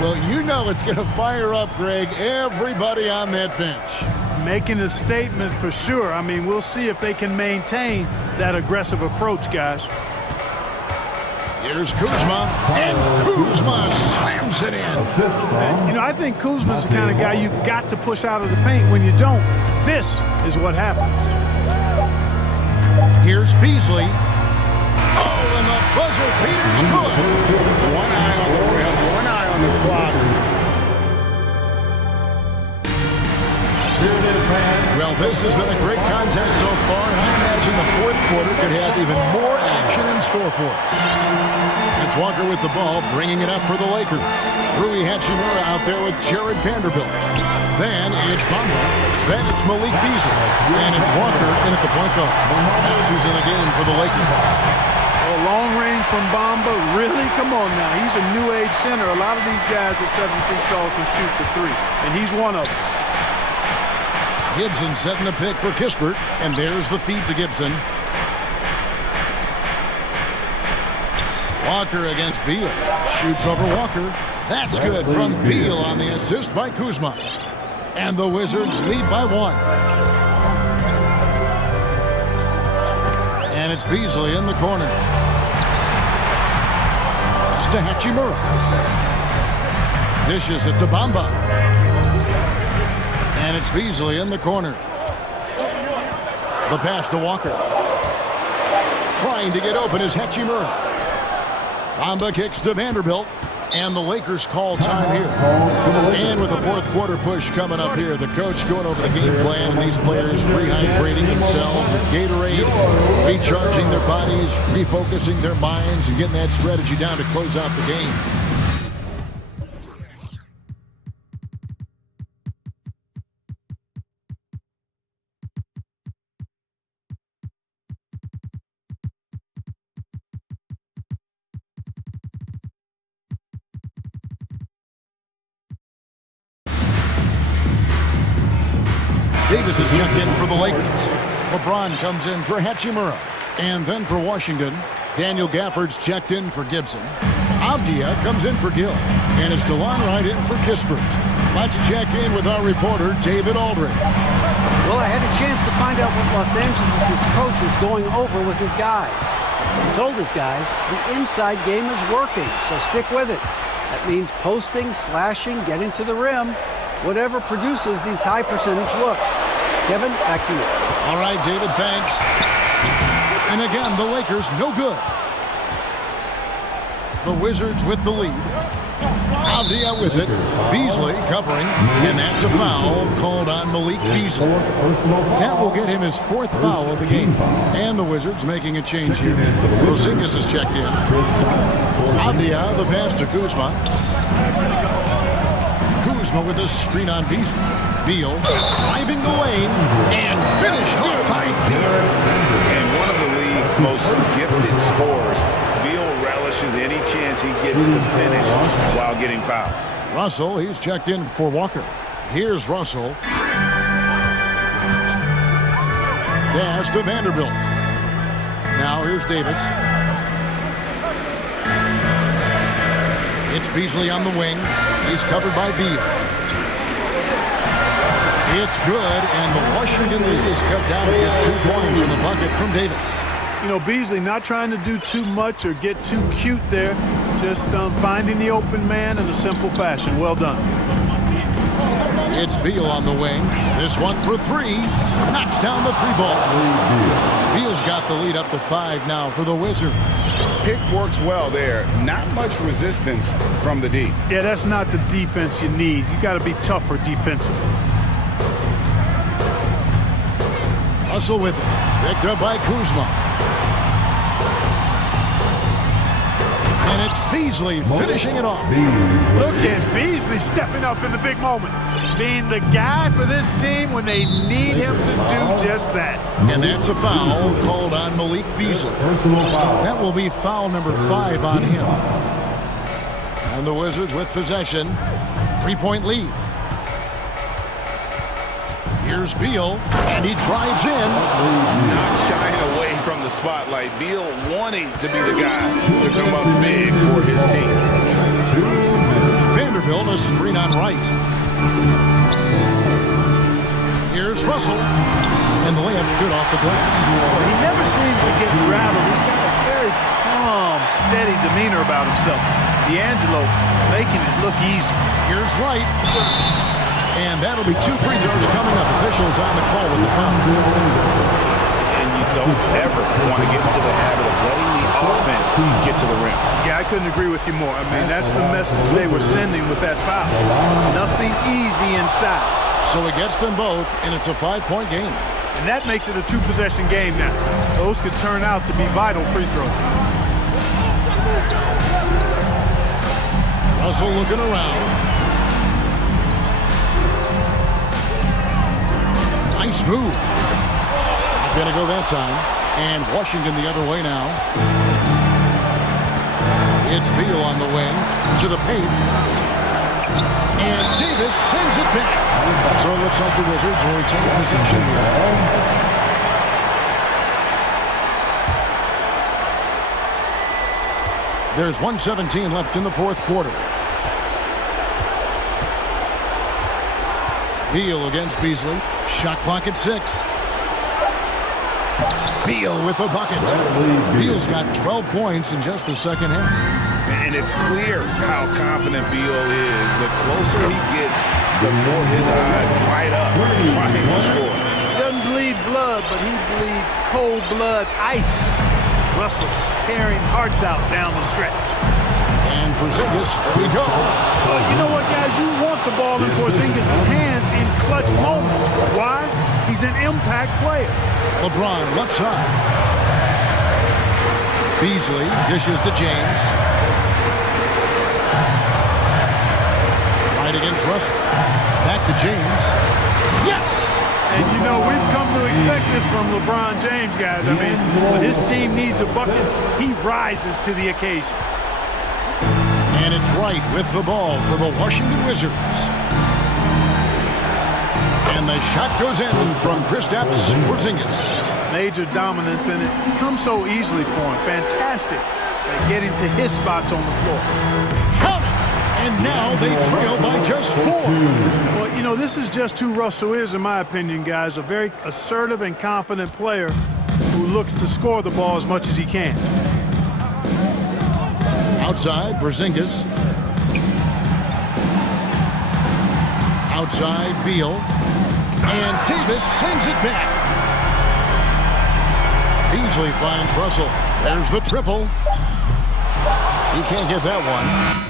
Well, you know it's going to fire up, Greg, everybody on that bench. Making a statement for sure. I mean, we'll see if they can maintain that aggressive approach, guys. Here's Kuzma, and Kuzma slams it in. You know, I think Kuzma's the kind of guy you've got to push out of the paint. When you don't, this is what happens. Here's Beasley. Oh, and the buzzer beater's good. One eye on the clock. Well, this has been a great contest so far, and I imagine the fourth quarter could have even more action in store for us. It's Walker with the ball, bringing it up for the Lakers. Rui Hachimura out there with Jared Vanderbilt. Then it's Bamba. Then it's Malik Beasley. And it's Walker in at the point guard. That's who's in the game for the Lakers. Oh, long range from Bamba, really? Come on now. He's a new age center. A lot of these guys at 7 feet tall can shoot the three, and he's one of them. Gibson setting a pick for Kispert, and there's the feed to Gibson. Walker against Beal. Shoots over Walker. That's good from Beal on the assist by Kuzma. And the Wizards lead by 1. And it's Beasley in the corner. Pass to Hachimura. Dishes it to Bamba. And it's Beasley in the corner. The pass to Walker. Trying to get open is Hachimura. Bamba kicks to Vanderbilt. And the Lakers call time here. And with the fourth quarter push coming up here, the coach going over the game plan, and these players rehydrating themselves with Gatorade, recharging their bodies, refocusing their minds, and getting that strategy down to close out the game. Davis is checked in for the Lakers. LeBron comes in for Hachimura. And then for Washington, Daniel Gafford's checked in for Gibson. Avdia comes in for Gill. And it's DeLon Wright in for Kispert. Let's check in with our reporter, David Aldridge. Well, I had a chance to find out what Los Angeles' coach was going over with his guys. He told his guys the inside game is working, so stick with it. That means posting, slashing, getting to the rim. Whatever produces these high percentage looks. Kevin, back to you. All right, David, thanks. And again, the Lakers no good. The Wizards with the lead. Avdia with it. Beasley covering. And that's a foul called on Malik Beasley. That will get him his fourth foul of the game. And the Wizards making a change here. Porzingis is checked in. Avdia, the pass to Kuzma. Kuzma with a screen on Beasley. Beal driving the lane and finished off by Beal. And one of the league's most gifted scorers. Beal relishes any chance he gets to finish while getting fouled. Russell, he's checked in for Walker. Here's Russell. Pass to Vanderbilt. Now here's Davis. It's Beasley on the wing. He's covered by Beal. It's good, and the Washington lead is cut down to just 2 points in the bucket from Davis. You know, Beasley not trying to do too much or get too cute there. Just finding the open man in a simple fashion. Well done. It's Beal on the wing. This one for 3. Knocks down the 3-ball. Beal's got the lead up to 5 now for the Wizards. Pick works well there. Not much resistance from the D. Yeah, that's not the defense you need. You got to be tougher defensively. Russell with it. Picked up by Kuzma. And it's Beasley finishing it off. Look at Beasley stepping up in the big moment. Being the guy for this team when they need him to do just that. And that's a foul called on Malik Beasley. That will be foul number 5 on him. And the Wizards with possession. 3-point lead. Here's Beal, and he drives in. Not shying away from the spotlight. Beal wanting to be the guy to come up big for his team. Vanderbilt, a screen on right. Here's Russell, and the layup's good off the glass. He never seems to get rattled. He's got a very calm, steady demeanor about himself. D'Angelo making it look easy. Here's Wright. And that'll be 2 free throws coming up. Officials on the call with the foul. And you don't ever want to get into the habit of letting the offense get to the rim. Yeah, I couldn't agree with you more. I mean, that's the message they were sending with that foul. Nothing easy inside. So it gets them both, and it's a 5-point game. And that makes it a 2-possession game now. Those could turn out to be vital free throws. Russell looking around. Nice move. Not gonna go that time. And Washington the other way now. It's Beal on the way to the paint. And Davis sends it back. So it looks like the Wizards will retain possession here. There's 1:17 left in the fourth quarter. Beal against Beasley. Shot clock at 6. Beal with the bucket. Beal's got 12 points in just the second half. And it's clear how confident Beal is. The closer he gets, the more his eyes light up trying to score. He doesn't bleed blood, but he bleeds cold blood ice. Russell tearing hearts out down the stretch. And Porzingis, here we go. Well, you know what, guys? You want the ball in Porzingis' hands in clutch moments. Why? He's an impact player. LeBron left side. Beasley dishes to James. Right against Russell. Back to James. Yes! And you know, we've come to expect this from LeBron James, guys. I mean, when his team needs a bucket, he rises to the occasion. And it's Wright with the ball for the Washington Wizards. And the shot goes in from Kristaps Porzingis. Major dominance, and it comes so easily for him. Fantastic at getting to his spots on the floor. Count it! And now they trail by just 4. Well, you know, this is just who Russell is, in my opinion, guys. A very assertive and confident player who looks to score the ball as much as he can. Outside, Porzingis. Outside, Beal. And Davis sends it back. Beasley finds Russell. There's the triple. He can't get that one.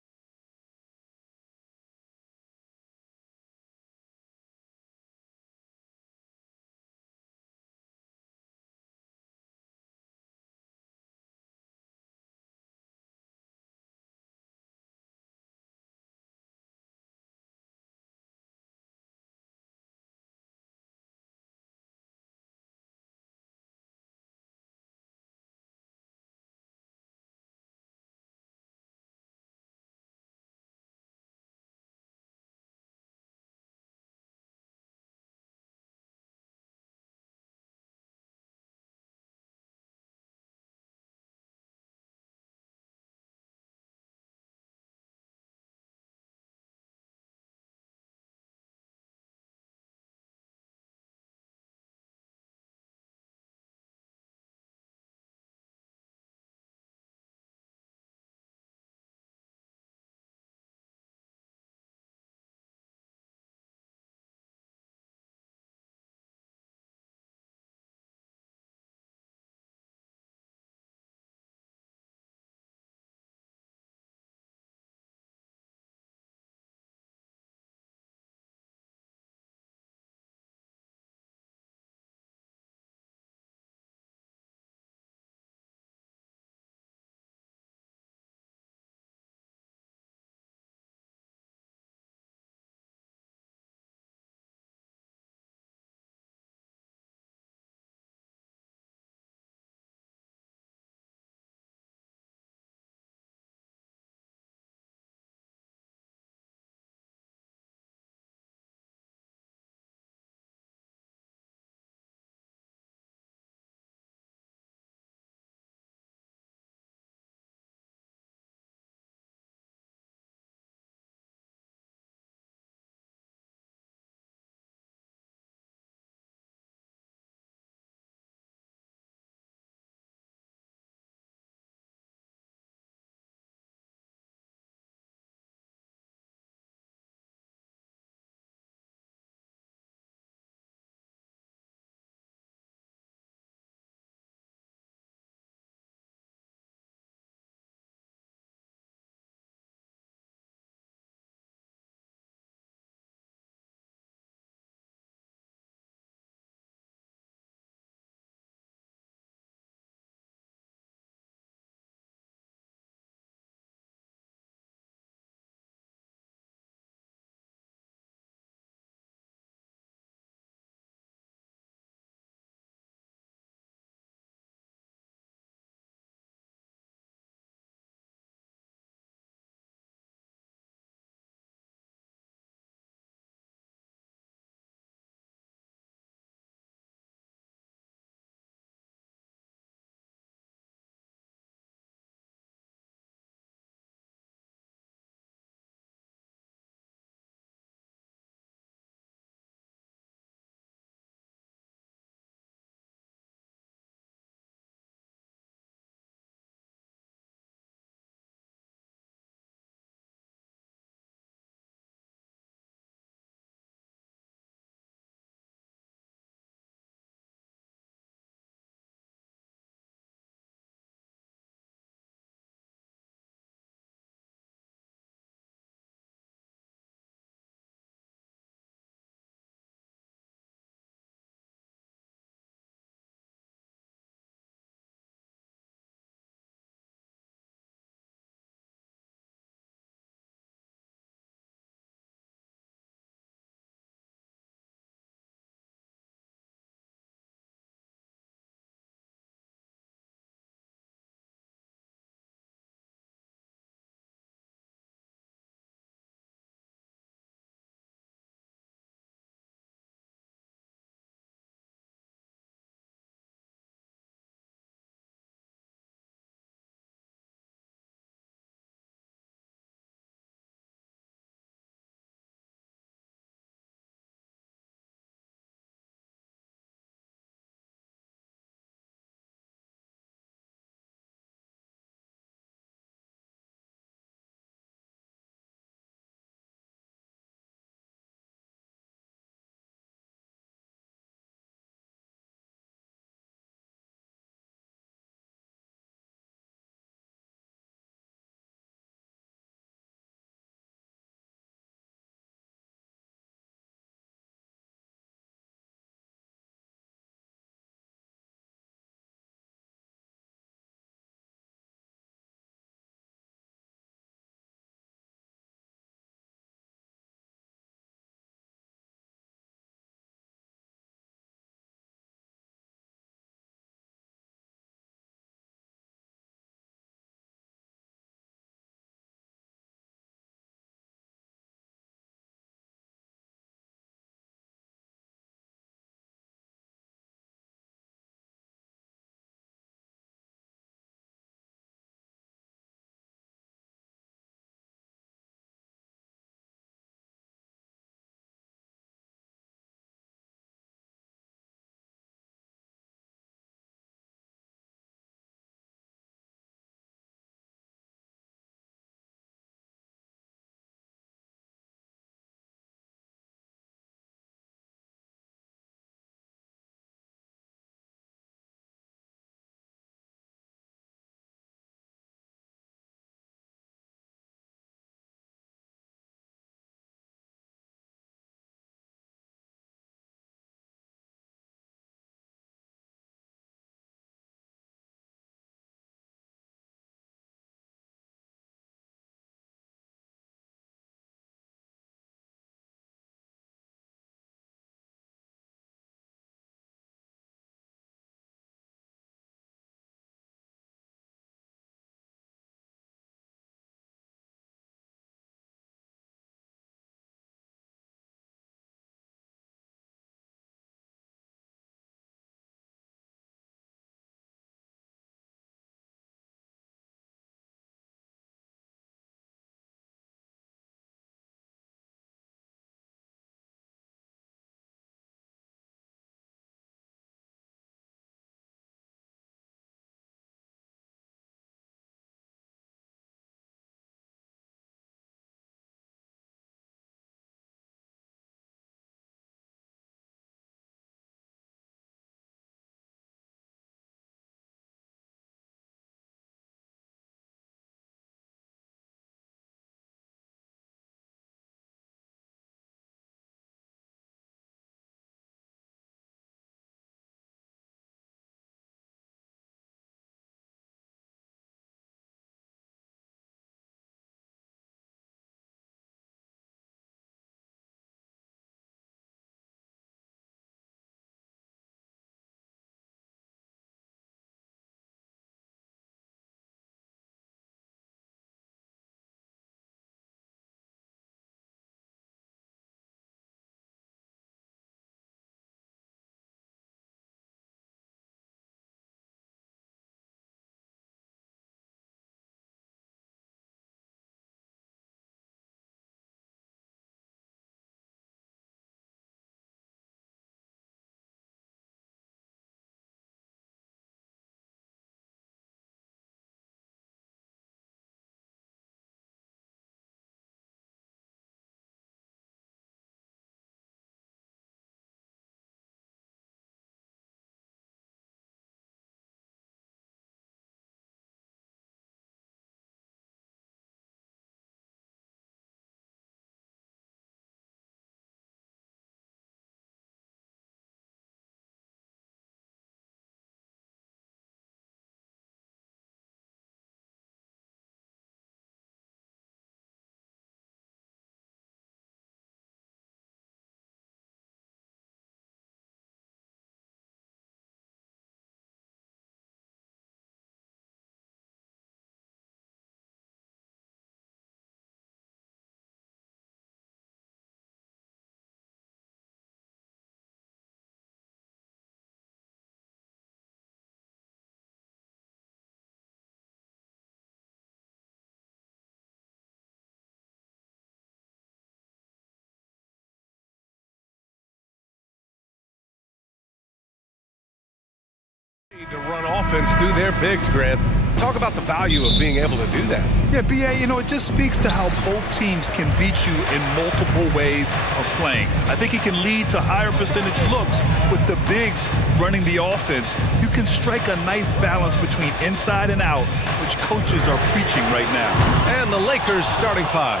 To run offense through their bigs, Grant. Talk about the value of being able to do that. Yeah, B.A., you know, it just speaks to how both teams can beat you in multiple ways of playing. I think he can lead to higher percentage looks with the bigs running the offense. You can strike a nice balance between inside and out, which coaches are preaching right now. And the Lakers starting five.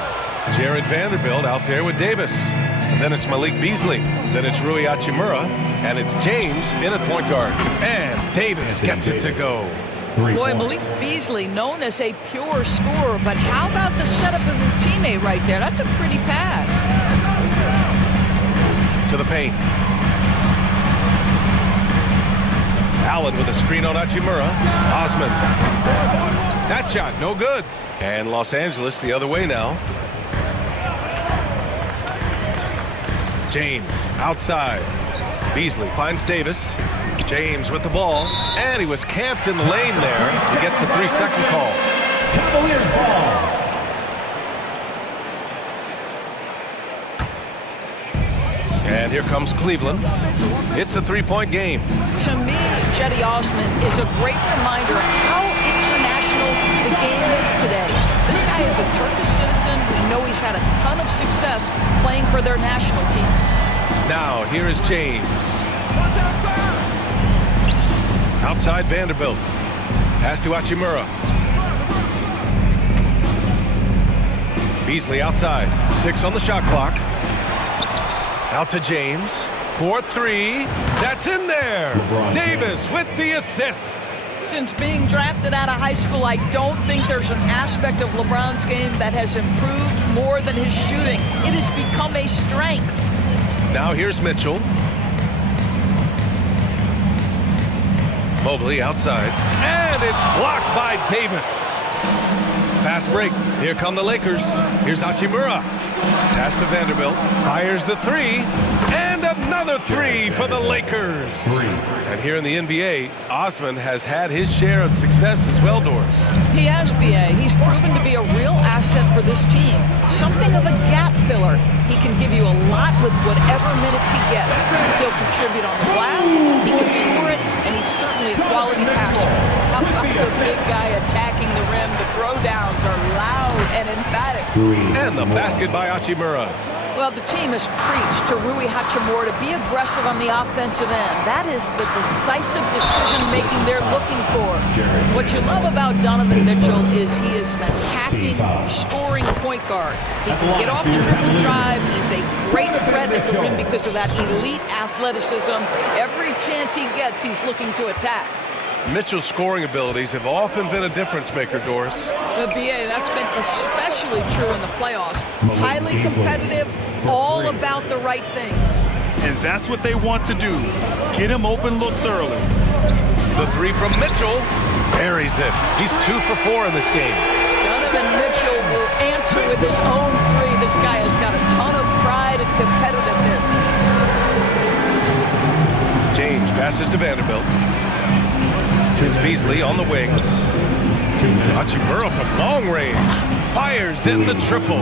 Jared Vanderbilt out there with Davis. Then it's Malik Beasley. Then it's Rui Hachimura. And it's James in at point guard. And Davis gets it to go. Boy, Malik Beasley, known as a pure scorer, but how about the setup of his teammate right there? That's a pretty pass. To the paint. Allen with a screen on Hachimura. Osman. That shot, no good. And Los Angeles the other way now. James outside. Beasley finds Davis. James with the ball, and he was camped in the lane there. He gets a 3-second call. Cavaliers ball. And here comes Cleveland. It's a three-point game. To me, Cedi Osman is a great reminder of how international the game is today. This guy is a Turkish citizen. We know he's had a ton of success playing for their national team. Now, here is James. Outside Vanderbilt. Pass to Hachimura. Beasley outside. 6 on the shot clock. Out to James. 4-3. That's in there. Davis with the assist. Since being drafted out of high school, I don't think there's an aspect of LeBron's game that has improved more than his shooting. It has become a strength. Now here's Mitchell. Mobley outside, and it's blocked by Davis. Fast break. Here come the Lakers. Here's Hachimura. Pass to Vanderbilt. Fires the three, and another three for the Lakers. And here in the NBA, Osman has had his share of success as well, Doris. He has, B.A. He's proven to be a real asset for this team. Something of a gap filler. He can give you a lot with whatever minutes he gets. He'll contribute on the glass, he can score it, and he's certainly a quality passer. How about the big guy attacking the rim? The throwdowns are loud and emphatic. And the basket by Hachimura. Well, the team has preached to Rui Hachimura to be aggressive on the offensive end. That is the decisive decision-making they're looking for. What you love about Donovan Mitchell is he is an attacking, scoring point guard. He can get off the dribble drive. He's a great threat at the rim because of that elite athleticism. Every chance he gets, he's looking to attack. Mitchell's scoring abilities have often been a difference maker, Doris. B.A., that's been especially true in the playoffs. Highly competitive, all about the right things. And that's what they want to do. Get him open looks early. The three from Mitchell buries it. He's 2 for 4 in this game. Donovan Mitchell will answer with his own three. This guy has got a ton of pride and competitiveness. James passes to Vanderbilt. It's Beasley on the wing. Hachimura from long range. Fires in the triple.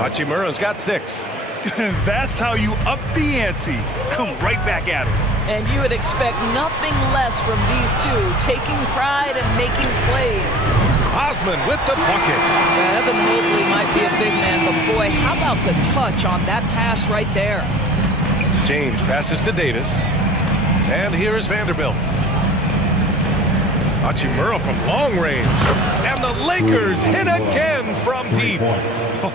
Hachimura's got 6. That's how you up the ante. Come right back at him. And you would expect nothing less from these two, taking pride and making plays. Osman with the bucket. Evan Mobley might be a big man, but boy, how about the touch on that pass right there? James passes to Davis. And here is Vanderbilt. Hachimura from long range. And the Lakers hit again from deep.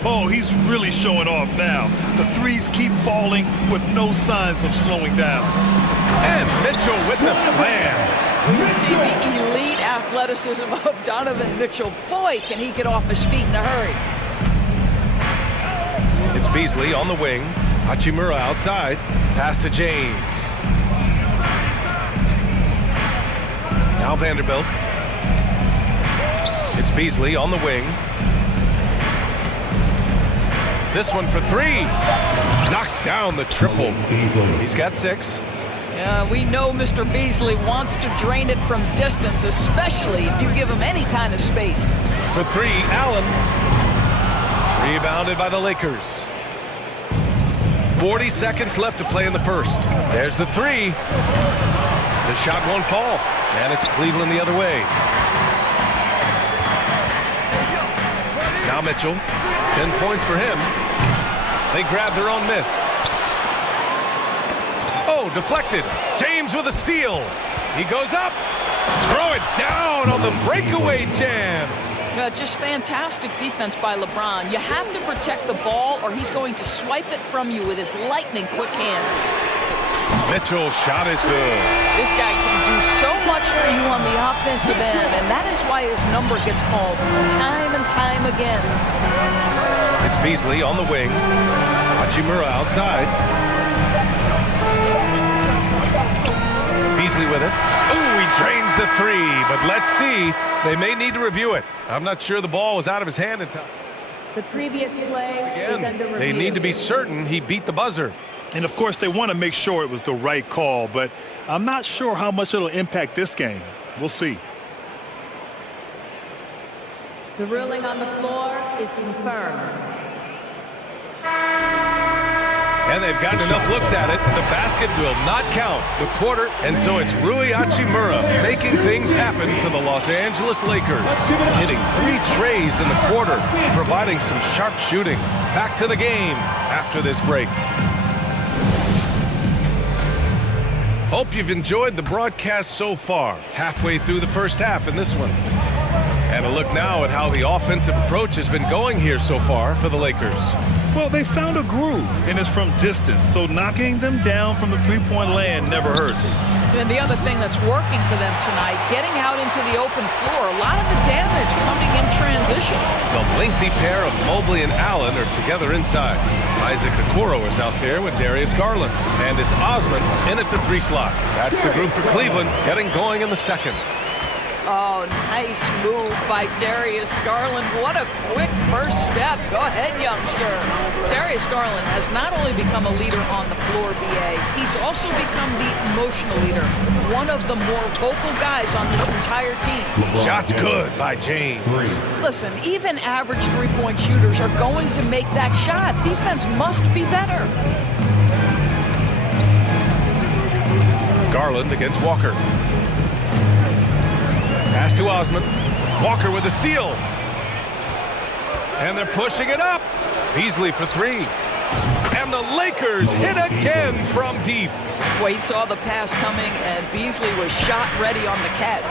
Oh, he's really showing off now. The threes keep falling with no signs of slowing down. And Mitchell with the slam. You see the elite athleticism of Donovan Mitchell. Boy, can he get off his feet in a hurry. It's Beasley on the wing. Hachimura outside. Pass to James. Now Vanderbilt. It's Beasley on the wing. This one for 3. Knocks down the triple. He's got 6. Yeah, we know Mr. Beasley wants to drain it from distance, especially if you give him any kind of space. For 3, Allen. Rebounded by the Lakers. 40 seconds left to play in the first. There's the 3. The shot won't fall. And it's Cleveland the other way. Now Mitchell, 10 points for him. They grab their own miss. Oh, deflected. James with a steal. He goes up. Throw it down on the breakaway jam. Just fantastic defense by LeBron. You have to protect the ball or he's going to swipe it from you with his lightning quick hands. Mitchell's shot is good. This guy can do so much for you on the offensive end, and that is why his number gets called time and time again. It's Beasley on the wing. Hachimura outside. Beasley with it. Ooh, he drains the three, but let's see. They may need to review it. I'm not sure the ball was out of his hand in time. The previous play is under review. They need to be certain he beat the buzzer. And of course, they want to make sure it was the right call, but I'm not sure how much it'll impact this game. We'll see. The ruling on the floor is confirmed. And they've gotten enough looks at it. The basket will not count. The quarter, and so it's Rui Hachimura making things happen for the Los Angeles Lakers. Hitting 3 trays in the quarter, providing some sharp shooting. Back to the game after this break. Hope you've enjoyed the broadcast so far. Halfway through the first half in this one. And a look now at how the offensive approach has been going here so far for the Lakers. Well, they found a groove, and it's from distance, so knocking them down from the three-point land never hurts. And the other thing that's working for them tonight, getting out into the open floor, a lot of the damage coming in transition. The lengthy pair of Mobley and Allen are together inside. Isaac Okoro is out there with Darius Garland. And it's Osman in at the 3 slot. That's the group for Cleveland, getting going in the second. Oh, nice move by Darius Garland. What a quick first step. Go ahead, young sir. Darius Garland has not only become a leader on the floor, BA, he's also become the emotional leader. One of the more vocal guys on this entire team. Shot's good by James. Listen, even average three-point shooters are going to make that shot. Defense must be better. Garland against Walker. Pass to Osman. Walker with a steal. And they're pushing it up. Beasley for 3. And the Lakers hit again from deep. Boy, he saw the pass coming, and Beasley was shot ready on the catch.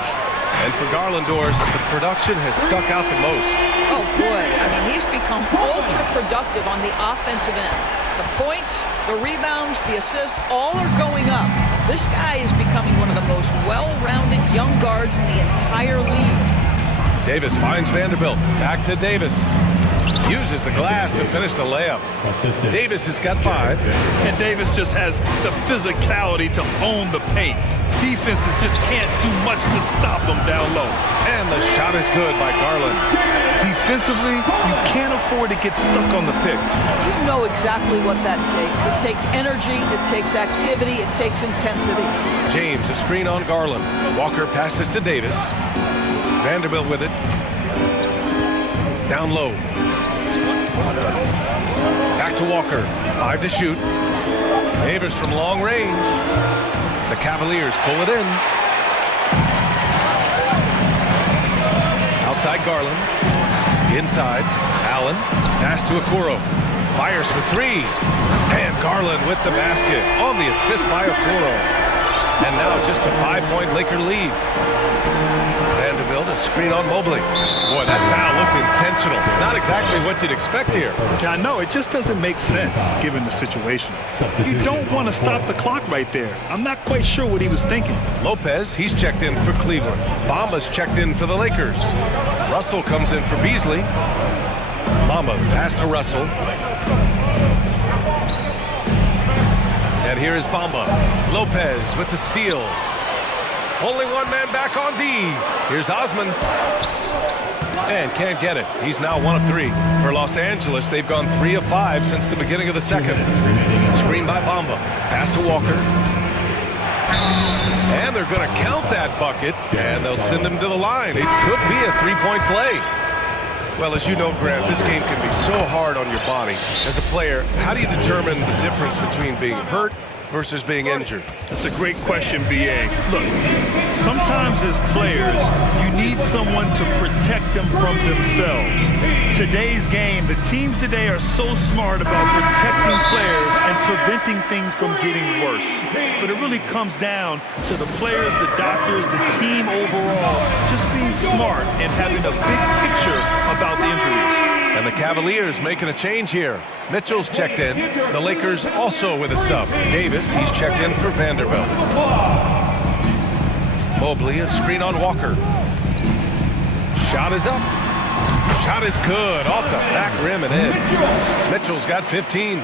And for Garlandors, the production has stuck out the most. Oh, boy. I mean, he's become ultra-productive on the offensive end. The points, the rebounds, the assists, all are going up. This guy is becoming one of the most well-rounded young guards in the entire league. Davis finds Vanderbilt. Back to Davis. Uses the glass to finish the layup. Davis has got 5. And Davis just has the physicality to own the paint. Defenses just can't do much to stop him down low. And the shot is good by Garland. Defensively, you can't afford to get stuck on the pick. You know exactly what that takes. It takes energy, it takes activity, it takes intensity. James, a screen on Garland. Walker passes to Davis. Vanderbilt with it. Down low. Back to Walker. 5 to shoot. Davis from long range. The Cavaliers pull it in. Outside Garland. Inside. Allen. Pass to Okoro. Fires for 3. And Garland with the basket on the assist by Okoro. And now just a 5-point Laker lead. Vanderbilt, a screen on Mobley. Boy, that foul looked intentional. Not exactly what you'd expect here. Yeah, I know. It just doesn't make sense, given the situation. You don't want to stop the clock right there. I'm not quite sure what he was thinking. Lopez, he's checked in for Cleveland. Bamba's checked in for the Lakers. Russell comes in for Beasley. Bamba, pass to Russell. And here is Bamba. Lopez with the steal. Only one man back on D. Here's Osman. And can't get it. He's now 1 of 3. For Los Angeles, they've gone 3 of 5 since the beginning of the second. Screen by Bamba. Pass to Walker. And they're going to count that bucket, and they'll send him to the line. It could be a 3-point play. Well, as you know, Grant, this game can be so hard on your body. As a player, how do you determine the difference between being hurt versus being injured? That's a great question, B.A. Look, some Sometimes as players, you need someone to protect them from themselves. Today's game, the teams today are so smart about protecting players and preventing things from getting worse. But it really comes down to the players, the doctors, the team overall, just being smart and having a big picture about the injuries. And the Cavaliers making a change here. Mitchell's checked in. The Lakers also with a sub. Davis, he's checked in for Vanderbilt. Mobley, a screen on Walker. Shot is up. Shot is good. Off the back rim and in. Mitchell's got 15.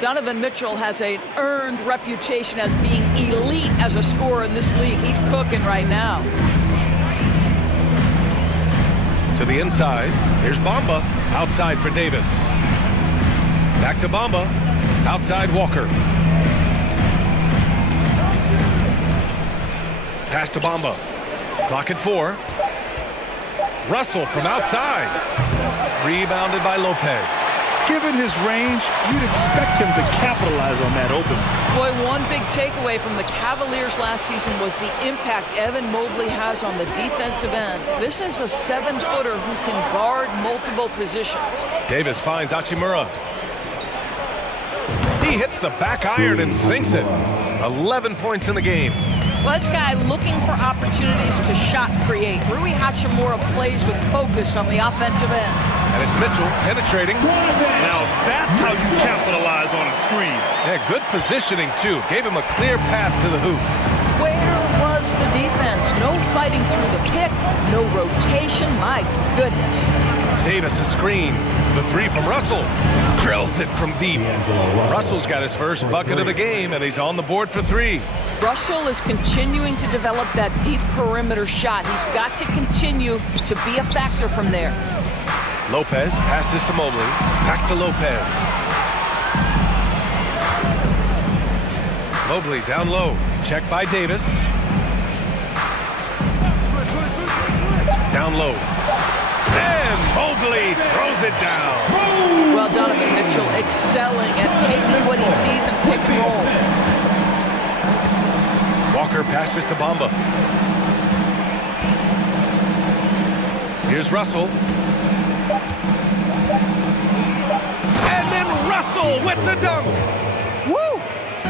Donovan Mitchell has an earned reputation as being elite as a scorer in this league. He's cooking right now. To the inside. Here's Bamba. Outside for Davis. Back to Bamba. Outside Walker. Pass to Bamba. Clock at 4. Russell from outside. Rebounded by Lopez. Given his range, you'd expect him to capitalize on that open. Boy, one big takeaway from the Cavaliers last season was the impact Evan Mobley has on the defensive end. This is a 7-footer who can guard multiple positions. Davis finds Hachimura. He hits the back iron and sinks it. 11 points in the game. Well, this guy looking for opportunities to shot create. Rui Hachimura plays with focus on the offensive end. And it's Mitchell penetrating. Now that's how you capitalize on a screen. Yeah, good positioning, too. Gave him a clear path to the hoop. Where was the defense? No fighting through the pick, no rotation. My goodness. Davis a screen. The 3 from Russell. Drills it from deep. Russell's got his first bucket of the game, and he's on the board for 3. Russell is continuing to develop that deep perimeter shot. He's got to continue to be a factor from there. Lopez passes to Mobley. Back to Lopez. Mobley down low. Checked by Davis. Down low. And Mobley throws it down. Well, Donovan Mitchell excelling at taking what he sees in pick and roll. Walker passes to Bamba. Here's Russell. And then Russell with the dunk. Woo!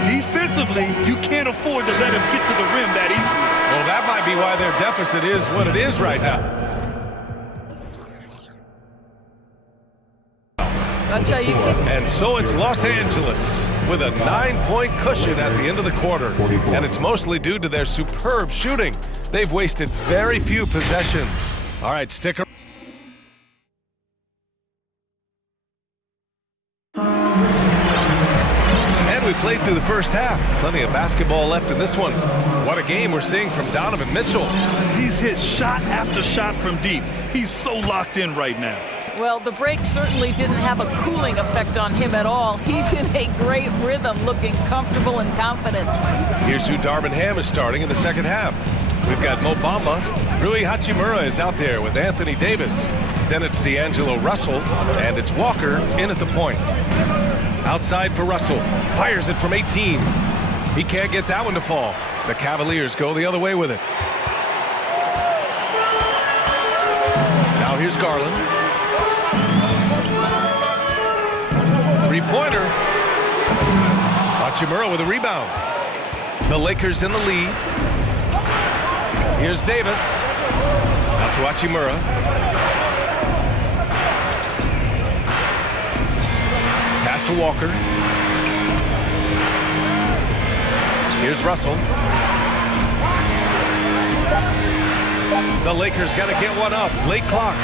Defensively, you can't afford to let him get to the rim that easily. Well, that might be why their deficit is what it is right now. That's how you can. And so it's Los Angeles with a 9-point cushion at the end of the quarter. And it's mostly due to their superb shooting. They've wasted very few possessions. All right, stick around. And we played through the first half. Plenty of basketball left in this one. What a game we're seeing from Donovan Mitchell. He's hit shot after shot from deep. He's so locked in right now. Well, the break certainly didn't have a cooling effect on him at all. He's in a great rhythm, looking comfortable and confident. Here's who Darvin Ham is starting in the second half. We've got Mo Bamba. Rui Hachimura is out there with Anthony Davis. Then it's D'Angelo Russell, and it's Walker in at the point. Outside for Russell. Fires it from 18. He can't get that one to fall. The Cavaliers go the other way with it. Now here's Garland. Three-pointer. Hachimura with a rebound. The Lakers in the lead. Here's Davis. Out to Hachimura. Pass to Walker. Here's Russell. The Lakers got to get one up. Late clock.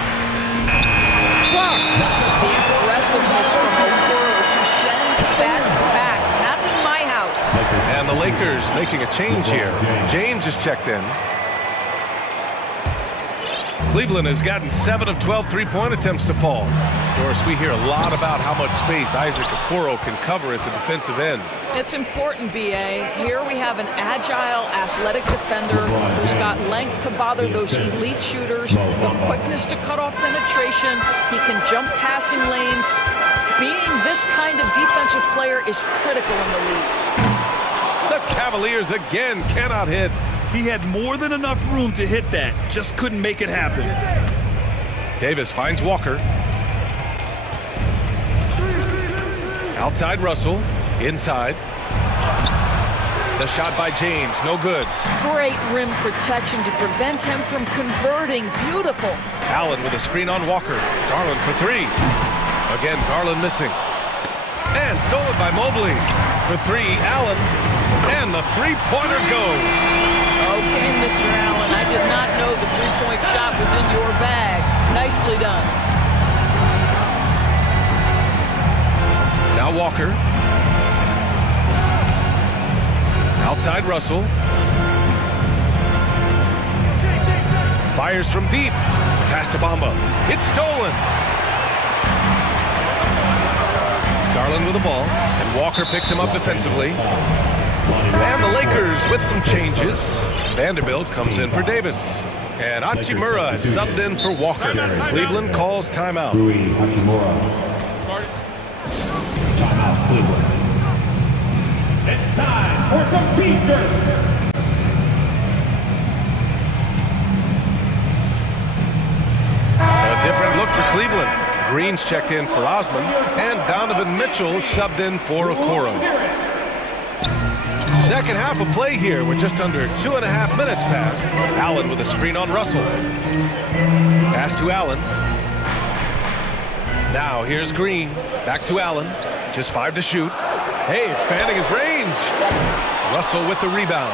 Blocked. The aggressiveness from Okoro to send that back. Not in my house. And the Lakers making a change here. James is checked in. Cleveland has gotten 7 of 12 three-point attempts to fall. Doris, we hear a lot about how much space Isaac Okoro can cover at the defensive end. It's important, B.A. Here we have an agile, athletic defender who's got length to bother those elite shooters, the quickness to cut off penetration. He can jump passing lanes. Being this kind of defensive player is critical in the league. The Cavaliers again cannot hit. He had more than enough room to hit that, just couldn't make it happen. Davis finds Walker. Outside Russell, inside. The shot by James, no good. Great rim protection to prevent him from converting. Beautiful. Allen with a screen on Walker. Garland for three. Again, Garland missing. And stolen by Mobley. For three, Allen. And the three-pointer goes. Okay, Mr. Allen, I did not know the three-point shot was in your bag. Nicely done. Now Walker. Outside Russell. Fires from deep. Pass to Bamba. It's stolen. Garland with the ball. And Walker picks him up defensively. And the Lakers with some changes. Vanderbilt comes in for Davis. And Hachimura is subbed in for Walker. Cleveland calls timeout. Timeout, Cleveland. It's time for some t-shirts. A different look for Cleveland. Green's checked in for Osman, and Donovan Mitchell subbed in for Okoro. Second half of play here with just under 2.5 minutes passed. Allen with a screen on Russell. Pass to Allen. Now here's Green. Back to Allen. Just 5 to shoot. Hey, expanding his range. Russell with the rebound.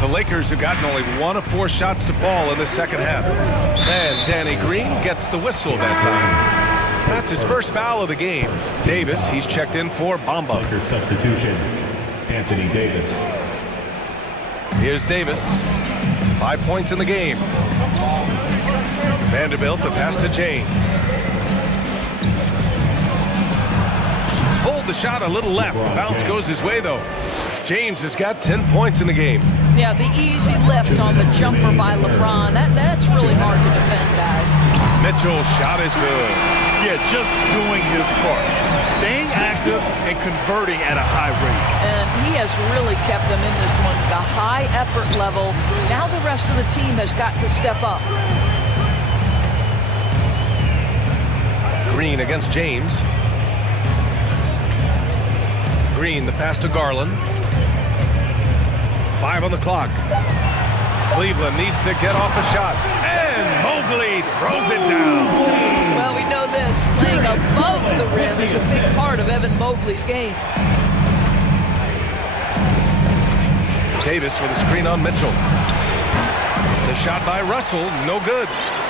The Lakers have gotten only 1 of 4 shots to fall in the second half. And Danny Green gets the whistle that time. That's his first foul of the game. Davis, he's checked in for Bamba. Lakers substitution, Anthony Davis. Here's Davis. 5 points in the game. Vanderbilt, the pass to James. Pulled the shot a little left. The bounce goes his way, though. James has got 10 points in the game. Yeah, the easy lift on the jumper by LeBron. That's really hard to defend, guys. Mitchell's shot is good. Yeah, just doing his part. Staying active and converting at a high rate. And he has really kept them in this one. The high effort level. Now the rest of the team has got to step up. Green against James. Green, the pass to Garland. 5 on the clock. Cleveland needs to get off a shot. And Mobley throws it down. Well, we know this. Playing above the rim is a big part of Evan Mobley's game. Davis with a screen on Mitchell. The shot by Russell, no good.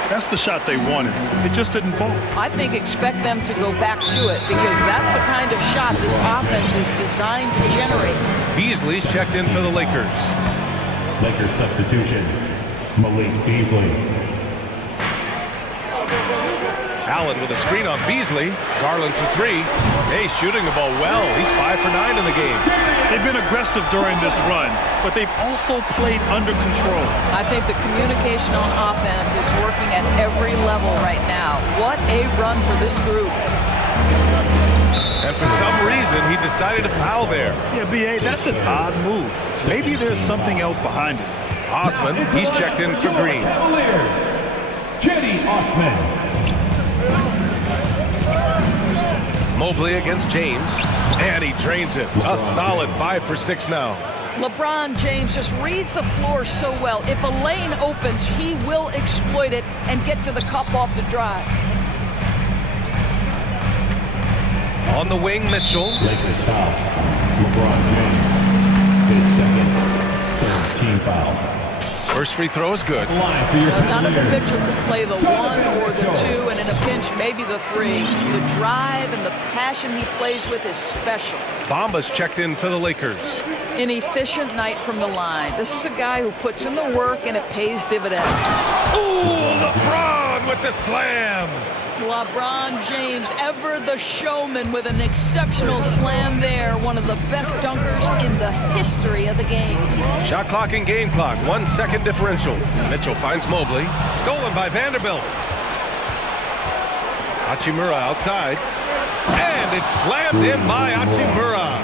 That's the shot they wanted. It just didn't fall. I think expect them to go back to it because that's the kind of shot this offense is designed to generate. Beasley's checked in for the Lakers. Lakers substitution, Malik Beasley. Allen with a screen on Beasley. Garland for 3. Hey, shooting the ball well. He's 5 for 9 in the game. They've been aggressive during this run, but they've also played under control. I think the communication on offense is working at every level right now. What a run for this group. And for some reason, he decided to foul there. Yeah, B.A., that's an odd move. Maybe there's something else behind it. Osman, he's checked in for Green. Cedi Osman. Mobley against James, and he drains it. A solid 5 for 6 now. LeBron James just reads the floor so well. If a lane opens, he will exploit it and get to the cup off the drive. On the wing, Mitchell. Lakers foul. LeBron James. His second, third team foul. First free throw is good. Donovan Mitchell could play the 1 or the 2, and in a pinch, maybe the 3. The drive and the passion he plays with is special. Bamba's checked in for the Lakers. An efficient night from the line. This is a guy who puts in the work, and it pays dividends. Ooh, LeBron with the slam. LeBron James, ever the showman, with an exceptional slam there. One of the best dunkers in the history of the game. Shot clock and game clock, 1 second differential. Mitchell finds Mobley. Stolen by Vanderbilt. Hachimura outside. And it's slammed in by Hachimura.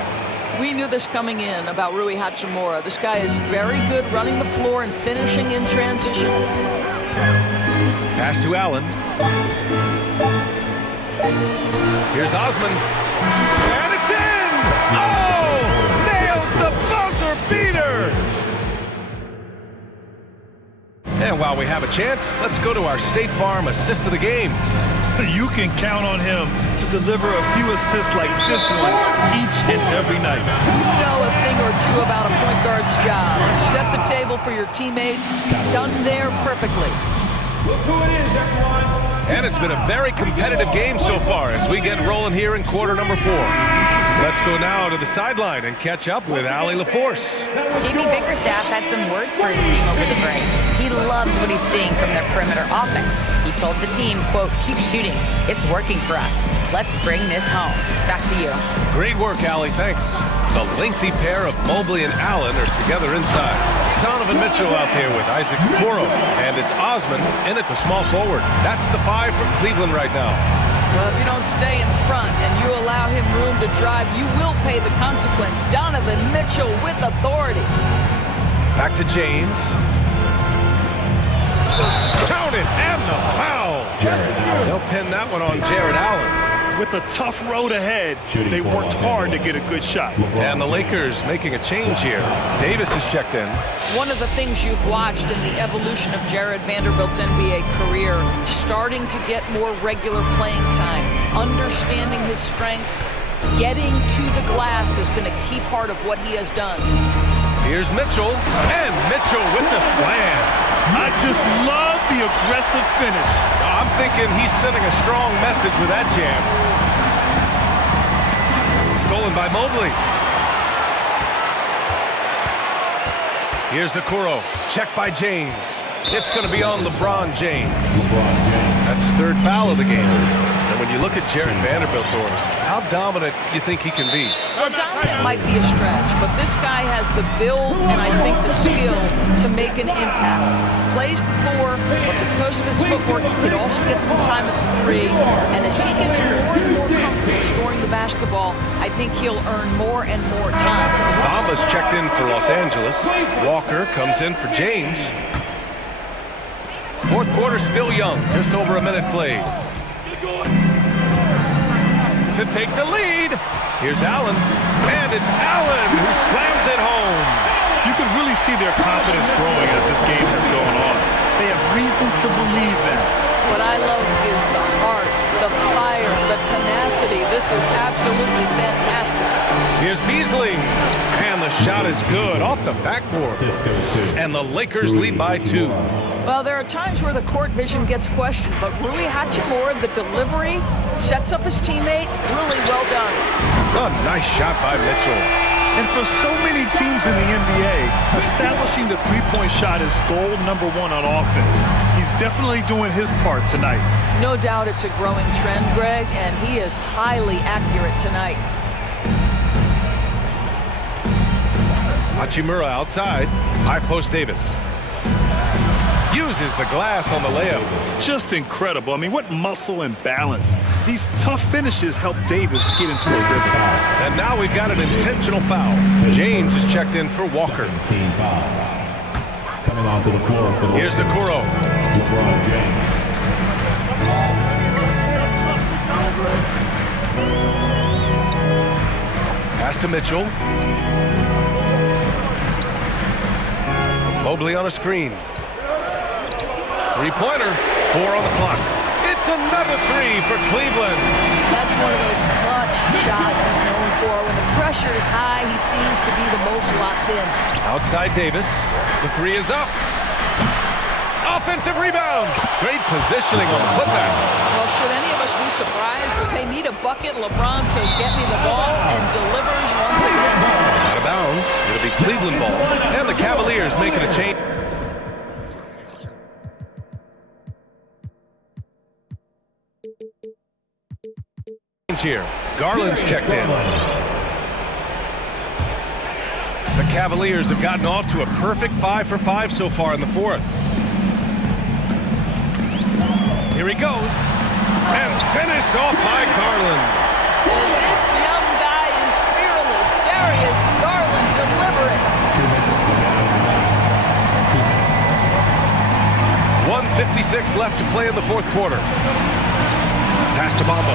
We knew this coming in about Rui Hachimura. This guy is very good running the floor and finishing in transition. Pass to Allen. Here's Osman. And it's in! Oh! Nails the buzzer beater! And while we have a chance, let's go to our State Farm assist of the game. You can count on him to deliver a few assists like this one each and every night. You know a thing or two about a point guard's job. Set the table for your teammates. Done there perfectly. Look who it is, everyone. And it's been a very competitive game so far as we get rolling here in quarter number 4. Let's go now to the sideline and catch up with Allie LaForce. Jamie Bickerstaff had some words for his team over the break. He loves what he's seeing from their perimeter offense. He told the team, quote, keep shooting. It's working for us. Let's bring this home. Back to you. Great work, Allie. Thanks. The lengthy pair of Mobley and Allen are together inside. Donovan Mitchell out there with Isaac Okoro. And it's Osman in at the small forward. That's the 5 from Cleveland right now. Well, if you don't stay in front and you allow him room to drive, you will pay the consequence. Donovan Mitchell with authority. Back to James. Count it, and the foul. They'll pin that one on Jared Allen. With a tough road ahead, they worked hard to get a good shot. And the Lakers making a change here. Davis is checked in. One of the things you've watched in the evolution of Jared Vanderbilt's NBA career, starting to get more regular playing time, understanding his strengths, getting to the glass has been a key part of what he has done. Here's Mitchell, and Mitchell with the slam. I just love the aggressive finish. I'm thinking he's sending a strong message with that jam. Stolen by Mobley. Here's Okoro, checked by James. It's going to be on LeBron James. That's his 3rd foul of the game. And when you look at Jared Vanderbilt, Doris, how dominant you think he can be? Well, dominant might be a stretch, but this guy has the build and I think the skill to make an impact. Plays the 4, but because of his footwork, he can also get some time at the 3. And as he gets more and more comfortable scoring the basketball, I think he'll earn more and more time. Bamba's checked in for Los Angeles. Walker comes in for James. 4th quarter still young, just over a minute played. To take the lead, here's Allen, and it's Allen who slams it home. You can really see their confidence growing as this game has gone on. They have reason to believe that. What I love is the heart, the fire, the tenacity. This is absolutely fantastic. Here's Beasley, and the shot is good off the backboard. And the Lakers lead by 2. Well, there are times where the court vision gets questioned, but Rui Hachimura, the delivery, sets up his teammate, really well done. A nice shot by Mitchell. And for so many teams in the NBA, establishing the three-point shot is goal number 1 on offense. He's definitely doing his part tonight. No doubt it's a growing trend, Greg, and he is highly accurate tonight. Hachimura outside. High post Davis. Uses the glass on the layup. Just incredible. I mean, what muscle and balance. These tough finishes help Davis get into a rhythm. And now we've got an intentional foul. James is checked in for Walker. Coming onto the floor for the Here's Okoro. LeBron James. Pass to Mitchell. Mobley on a screen. Three-pointer, 4 on the clock. It's another 3 for Cleveland. That's one of those clutch shots he's known for. When the pressure is high, he seems to be the most locked in. Outside Davis, the 3 is up. Offensive rebound. Great positioning on the putback. Well, should any of us be surprised if they need a bucket? LeBron says, get me the ball, and delivers once again. Out of bounds. It'll be Cleveland ball. And the Cavaliers making a change. Here. Garland's checked in. The Cavaliers have gotten off to a perfect 5 for 5 so far in the 4th. Here he goes. And finished off by Garland. This young guy is fearless. Darius 1:56 left to play in the fourth quarter. Pass to Bamba.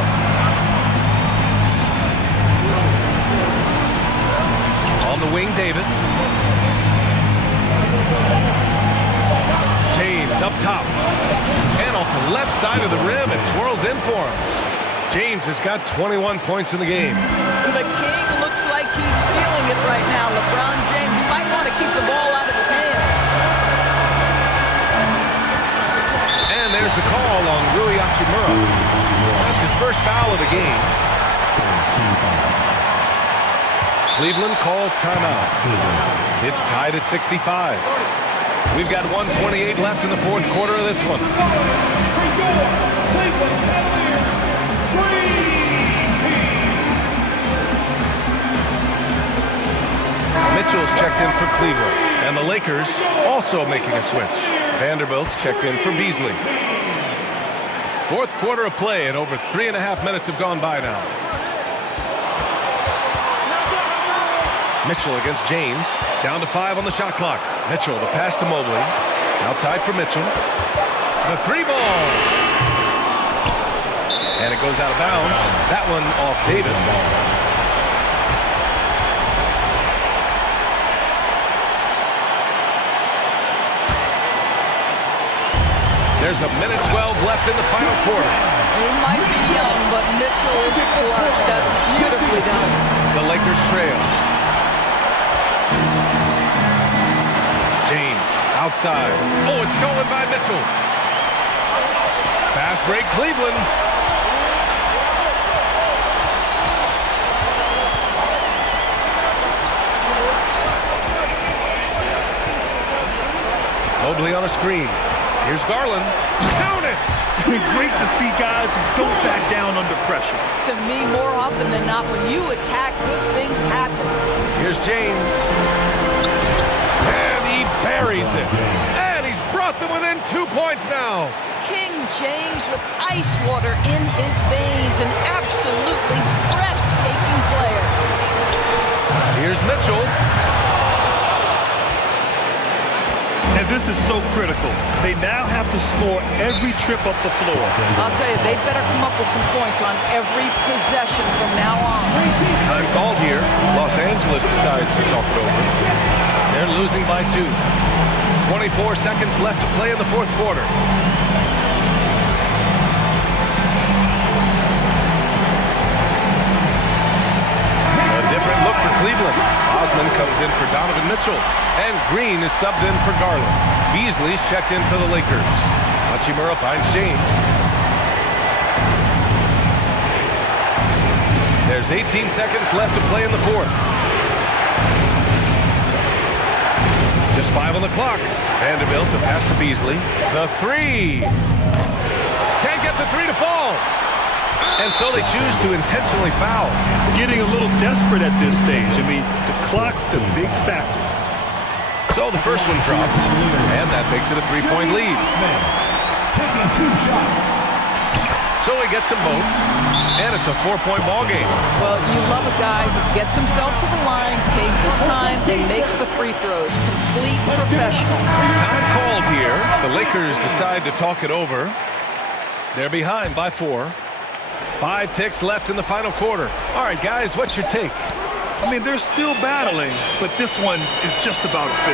On the wing, Davis. James up top. And off the left side of the rim, it swirls in for him. James has got 21 points in the game. The King looks like he's feeling it right now. LeBron James, he might want to keep the ball out of his hands. And there's the call on Rui Hachimura. That's his first foul of the game. Cleveland calls timeout. It's tied at 65. We've got 1:28 left in the fourth quarter of this one. Mitchell's checked in for Cleveland. And the Lakers also making a switch. Vanderbilt's checked in for Beasley. Fourth quarter of play, and over 3.5 minutes have gone by now. Mitchell against James. Down to 5 on the shot clock. Mitchell, the pass to Mobley. Outside for Mitchell. The three ball. And it goes out of bounds. That one off Davis. There's a minute 12 left in the final quarter. He might be young, but Mitchell is clutch. That's beautifully done. The Lakers trail. James outside. Oh, it's stolen by Mitchell. Fast break, Cleveland. Mobley on a screen. Here's Garland. Count it! Great to see guys who don't back down under pressure. To me, more often than not, when you attack, good things happen. Here's James. And he buries it. And he's brought them within 2 points now. King James with ice water in his veins, an absolutely breathtaking player. Here's Mitchell. And this is so critical. They now have to score every trip up the floor. I'll tell you, they better come up with some points on every possession from now on. Time called here. Los Angeles decides to talk it over. They're losing by 2. 24 seconds left to play in the fourth quarter. A different look for Cleveland. Osman comes in for Donovan Mitchell. And Green is subbed in for Garland. Beasley's checked in for the Lakers. Hachimura finds James. There's 18 seconds left to play in the fourth. Just 5 on the clock. Vanderbilt to pass to Beasley. The three. Can't get the three to fall. And so they choose to intentionally foul. Getting a little desperate at this stage. I mean, the clock's the big factor. So the first one drops, and that makes it a 3-point lead. Taking 2 shots. So he gets them both, and it's a 4-point ball game. Well, you love a guy who gets himself to the line, takes his time, and makes the free throws. Complete professional. Time called here. The Lakers decide to talk it over. They're behind by 4. 5 ticks left in the final quarter. All right, guys, what's your take? I mean, they're still battling, but this one is just about fit.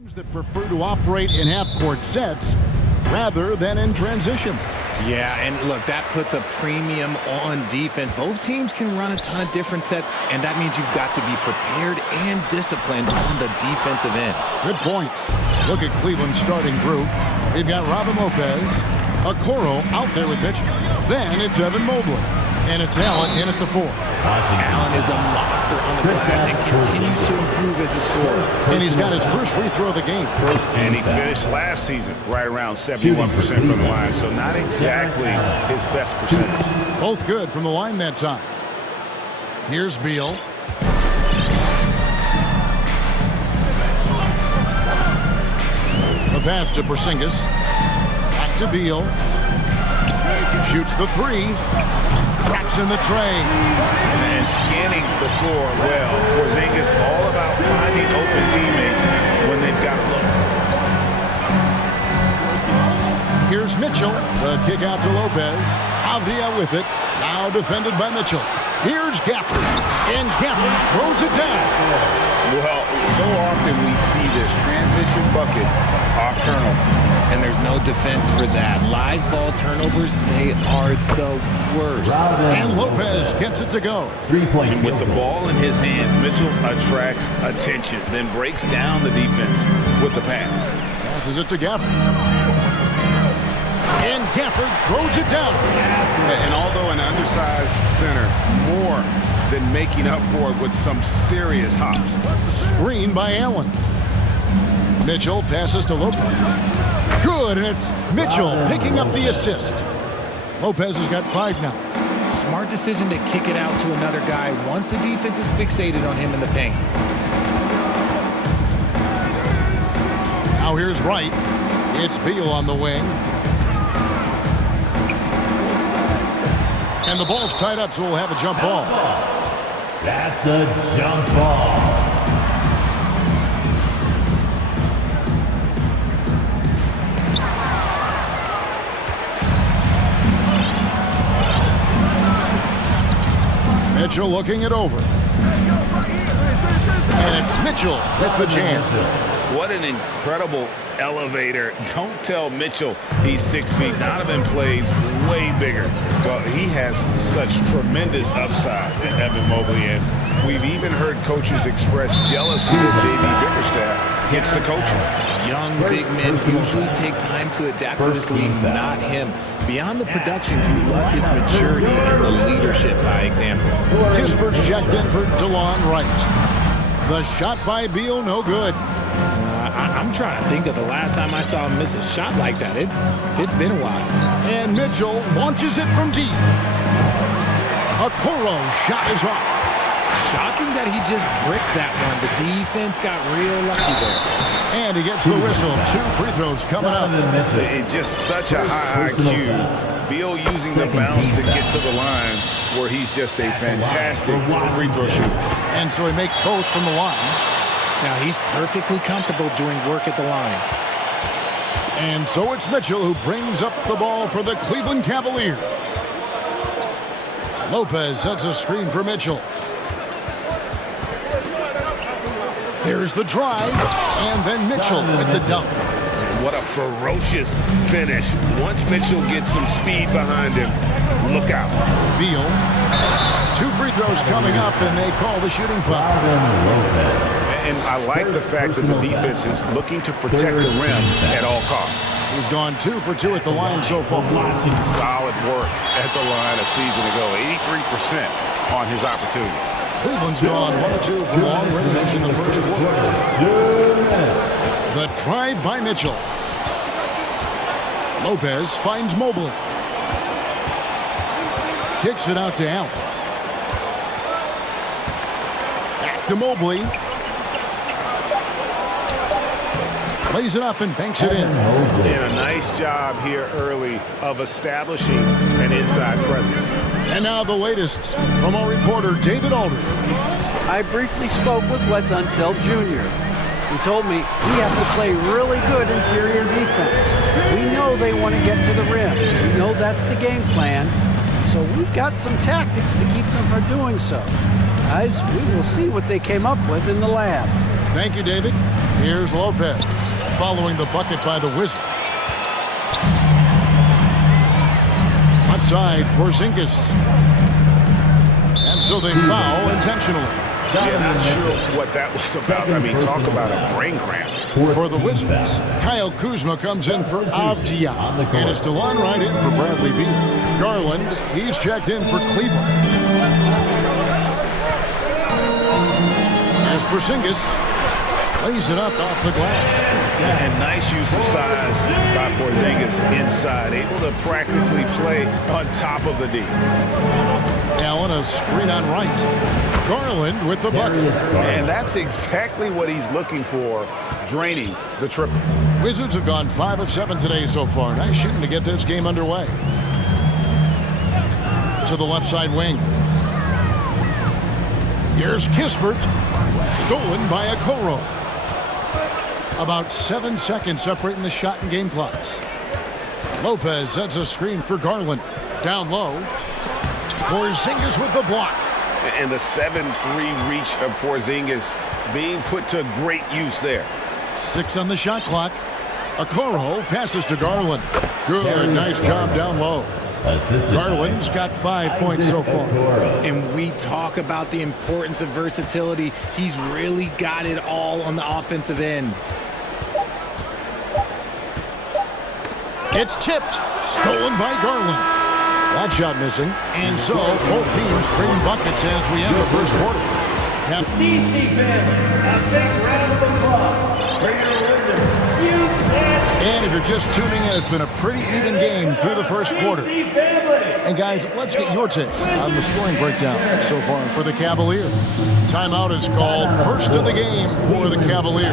That prefer to operate in half-court sets rather than in transition. Yeah, and look, that puts a premium on defense. Both teams can run a ton of different sets, and that means you've got to be prepared and disciplined on the defensive end. Good points. Look at Cleveland's starting group. They've got Robin Lopez, Okoro out there with Mitchell. Then it's Evan Mobley, and it's Allen in at the 4. Allen is a monster on the glass and continues to improve as a scorer. And he's got his first free throw of the game. And he finished last season right around 71% from the line, so not exactly his best percentage. Both good from the line that time. Here's Beal. The pass to Porzingis. Back to Beal. Shoots the 3. Traps in the tray. And scanning the floor well. Porzingis all about finding open teammates when they've got a look. Here's Mitchell. The kick out to Lopez. Avdia with it. Now defended by Mitchell. Here's Gafford. And Gafford throws it down. Well, so often we see this. Transition buckets off turnover. And there's no defense for that. Live ball turnovers, they are the worst. And Lopez gets it to go. And with the ball in his hands, Mitchell attracts attention, then breaks down the defense with the pass. Passes it to Gafford. And Gafford throws it down. And although an undersized center, more than making up for it with some serious hops. Screen by Allen. Mitchell passes to Lopez. Good, and it's Mitchell picking up the assist. Lopez has got 5 now. Smart decision to kick it out to another guy once the defense is fixated on him in the paint. Now here's Wright. It's Beal on the wing. And the ball's tied up, so we'll have a jump ball. That's a jump ball. Mitchell looking it over. And it's Mitchell with the jam. What an incredible elevator. Don't tell Mitchell he's 6 feet. Donovan plays way bigger. Well, he has such tremendous upside in Evan Mobley, and we've even heard coaches express jealousy that J.B. Bickerstaff hits the coaching. Young big men usually take time to adapt to this league, not him. Beyond the production, you love his maturity and the leadership by example. Kisper's checked in for DeLon Wright. The shot by Beal, no good. I'm trying to think of the last time I saw him miss a shot like that. It's been a while. And Mitchell launches it from deep. Okoro shot is off. Shocking that he just bricked that one. The defense got real lucky there. And he gets the whistle. 2 free throws coming up. It's just such a high IQ. Beal using the bounce to get to the line where he's just a fantastic free throw shooter. And so he makes both from the line. Now he's perfectly comfortable doing work at the line. And so it's Mitchell who brings up the ball for the Cleveland Cavaliers. Lopez sets a screen for Mitchell. Here's the drive, and then Mitchell with the dunk. What a ferocious finish. Once Mitchell gets some speed behind him, look out. Beal. 2 free throws coming up, and they call the shooting foul. And I like the fact that the defense is looking to protect the rim at all costs. He's gone 2 for 2 at the line so far. Solid work at the line a season ago. 83% on his opportunities. Cleveland's gone 1 of 2 from long range in the first quarter. The drive by Mitchell. Lopez finds Mobley. Kicks it out to Allen. Back to Mobley. Plays it up and banks it in. And a nice job here early of establishing an inside presence. And now the latest from our reporter, David Aldridge. I briefly spoke with Wes Unseld Jr. He told me we have to play really good interior defense. We know they want to get to the rim. We know that's the game plan. So we've got some tactics to keep them from doing so. Guys, we will see what they came up with in the lab. Thank you, David. Here's Lopez following the bucket by the Wizards. Left side, Porzingis. And so they foul intentionally. Yeah, not sure what that was about. I mean, talk about a brain cramp. For the Wizards, Kyle Kuzma comes in for Avdia. And it's DeLon right in for Bradley Beal. Garland, he's checked in for Cleveland. There's Porzingis. Lays it up off the glass. And nice use of size by Porzingis inside. Able to practically play on top of the D. Allen, a screen on right. Garland with the bucket. And that's exactly what he's looking for, draining the triple. Wizards have gone 5 of 7 today so far. Nice shooting to get this game underway. To the left side wing. Here's Kispert. Stolen by Okoro. About 7 seconds separating the shot and game clocks. Lopez sets a screen for Garland. Down low. Porzingis with the block. And the 7-3 reach of Porzingis being put to great use there. 6 on the shot clock. Okoro passes to Garland. Good, nice job down low. Garland's got 5 points so far. And we talk about the importance of versatility. He's really got it all on the offensive end. It's tipped. Stolen by Garland. That shot missing. And so both teams trading buckets as we end the first quarter. DC family, a big round of applause for your Wizards. And if you're just tuning in, it's been a pretty even game through the first quarter. And guys, let's get your take on the scoring breakdown so far for the Cavaliers. Timeout is called first of the game for the Cavaliers.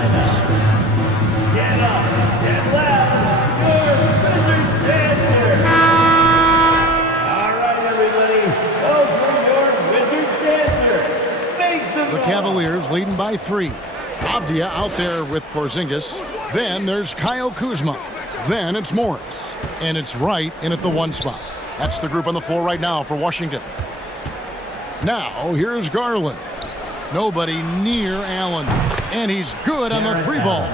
Get up, get loud, your Wizards dancer. All right, everybody, those were your Wizards dancer. Make some The Cavaliers leading by 3. Avdia out there with Porzingis. Then there's Kyle Kuzma. Then it's Morris. And it's Wright in at the 1 spot. That's the group on the floor right now for Washington. Now, here's Garland. Nobody near Allen. And he's good on the 3 ball.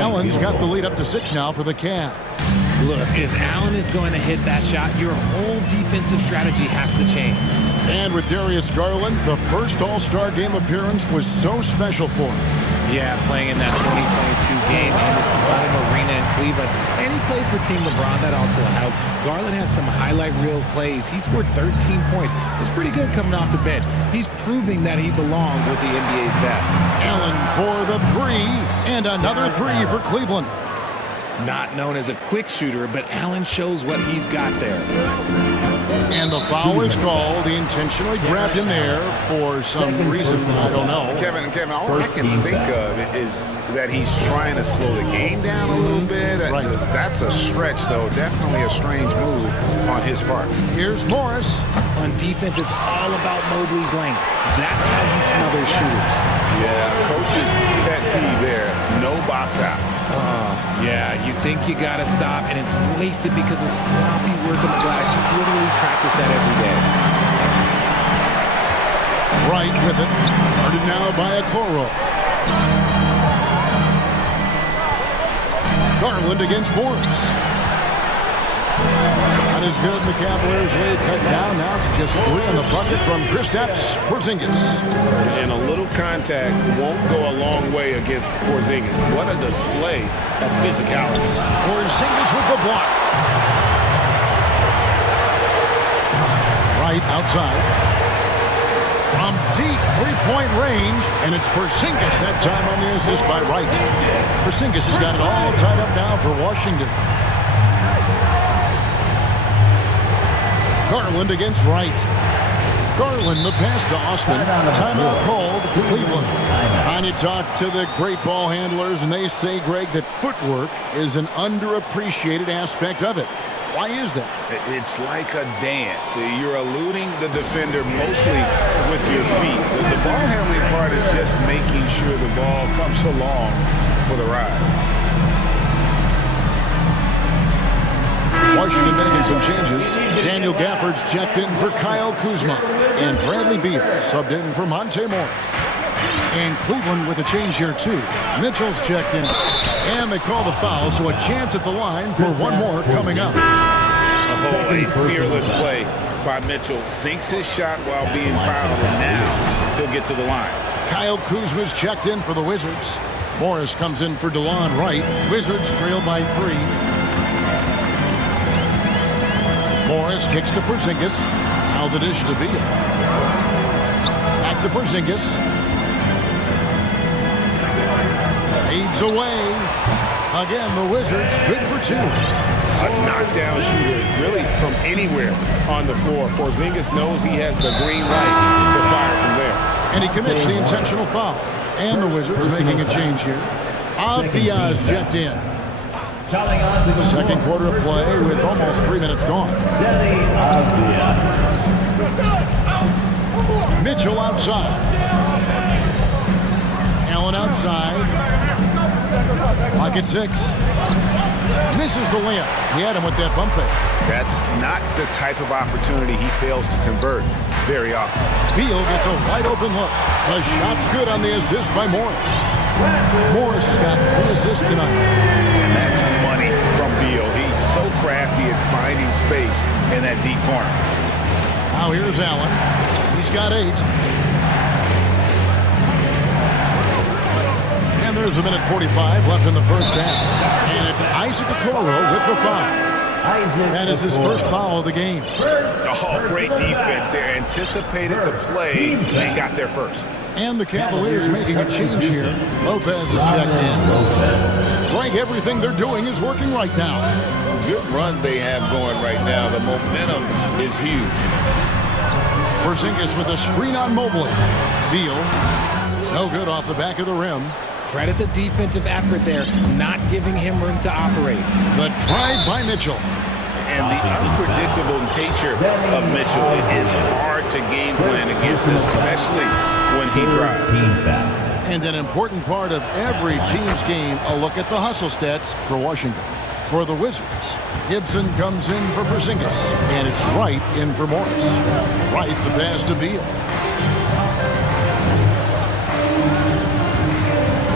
Allen's got the lead up to 6 now for the Cavs. Look, if Allen is going to hit that shot, your whole defensive strategy has to change. And with Darius Garland, the first All-Star game appearance was so special for him. Yeah, playing in that 2022 game in his home arena in Cleveland. And he played for Team LeBron. That also helped. Garland has some highlight reel plays. He scored 13 points. It's pretty good coming off the bench. He's proving that he belongs with the NBA's best. Allen for the 3, and another 3 for Cleveland. Not known as a quick shooter, but Allen shows what he's got there. And the foul is called. He intentionally grabbed him there for some reason, I don't know. Kevin, all I can think of is that he's trying to slow the game down a little bit. Right. That's a stretch, though. Definitely a strange move on his part. Here's Morris. On defense, it's all about Mobley's length. That's how he smothers shooters. Yeah, coach's pet peeve there. No box out. Yeah, you think you got to stop, and it's wasted because of sloppy work on the glass. You literally practice that every day. Right with it. Guarded now by Okoro. Garland against Morris. Not as good in the Cavaliers lead. Cut down now to just 3 on the bucket from Kristaps Porzingis. And a little contact won't go a long way against Porzingis. What a display of physicality. Porzingis with the block. Right outside. From deep 3-point range, and it's Porzingis that time on the assist by Wright. Porzingis has got it all tied up now for Washington. Garland against Wright. Garland, the pass to Osman. Timeout called Cleveland. And you talk to the great ball handlers, and they say, Greg, that footwork is an underappreciated aspect of it. Why is that? It's like a dance. You're eluding the defender mostly with your feet. The ball handling part is just making sure the ball comes along for the ride. Washington making some changes. Daniel Gafford's checked in for Kyle Kuzma. And Bradley Beal subbed in for Monte Morris. And Cleveland with a change here, too. Mitchell's checked in. And they call the foul, so a chance at the line for one more coming up. Oh, a fearless play by Mitchell. Sinks his shot while being fouled, and now he'll get to the line. Kyle Kuzma's checked in for the Wizards. Morris comes in for DeLon Wright. Wizards trail by 3. Morris kicks to Porzingis. Now the dish to Beal. Back to Porzingis. Fades away. Again, the Wizards good for 2. A knockdown shooter, really from anywhere on the floor. Porzingis knows he has the green light to fire from there. And he commits the intentional foul. And the Wizards making a change here. Diaz checked in. Second quarter of play with almost 3 minutes gone. Mitchell outside. Allen outside. Lock at 6. Misses the layup. He had him with that bump fake. That's not the type of opportunity he fails to convert very often. Beal gets a wide open look. The shot's good on the assist by Morris. Morris has got 3 assists tonight. And that's money from Beal. He's so crafty at finding space in that deep corner. Now here's Allen. He's got 8. And there's a minute 45 left in the first half. And it's Isaac Okoro with the foul. That is his first foul of the game. Oh, great defense there. Anticipated the play and got there first. And the Cavaliers making a change here. Lopez is checked in. Frank, everything they're doing is working right now. Good run they have going right now. The momentum is huge. Porzingis with a screen on Mobley. Beal, no good off the back of the rim. Credit the defensive effort there, not giving him room to operate. The drive by Mitchell. And the unpredictable nature of Mitchell, it is hard to game plan against, especially when he drives. And an important part of every team's game, a look at the hustle stats for Washington. For the Wizards, Gibson comes in for Porzingis, and it's Wright in for Morris. Wright the pass to Beal.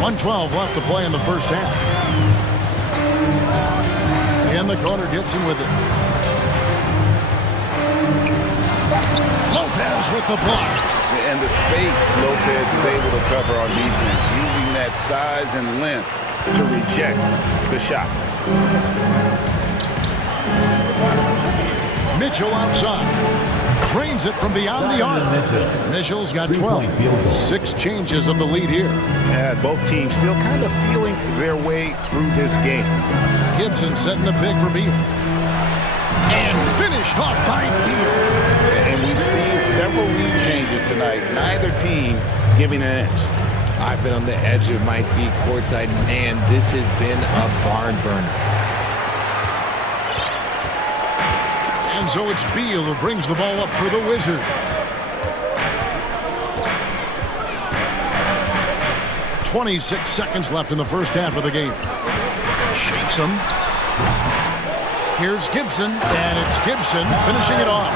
1:12 left to play in the first half. In the corner, Gibson with it. Lopez with the block. And the space Lopez is able to cover on defense, using that size and length to reject the shots. Mitchell outside. Drains it from beyond the arc. Mitchell's got 12. 6 changes of the lead here. Yeah, both teams still kind of feeling their way through this game. Gibson setting the pick for Beal. And finished off by Beal. And we've seen several lead changes tonight. Neither team giving an inch. I've been on the edge of my seat courtside. Man, this has been a barn burner. And so it's Beal who brings the ball up for the Wizards. 26 seconds left in the first half of the game. Shakes him. Here's Gibson, and it's Gibson finishing it off.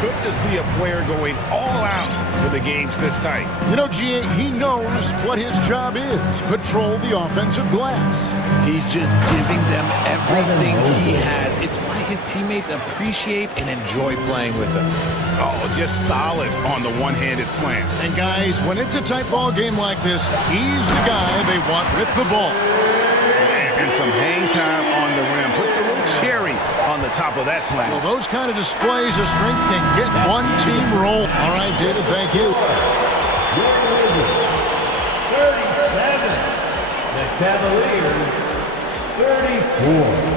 Good to see a player going all out for the games this tight. You know, G.A., he knows what his job is. Patrol the offensive glass. He's just giving them everything he has. It's why his teammates appreciate and enjoy playing with him. Oh, just solid on the one-handed slam. And guys, when it's a tight ball game like this, he's the guy they want with the ball. And some hang time on the rim. Puts a little cherry on the top of that slam. Well, those kind of displays of strength can get one team rolling. All right, David, thank you. 37. The Cavaliers, 34.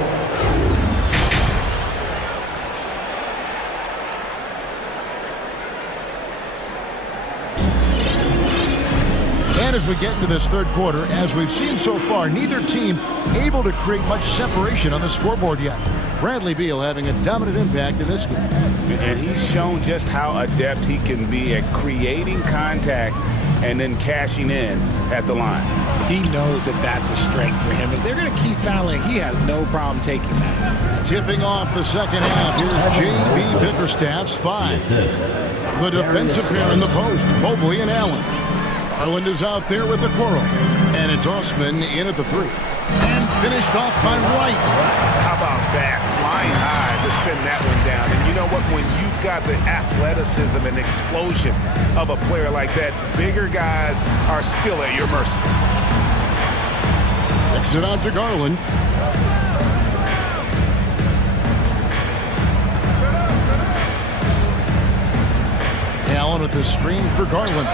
And as we get into this third quarter, as we've seen so far, neither team able to create much separation on the scoreboard yet. Bradley Beal having a dominant impact in this game. And he's shown just how adept he can be at creating contact and then cashing in at the line. He knows that that's a strength for him. If they're going to keep fouling, he has no problem taking that. Tipping off the second half, here's J.B. Bickerstaff's 5. The defensive pair in the post, Mobley and Allen. Garland is out there with the Coral. And it's Osman in at the 3. And finished off by Wright. How about that? Flying high to send that one down. And you know what? When you've got the athleticism and explosion of a player like that, bigger guys are still at your mercy. Kicks it out to Garland. Allen with the screen for Garland.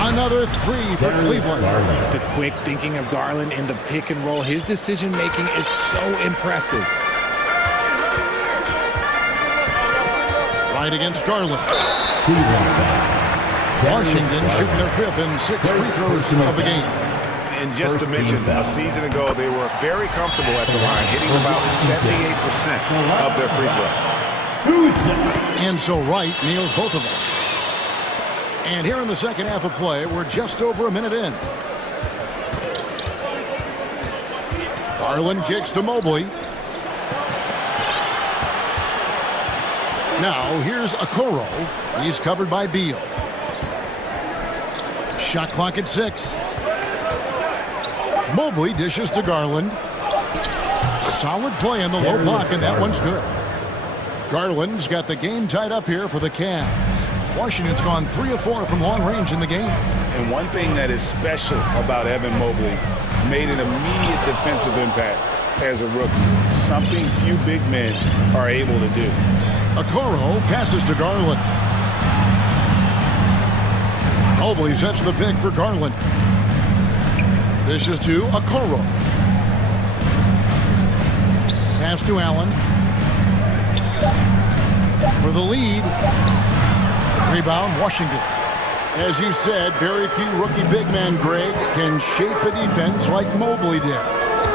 Another 3 for Cleveland. The quick thinking of Garland in the pick and roll. His decision making is so impressive. Right against Garland. Washington shooting their 5th and 6th free throws of the game. And just to mention, a season ago, they were very comfortable at the line, hitting about 78% of their free throws. And so Wright nails both of them. And here in the second half of play, we're just over a minute in. Garland kicks to Mobley. Now here's Okoro. He's covered by Beal. Shot clock at 6. Mobley dishes to Garland. Solid play in the low block, and that one's good. Garland's got the game tied up here for the Cavs. Washington's gone 3 of 4 from long range in the game. And one thing that is special about Evan Mobley, made an immediate defensive impact as a rookie. Something few big men are able to do. Okoro passes to Garland. Mobley sets the pick for Garland. This is to Okoro. Pass to Allen. For the lead. Rebound, Washington. As you said, very few rookie big men, Greg, can shape a defense like Mobley did.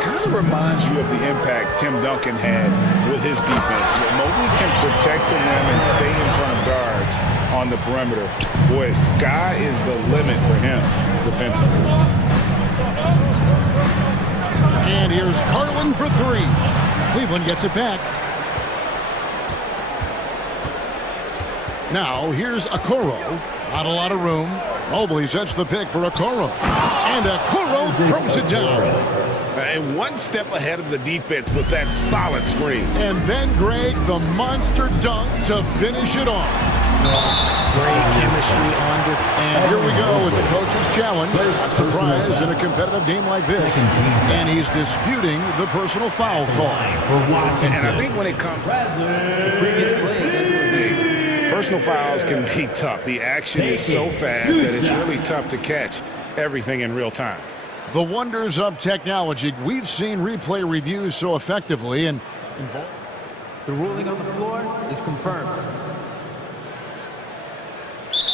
Kind of reminds you of the impact Tim Duncan had with his defense. Mobley can protect the rim and stay in front of guards on the perimeter. Boy, sky is the limit for him defensively. And here's Garland for 3. Cleveland gets it back. Now here's Okoro. Not a lot of room. Mobley sets the pick for Okoro. And Okoro throws it down. And one step ahead of the defense with that solid screen. And then, Greg, the monster dunk to finish it off. Great chemistry on this. And here we go with the coach's challenge. Not surprised in a competitive game like this. And he's disputing the personal foul call. And I think when it comes The previous play is personal fouls can be tough. The action is so fast that it's really tough to catch everything in real time. The wonders of technology. We've seen replay reviews so effectively and involved. The ruling on the floor is confirmed.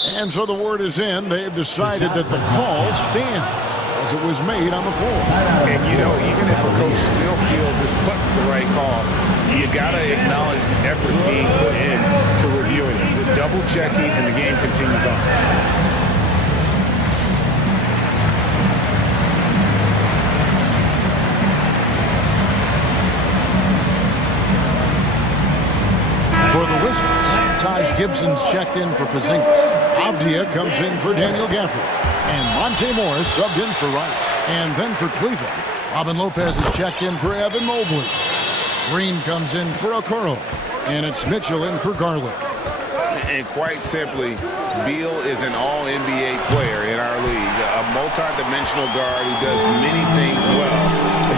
And so the word is in. They've decided that the call stands as it was made on the floor. And you know, even if a coach still feels this wasn't the right call, you got to acknowledge the effort being put in to reviewing it. The double checking, and the game continues on. For the Wizards, Taj Gibson's checked in for Porzingis. Avdia comes in for Daniel Gafford. And Monte Morris subbed in for Wright. And then for Cleveland, Robin Lopez is checked in for Evan Mobley. Green comes in for Okoro. And it's Mitchell in for Garland. And quite simply, Beal is an all-NBA player in our league. A multi-dimensional guard who does many things well,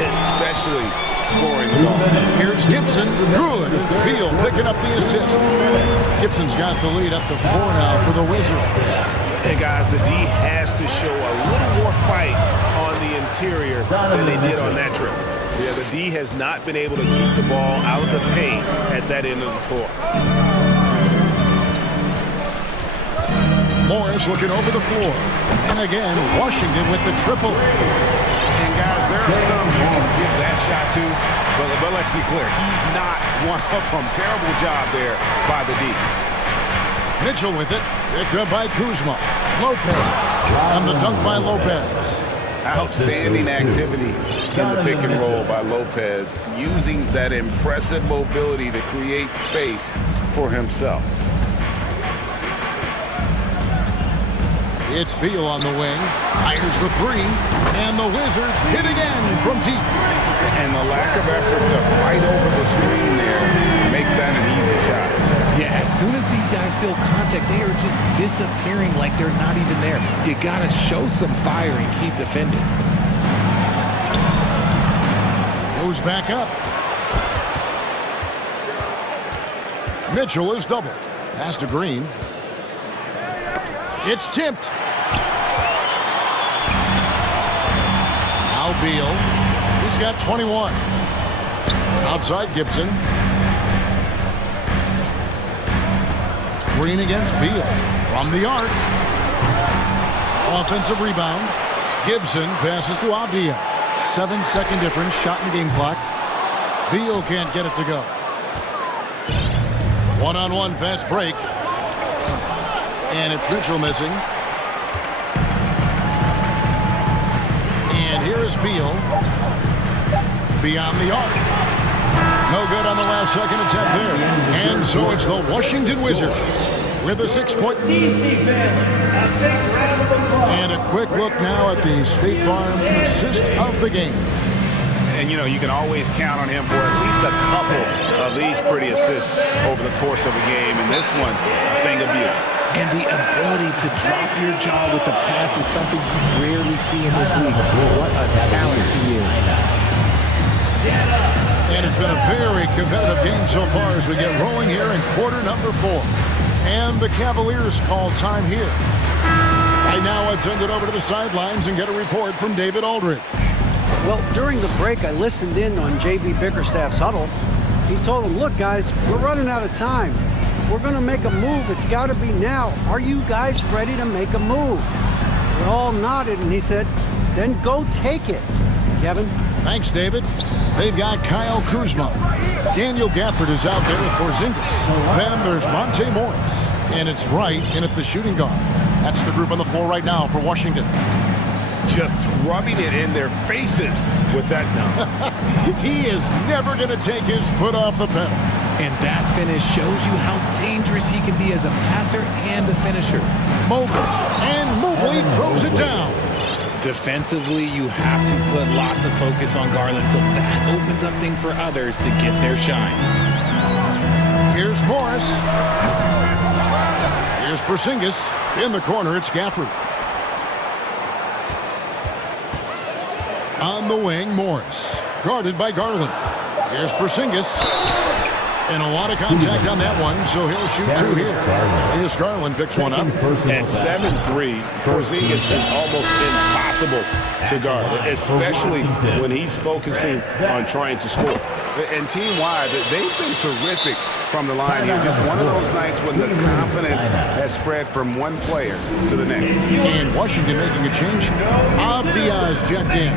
especially scoring the ball. Here's Gibson. Good. It's Beal picking up the assist. Gibson's got the lead up to 4 now for the Wizards. Hey, guys, the D has to show a little more fight on the interior than they did on that trip. Yeah, the D has not been able to keep the ball out of the paint at that end of the floor. Morris looking over the floor. And again, Washington with the triple. And guys, there are some you can give that shot to, but let's be clear, he's not one of them. Terrible job there by the D. Mitchell with it, picked up by Kuzma. Lopez, and the dunk by Lopez. Outstanding activity in the pick and roll by Lopez, using that impressive mobility to create space for himself. It's Beal on the wing. Fires the three. And the Wizards hit again from deep. And the lack of effort to fight over the screen there makes that an easy shot. Yeah, as soon as these guys feel contact, they are just disappearing like they're not even there. You got to show some fire and keep defending. Goes back up. Mitchell is double. Pass to Green. It's tipped. Now Beal. He's got 21. Outside Gibson. Green against Beal. From the arc. Offensive rebound. Gibson passes to Avdia. 7-second difference, shot in game clock. Beal can't get it to go. One-on-one fast break. And it's Mitchell missing. And here is Beal. Beyond the arc. No good on the last second attempt there. And so it's the Washington Wizards with a 6-point. And a quick look now at the State Farm assist of the game. And, you know, you can always count on him for at least a couple of these pretty assists over the course of a game. And this one, a thing of beauty. And the ability to drop your jaw with the pass is something you rarely see in this league. What a talent he is. And it's been a very competitive game so far as we get rolling here in quarter number 4. And the Cavaliers call time here. Right now, I'd send it over to the sidelines and get a report from David Aldridge. Well, during the break, I listened in on J.B. Bickerstaff's huddle. He told them, look, guys, we're running out of time. If we're going to make a move, it's got to be now. Are you guys ready to make a move? They all nodded, and he said, then go take it. Kevin? Thanks, David. They've got Kyle Kuzma. Daniel Gafford is out there with Porzingis. Then there's Monte Morris. And it's Wright in at the shooting guard. That's the group on the floor right now for Washington. Just rubbing it in their faces with that number. He is never going to take his foot off the pedal. And that finish shows you how dangerous he can be as a passer and a finisher. Mobley. And Mobley throws it down. Defensively, you have to put lots of focus on Garland, so that opens up things for others to get their shine. Here's Morris. Here's Porzingis. In the corner, it's Gafford. On the wing, Morris. Guarded by Garland. Here's Porzingis. And a lot of contact on that one, so he'll shoot 2 here. Here's Garland picks one up. At 7'3", Porzingis is almost impossible to guard, especially when he's focusing on trying to score. And team-wide, they've been terrific from the line here. Just one of those nights when the confidence has spread from one player to the next. And Washington making a change. Avdia's checked in.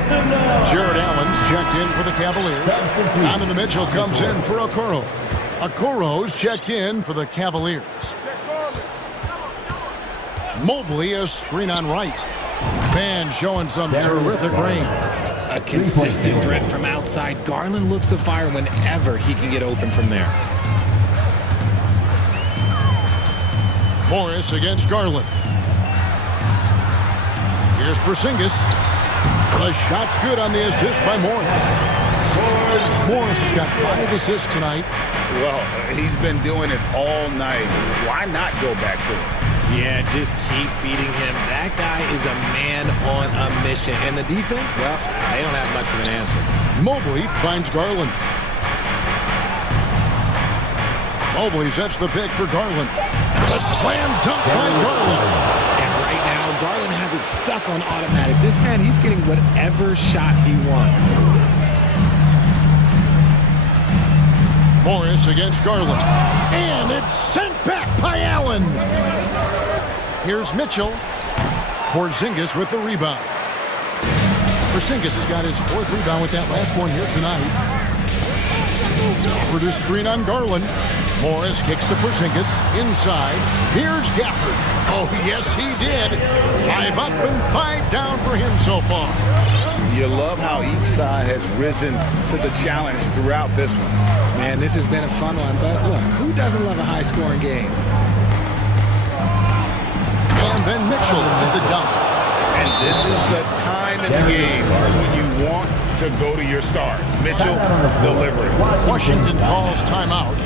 Jared Allen's checked in for the Cavaliers. Donovan Mitchell comes in for Okoro. Okoro's checked in for the Cavaliers. Mobley a screen on right. Van showing some terrific range. A consistent threat from outside. Garland looks to fire whenever he can get open from there. Morris against Garland. Here's Porzingis. The shot's good on the assist by Morris. Morris has got 5 assists tonight. Well, he's been doing it all night. Why not go back to him? Yeah, just keep feeding him. That guy is a man on a mission. And the defense, well, they don't have much of an answer. Mobley finds Garland. Mobley sets the pick for Garland. A slam dunk by Garland. And right now, Garland has it stuck on automatic. This man, he's getting whatever shot he wants. Morris against Garland. And it's sent back by Allen. Here's Mitchell. Porzingis with the rebound. Porzingis has got his 4th rebound with that last one here tonight. Produced screen on Garland. Morris kicks to Porzingis. Inside. Here's Gafford. Oh, yes, he did. 5 up and 5 down for him so far. You love how each side has risen to the challenge throughout this one. Man, this has been a fun one, but look, who doesn't love a high-scoring game? And then Mitchell with the dunk. And this is the time in the game when you want to go to your stars. Mitchell delivering. Washington calls timeout.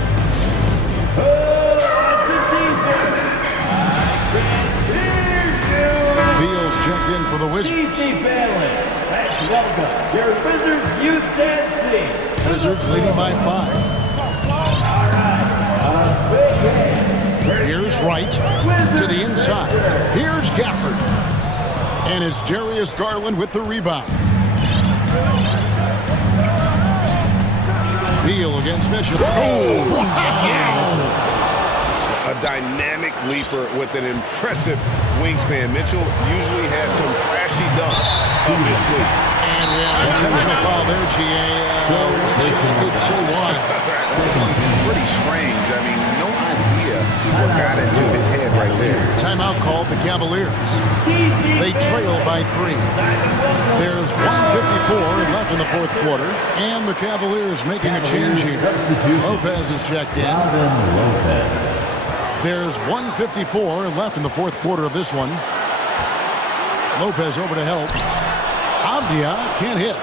Beals checked in for the Wizards. Let's welcome your Wizards youth dance team. Wizards leading by 5. All right, big game. Here's Wright to the inside. Here's Gafford. And it's Darius Garland with the rebound. Beal against Mitchell. Oh, yes! A dynamic leaper with an impressive wingspan. Mitchell usually has some flashy dunks up his sleeve. And we have an intentional foul there, G.A. Wish you could say why. It's pretty strange. I mean, no idea what got into his head right there. Timeout called the Cavaliers. They trail by 3. There's 1:54 left in the fourth quarter, and the Cavaliers making a change here. Lopez is checked in. There's 1:54 left in the fourth quarter of this one. Lopez over to help. Abdia can't hit.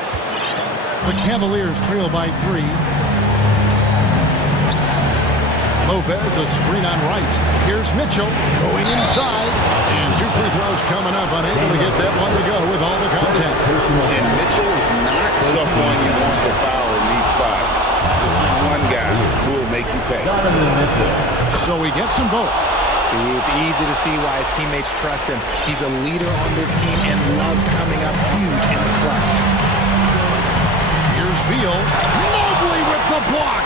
The Cavaliers trail by 3. Lopez, a screen on right. Here's Mitchell going inside. And 2 free throws coming up. Unable to get that one to go with all the contact. And Mitchell is not someone you want to foul in these spots. This is one guy who will make you pay. So he gets them both. See, it's easy to see why his teammates trust him. He's a leader on this team and loves coming up huge in the clutch. Here's Beal. Mobley with the block.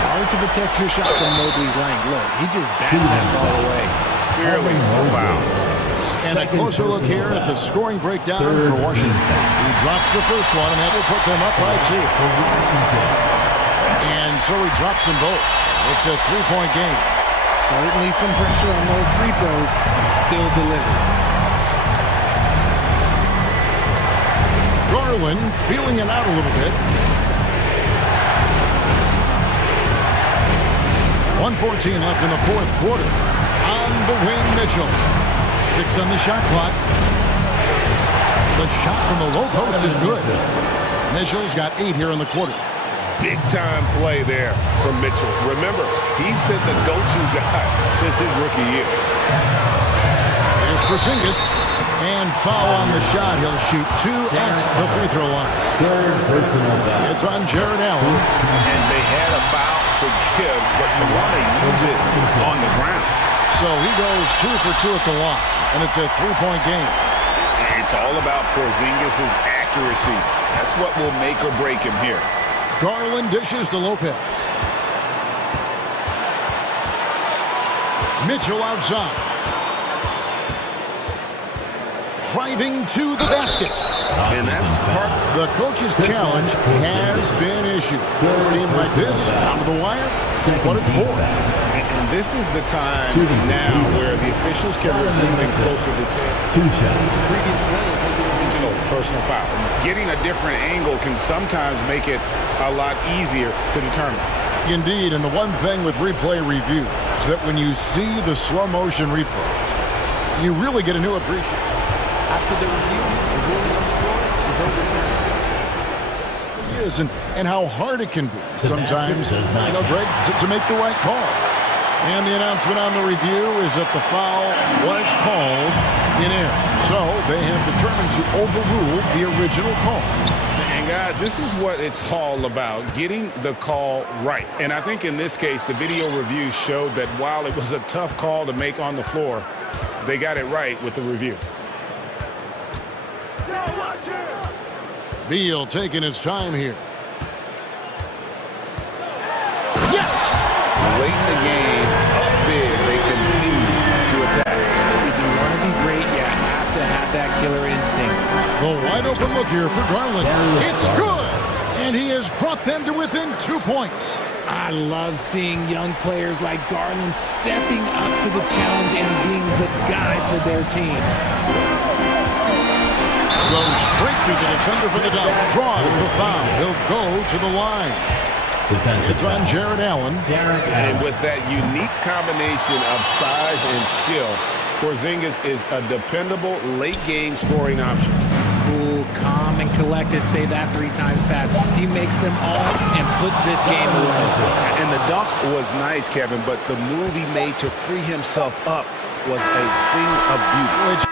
Hard to protect your shot from Mobley's length. Look, he just bats that ball away. Clearly a foul. And a closer look here at the scoring breakdown for Washington. He drops the first one, and that will put them up by 2. And so he drops them both. It's a 3-point game. Certainly some pressure on those free throws, but he still delivered. Garland feeling it out a little bit. 1:14 left in the fourth quarter. On the wing, Mitchell. 6 on the shot clock. The shot from the low post is good. Mitchell's got 8 here in the quarter. Big-time play there from Mitchell. Remember, he's been the go-to guy since his rookie year. Here's Porzingis. And foul on the shot. He'll shoot 2 at the free throw line. It's on Jared Allen. And they had a foul to give, but you want to use it on the ground. So he goes 2 for 2 at the line. And it's a 3-point game. It's all about Porzingis' accuracy. That's what will make or break him here. Garland dishes to Lopez. Mitchell outside. Driving to the basket. And that's part. The coach's challenge has been issued. A game like this, down to the wire, what it's for. And this is the time now where the officials can review and closer detail. Previous players have the original personal foul. Getting a different angle can sometimes make it a lot easier to determine. Indeed, and the one thing with replay review is that when you see the slow motion replays, you really get a new appreciation. After the review, the ruling on the floor is overturned. And how hard it can be sometimes, Greg, to make the right call. And the announcement on the review is that the foul was called in air. So they have determined to overrule the original call. And guys, this is what it's all about, getting the call right. And I think in this case, the video review showed that while it was a tough call to make on the floor, they got it right with the review. Beal taking his time here. Yes! Late in the game, up big, they continue to attack. If you want to be great, you have to have that killer instinct. The wide open look here for Garland. It's good! And he has brought them to within 2 points. I love seeing young players like Garland stepping up to the challenge and being the guy for their team. Goes straight to the defender for the dunk. Draws the foul. He'll go to the line. It's on Jared Allen. And with that unique combination of size and skill, Porzingis is a dependable late-game scoring option. Cool, calm, and collected. Say that 3 times fast. He makes them all and puts this game away. And the dunk was nice, Kevin, but the move he made to free himself up was a thing of beauty.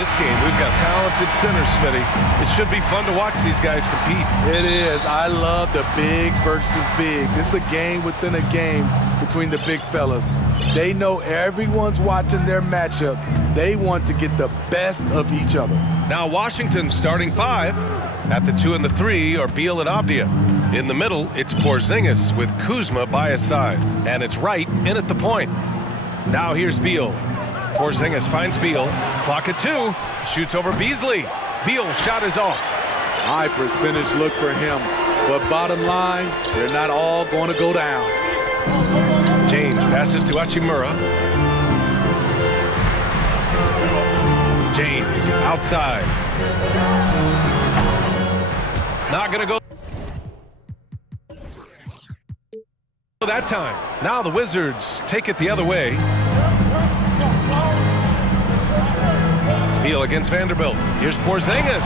this game, we've got talented centers, Smitty. It should be fun to watch these guys compete. It is. I love the bigs versus bigs. It's a game within a game between the big fellas. They know everyone's watching their matchup. They want to get the best of each other. Now Washington's starting five. At the 2 and the 3 are Beal and Abdia. In the middle, it's Porzingis with Kuzma by his side. And it's Wright in at the point. Now here's Beal. Porzingis finds Beal. Clock at 2. Shoots over Beasley. Beal's shot is off. High percentage look for him. But bottom line, they're not all going to go down. James passes to Hachimura. James outside. Not going to go that time. Now the Wizards take it the other way. Beal against Vanderbilt. Here's Porzingis.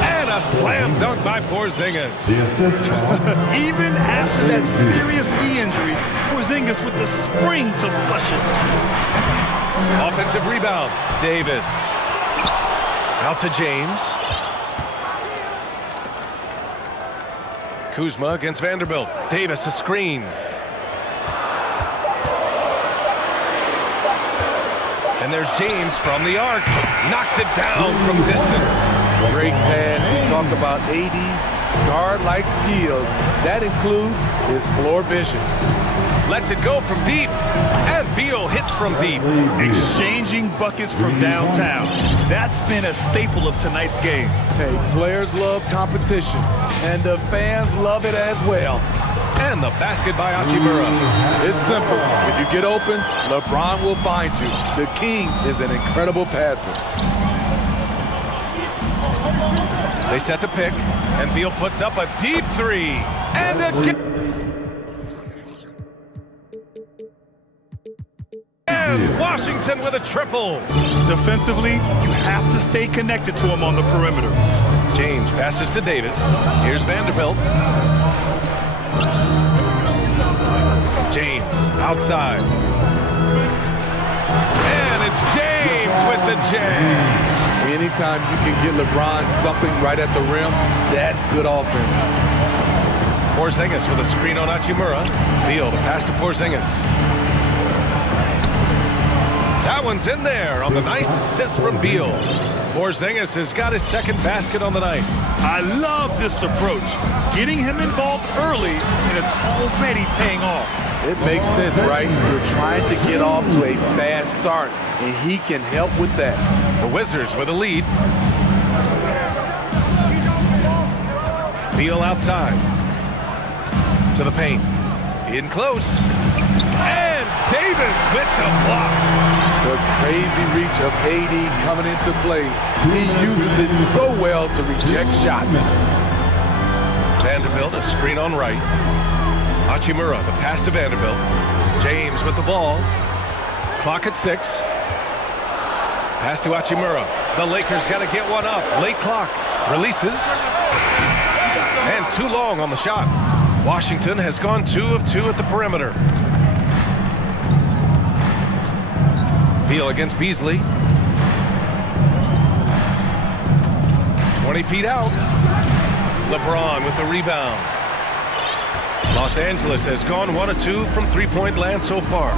And a slam dunk by Porzingis. Even after that serious knee injury, Porzingis with the spring to flush it. Offensive rebound. Davis. Out to James. Kuzma against Vanderbilt. Davis a screen. And there's James from the arc. Knocks it down from distance. Great pass. We talk about AD's guard-like skills. That includes his floor vision. Lets it go from deep. And Beal hits from deep. Exchanging buckets from downtown. That's been a staple of tonight's game. Hey, players love competition, and the fans love it as well. And the basket by Hachimura. It's simple. If you get open, LeBron will find you. The king is an incredible passer. They set the pick, and Beal puts up a deep 3. And again. And Washington with a triple. Defensively, you have to stay connected to him on the perimeter. James passes to Davis. Here's Vanderbilt. James outside. And it's James with the jam. Anytime you can get LeBron something right at the rim, that's good offense. Porzingis with a screen on Hachimura. Beal, the pass to Porzingis. That one's in there on the nice assist from Beal. Porzingis has got his second basket on the night. I love this approach. Getting him involved early, and it's already paying off. It makes sense, right? You're trying to get off to a fast start, and he can help with that. The Wizards with a lead. Beal outside. To the paint. In close. And Davis with the block. The crazy reach of AD coming into play. He uses it so well to reject shots. Vanderbilt, a screen on right. Hachimura, the pass to Vanderbilt. James with the ball. Clock at 6. Pass to Hachimura. The Lakers got to get one up. Late clock. Releases. And too long on the shot. Washington has gone 2 of 2 at the perimeter. Beal against Beasley. 20 feet out. LeBron with the rebound. Los Angeles has gone 1 of 2 from three-point land so far.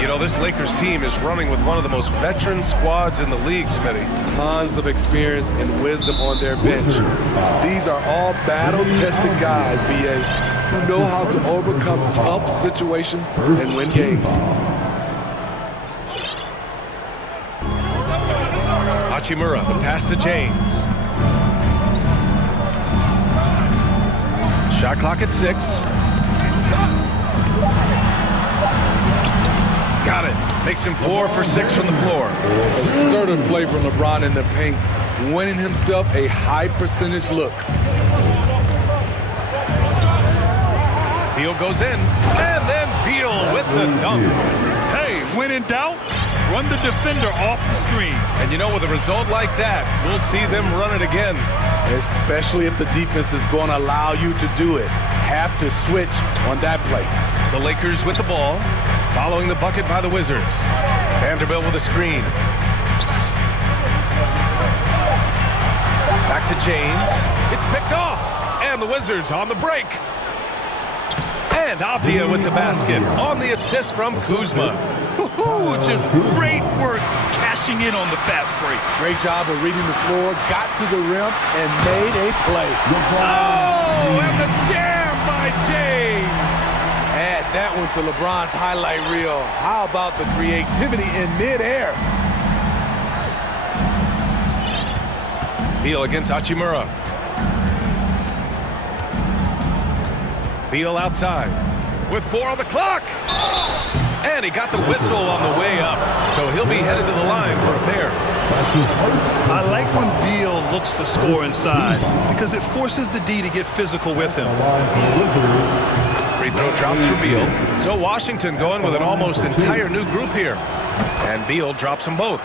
You know, this Lakers team is running with one of the most veteran squads in the league, Smitty. Tons of experience and wisdom on their bench. These are all battle-tested guys, B.A., who know how to overcome tough situations and win games. Hachimura, the pass to James. Shot clock at 6. Got it. Makes him 4 for 6 from the floor. Assertive play from LeBron in the paint, winning himself a high percentage look. Beal goes in, and then Beal with the dunk. Hey, when in doubt, run the defender off the screen. And you know, with a result like that, we'll see them run it again. Especially if the defense is going to allow you to do it. Have to switch on that play. The Lakers with the ball, following the bucket by the Wizards. Vanderbilt with a screen. Back to James. It's picked off. And the Wizards on the break. And Avdia with the basket on the assist from Kuzma. Just great work cashing in on the fast break. Great job of reading the floor, got to the rim, and made a play. Oh, and the jam by James. Add that one to LeBron's highlight reel. How about the creativity in midair? Beal against Hachimura. Beal outside with 4 on the clock. And he got the whistle on the way up, so he'll be headed to the line for a pair. I like when Beal looks to score inside because it forces the D to get physical with him. Free throw drops for Beal. So Washington going with an almost entire new group here. And Beal drops them both.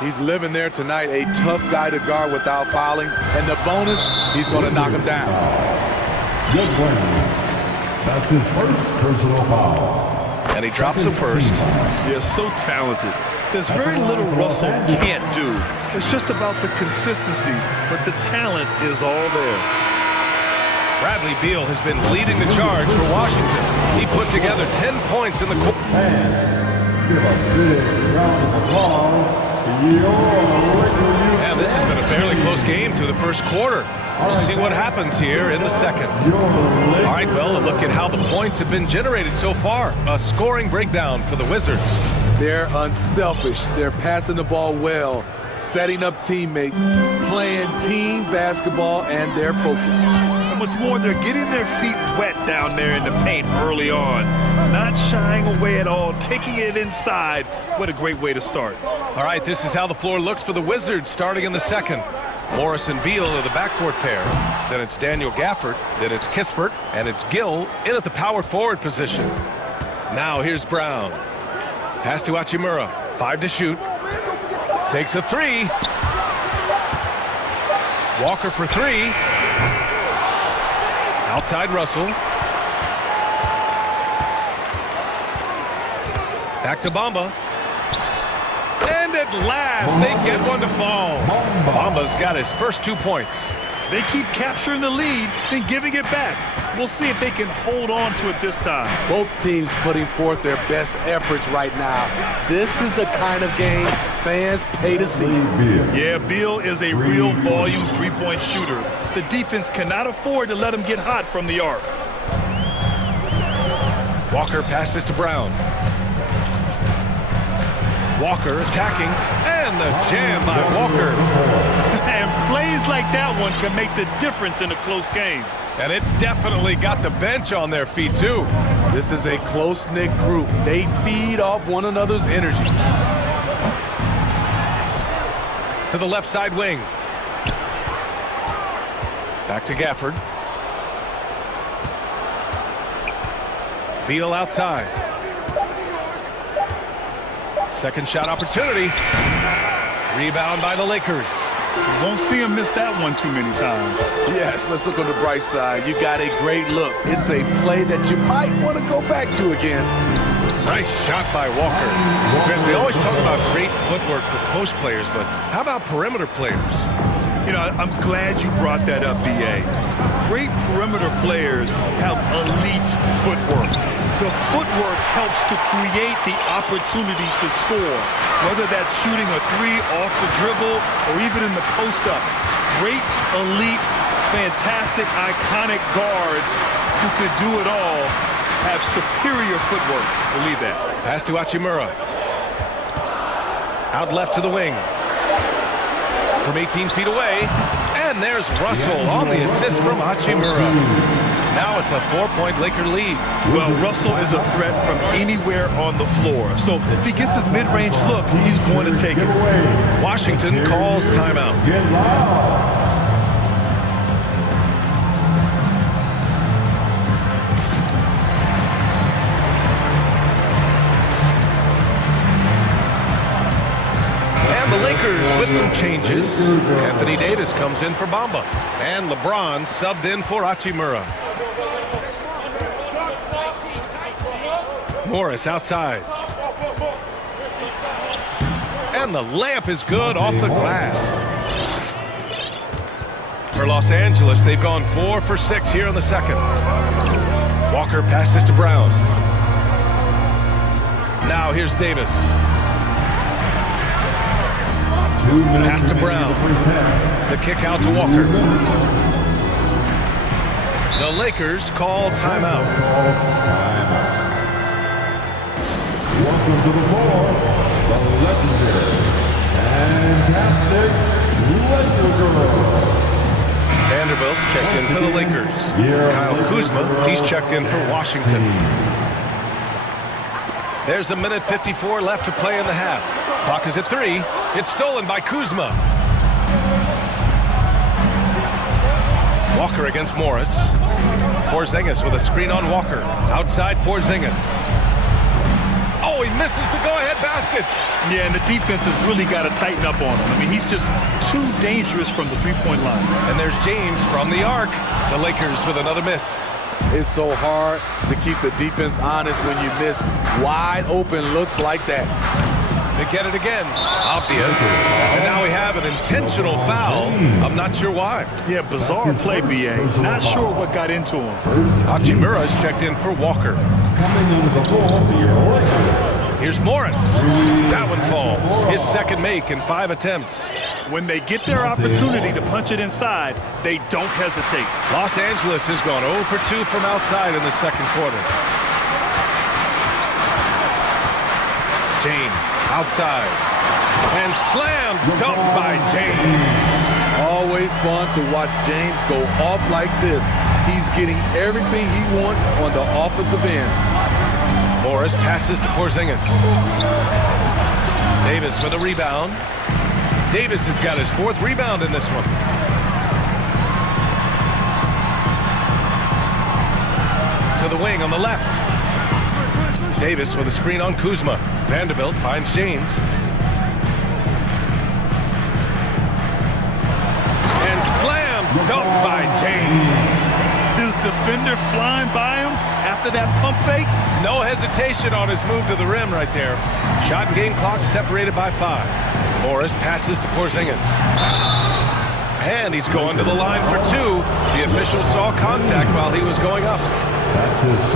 He's living there tonight, a tough guy to guard without fouling. And the bonus, he's going to knock him down. Good play. That's his first personal foul. And he drops the first. Yeah, so talented. There's very little Russell can't do. It's just about the consistency, but the talent is all there. Bradley Beal has been leading the charge for Washington. He put together 10 points in the quarter. Give a big round of applause to your And this has been a fairly close game through the first quarter. We'll see what happens here in the second. All right, well, a look at how the points have been generated so far. A scoring breakdown for the Wizards. They're unselfish. They're passing the ball well, setting up teammates, playing team basketball, and they're focused. And what's more, they're getting their feet wet down there in the paint early on. Not shying away at all, taking it inside. What a great way to start. All right, this is how the floor looks for the Wizards starting in the second. Morris and Beal are the backcourt pair. Then it's Daniel Gafford. Then it's Kispert. And it's Gill in at the power forward position. Now here's Brown. Pass to Hachimura. 5 to shoot. Takes a 3. Walker for 3. Outside Russell. Back to Bamba. And at last, they get one to fall. Bamba's got his first 2 points. They keep capturing the lead, then giving it back. We'll see if they can hold on to it this time. Both teams putting forth their best efforts right now. This is the kind of game fans pay to see. Yeah, Beal is a real volume three-point shooter. The defense cannot afford to let him get hot from the arc. Walker passes to Brown. Walker attacking, and the jam by Walker. And plays like that one can make the difference in a close game. And it definitely got the bench on their feet, too. This is a close-knit group. They feed off one another's energy. To the left side wing. Back to Gafford. Beal outside. Second shot opportunity. Rebound by the Lakers. You won't see him miss that one too many times. Yes, let's look on the bright side. You got a great look. It's a play that you might want to go back to again. Nice shot by Walker. We always talk about great footwork for post players, but how about perimeter players? You know, I'm glad you brought that up, B.A. Great perimeter players have elite footwork. The footwork helps to create the opportunity to score, whether that's shooting a 3 off the dribble or even in the post-up. Great, elite, fantastic, iconic guards who could do it all have superior footwork. Believe that. Pass to Hachimura. Out left to the wing. From 18 feet away. And there's Russell on the assist from Hachimura. Now it's a 4-point Laker lead. Well, Russell is a threat from anywhere on the floor. So if he gets his mid-range look, he's going to take it. Washington calls timeout. Get loud. And the Lakers with some changes. Anthony Davis comes in for Bamba. And LeBron subbed in for Hachimura. Morris outside. And the layup is good off the glass. For Los Angeles, they've gone 4 for 6 here in the second. Walker passes to Brown. Now here's Davis. Pass to Brown. The kick out to Walker. The Lakers call timeout. Welcome to the floor, the legendary, fantastic Lakers. Vanderbilt's checked in for the Lakers. Kyle Kuzma, he's checked in for Washington. There's 1:54 left to play in the half. Clock is at 3. It's stolen by Kuzma. Walker against Morris. Porzingis with a screen on Walker. Outside Porzingis. Oh, he misses the go-ahead basket. Yeah, and the defense has really got to tighten up on him. I mean, he's just too dangerous from the three-point line. And there's James from the arc. The Lakers with another miss. It's so hard to keep the defense honest when you miss wide open looks like that. They get it again. Abdia. And now we have an intentional foul. I'm not sure why. Yeah, bizarre play, B.A. Not sure what got into him. Hachimura's checked in for Walker. Here's Morris. That one falls. His second make in 5 attempts. When they get their opportunity to punch it inside, they don't hesitate. Los Angeles has gone 0 for 2 from outside in the second quarter. James outside. And slam dunk by James. Always fun to watch James go off like this. He's getting everything he wants on the offensive end. Morris passes to Porzingis. Davis with a rebound. Davis has got his 4th rebound in this one. To the wing on the left. Davis with a screen on Kuzma. Vanderbilt finds James. And slam dunk by James. His defender flying by him after that pump fake. No hesitation on his move to the rim right there. Shot and game clock separated by 5. Morris passes to Porzingis. And he's going to the line for 2. The official saw contact while he was going up.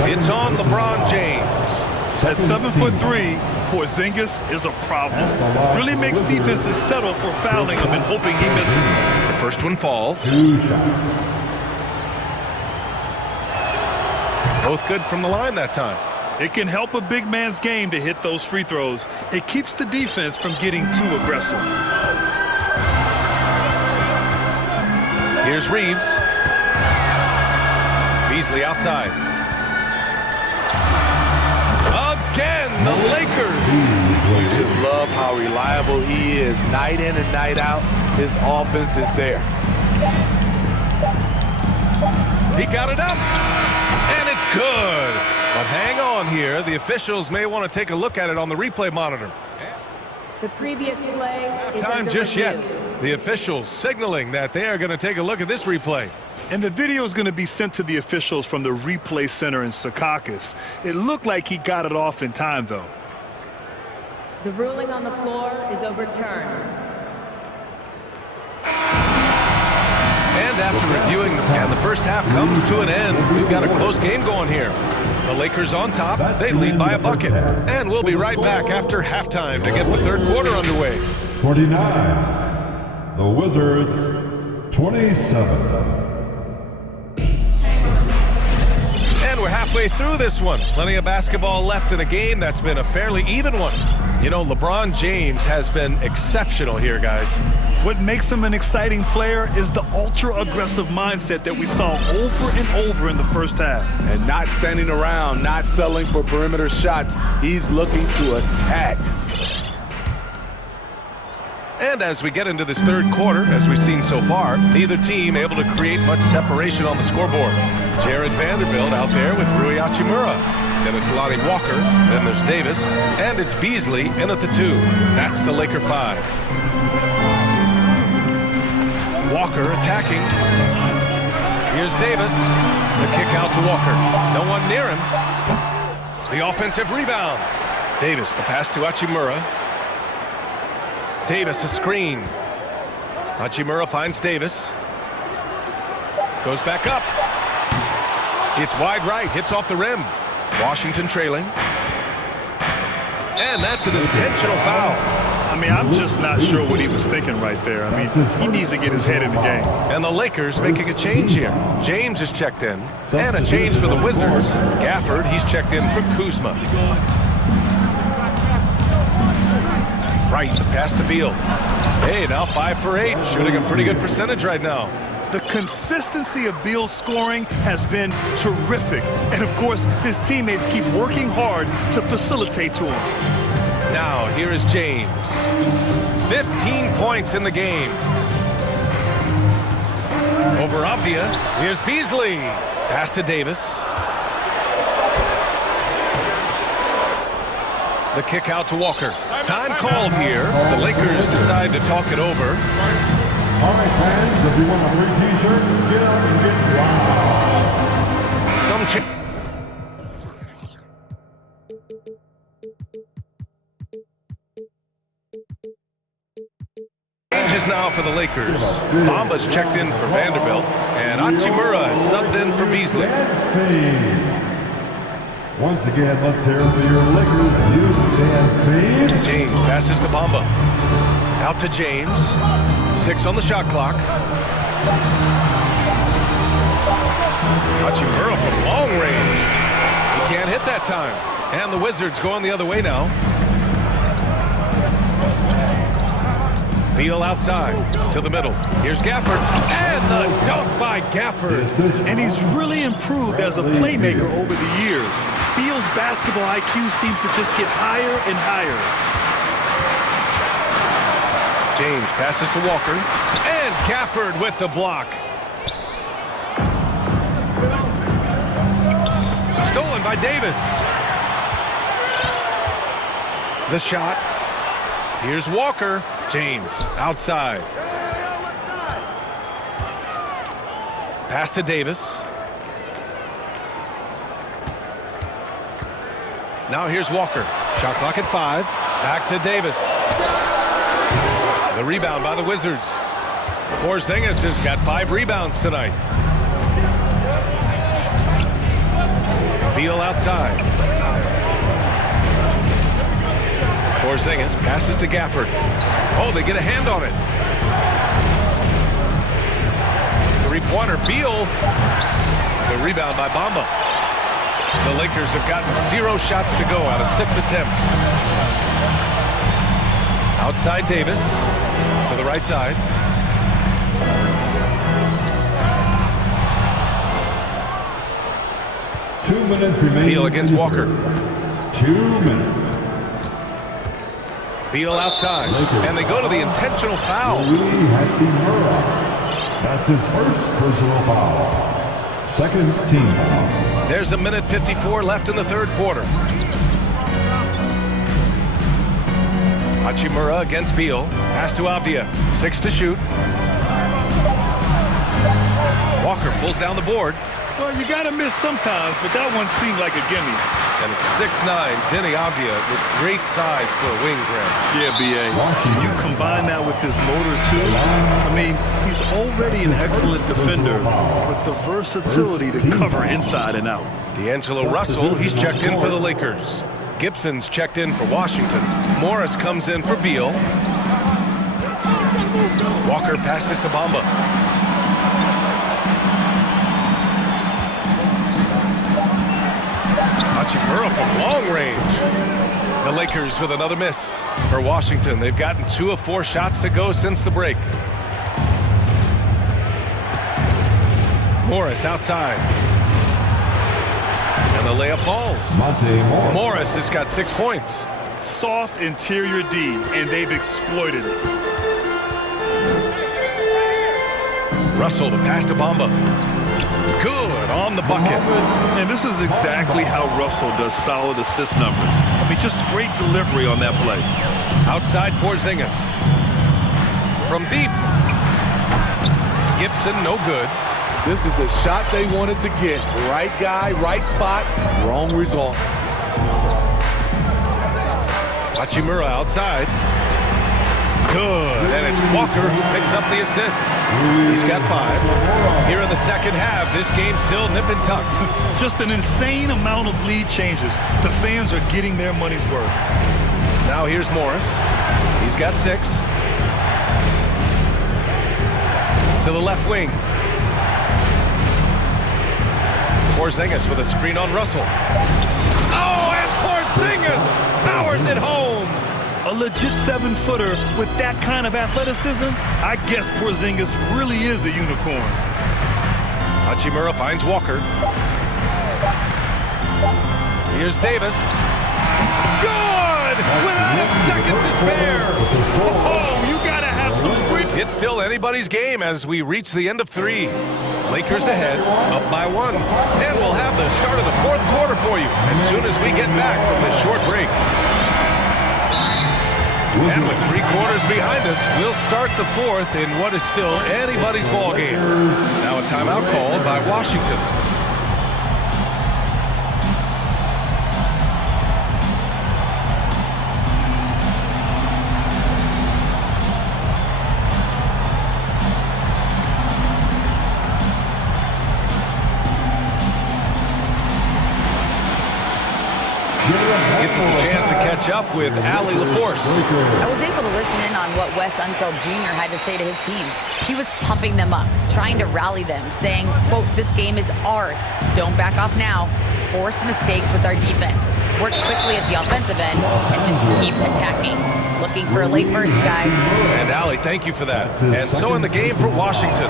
It's on LeBron James. At 7'3", Porzingis is a problem. Really makes defenses settle for fouling him and hoping he misses. The first one falls. Both good from the line that time. It can help a big man's game to hit those free throws. It keeps the defense from getting too aggressive. Here's Reeves. Beasley outside. Again, the Lakers. You just love how reliable he is. Night in and night out, his offense is there. He got it up. And it's good. But hang on here. The officials may want to take a look at it on the replay monitor. The previous play is Time under just review. yet. The officials signaling that they are going to take a look at this replay. And the video is going to be sent to the officials from the replay center in Secaucus. It looked like he got it off in time, though. The ruling on the floor is overturned. And after reviewing the first half comes to an end. We've got a close game going here. The Lakers on top. They lead by a bucket. And we'll be right back after halftime to get the third quarter underway. 49. The Wizards, 27. And we're halfway through this one. Plenty of basketball left in a game that's been a fairly even one. You know, LeBron James has been exceptional here, guys. What makes him an exciting player is the ultra-aggressive mindset that we saw over and over in the first half. And not standing around, not settling for perimeter shots. He's looking to attack. And as we get into this third quarter, as we've seen so far, neither team able to create much separation on the scoreboard. Jared Vanderbilt out there with Rui Hachimura. Then it's Lonnie Walker, then there's Davis, and it's Beasley in at the 2. That's the Laker 5. Walker attacking. Here's Davis. The kick out to Walker. No one near him. The offensive rebound. Davis, the pass to Hachimura. Davis, a screen. Hachimura finds Davis. Goes back up. It's wide right. Hits off the rim. Washington trailing. And that's an intentional foul. I mean, I'm just not sure what he was thinking right there. I mean, he needs to get his head in the game. And the Lakers making a change here. James is checked in. And a change for the Wizards. Gafford, he's checked in for Kuzma. Right, the pass to Beal. Hey, now 5 for 8. Shooting a pretty good percentage right now. The consistency of Beal's scoring has been terrific. And, of course, his teammates keep working hard to facilitate to him. Now, here is James. 15 points in the game. Over Avdia, here's Beasley. Pass to Davis. The kick out to Walker. Time called here. The Lakers decide to talk it over. All right, fans, if you want a free t-shirt, get up and get loud. Some changes now for the Lakers. Bamba's checked in for Vanderbilt, and Hachimura is subbed in for Beasley. Once again, let's hear it for your Lakers youth dance team. James passes to Bamba. Out to James. 6 on the shot clock. Hachimura from long range. He can't hit that time. And the Wizards going the other way now. Beal outside to the middle. Here's Gafford. And the dunk by Gafford. And he's really improved as a playmaker over the years. Beal's basketball IQ seems to just get higher and higher. James passes to Walker. And Gafford with the block. Stolen by Davis. The shot. Here's Walker. James outside. Pass to Davis. Now here's Walker. Shot clock at 5. Back to Davis. The rebound by the Wizards. Porzingis has got 5 rebounds tonight. Beal outside. Porzingis passes to Gafford. Oh, they get a hand on it. 3-pointer, Beal. The rebound by Bamba. The Lakers have gotten 0 shots to go out of 6 attempts. Outside Davis to the right side. Two minutes remaining. Beal against Walker. 2 minutes. Beal outside, and they go to the intentional foul. That's his first personal foul. Second team foul. There's a minute 54 left in the third quarter. Hachimura against Beal. Pass to Avdia. 6 to shoot. Walker pulls down the board. Well, you got to miss sometimes, but that one seemed like a gimme. And it's 6'9", Denny Avdia with great size for a wing grab. Yeah, B.A. You combine that with his motor, too. I mean, he's already an excellent defender with the versatility to cover inside and out. D'Angelo Russell, he's checked in for the Lakers. Gibson's checked in for Washington. Morris comes in for Beal. Walker passes to Bamba. Hachimura from long range. The Lakers with another miss for Washington. They've gotten 2 of 4 shots to go since the break. Morris outside. And the layup falls. Morris has got 6 points. Soft interior D, and they've exploited it. Russell to pass to Bamba. Good on the bucket. And this is exactly how Russell does solid assist numbers. I mean, just great delivery on that play. Outside Porzingis. From deep. Gibson, no good. This is the shot they wanted to get. Right guy, right spot, wrong result. Hachimura outside. Good. And it's Walker who picks up the assist. He's got 5. Here in the second half, this game's still nip and tuck. Just an insane amount of lead changes. The fans are getting their money's worth. Now here's Morris. He's got 6. To the left wing. Porzingis with a screen on Russell. Oh, and Porzingis powers it home. A legit 7-footer with that kind of athleticism, I guess Porzingis really is a unicorn. Hachimura finds Walker. Here's Davis. Good! Without a second to spare. Oh, you gotta have some grip. It's still anybody's game as we reach the end of 3. Lakers ahead, up by 1. And we'll have the start of the 4th quarter for you as soon as we get back from this short break. And with 3 quarters behind us, we'll start the 4th in what is still anybody's ball game. Now a timeout called by Washington. Gives us a chance to catch up with Allie LaForce. I was able to listen in on what Wes Unseld Jr. had to say to his team. He was pumping them up, trying to rally them, saying, quote, "This game is ours. Don't back off now. Force mistakes with our defense. Work quickly at the offensive end and just keep attacking." Looking for a late burst, guys. And Allie, thank you for that. And so in the game for Washington,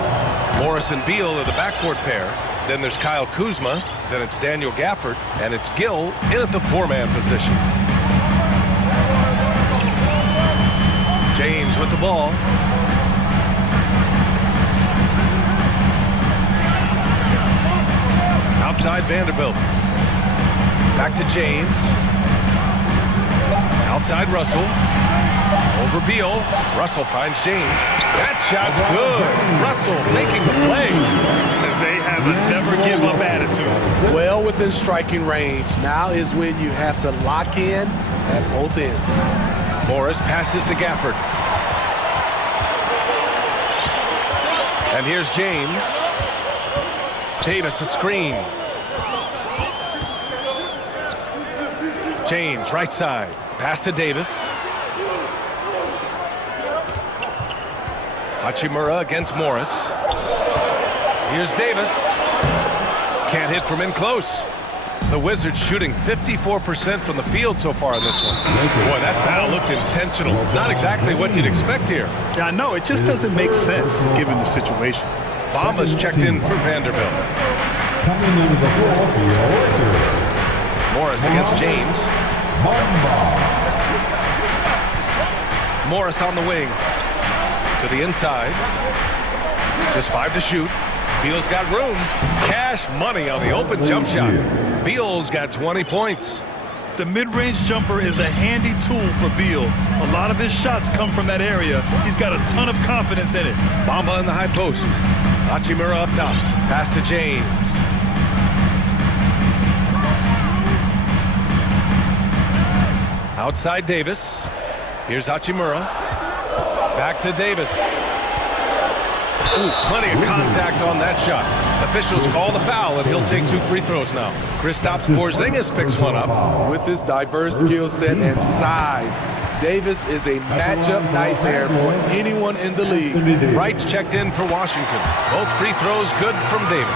Morris and Beal are the backcourt pair. Then there's Kyle Kuzma, then it's Daniel Gafford, and it's Gill in at the 4-man position. James with the ball. Outside Vanderbilt. Back to James. Outside Russell. Over Beal. Russell finds James. That shot's good. Russell making the play. They have a never-give-up attitude. Well within striking range. Now is when you have to lock in at both ends. Morris passes to Gafford. And here's James. Davis a screen. James right side. Pass to Davis. Hachimura against Morris. Here's Davis. Can't hit from in close. The Wizards shooting 54% from the field so far in this one. Boy, that foul looked intentional. Not exactly what you'd expect here. Yeah, I know. It just doesn't make sense given the situation. Bamba's checked in for Vanderbilt. Coming into the ball field. Morris against James. Morris on the wing. To the inside. Just 5 to shoot. Beal's got room. Cash money on the open jump shot. Beal's got 20 points. The mid-range jumper is a handy tool for Beal. A lot of his shots come from that area. He's got a ton of confidence in it. Bamba in the high post. Hachimura up top. Pass to James. Outside Davis. Here's Hachimura. Back to Davis. Ooh, plenty of contact on that shot. Officials call the foul, and he'll take 2 free throws now. Kristaps Porzingis picks one up. With his diverse skill set and size, Davis is a matchup nightmare for anyone in the league. Wright's checked in for Washington. Both free throws good from Davis.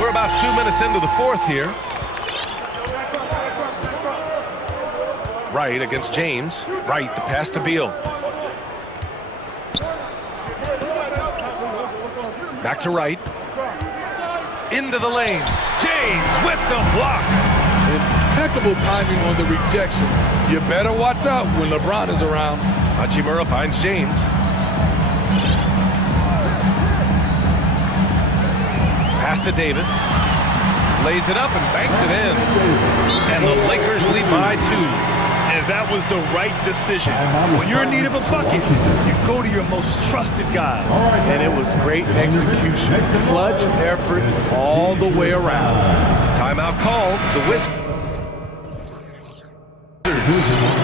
We're about 2 minutes into the 4th here. Wright against James. Wright, the pass to Beal. Back to Wright. Into the lane. James with the block. Impeccable timing on the rejection. You better watch out when LeBron is around. Hachimura finds James. Pass to Davis. Lays it up and banks it in. And the Lakers lead by 2. And that was the right decision. When you're in need of a bucket, you go to your most trusted guys. And it was great execution. Clutch effort all the way around. Timeout called. The Wizards.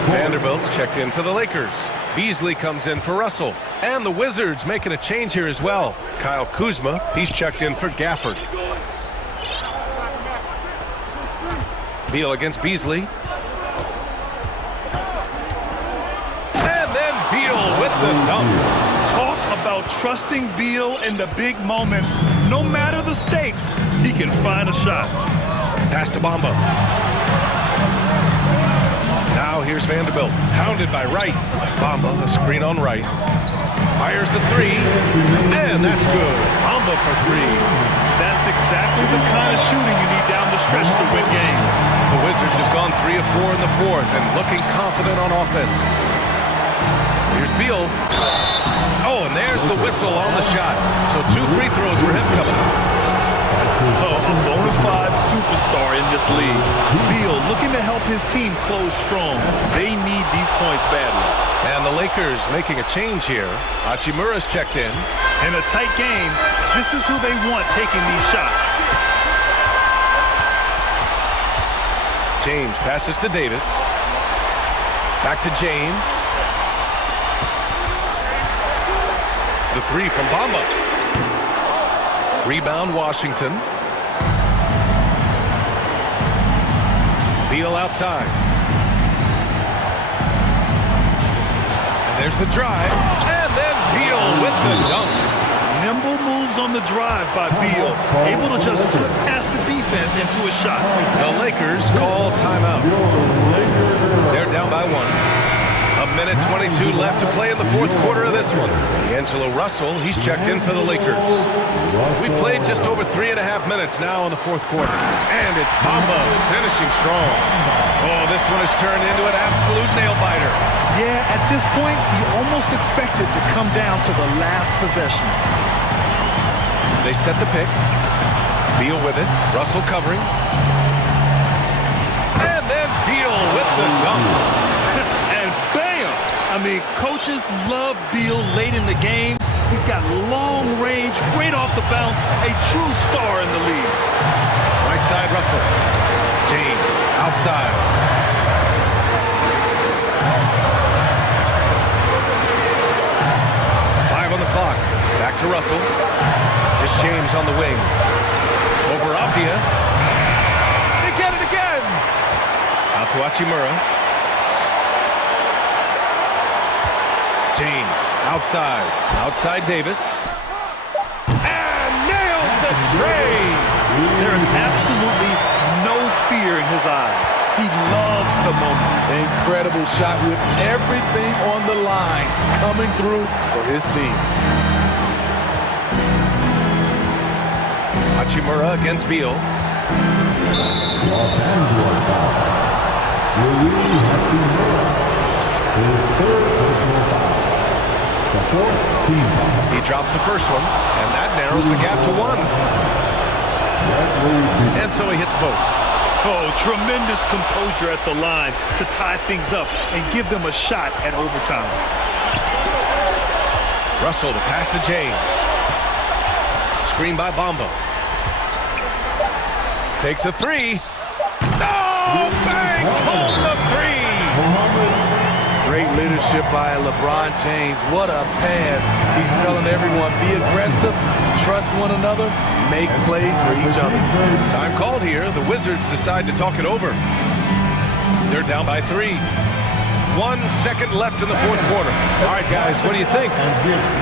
Vanderbilt's checked in for the Lakers. Beasley comes in for Russell. And the Wizards making a change here as well. Kyle Kuzma, he's checked in for Gafford. Beal against Beasley. And then Beal with the dunk. Talk about trusting Beal in the big moments. No matter the stakes, he can find a shot. Pass to Bamba. Now here's Vanderbilt, pounded by Wright. Bamba, the screen on Wright. Fires the three, and that's good. Bamba for three. That's exactly the kind of shooting you need down the stretch to win games. The Wizards have gone 3 of 4 in the fourth and looking confident on offense. Here's Beal. Oh, and there's the whistle on the shot. So 2 free throws for him coming up. Oh, a bona fide superstar in this league. Beal looking to help his team close strong. They need these points badly. And the Lakers making a change here. Hachimura's checked in. In a tight game, this is who they want taking these shots. James passes to Davis. Back to James. The three from Bamba. Rebound Washington. Beal outside. And there's the drive. And then Beal with the dunk. Nimble moves on the drive by Beal. Able to just slip past the defense into a shot. The Lakers call timeout. They're down by 1. A minute 22 left to play in the fourth quarter of this one. D'Angelo Russell, he's checked in for the Lakers. We played just over 3.5 minutes now in the fourth quarter. And it's Bamba finishing strong. Oh, this one has turned into an absolute nail-biter. Yeah, at this point, you almost expect it to come down to the last possession. They set the pick. Beal with it. Russell covering. And then Beal with the dunk. And bam! I mean, coaches love Beal late in the game. He's got long range, great off the bounce, a true star in the league. Right side, Russell. James, outside. On the clock. Back to Russell. It's James on the wing. Over Avdia. They get it again. Out to Hachimura. James outside. Outside Davis. And nails the tray. There is absolutely no fear in his eyes. He loves the moment. Incredible shot with everything on the line coming through for his team. Hachimura against Beal. Los Angeles foul. Rui Hachimura. His third personal foul. The fourth team foul. He drops the first one, and that narrows the gap to 1. And so he hits both. Oh, tremendous composure at the line to tie things up and give them a shot at overtime. Russell to pass to James. Screen by Bamba. Takes a three. Oh, bangs home the three. Great leadership by LeBron James. What a pass. He's telling everyone, be aggressive, trust one another, make plays for each other. Time called here. The Wizards decide to talk it over. They're down by 3. 1 second left in the fourth quarter. All right, guys, what do you think?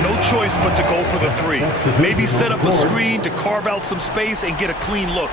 No choice but to go for the 3. Maybe set up a screen to carve out some space and get a clean look.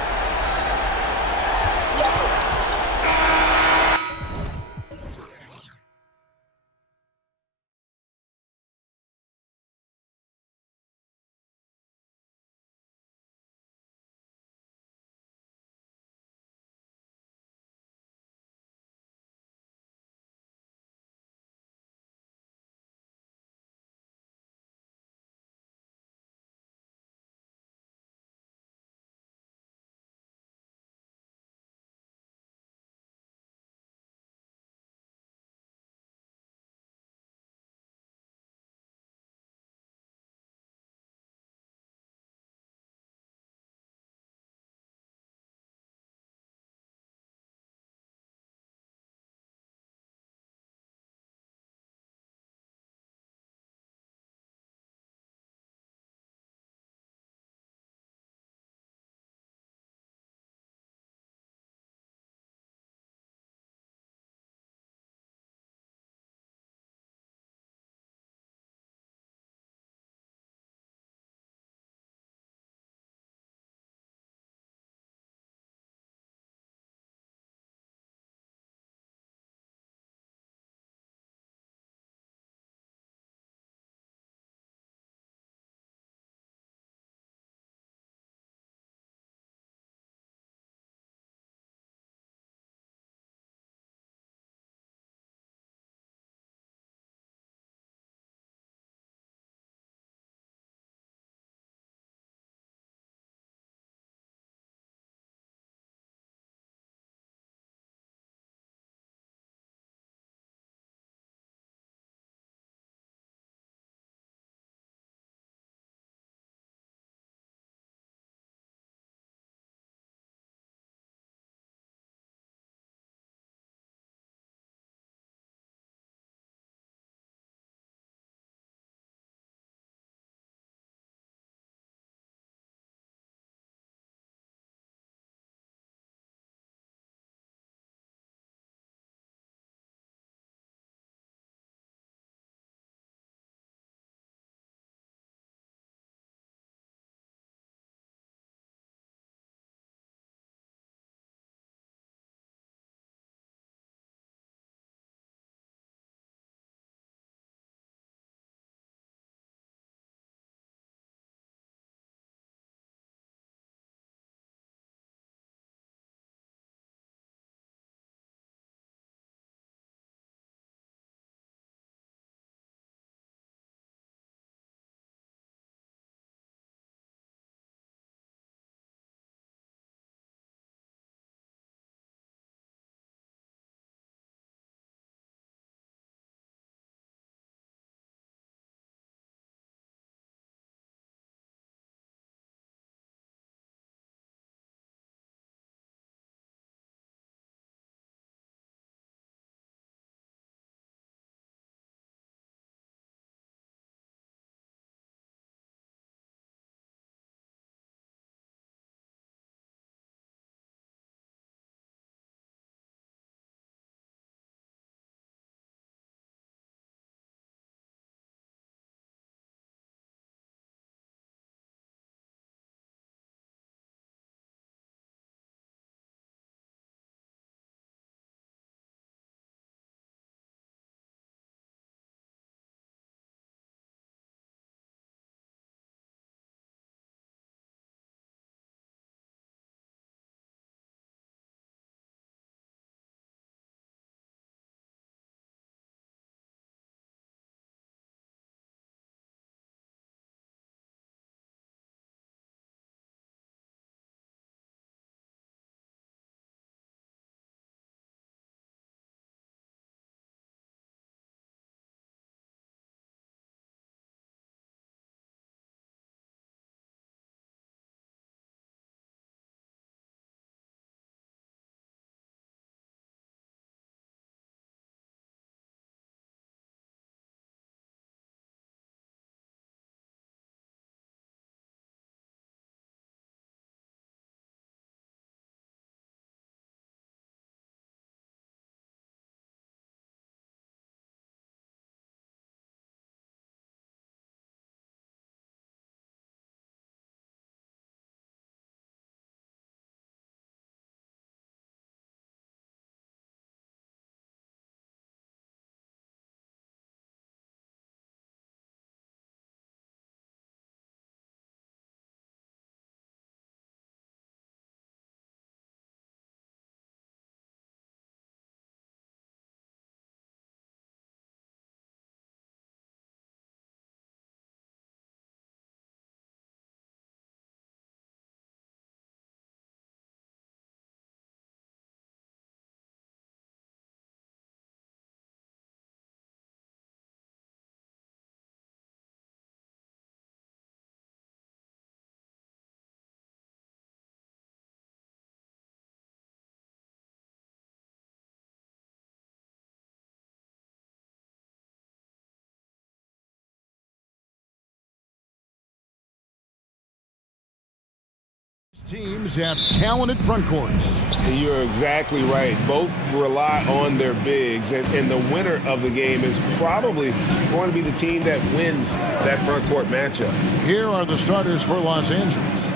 Teams have talented front courts. You're exactly right. Both rely on their bigs, and the winner of the game is probably going to be the team that wins that front court matchup. Here are the starters for Los Angeles.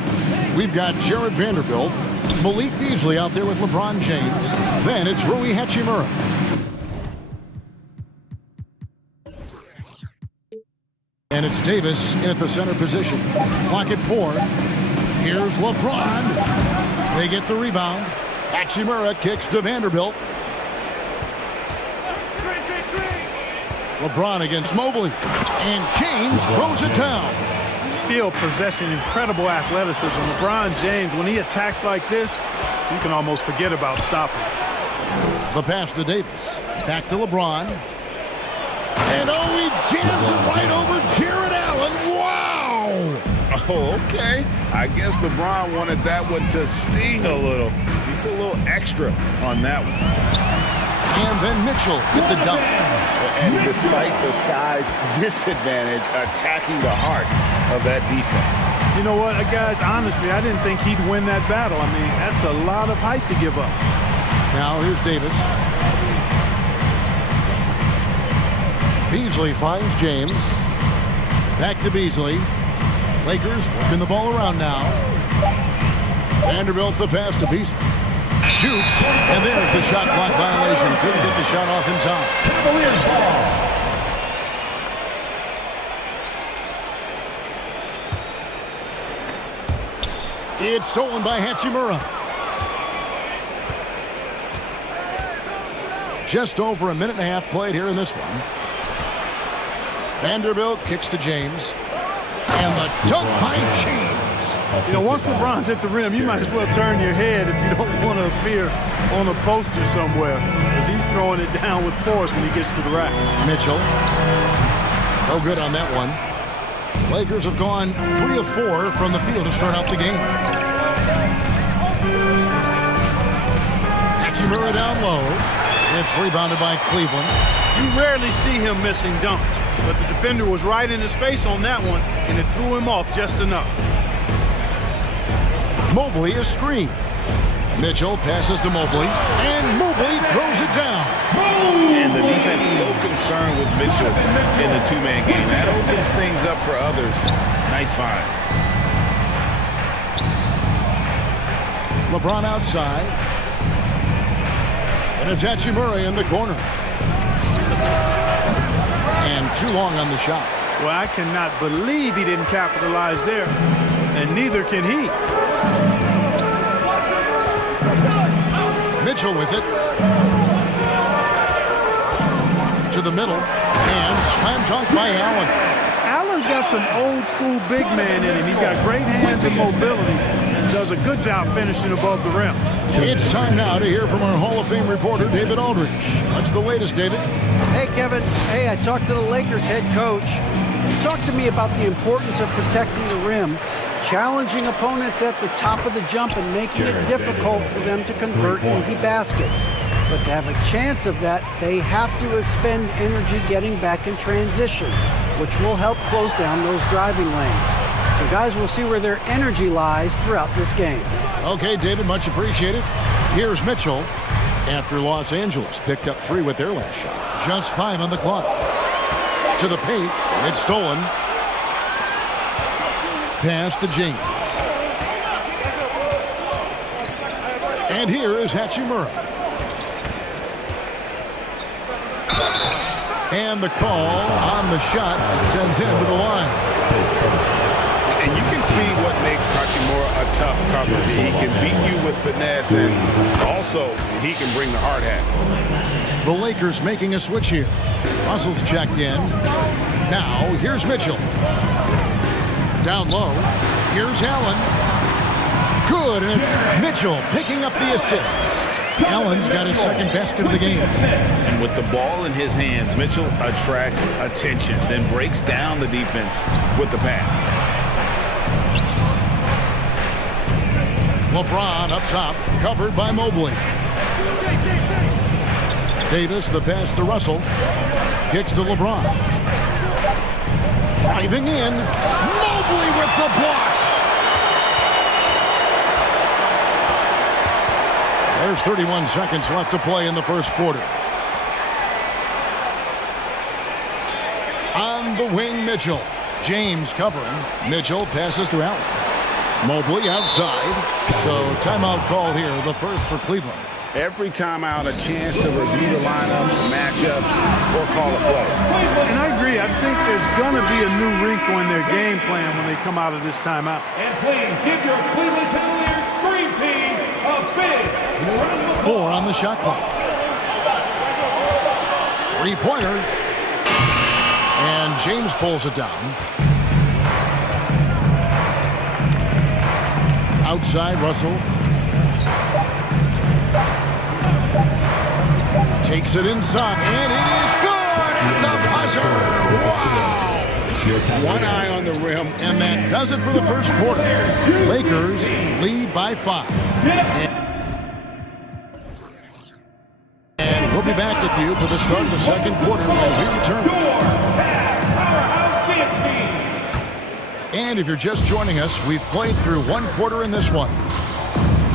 We've got Jared Vanderbilt, Malik Beasley out there with LeBron James. Then it's Rui Hachimura. And it's Davis in at the center position. Clock at 4. Here's LeBron. They get the rebound. Hachimura kicks to Vanderbilt. LeBron against Mobley. And James throws it down. Still possessing incredible athleticism. LeBron James, when he attacks like this, you can almost forget about stopping. The pass to Davis. Back to LeBron. And oh, he jams it right over Jared Allen. Wow! Oh, okay. I guess LeBron wanted that one to sting a little. He put a little extra on that one. And then Mitchell with the dunk. And despite the size disadvantage, attacking the heart of that defense. You know what, guys, honestly, I didn't think he'd win that battle. I mean, that's a lot of height to give up. Now here's Davis. Beasley finds James. Back to Beasley. Lakers working the ball around now. Vanderbilt the pass to Beasley. Shoots, and there's the shot clock violation. Couldn't get the shot off in time. Cavaliers ball. It's stolen by Hachimura. Just over a minute and a half played here in this one. Vanderbilt kicks to James. And the dunk by James. You know, once LeBron's at the rim, you might as well turn your head if you don't want to appear on a poster somewhere, because he's throwing it down with force when he gets to the rack. Mitchell. No good on that one. Lakers have gone 3 of 4 from the field to start out the game. Hachimura down low. It's rebounded by Cleveland. You rarely see him missing dunks, but the defender was right in his face on that one, and it threw him off just enough. Mobley is screened. Mitchell passes to Mobley, and Mobley throws it down. And the defense so concerned with Mitchell in the two-man game. That opens things up for others. Nice find. LeBron outside. And it's Hachimura in the corner. And too long on the shot. Well, I cannot believe he didn't capitalize there, and neither can he. Mitchell with it. To the middle. And slam dunk by Allen. Allen's got some old school big man in him. He's got great hands and mobility, and does a good job finishing above the rim. It's time now to hear from our Hall of Fame reporter, David Aldridge. What's the latest, David? Hey, Kevin. Hey, I talked to the Lakers head coach. He talked to me about the importance of protecting the rim, challenging opponents at the top of the jump, and making it difficult for them to convert easy baskets. But to have a chance of that, they have to expend energy getting back in transition, which will help close down those driving lanes. So, guys, we'll see where their energy lies throughout this game. Okay, David, much appreciated. Here's Mitchell after Los Angeles picked up 3 with their last shot. Just 5 on the clock. To the paint. It's stolen. Pass to James. And here is Hachimura. And the call on the shot sends him to the line. And you can see what makes Hachimura a tough cover. He can beat you with finesse, and also he can bring the hard hat. The Lakers making a switch here. Russell's checked in. Now, here's Mitchell. Down low. Here's Allen. Good, and it's Mitchell picking up the assist. Allen's got his second basket of the game. And with the ball in his hands, Mitchell attracts attention, then breaks down the defense with the pass. LeBron up top, covered by Mobley. Davis, the pass to Russell. Kicks to LeBron. Driving in. Mobley with the block. There's 31 seconds left to play in the first quarter. On the wing, Mitchell. James covering. Mitchell passes to Allen. Mobley outside. So timeout called here, the first for Cleveland. Every timeout, a chance to review the lineups, matchups, or call a play. And I agree. I think there's going to be a new wrinkle in their game plan when they come out of this timeout. And please give your Cleveland Cavaliers Scream Team a big round of applause. 4 on the shot clock. Three-pointer. And James pulls it down. Outside, Russell. Takes it inside, and it is good at the buzzer. Wow! One eye on the rim. And that does it for the first quarter. Lakers lead by 5. And we'll be back with you for the start of the second quarter as we return. And if you're just joining us, we've played through one quarter in this one.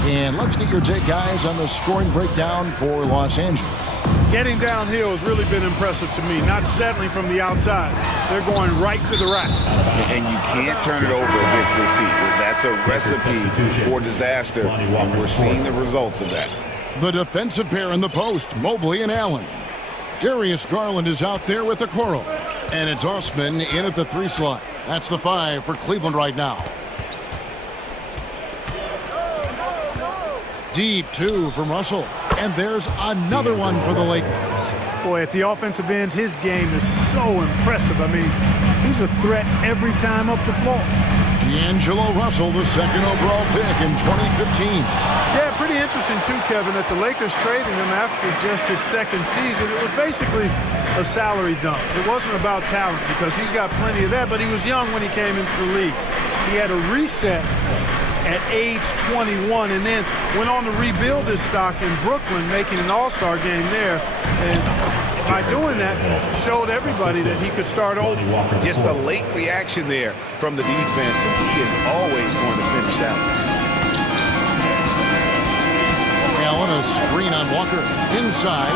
And let's get your take, guys, on the scoring breakdown for Los Angeles. Getting downhill has really been impressive to me, not settling from the outside. They're going right to the rack. And you can't turn it over against this team. That's a recipe for disaster, and we're seeing the results of that. The defensive pair in the post, Mobley and Allen. Darius Garland is out there with the Coral. And it's Osman in at the 3 slot. That's the 5 for Cleveland right now. Deep 2 from Russell. And there's another one for the Lakers. Boy, at the offensive end, his game is so impressive. I mean, he's a threat every time up the floor. D'Angelo Russell, the second overall pick in 2015. Yeah, pretty interesting, too, Kevin, that the Lakers traded him after just his second season. It was basically a salary dump. It wasn't about talent because he's got plenty of that, but he was young when he came into the league. He had a reset at age 21 and then went on to rebuild his stock in Brooklyn, making an all-star game there. And by doing that, showed everybody that he could start over. Just a late reaction there from the defense, and he is always going to finish that one. Allen, a screen on Walker. Inside.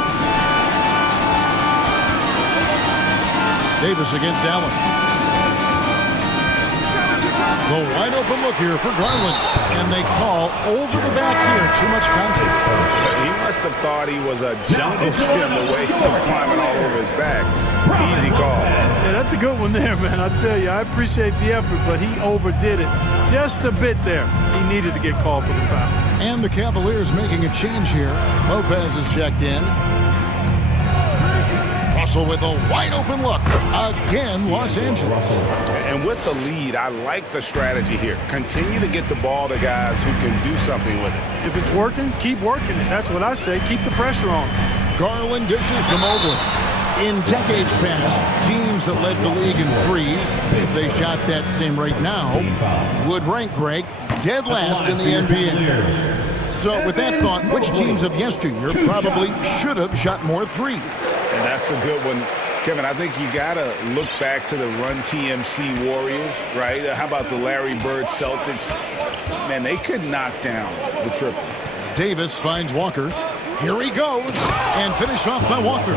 Davis against Allen. The wide open look here for Garland. And they call over the back here. Too much contact. He must have thought he was a jungle gym the way he was climbing all over his back. Easy call. Yeah, that's a good one there, man. I tell you, I appreciate the effort, but he overdid it just a bit there. He needed to get called for the foul. And the Cavaliers making a change here. Lopez is checked in. Russell with a wide open look. Again, Los Angeles. And with the lead, I like the strategy here. Continue to get the ball to guys who can do something with it. If it's working, keep working it. That's what I say. Keep the pressure on. Garland dishes to Mobley. In decades past, teams that led the league in threes, if they shot that same rate now, would rank, Greg, dead last in the NBA. So with that thought, which teams of yesteryear probably should have shot more threes? And that's a good one. Kevin, I think you got to look back to the Run TMC Warriors, right? How about the Larry Bird Celtics? Man, they could knock down the triple. Davis finds Walker. Here he goes, and finished off by Walker.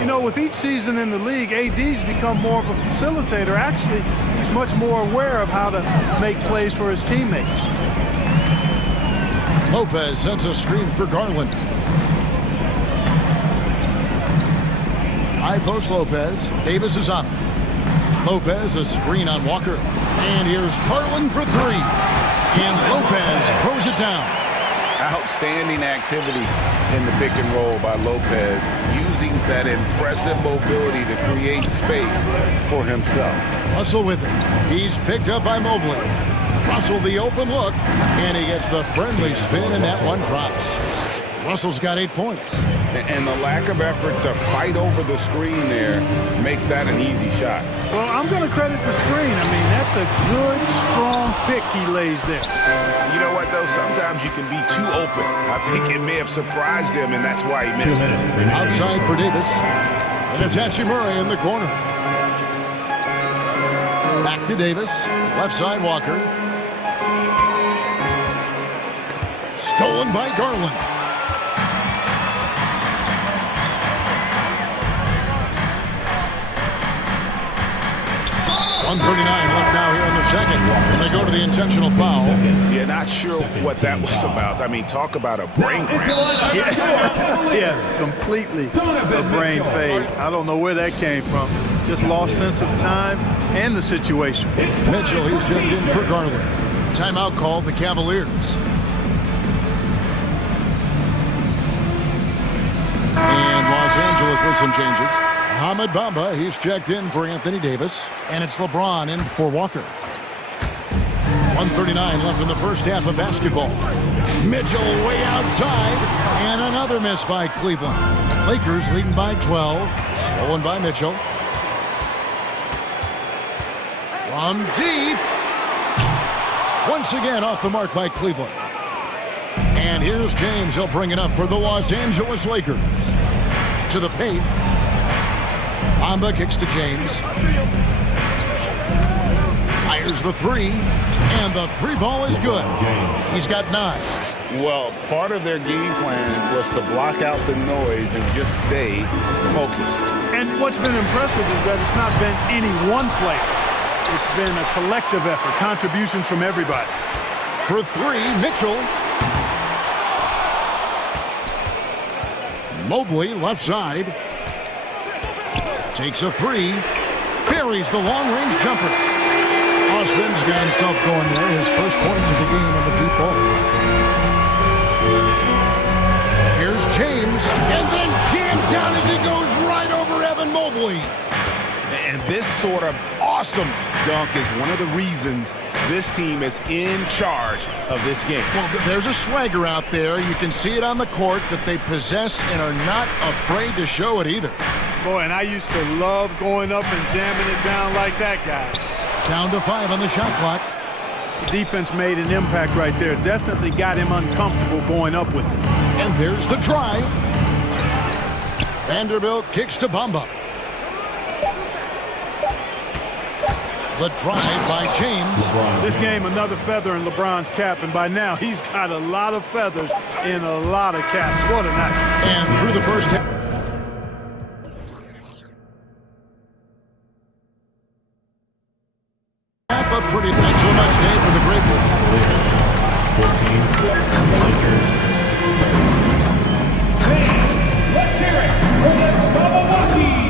You know, with each season in the league, AD's become more of a facilitator. Actually, he's much more aware of how to make plays for his teammates. Lopez sends a screen for Garland. High post Lopez. Davis is on. Lopez, a screen on Walker. And here's Garland for 3. And Lopez throws it down. Outstanding activity in the pick and roll by Lopez, using that impressive mobility to create space for himself. Russell with it. He's picked up by Mobley. Russell the open look, and he gets the friendly spin, and that one drops. Russell's got 8 points. And the lack of effort to fight over the screen there makes that an easy shot. Well, I'm going to credit the screen. I mean, that's a good, strong pick he lays there. You know what, though? Sometimes you can be too open. I think it may have surprised him, and that's why he missed. Outside for Davis. And it's Hachimura in the corner. Back to Davis. Left side, Walker. Stolen by Garland. 1:39 left now here in the second. And they go to the intentional foul. Yeah, not sure what that was about. I mean, talk about a brain cramp. Yeah, completely a brain fade. I don't know where that came from. Just lost sense of time and the situation. Mitchell, he's jumped in for Garland. Timeout called the Cavaliers. And Los Angeles with some changes. Ahmed Bamba, he's checked in for Anthony Davis. And it's LeBron in for Walker. 1:39 left in the first half of basketball. Mitchell way outside. And another miss by Cleveland. Lakers leading by 12. Stolen by Mitchell. From deep. Once again off the mark by Cleveland. And here's James. He'll bring it up for the Los Angeles Lakers. To the paint. Bamba kicks to James. Fires the three. And the three ball is good. He's got 9. Well, part of their game plan was to block out the noise and just stay focused. And what's been impressive is that it's not been any one player. It's been a collective effort, contributions from everybody. For 3, Mitchell. Mobley, left side. Takes a 3. Buries the long-range jumper. Osman's got himself going there. His first points of the game on the deep ball. Here's James. And then jammed down as he goes right over Evan Mobley. And this sort of awesome dunk is one of the reasons this team is in charge of this game. Well, there's a swagger out there. You can see it on the court that they possess and are not afraid to show it either. Boy, and I used to love going up and jamming it down like that guy. Down to 5 on the shot clock. The defense made an impact right there. Definitely got him uncomfortable going up with it. And there's the drive. Vanderbilt kicks to Bamba. The drive by James. This game, another feather in LeBron's cap, and by now he's got a lot of feathers in a lot of caps. What a night. And through the first half. A pretty thanks so much, Dave, for the great Let's hear it for the Milwaukee.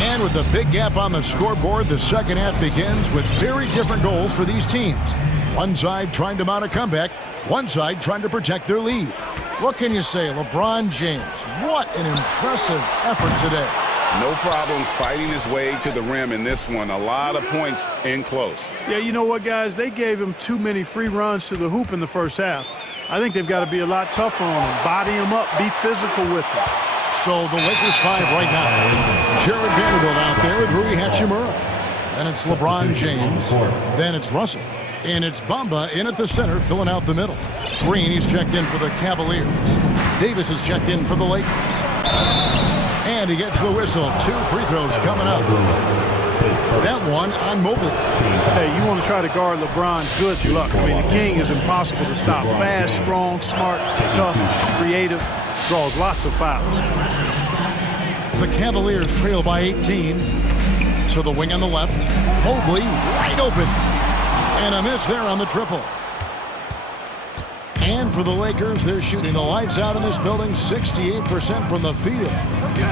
And with a big gap on the scoreboard, the second half begins with very different goals for these teams. One side trying to mount a comeback, one side trying to protect their lead. What can you say, LeBron James? What an impressive effort today. No problems fighting his way to the rim in this one. A lot of points in close. Yeah, you know what, guys? They gave him too many free runs to the hoop in the first half. I think they've got to be a lot tougher on him. Body him up. Be physical with him. So the Lakers 5 right now. Jared Vanderbilt out there with Rui Hachimura. Then it's LeBron James. Then it's Russell. And it's Bamba in at the center, filling out the middle. Green, he's checked in for the Cavaliers. Davis is checked in for the Lakers. And he gets the whistle. 2 free throws coming up. That one on Mobley. Hey, you want to try to guard LeBron, good luck. I mean, the king is impossible to stop. Fast, strong, smart, tough, creative, draws lots of fouls. The Cavaliers trail by 18. To the wing on the left. Mobley wide open. And a miss there on the triple. And for the Lakers, they're shooting the lights out in this building, 68% from the field.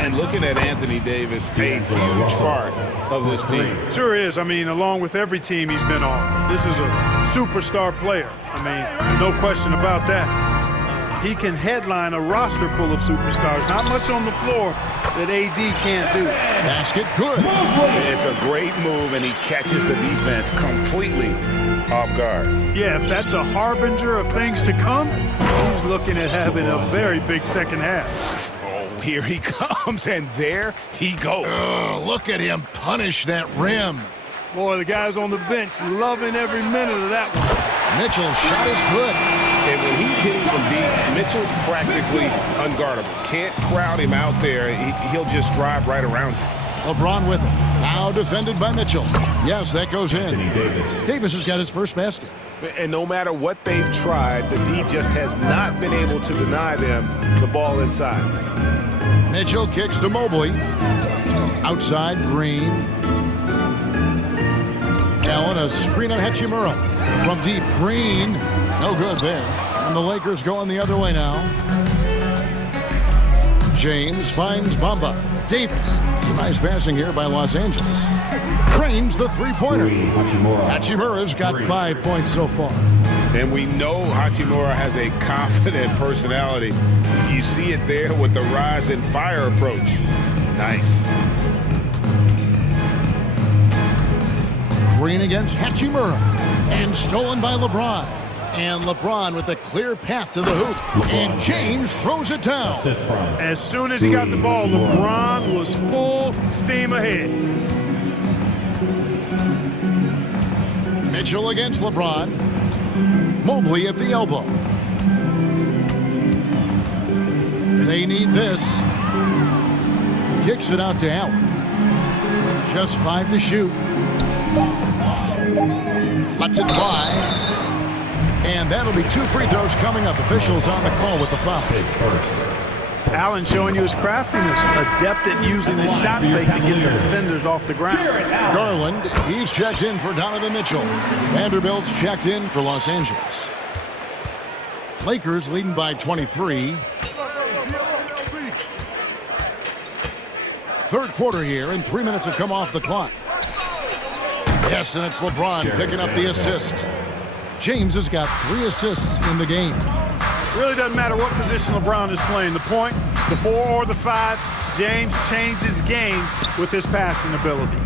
And looking at Anthony Davis, a huge part of this team. Sure is. I mean, along with every team he's been on, this is a superstar player. I mean, no question about that. He can headline a roster full of superstars. Not much on the floor that AD can't do. Basket good. It's a great move, and he catches the defense completely off guard. Yeah, if that's a harbinger of things to come, he's looking at having a very big second half. Oh, here he comes, and there he goes. Look at him punish that rim. Boy, the guys on the bench loving every minute of that one. Mitchell's shot is good. And when he's hitting from deep, Mitchell's practically unguardable. Can't crowd him out there. He'll just drive right around you. LeBron with him. Now defended by Mitchell. Yes, that goes in. Davis has got his first basket. And no matter what they've tried, the D just has not been able to deny them the ball inside. Mitchell kicks to Mobley. Outside, Green. Allen, a screen on Hachimura. From deep, Green. No good there. And the Lakers going the other way now. James finds Bamba. Davis. Nice passing here by Los Angeles. Cranes the three-pointer. Hachimura's got 5 points so far. And we know Hachimura has a confident personality. You see it there with the rise and fire approach. Nice. Green against Hachimura. And stolen by LeBron. And LeBron with a clear path to the hoop. And James throws it down. As soon as he got the ball, LeBron was full steam ahead. Mitchell against LeBron. Mobley at the elbow. They need this. Kicks it out to Allen. Just 5 to shoot. Lets it fly. And that'll be 2 free throws coming up. Officials on the call with the foul. Allen showing you his craftiness, adept at using his shot fake to get the defenders off the ground. Garland, he's checked in for Donovan Mitchell. Vanderbilt's checked in for Los Angeles. Lakers leading by 23. Third quarter here, and 3 minutes have come off the clock. Yes, and it's LeBron picking up the assist. James has got 3 assists in the game. Really doesn't matter what position LeBron is playing, the point, the 4 or the 5, James changes games with his passing ability.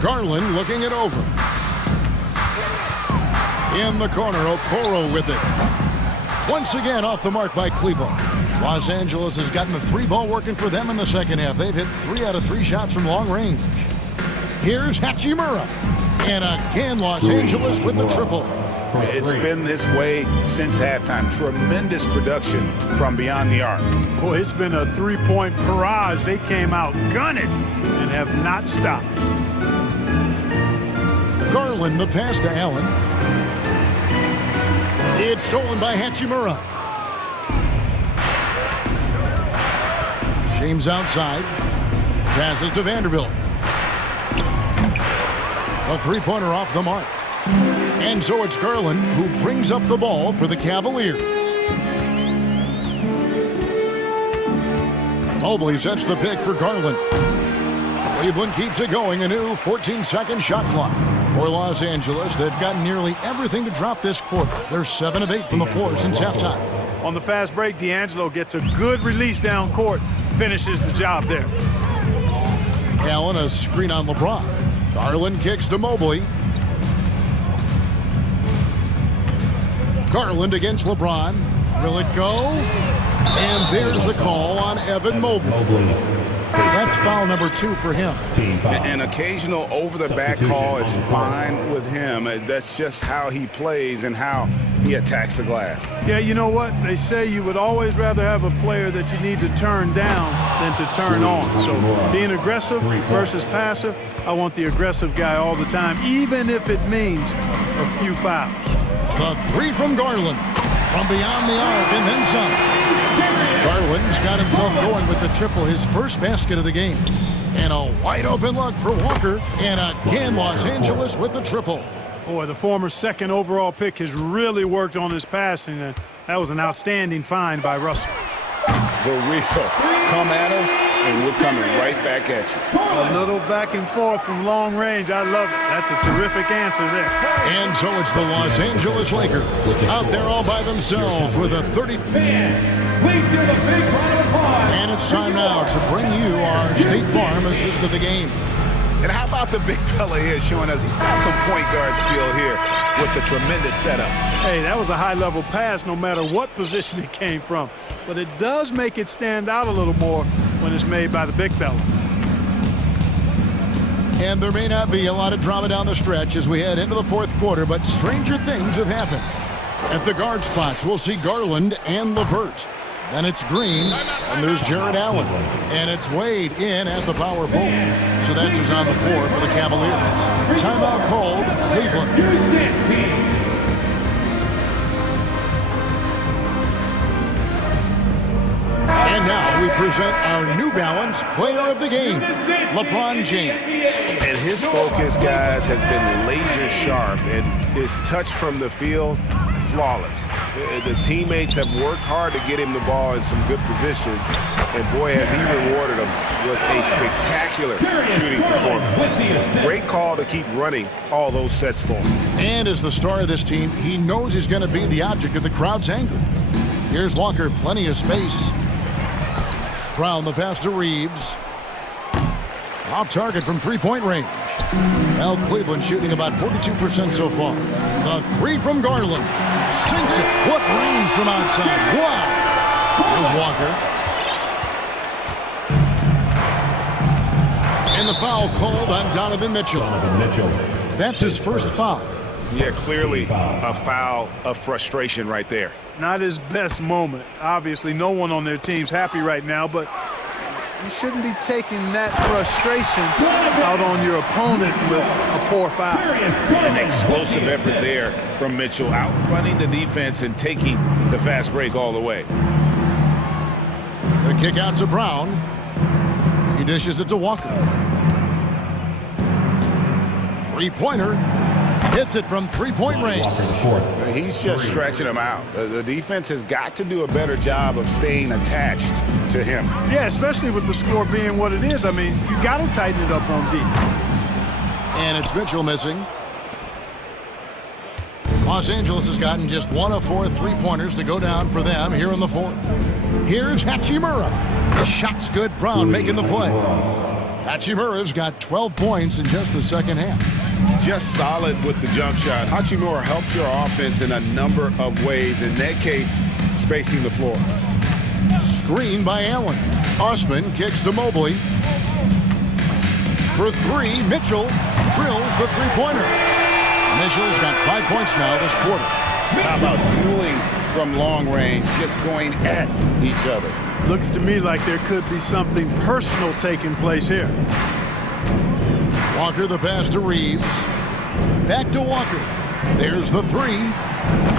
Garland looking it over. In the corner, Okoro with it. Once again off the mark by Cleveland. Los Angeles has gotten the 3-ball working for them in the second half. They've hit 3 out of 3 shots from long range. Here's Hachimura. And again, Los Angeles with the triple. It's been this way since halftime. Tremendous production from beyond the arc. Boy, it's been a 3-point barrage. They came out gunning and have not stopped. Garland, the pass to Allen. It's stolen by Hachimura. James outside. Passes to Vanderbilt. A 3-pointer off the mark. And so it's Garland who brings up the ball for the Cavaliers. Mobley sets the pick for Garland. Cleveland keeps it going. A new 14-second shot clock. For Los Angeles, they've gotten nearly everything to drop this quarter. They're 7 of 8 from the floor since halftime. On the fast break, D'Angelo gets a good release down court. Finishes the job there. Allen, a screen on LeBron. Garland kicks to Mobley. Garland against LeBron. Will it go? And there's the call on Evan Mobley. That's foul number 2 for him. An occasional over-the-back call is fine with him. That's just how he plays and how he attacks the glass. Yeah, you know what? They say you would always rather have a player that you need to turn down than to turn on. So being aggressive versus passive, I want the aggressive guy all the time, even if it means a few fouls. The 3 from Garland. From beyond the arc and then some. Garland's got himself going with the triple, his first basket of the game. And a wide open look for Walker. And again, Los Angeles with the triple. Boy, the former 2nd overall pick has really worked on his passing. And that was an outstanding find by Russell. The real come at us, and we're coming right back at you. A little back and forth from long range. I love it. That's a terrific answer there. And so it's the Los Angeles Lakers out there all by themselves with a 30. Please give a big round of applause. And it's time now to bring you our State Farm assist of the game. And how about the big fella here showing us he's got some point guard skill here with the tremendous setup. Hey, that was a high-level pass no matter what position it came from. But it does make it stand out a little more when it's made by the big fella. And there may not be a lot of drama down the stretch as we head into the 4th quarter, but stranger things have happened. At the guard spots, we'll see Garland and LeVert. Then it's Green, and there's Jared Allen. And it's Wade in at the power forward. So that's who's on the floor for the Cavaliers. Timeout called, Cleveland. And now we present our New Balance Player of the Game, LeBron James. And his focus, guys, has been laser sharp, and his touch from the field, flawless. The teammates have worked hard to get him the ball in some good positions, and boy, has he rewarded them with a spectacular shooting performance. Great call to keep running all those sets for him. And as the star of this team, he knows he's going to be the object of the crowd's anger. Here's Walker, plenty of space. Brown the pass to Reeves. Off target from three-point range. Well, Cleveland shooting about 42% so far. The three from Garland. Sinks it. What range from outside. Wow. Here's Walker. And the foul called on Donovan Mitchell. That's his first foul. Yeah, clearly a foul of frustration right there. Not his best moment. Obviously, no one on their team's happy right now, but you shouldn't be taking that frustration out on your opponent with a poor foul. An explosive effort there from Mitchell, outrunning the defense and taking the fast break all the way. The kick out to Brown. He dishes it to Walker. Three-pointer. Hits it from three-point range. He's just stretching him out. The defense has got to do a better job of staying attached to him. Yeah, especially with the score being what it is. I mean, you got to tighten it up on D. And it's Mitchell missing. Los Angeles has gotten just one of 4 three-pointers to go down for them here in the fourth. Here's Hachimura. The shot's good. Brown making the play. Hachimura's got 12 points in just the second half. Just solid with the jump shot. Hachimura helps your offense in a number of ways. In that case, spacing the floor. Screen by Allen. Osman kicks to Mobley. For three, Mitchell drills the three-pointer. Mitchell's got 5 points now this quarter. How about dueling from long range, just going at each other? Looks to me like there could be something personal taking place here. Walker the pass to Reeves. Back to Walker. There's the three.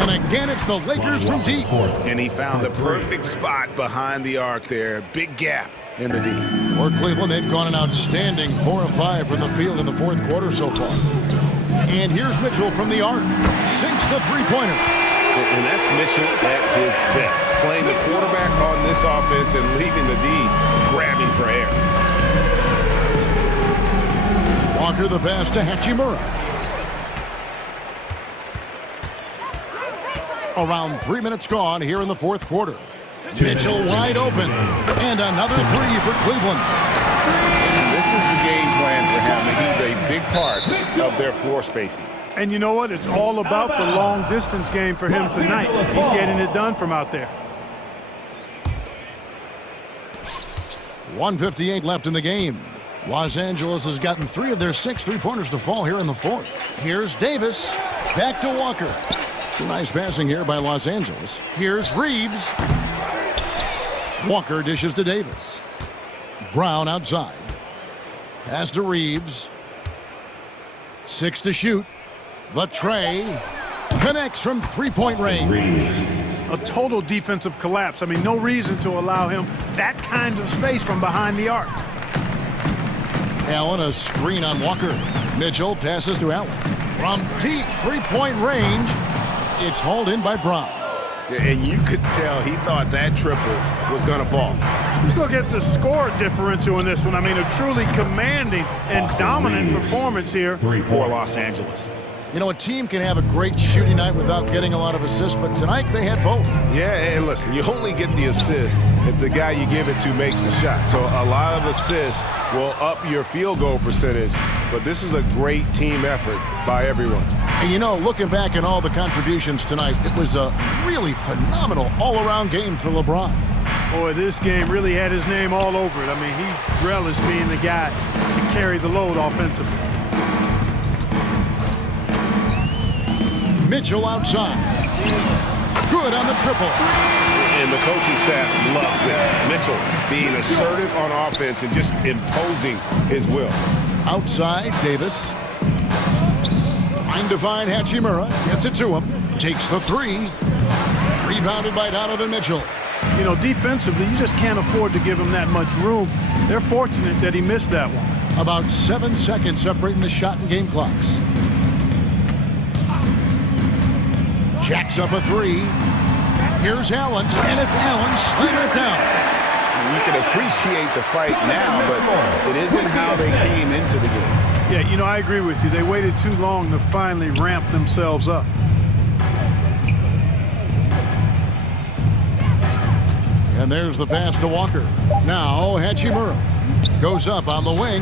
And again, it's the Lakers from deep. And he found the perfect spot behind the arc there. Big gap in the deep. For Cleveland, they've gone an outstanding 4 of 5 from the field in the fourth quarter so far. And here's Mitchell from the arc. Sinks the three-pointer. And that's Mitchell at his best. Playing the quarterback on this offense and leaving the D grabbing for air. Walker the pass to Hachimura. Around 3 minutes gone here in the fourth quarter. Mitchell wide open. And another three for Cleveland. This is the game plan for him, and he's a big part of their floor spacing. And you know what? It's all about the long distance game for him tonight. He's getting it done from out there. 1:58 left in the game. Los Angeles has gotten 3 of their 6 three-pointers to fall here in the fourth. Here's Davis. Back to Walker. Some nice passing here by Los Angeles. Here's Reeves. Walker dishes to Davis. Brown outside. Pass to Reeves. 6 to shoot. The tray. Connects from three-point range. A total defensive collapse. I mean, no reason to allow him that kind of space from behind the arc. Allen, a screen on Walker. Mitchell passes to Allen. From deep three-point range, it's hauled in by Brown. And you could tell he thought that triple was going to fall. Let's look at the score differential in this one. I mean, a truly commanding and dominant performance here for Los Angeles. You know, a team can have a great shooting night without getting a lot of assists, but tonight they had both. Yeah, and listen, you only get the assist if the guy you give it to makes the shot. So a lot of assists will up your field goal percentage, but this is a great team effort by everyone. And you know, looking back at all the contributions tonight, it was a really phenomenal all-around game for LeBron. Boy, this game really had his name all over it. I mean, he relished being the guy to carry the load offensively. Mitchell outside. Good on the triple. And the coaching staff loves it. Mitchell being assertive on offense and just imposing his will. Outside, Davis. Trying to find Hachimura. Gets it to him. Takes the three. Rebounded by Donovan Mitchell. You know, defensively, you just can't afford to give him that much room. They're fortunate that he missed that one. About 7 seconds separating the shot and game clocks. Jacks up a three. Here's Allen, and it's Allen slamming it down. You can appreciate the fight now, but it isn't how they came into the game. Yeah, you know, I agree with you. They waited too long to finally ramp themselves up. And there's the pass to Walker. Now Hachimura goes up on the wing.